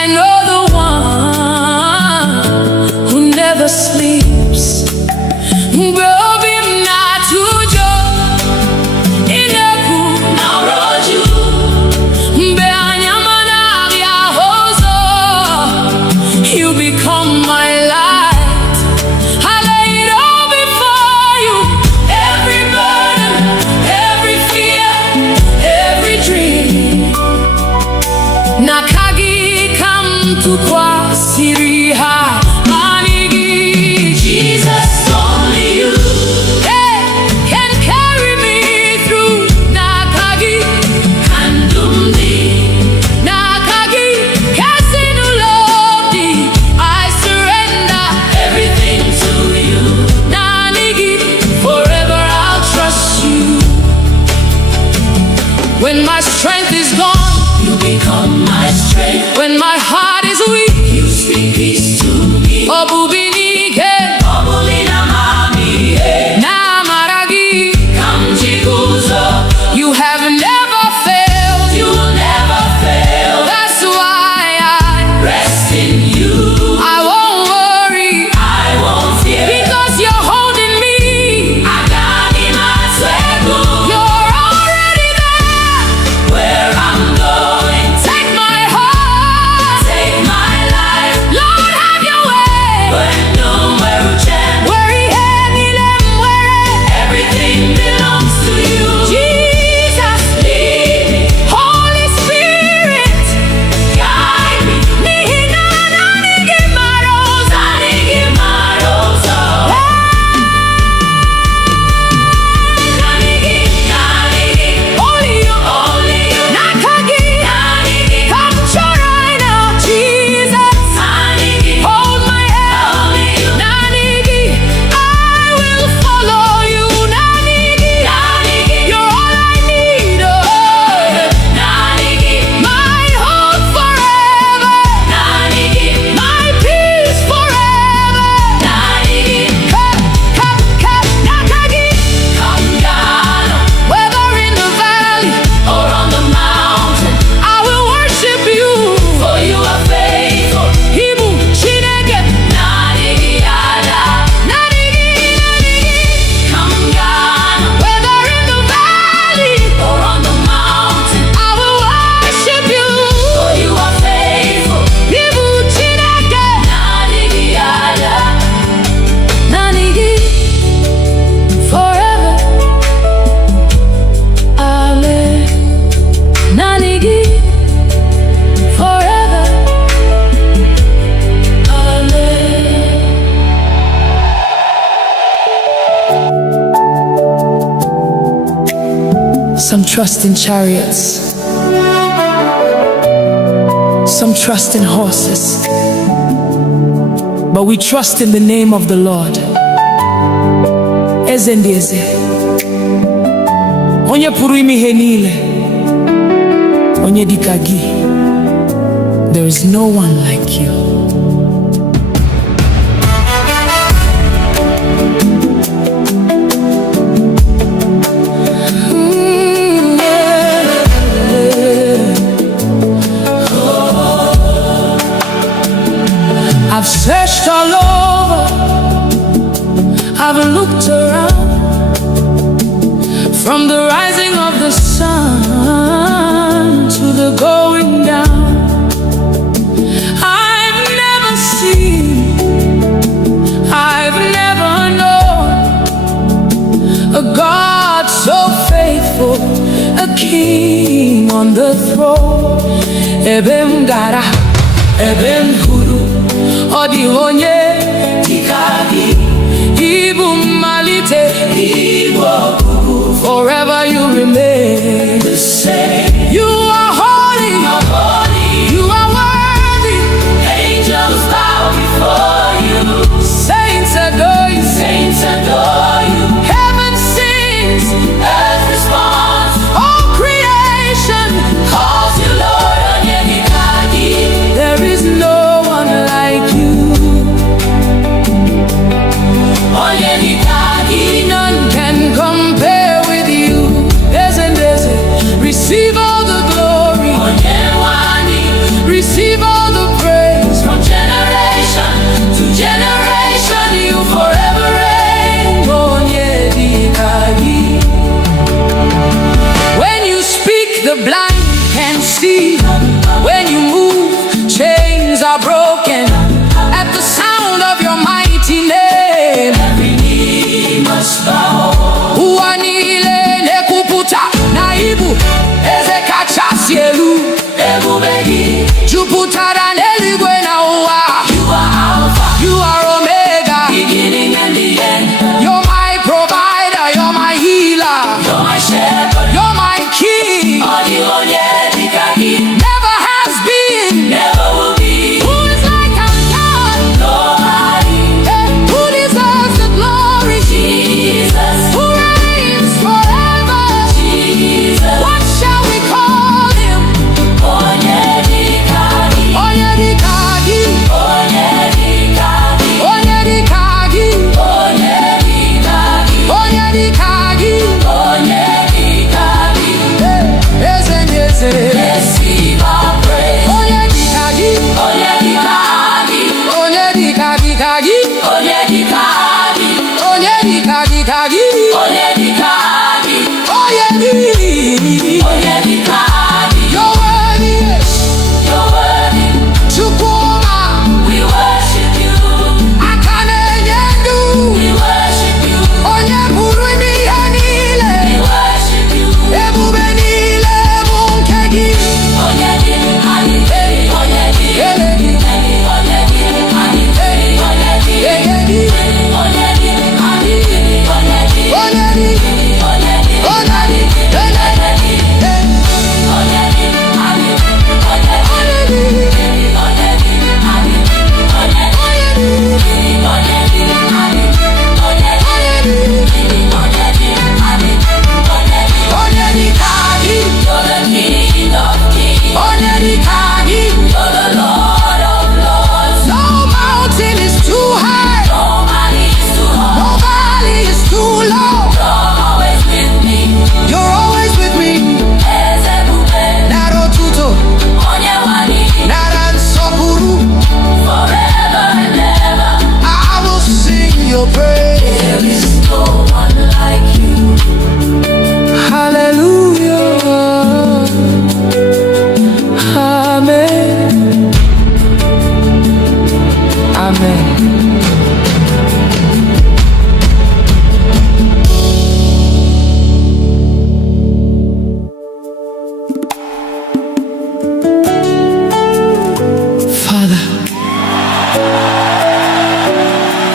I know the one who never sleeps. You become my light. I lay it all before you. Every burden, every fear, every dream. Nakagi kam tu kwa siriha manigi. Jesus, only you can carry me through. Nakagi kandumdi. Nakagi kasinulodi. I surrender everything to you. Nanigi, forever I'll trust you. When my strength is gone, you become my strength. When my heart is weak, you speak peace to me. Obubinike, obulina mami, namaragi, kamjiguzo. You have never failed. You will never fail. That's why I rest in you. Some trust in chariots, some trust in horses, but we trust in the name of the Lord. Eze ndị eze, onye pụrụ ime ihe niile, onye dịka gị. There is no one like you. I've searched all over, I've looked around, from the rising of the sun to the going down. I've never seen, I've never known a God so faithful, a king on the throne. Ebem gara, ebem huru, odi onye tikagi, Igbo malite, Igbo kuku. Forever you remain the same. You are holy, you are worthy. Angels bow before you. Saints adore you, saints adore you. Heaven sings, earth responds. All creation calls you Lord. There is no one like you. None can compare with you. Receive all the glory, receive all the praise. From generation to generation, you forever reign. When you speak, the blind can see. When you move, chains are broken. At the sound of your mighty name, every knee must bow. Uanile nekuputa naibu ezekachasielu ebubegi juputara neligwe na uwa. You are Alpha, you are Omega, beginning and the end. You're my provider, you're my healer, you're my shepherd, you're my king. Never has been, never will be. Who is like our God? Nobody. Who deserves the glory? Jesus. Who reigns forever? Jesus. What shall we call him? Onyedikagi. Onyedikagi. Onyedikagi. Onyedikagi. Onyedikagi. Onyedikagi. Onyedikagi. Eze. Receive our praise. Onyedikagi. Onyedikagi. Onyedikagi. Onyedikagi. Onyedikagi. Onyedikagi. Onyedikagi. You're worthy. You're worthy. Chukuma. We worship you. Akane yendu. We worship you. Onyeburu yanile. We worship you. Ebubenile munkegi. Onyedikagi. Onyedikagi.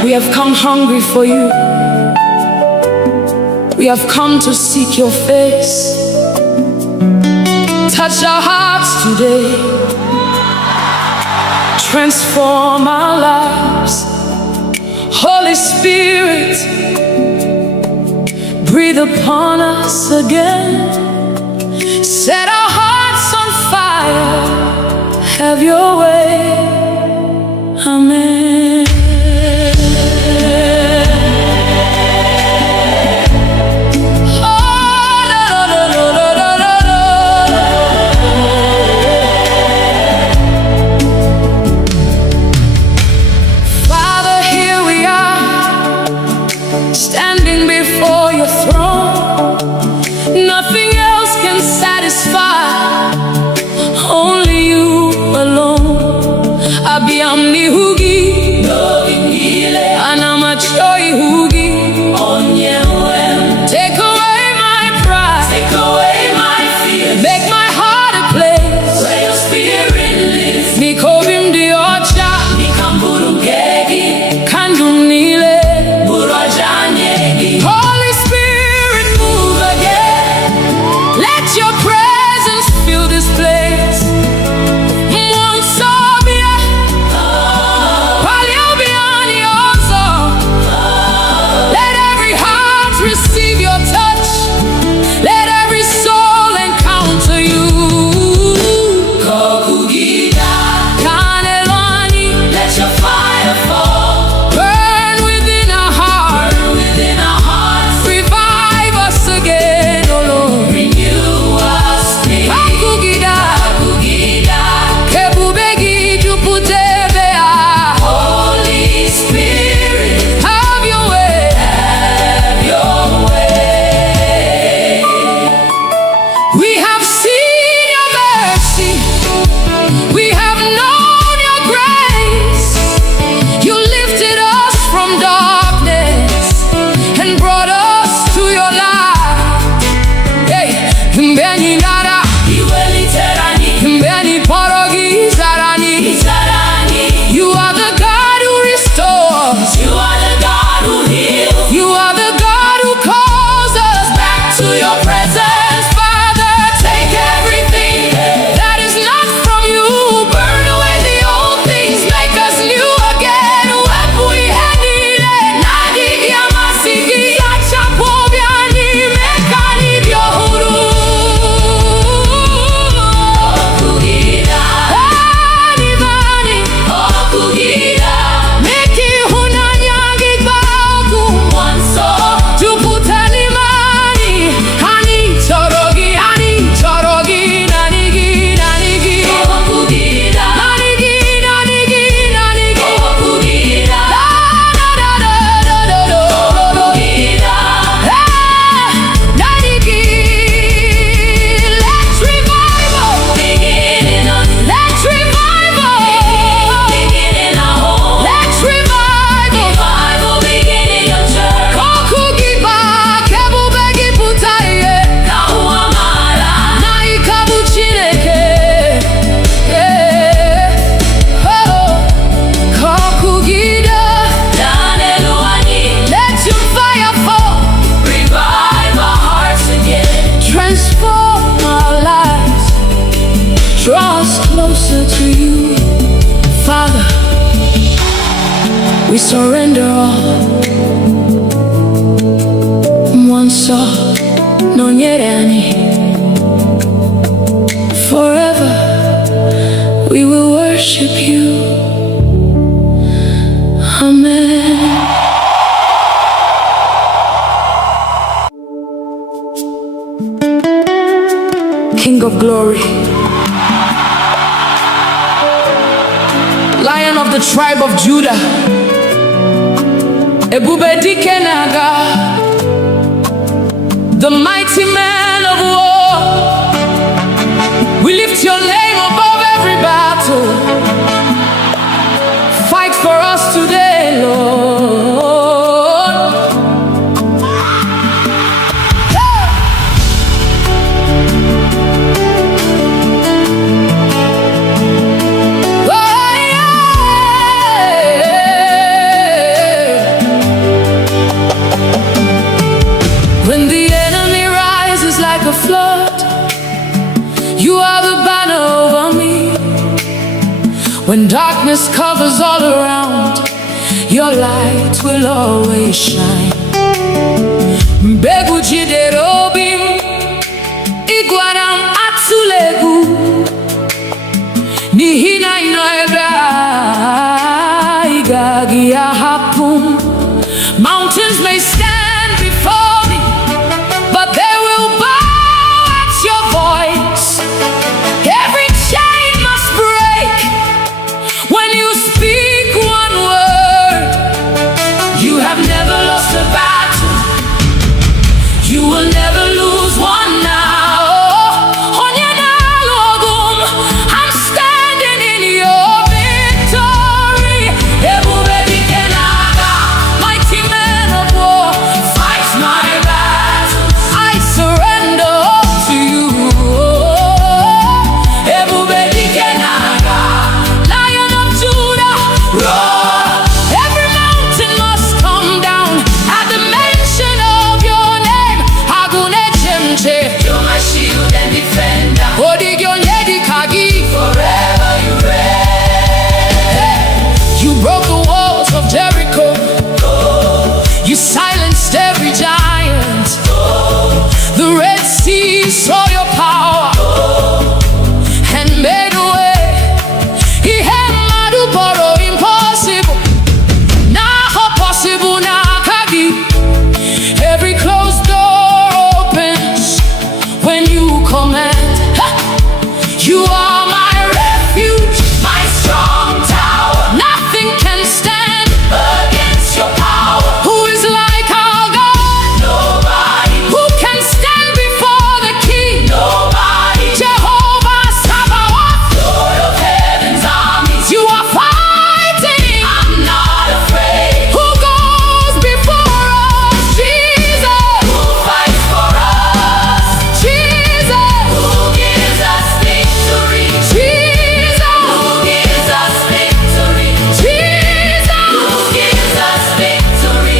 We have come hungry for you. We have come to seek your face. touch our hearts today. Transform our lives. Holy Spirit, breathe upon us again. Set our hearts on fire. Have your way. Amen. Father, here we are, standing before your throne. Nothing else can satisfy, only you alone. Abiyamni hugi, anamachoi hugi. Take away my pride, take away my fear, make my heart a place where your spirit lives. Nikovim diocha, nikamburugegi, kandumnile, burajanyegi. Holy Spirit, move again. Let your presence fill this place. Receive your touch. Let every soul encounter you. Kokugida, Kanelani, let your fire fall. Burn within our hearts. Burn within our hearts. Revive us again, oh Lord. Renew us. Kokugida, Kokugida, Kebubegi juputebea. Holy Spirit, have your way. Have your way. We have seen your mercy. We have known your grace. You lifted us from darkness and brought us to your light. Hey, mbeni nara, iweli terani, mbeni porogi zarani, zarani. You are the God who restores. You are the God who heals. You are the God who calls us back to your presence. Father, take everything that is not from you. Burn away the old things, make us new again. Wepui henile, nadi yamasigi, sachapobiani, mekani byohuru. Okugida, anivani, okugida, meki hunanyagi bagu. Mwanso, tuputani mani, hani chorogi, nanigi, nanigi. Okugida, nanigi, nanigi, nanigi. Okugida, da da da da da da. Okugida, nanigi. Let's revival begin in us. Let's revival begin in our home. Let's revival begin in your church. Kokugiba, kebubegi putaye. Nauamara, naikabu chineke. Oh, kokugida, daneluani. Let your fire fall. Revive our hearts again. Transform our lives. Draw us closer to you. Father, we surrender all. Mwanso, nonyerani. Forever we will worship you. Amen. King of glory, Lion of the tribe of Judah, Ebube dike naga, the mighty man of war. We lift your name above every battle. Fight for us today, Lord. When the enemy rises like a flood, you are the When darkness covers all around, your light will always shine. Mbegu jidere obi m, ịgwara m atụla egwu, n'ihi na ị nọ ebe a, ị gaghị ahapụ m. Mountains may stand before me, but they will bow at your voice. Every chain must break when you speak one word. You have never lost a battle, you will never lose one now. I'm standing in your victory. Mighty man of war, fight my battles. I surrender all to you. Lion of Judah, roar. Every mountain must come down at the mention of your name. You're my shield and defender. Forever you reign. You broke the walls of Jericho. You silenced every giant. The Red Sea saw your power and made a way. Impossible, now possible, now kagi. Every closed door opens when you command. You are my refuge, my strong tower. Nothing can stand against your power. Who is like our God? Nobody. Who can stand before the King? Nobody. Jehovah Sabaoth, Lord of heaven's armies. You are fighting, I'm not afraid. Who goes before us? Jesus. Who fights for us? Jesus. Who gives us victory? Jesus. Who gives us victory? Jesus. Who gives us victory?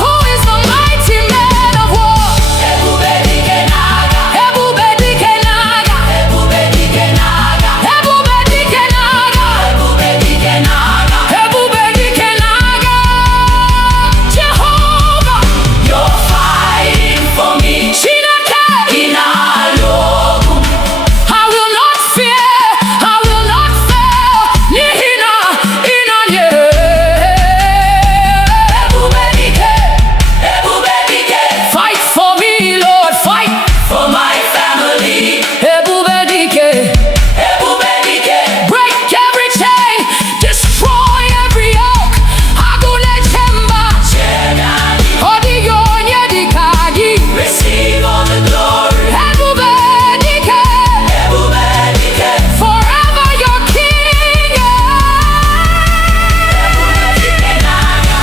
Who is the mighty man of war? Ebube dike n'agha. Ebube dike n'agha. Ebube dike n'agha. Ebube dike n'agha. Ebube dike n'agha. Ebube dike n'agha. Jehovah, you're fighting for me. Chineke, ị na-alụ ọgụ. I will not fear, I will not fail. N'ihi na ị nọnyere. Ebube dike, ebube dike. Fight for me, Lord, fight for my family. Ebube dike, ebube dike. Break every chain, destroy every yoke. Agụle chemba, ọdịghị onye dịka gị. Receive all the glory. Ebube dike, ebube dike. Forever your king.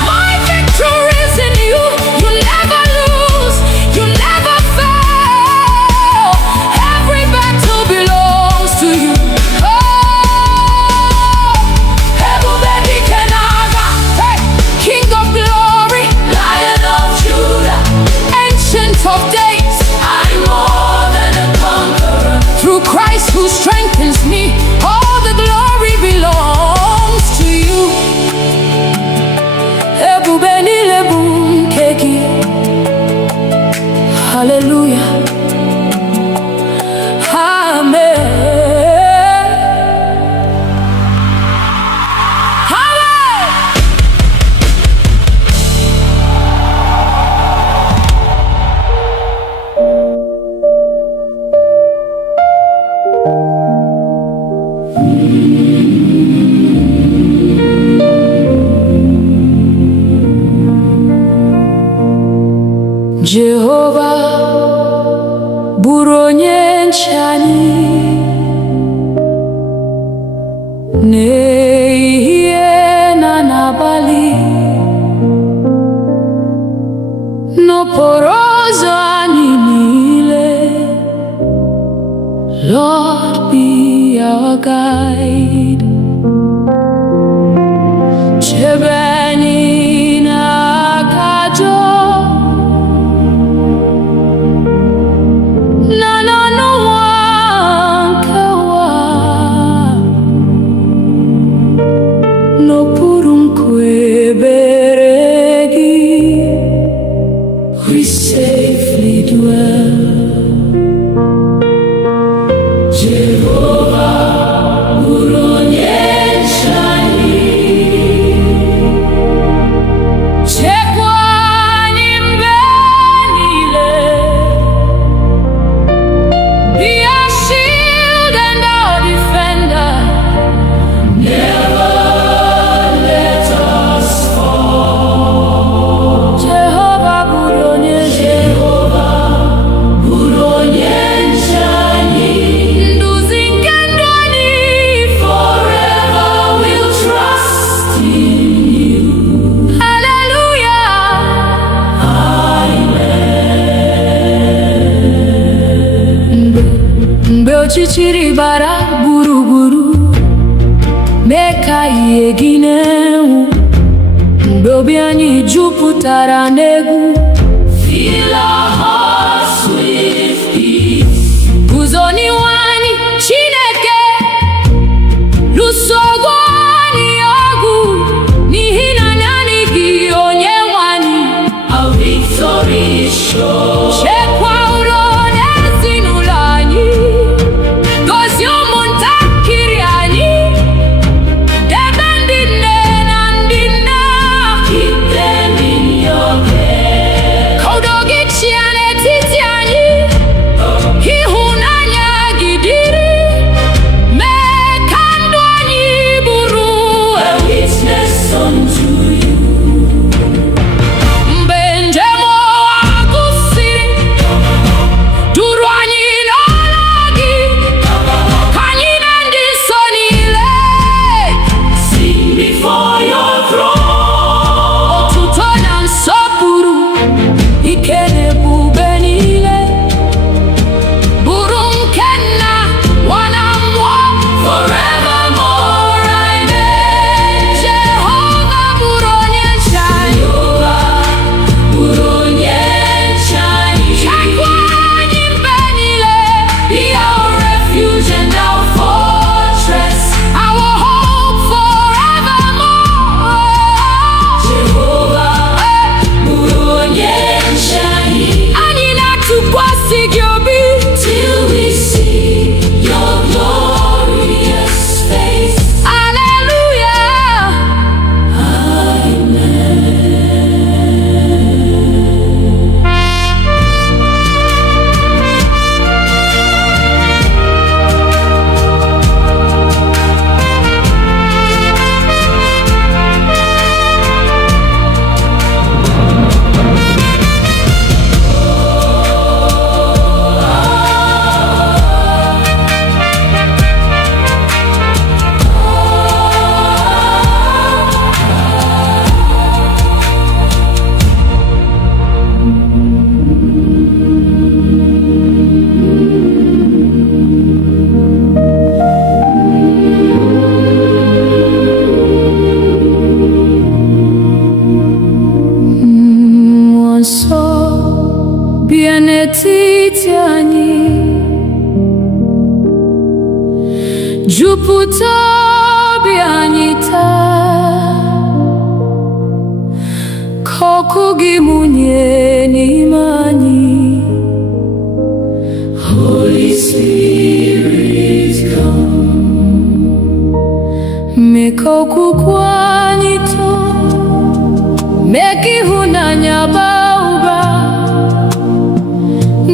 My victory is in you. You never lose, you never fail. Every battle belongs to you. Ebube dike n'agha. Hey, King of glory, Lion of Judah, Ancient of days, I'm more than a conqueror. Through Christ who strengthens me, all the glory belongs to you. Ebube niile bụ nke gị. Hallelujah. Amen. Hallelujah. Jehovah bụrụ onye nche anyị n'ehihie na n'abalị, n'okporo ụzọ anyị niile. Lord, be our guide. Chebe anyị n'aka ajọ na n'ọnụnwa ọchịchịrị bara gburugburu, mee ka ihe gị na-enwu. Mgbe obi anyị jupụtara n'egwu, fill our hearts with peace. Guzo n'ihu anyị Chineke, lụso anyị ọgụ, n'ihi na naanị gị Onyenwe anyị. Our victory is sure. Chekwa udo n'ezinụlọ anyị, gozie ụmụntakịrị anyị, debe ndị nne na ndị nna. Keep them in your care. Ka udo gị chịa n'etiti anyị, ịhụnanya gị dịrị, mee ka ndụ anyị bụrụ a witness unto you. Mgbe njem ụwa gwụsịrị, duru anyị n'ọla gị, ka anyị na ndị nsọ niile sing before your throne. Otuto na nsọpụrụ, ike na ebube niile, bụrụ nke Nna, Nwa na Mmụọ, forevermore. Amen. Jehova bụrụ onye nche anyị. Bụrụ onye nche anyị. Chekwa anyị mgbe niile. Be our refuge and our fortress, our hope forevermore. Jehova bụrụ onye nche anyị. Anyị na-atụkwasị gị obi till we see your glorious face. Hallelujah. Mmụọ nsọ bịa n'etiti anyị, jupụta obi anyị taa, ka ọkụ gị mụnye n'ime anyị. Holy Spirit, come. Mee ka okwukwe anyị too, mee ka ịhụnanya baa ụba.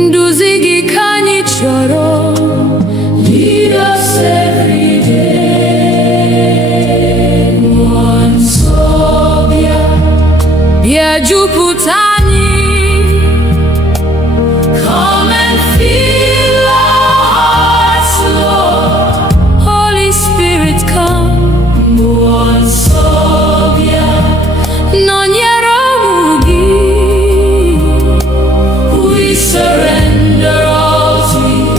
Nduzi gị ka anyị chọrọ. Lead us every day. Mmụọ nsọ bịa, bịa jupụta anyị. Come and fill our hearts, Lord. Holy Spirit, come. Mmụọ nsọ bịa, nọnyere ụmụ gị. We surrender all to you.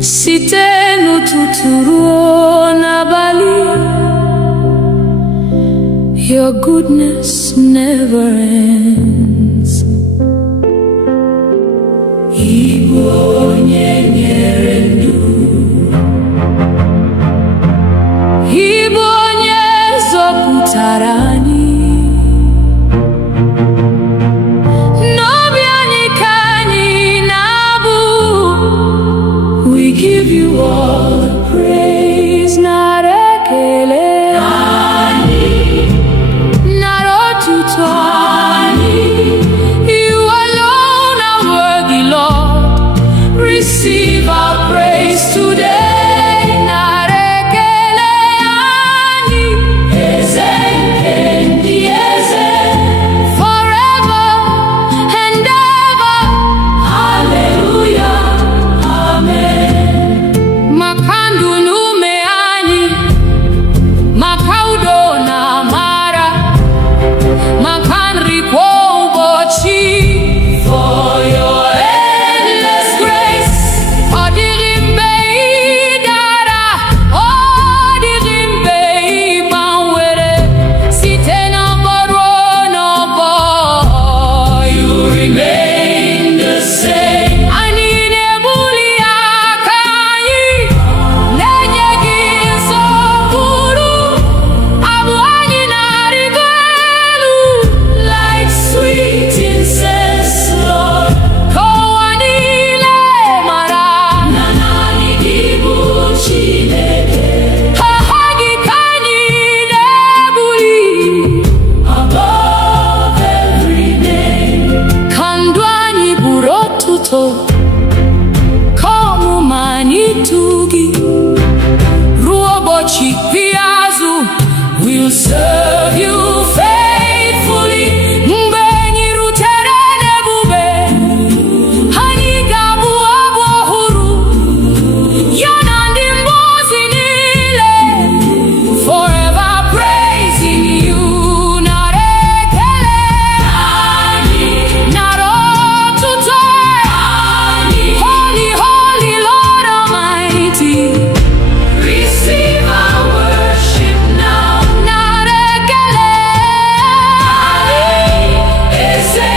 site n'ụtụtụ ruo n'abalị. Your goodness never ends. Igbo onye nyere ndụ, Igbo onye zọpụtara anyị. N'obi anyị ka anyị na-abụ. We give you all the praise, nara ekele. You alone are worthy, Lord. Receive our praise today. Narekele ani eze kendi eze, forever and ever. Hallelujah, amen. Makandu nume ani, makaudo na mara, makanri kwa ubochi. For your endless grace, odirimbe idara, odirimbe ibanwere, site na boro no bo. You remain the same. Ani nebuli akanyi, nenyegi sokuru, abu ani narigelu, like sweet incense, Lord. Kowanile mara, nanani gibu chineke. Hahagi kanyi nebuli, above every name. Kandwani burotuto, komu manitugi. Ruobochi piazu, we'll serve you faithfully. Mgbe anyị rutere n'ebube, anyị ga-abụ abụ ọhụrụ, ya na ndị mmụọ ozi niile. Forever praising you. Nara ekele anyị, nara otuto anyị. Holy, holy Lord Almighty, receive our worship now. Nara ekele anyị, eze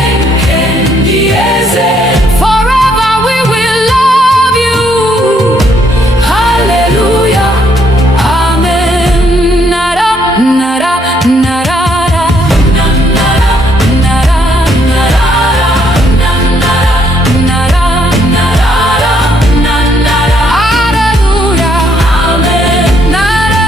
kendi eze. Forever we will love you. Hallelujah, amen. Nara, nara, narara, nara, nara, narara, nara, narara, narara. Hallelujah, amen. Nara,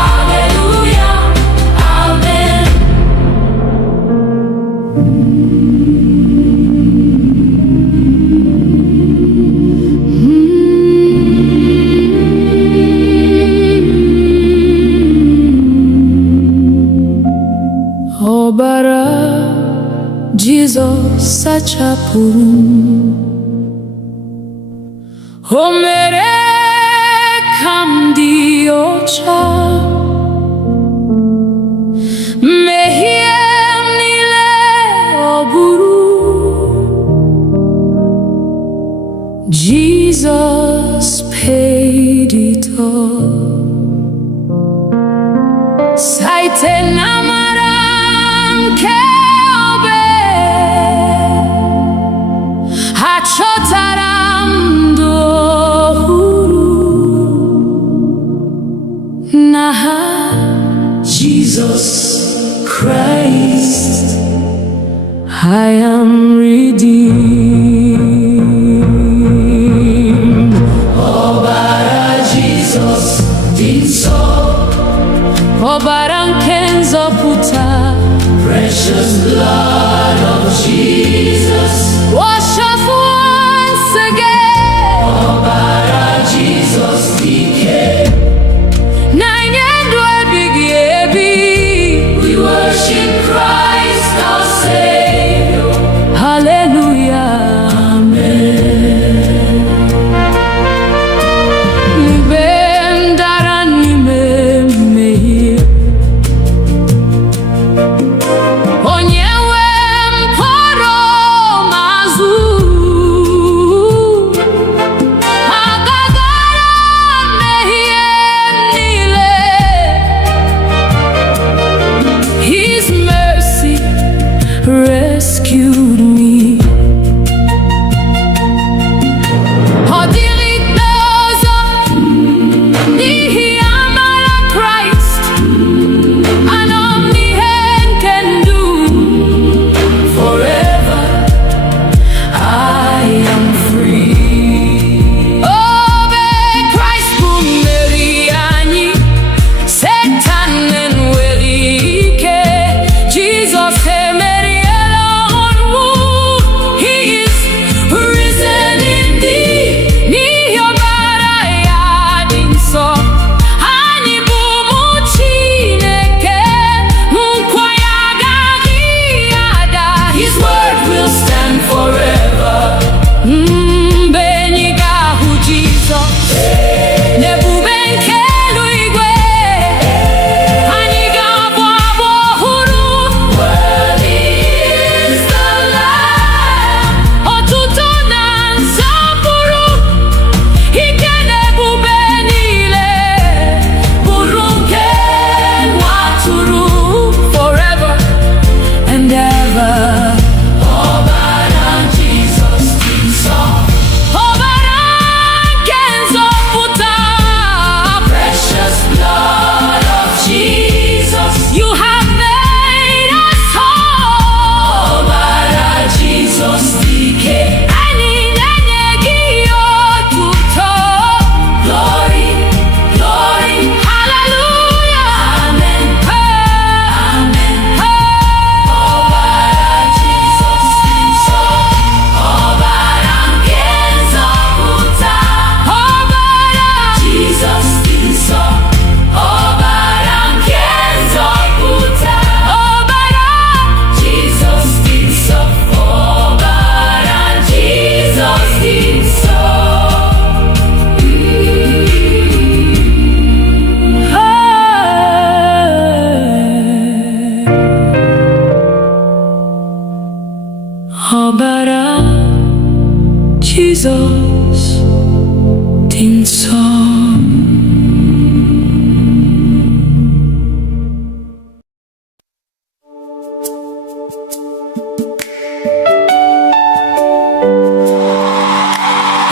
hallelujah, amen. Ọbara Jizọs sachapụrụ m. O mere ka m dị ọcha. Mmehie m niile ọ bụrụ. Jesus paid it all. Site n'amara nke obe, achọtara m ndụ ọhụrụ. N'aha Jesus Christ, I am redeemed. Ọbara Jesus dị nsọ, ọbara nke nzọpụta. Precious blood of Jesus, wash us once again. Ọbara Jesus dike, na-enye ndụ ebighị ebi. We worship Christ our Savior. Hallelujah, amen. Mgbe m dara n'ime mmehie,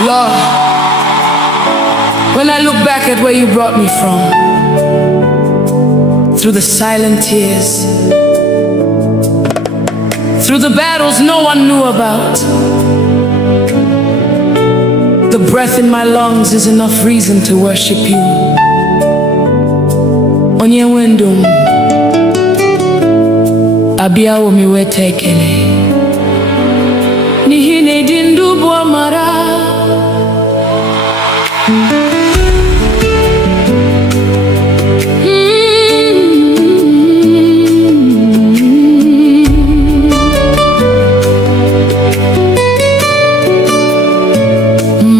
Lord, when I look back at where you brought me from, through the silent tears, through the battles no one knew about, the breath in my lungs is enough reason to worship you. Onye wendum abiawo mi wetekele n'ihi na ịdị ndụ bụ amara.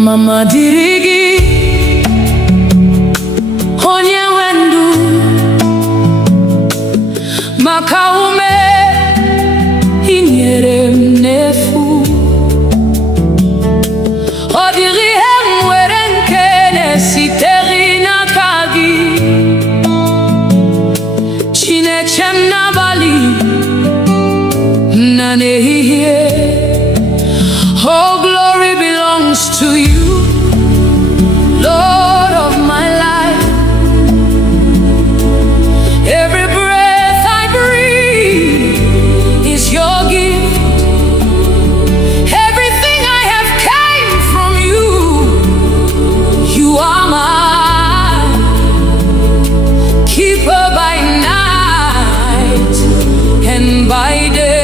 Mama dịrị gị onye nwe ndụ, maka ume i nyere m n'efu. Ọ dịghị ihe m nwere nke na-esitere n'aka gị. Chineke m n'abalị na n'ehihie, oh glory belongs to you, Lord of my life. Every breath I breathe is your gift. Everything I have came from you. You are my keeper by night and by day.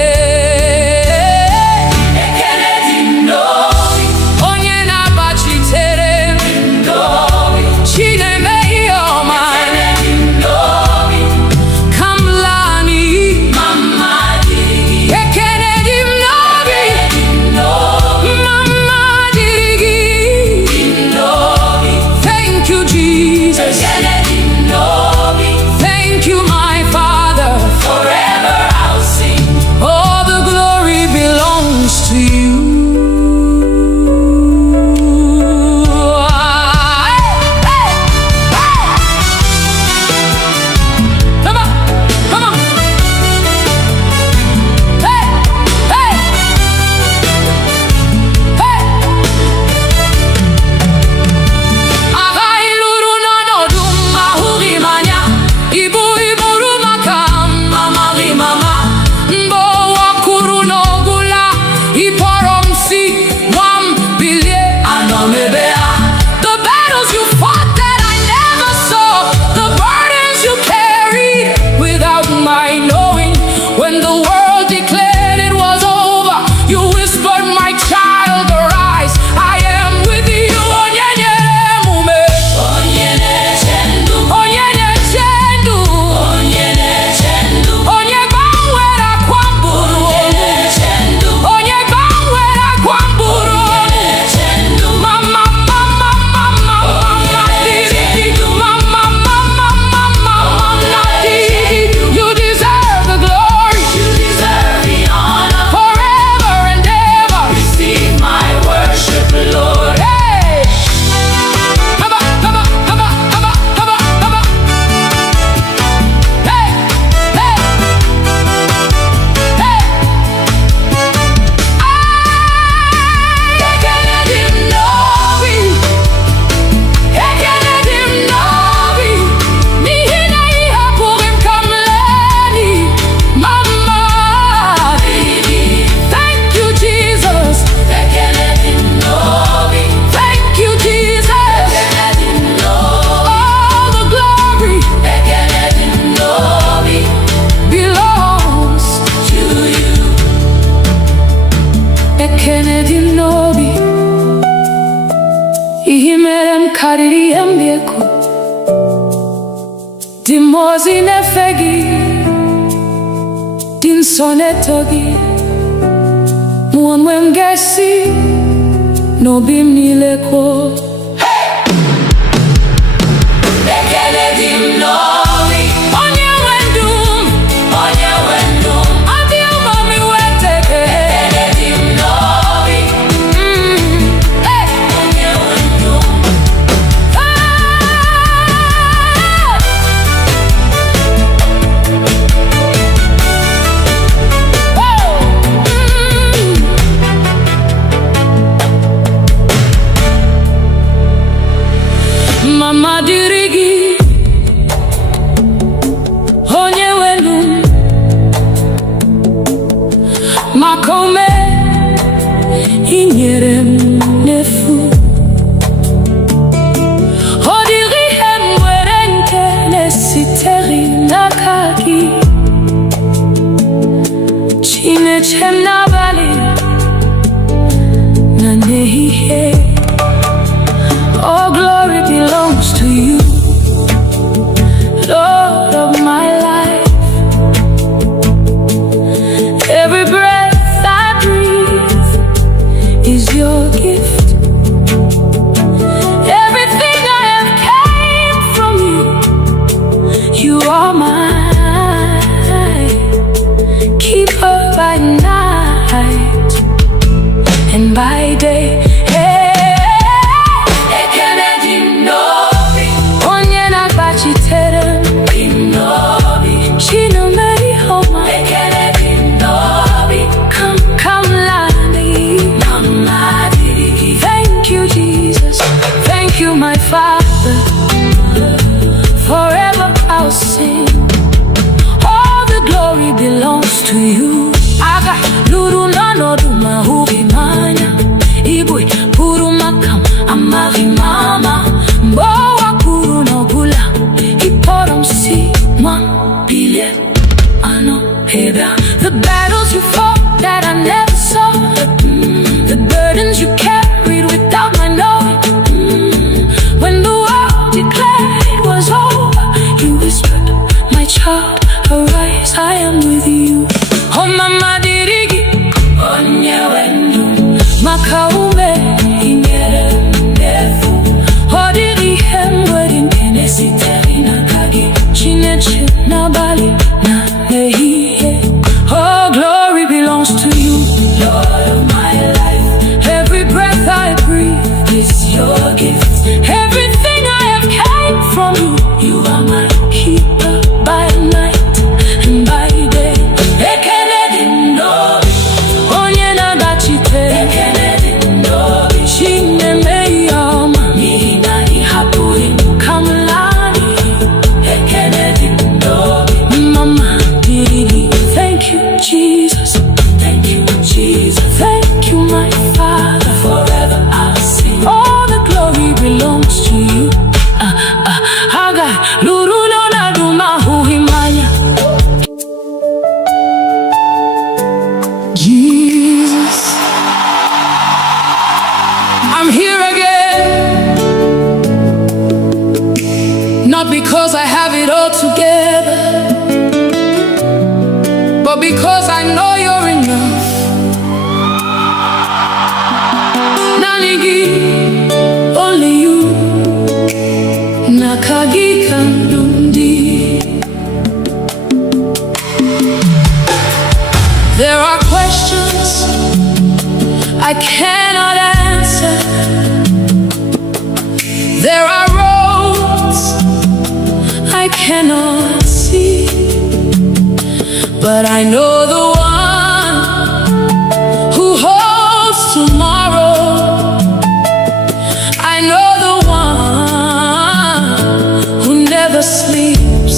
Dimozi nefegi din sonetogi muonwe mgesi no bim nileko ekele dim novi onye wendum adi umami weteke ekele dim novi onye wendum makome inyere m n'efu. Ọ dịghị ihe m nwere nke na-esitere n'aka gị. Chineke m n'abalị na n'ehihie. All glory belongs to you, Lord of my life. Every breath I breathe is your gift. Everything I have came from you. You are mine, keeper by night and by day. My Father, forever I'll sing. All the glory belongs to you. Aga luru nanodu mahubi mana. Igbo puru makam amari mama. Mbowa puru no bula. Iporom si man bile ano heba. The battles you fought that I never saw. The burdens you carried without my knowing. When the world declared it was over, you whispered, my child, arise, I am with you. Oh mama dirigi, onye wendu, makaume inyere ndefu. Oh diri hemwedin kenesi terina kagi, chineche nabali na nehiye. Oh glory belongs to you, Lord of my life. Every breath I breathe is your gift. Everything I have came from you. You are my keeper by night and by day. Ekele dindobi, onye nagachite. Ekele dindobi, chine meyama. Nihina ihapuri kamlani. Ekele dindobi, mama dirigi. Thank you, Jesus. Thank you, Jesus. Thank you, my Father. Forever I'll sing. All the glory belongs to you. Haga luru no na duma huhimanya. Jesus, I'm here again. Not because I have it all together, but because I know you're enough. Nanigi, only you. Nakagi kandundi. There are questions I cannot answer. There are roads I cannot see, but I know the one who holds tomorrow. I know the one who never sleeps.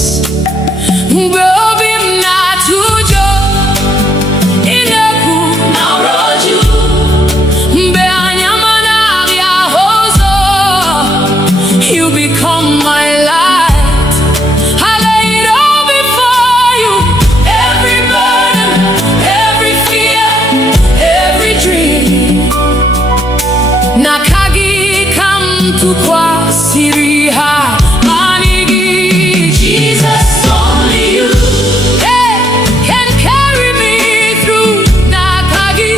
You become my light. I lay it all before you. Every burden, every fear, every dream. Nakagi kam tu kwa siriha manigi. Jesus, only you, hey, can carry me through. Nakagi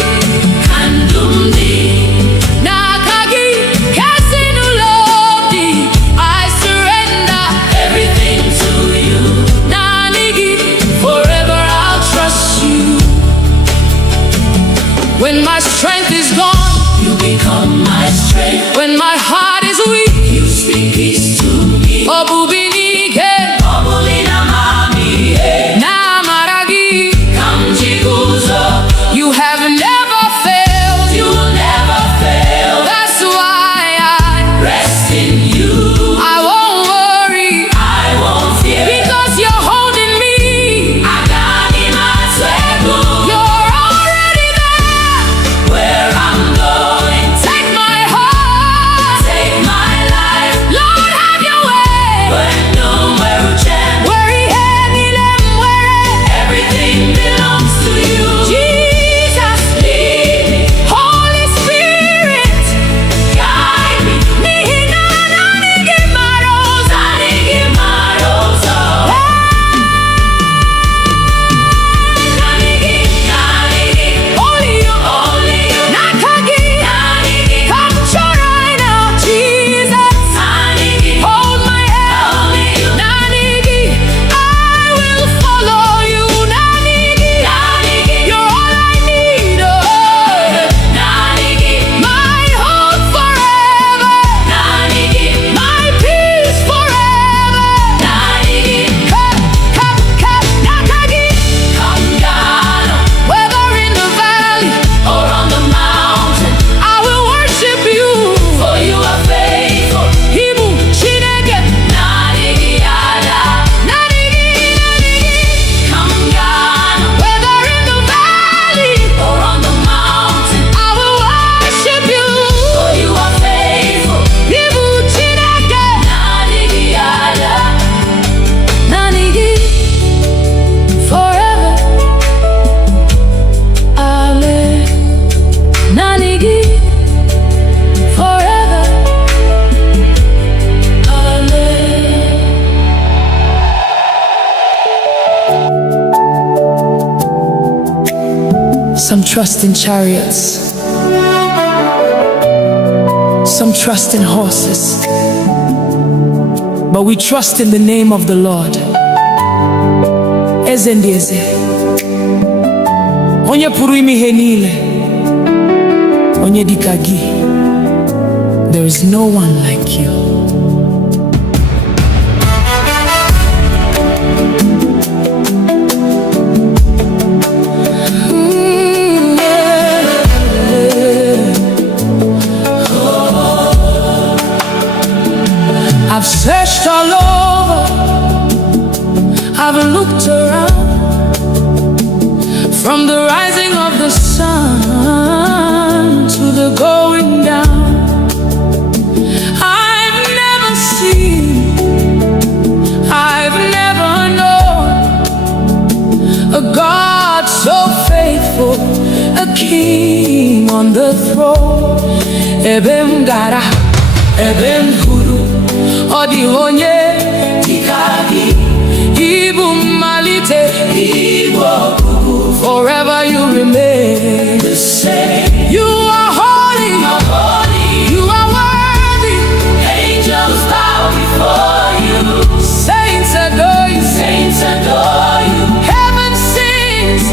kandundi. Nakagi kasinu lodi. I surrender everything to you. Nanigi, forever I'll trust you. When my strength is gone, you become my strength. When my heart is weak, you speak peace to me. Obubinike, obulina mami, namaragi, kamjiguzo. You have never failed. You will never fail. That's why I rest in you. I won't worry. I won't fear. Because you're holding me. I got in my table. You're already Some trust in chariots, some trust in horses, but we trust in the name of the Lord. Eze ndị eze, onye pụrụ ime ihe niile, onye dịka gị. There is no one like you. I've searched all over, I've looked around, from the rising of the sun to the going down. I've never seen, I've never known a God so faithful, a king on the throne. Ebem gara, ebem huru, odi onye dikagi, Igbo malite, Igbo kuku. Forever you remain the same. You are holy, you are worthy. Angels bow before you. Saints adore you, saints adore you. Heaven sings,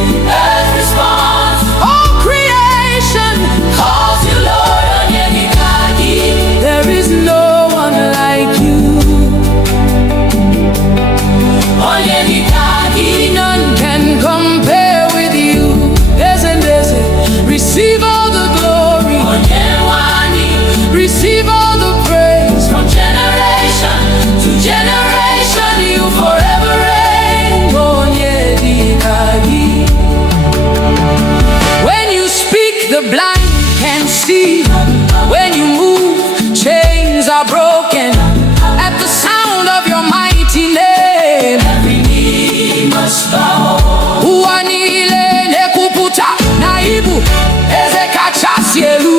earth responds. All creation calls you Lord. Onye dikagi. There is no one like you. Onye dikagi. None can compare with you. Receive all the glory. Receive all the praise. From generation to generation, you forever reign. Onye dikagi. When you speak, the blind can see. When you move, chains are broken. At the sound of your mighty name, every knee must bow. Uanile nekuputa naibu eze kachasielu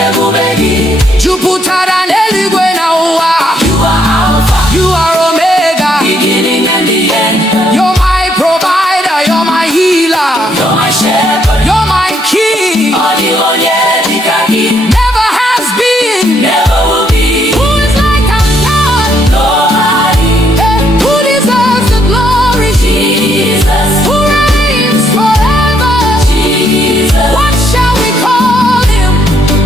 ebubegi juputara neligwe na uwa. You are Alpha, you are Omega, beginning and the end. You're my provider, you're my healer, you're my shepherd, you're my king. Never has been, never will be. Who is like our God? Nobody. Who deserves the glory? Jesus. Who reigns forever? Jesus. What shall we call him?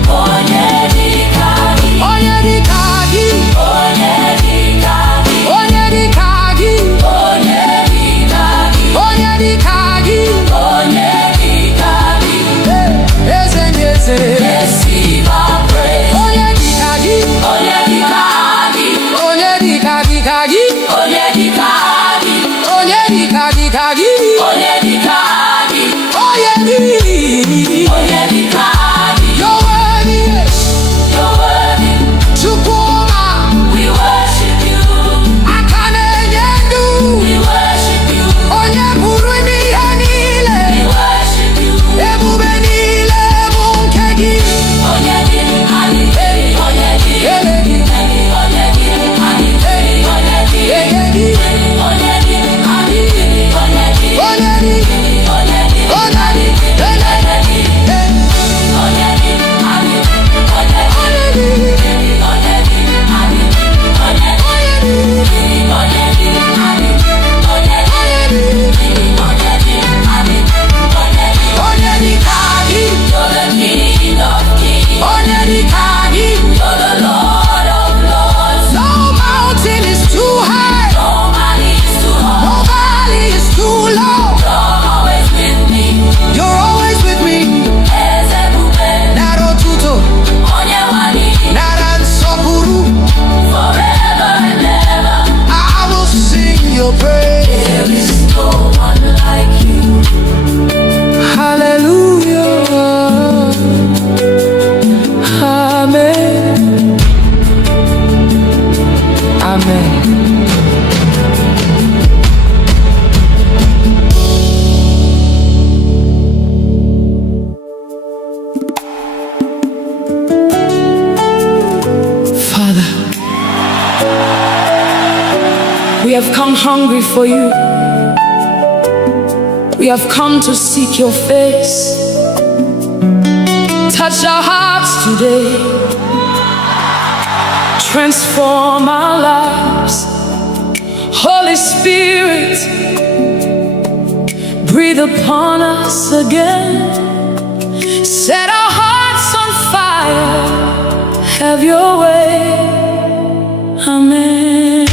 Onye dikagi. Onye dikagi. Onye dikagi. Onye dikagi. Onye dikagi. Onye dikagi. Onye dikagi. Eze eze. Receive our praise. Onye dikagi. Onye dikagi. Onye dikagi kagi. Onye dikagi. Onye dikagi kagi. Onye dikagi. Onye dikagi. Onye dikagi. You're worthy. You're worthy. Chukuma. We worship you. Akane yendu. We worship you. Onye pụrụ ime ihe niile. We worship you. Ebube niile bụ nke gị. Onye dikagi. Onye dikagi. Onye dikagi. Onye dikagi. Onye dikagi. Onye dikagi. Onye We have come hungry for you. We have come to seek your face. touch our hearts today. Transform our lives. Holy Spirit, breathe upon us again. Set our hearts on fire. Have your way. Amen.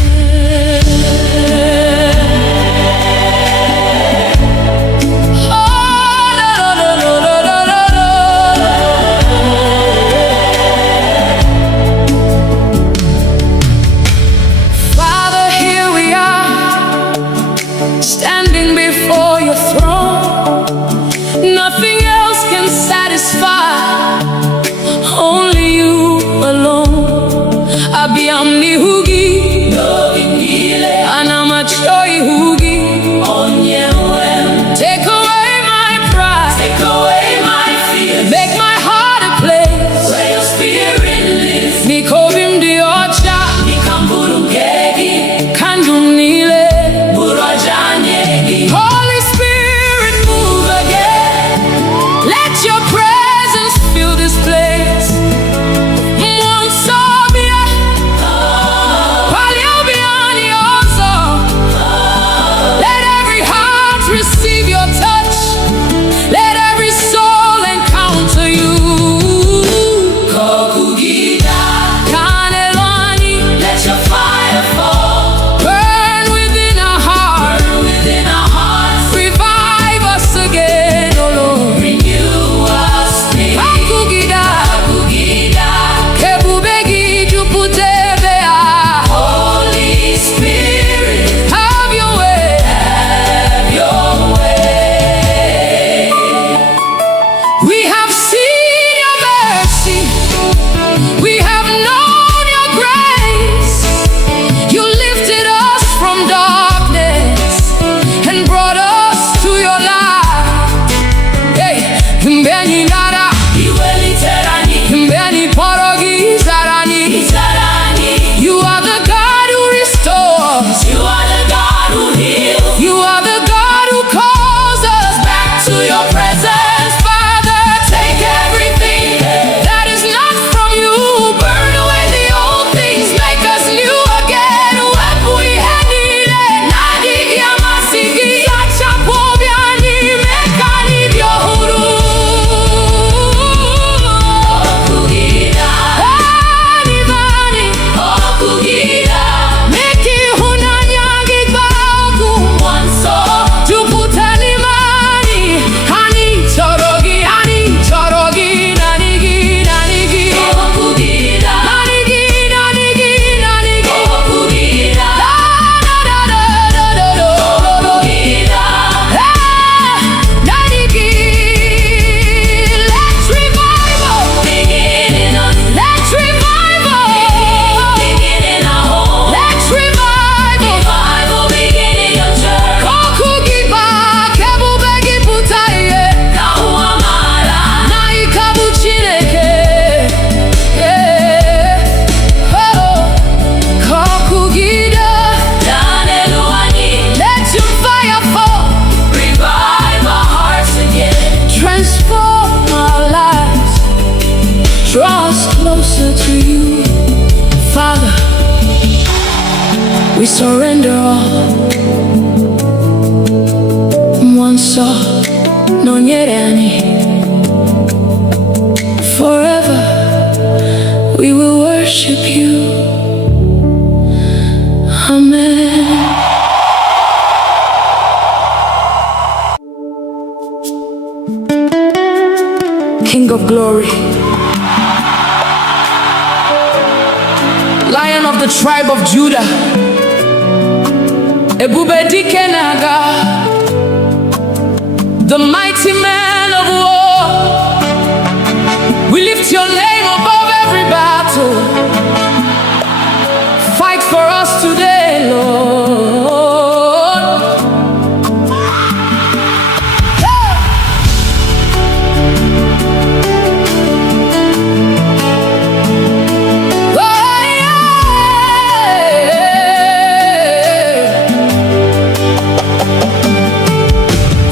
Father, here we are, standing before your throne. Nothing else can satisfy, only you alone. Abiyamni hugi, anamachoi hugi. Take away my pride, take away my fears, make my heart a place where your spirit lives. Nikovim diocha, nikamburugegi, kandumnile, burajanyegi. Holy Spirit, move again. Let your presence fill this place. Receive your touch. Let every soul encounter you. Kokugida, Kanelani, let your fire fall. Burn within our hearts. Burn within our hearts. Revive us again, oh Lord. Renew us, please. Kokugida, Kokugida, Kebubegi juputebea. Holy Spirit, have your way. Have your way. We have seen your mercy, we have known your grace. You lifted us from darkness and brought us to your light. Hey, Mbeni nara, Iweli terani, Mbeni porogi zarani, zarani. You are the God who restores. You are the God who heals. You are the God who calls us back to your presence. Father, take everything that is not from you. Burn away the old things, make us new again. Wepui henile, nadi yamasigi, sachapobiani, mekani byohuru. Okugida, anivani, okugida, meki hunanyagi bagu. Mwanso, juputani mani, hani chorogi, nanigi, nanigi. Okugida, nanigi, nanigi, nanigi. Okugida, da da da da da da. Okugida, nanigi. Let's revival begin in us. Let's revival begin in our home. Let's revival begin in your church. Kokugiba, kebubegi putaye, kauamara, naikabu chineke. Oh, kokugida, daneluani. Let your fire fall. Revive our hearts again. Transform our lives. Draw us closer to you. Father, we surrender all. Mwanso, nonyerani. Forever we will worship you. Amen. King of glory, Lion of the tribe of Judah, Ebube dike naga, the mighty man of war. We lift your name above every battle. Fight for us today, Lord.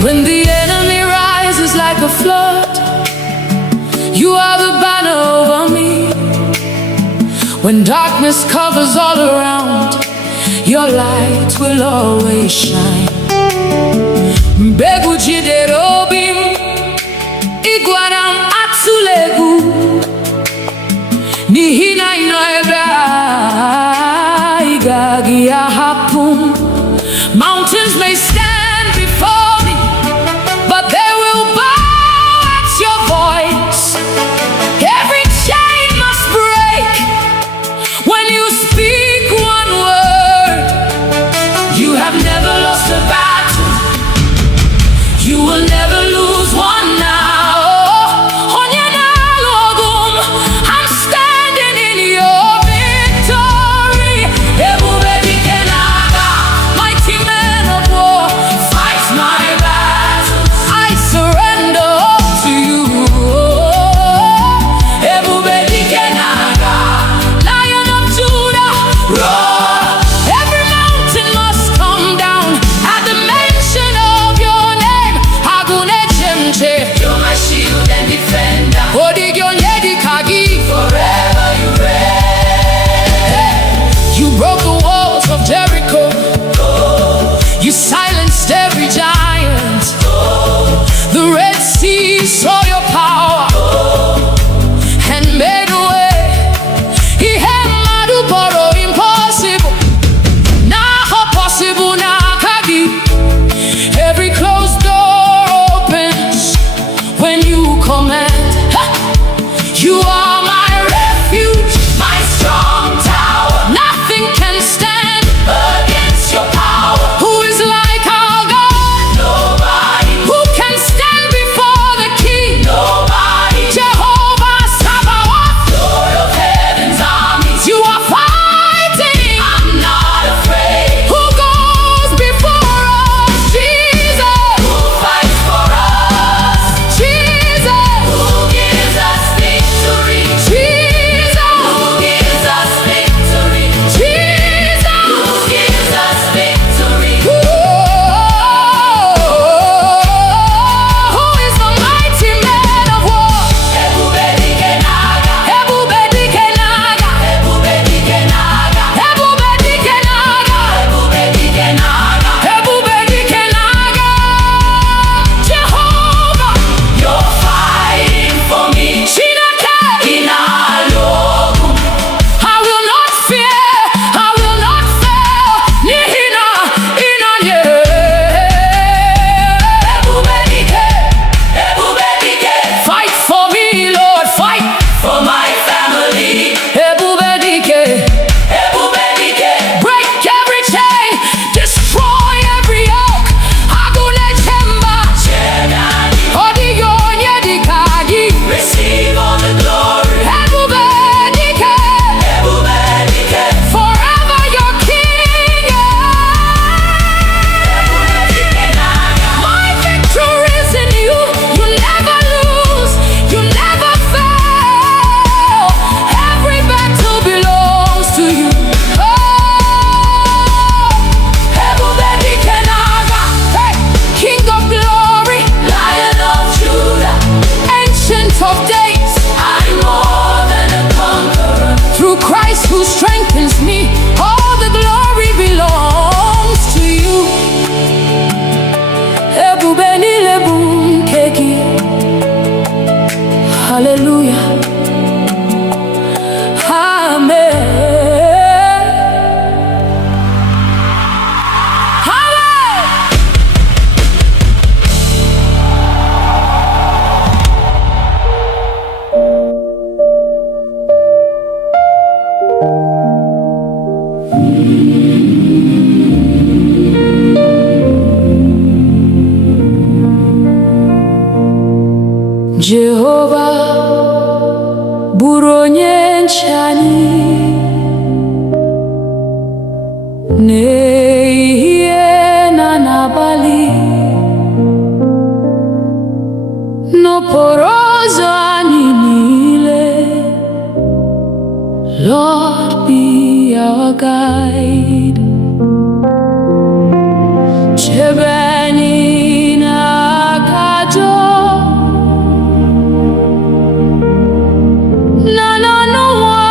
When the enemy rises like a flood, you are the When darkness covers all around, your light will always shine. Mbegu jidere obi m, ịgwara m atụla egwu, n'ihi na ị nọ ebe a, ị gaghị ahapụ m. Mountains may stand before me, but they will bow at your voice. Every chain must break when you speak one word. You have never lost a battle, you will never lose one now. I'm standing in your victory. Mighty man of war, fight my battles. I surrender all to you. Lion of Judah, roar. Every mountain must come down at the mention of your name. You're my shield and defender. Forever you reign. You broke the walls of Jericho. You silenced every giant. The Red Sea saw your power and made a way. Impossible, now possible, now kagi. Every closed door opens when you command. You are my refuge, my strong tower. Nothing can stand against your power. Who is like our God? Nobody. Who can stand before the King? Nobody. Jehovah Sabaoth, Lord of heaven's armies. You are fighting, I'm not afraid. Who goes before us? Jesus. Who fights for us? Jesus. Who gives us victory? Jesus. Who gives us victory? Jesus. Who gives us victory? Who is the mighty man of war? Ebube dike n'agha. Ebube dike n'agha. Ebube dike n'agha. Ebube dike n'agha. Ebube dike n'agha. Ebube dike n'agha. Jehovah, you're fighting for me. Chineke, ị na-alụ ọgụ. I will not fear, I will not fail. N'ihi na ị nọnyere. Ebube dike, ebube dike. Fight for me, Lord, fight for my family. Ebube dike, ebube dike. Break every chain, destroy every yoke. Agụle chemba, ọdịghị onye dịka gị. Receive all the glory. Ebube dike, ebube dike. Forever your king. My victory is in you. You never lose, you never fail. Every battle belongs to you. Ebube dike n'agha. Hey, King of glory, Lion of Judah, Ancient of days, I'm more than a conqueror. Through Christ who strengthens me, all the glory belongs to you. Ebube niile bụ nke gị. Hallelujah. Amen. Hallelujah. Jehovah bụrụ onye nche anyị n'ehihie na n'abalị, n'okporo ụzọ anyị niile. Lord, be our guide. Chebe anyị n'aka ajọ na n'ọnụnwa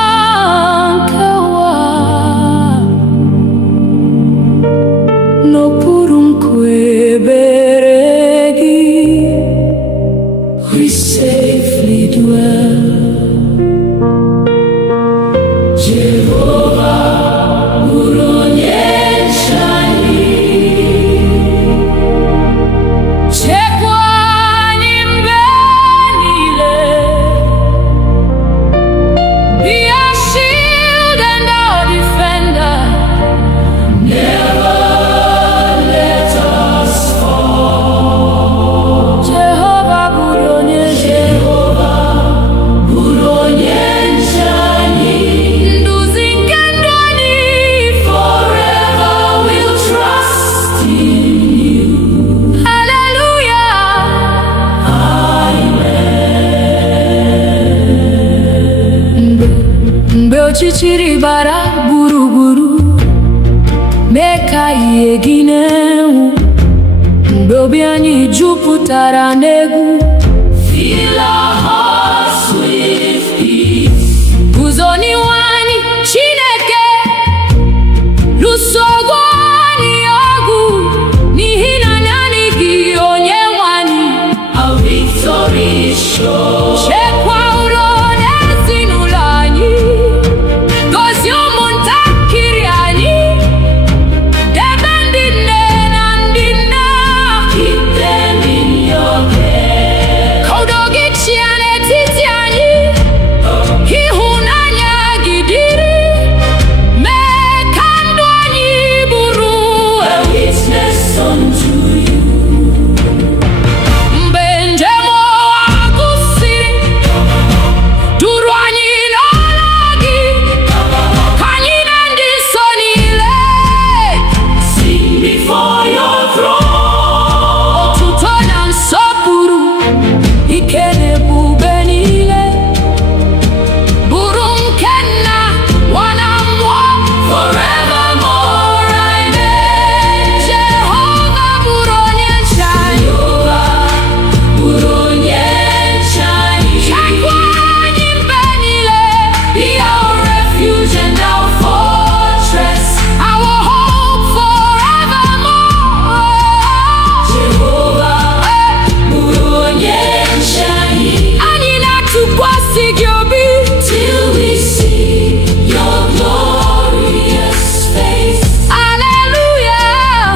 ọchịchịrị bara gburugburu, mee ka ihe gị na-enwu. Mgbe obi anyị jupụtara n'egwu, fill our hearts with peace. Guzo n'ihu anyị, Chineke, lụso anyị ọgụ, n'ihi na naanị gị Onyenwe anyị. Our victory is sure. Chekwa udo n'ezinụlọ anyị, gozie ụmụntakịrị anyị, debe ndị nne na ndị nna. Keep them in your care. Ka udo gị chịa n'etiti anyị, ịhụnanya gị dịrị, mee ka ndụ anyị bụrụ a witness unto you. Mgbe njem ụwa gwụsịrị, duru anyị n'ọla gị, ka anyị na ndị nsọ niile sing before your throne. Otuto na nsọpụrụ, ike na ebube niile, bụrụ nke Nna, Nwa na Mmụọ, forevermore. Amen. Jehova bụrụ onye nche anyị. Bụrụ onye nche anyị. Chekwa anyị mgbe niile. Be our refuge and our fortress, our hope forevermore. Jehova bụrụ onye nche anyị. Anyị na-atụkwasị gị obi till we see your glorious face. Hallelujah.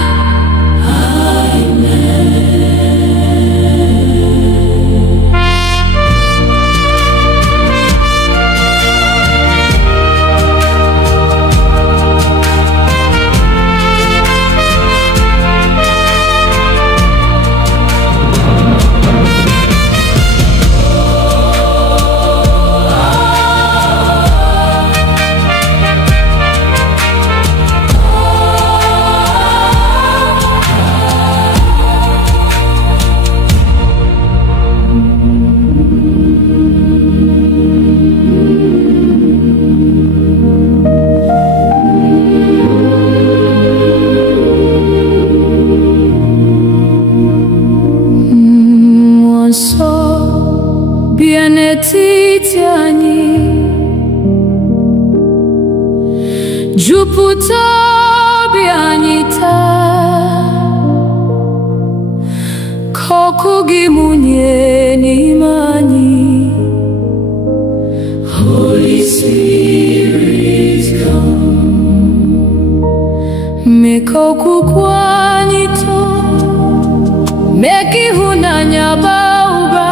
Mmụọ nsọ, bịa n'etiti anyị, jupụta obi anyị taa, ka ọkụ gị mụnye n'ime anyị. Holy Spirit, come. Mee ka okwukwe anyị too, mee ka ịhụnanya baa ụba.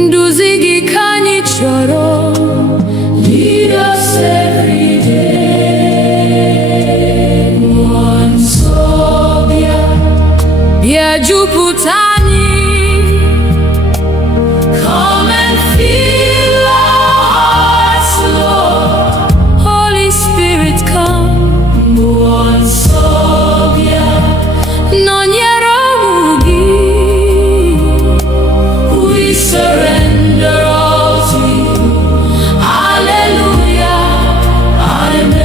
Nduzi gị ka anyị chọrọ. Lead us every day. Mmụọ nsọ, bịa, bịa jupụta anyị. Come and fill our hearts, Lord. Holy Spirit, come. Mmụọ nsọ, bịa, nọnyere ụmụ gị. We surrender all to you. Hallelujah. Amen.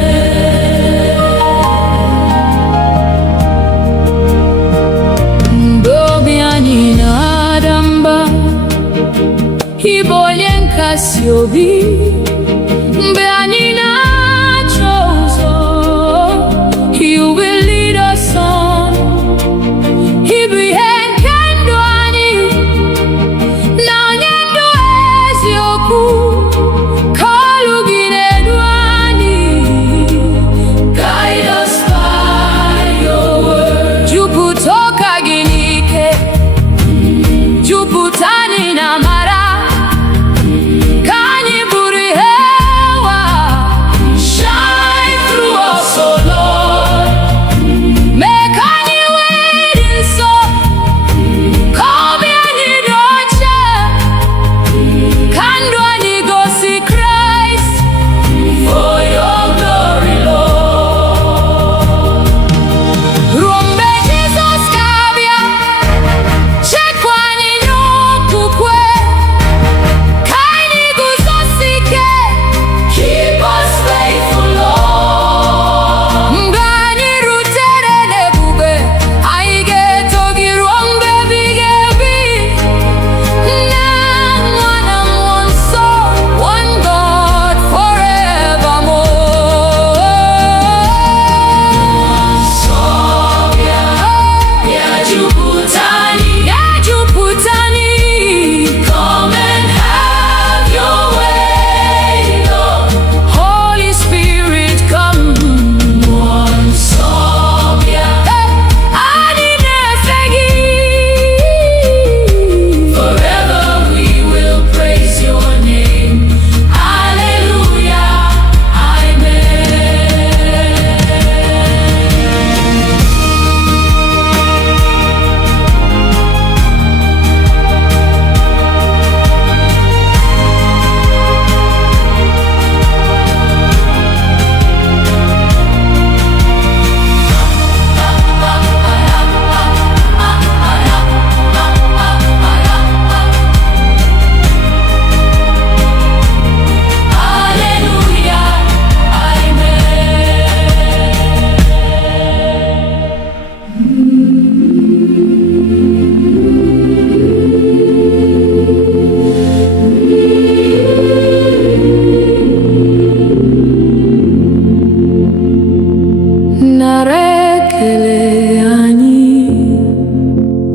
Mgbe obi anyị na-ada mba, ị bụ onye nkasi obi. Mgbe anyị na-achọ ụzọ, you will lead us on. Ị bụ ihe nke ndụ anyị, na onye ndụ eziokwu. Ka olu gị na-edu anyị. Guide us by your word. Jupụta ụka gị n'ike, jupụta anyị na amara, ka anyị bụ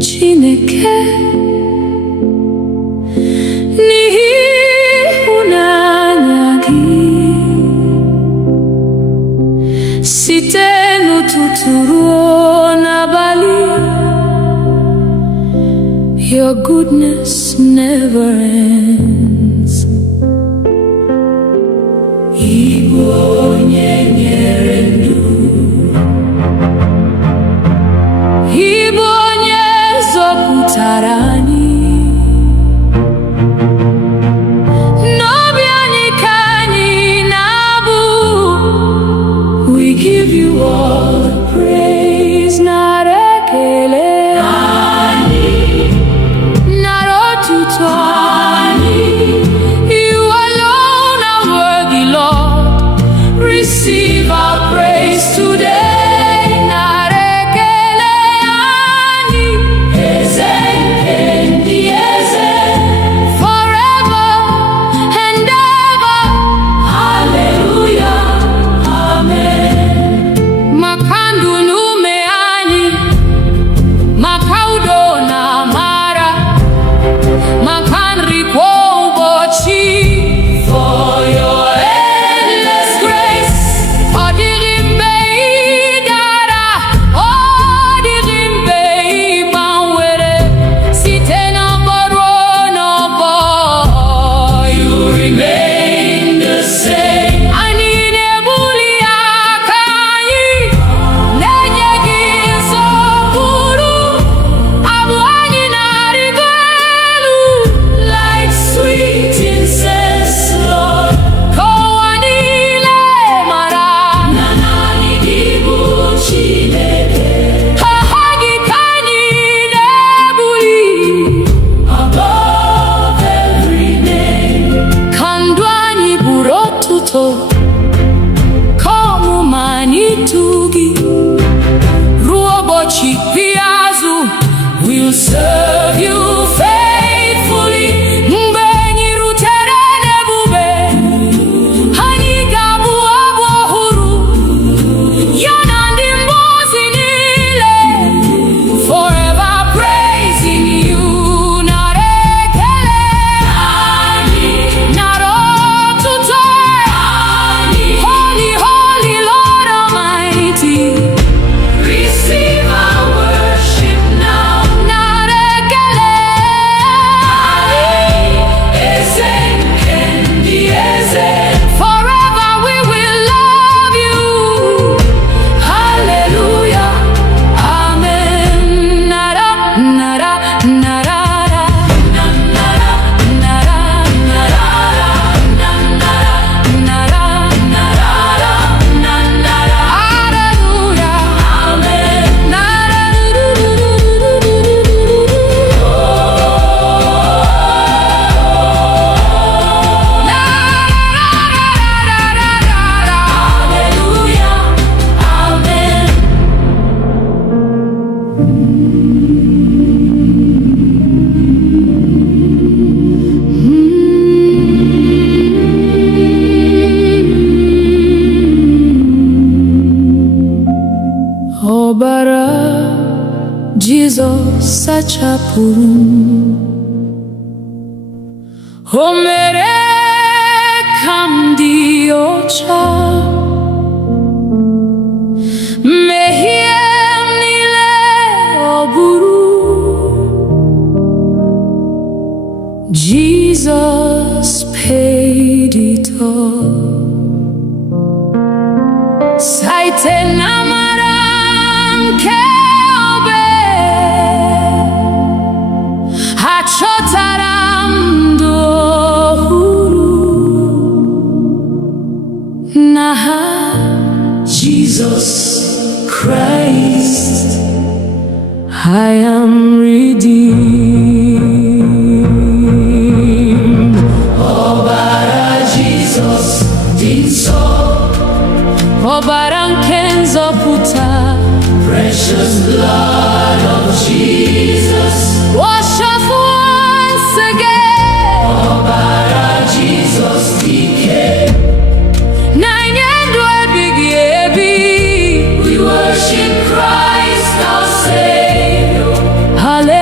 Chineke n'ịhụnanya gị site n'ụtụtụ ruo n'abalị. Your goodness never ends. Igbo onye nyere ndụ, Igbo onye zọpụtara anyị, n'obi anyị ka anyị na-abụ. We give you all the praise, nara ekele anyị, nara otuto anyị. You alone are worthy, Lord. Receive our praise today. Nara ekele anyị, eze nke ndị eze, forever and ever. Hallelujah, amen. Maka ndụ na ume anyị, maka udo na amara, maka nri kwa ụbọchị. For your endless grace, ọ dịghị mgbe ị dara, ọ dịghị mgbe ị gbanwere. Site n'ọgbọ ruo n'ọgbọ, you remain the same. Anyị na-ebuli aka anyị, na-enye gị nsọpụrụ. Abụ anyị na-arịgo elu, like sweet incense, Lord. Ka ụwa niile mara na naanị gị bụ Chineke. Aha gị ka anyị na-ebuli above every name. Ka ndụ anyị bụrụ otuto, ka ọmụma anyị too gị. Ruo ụbọchị ikpeazụ, we'll serve you faithfully. Mgbe anyị rutere n'ebube, anyị ga-abụ abụ ọhụrụ, ya na ndị mmụọ ozi niile. Forever praising you. Nara ekele anyị, nara otuto anyị. Holy, holy Lord Almighty, receive our worship now. Nara ekele anyị, eze nke ndị eze, forever we will love you. Hallelujah, amen. Nara, nara, nara, nara, nara, nara, nara, nara, nara. Hallelujah, amen. Nara, hallelujah, amen. Ọbara Jizọs sachapụrụ m, o mere ka m dị ọcha. Mmehie m niile ọ bụrụ, Jesus paid it all. Site n'amara nke obe, achọtara m ndụ ọhụrụ. N'aha Jesus Christ, I am redeemed. Ọbara Jesus dị nsọ, ọbara nke nzọpụta. Precious blood of Jesus, wash us once again. Ọbara Jesus dike, na-enye ndụ ebighị ebi. We worship Christ our Savior. Hallelujah.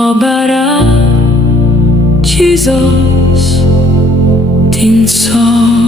ọbara Jizọs dị nsọ.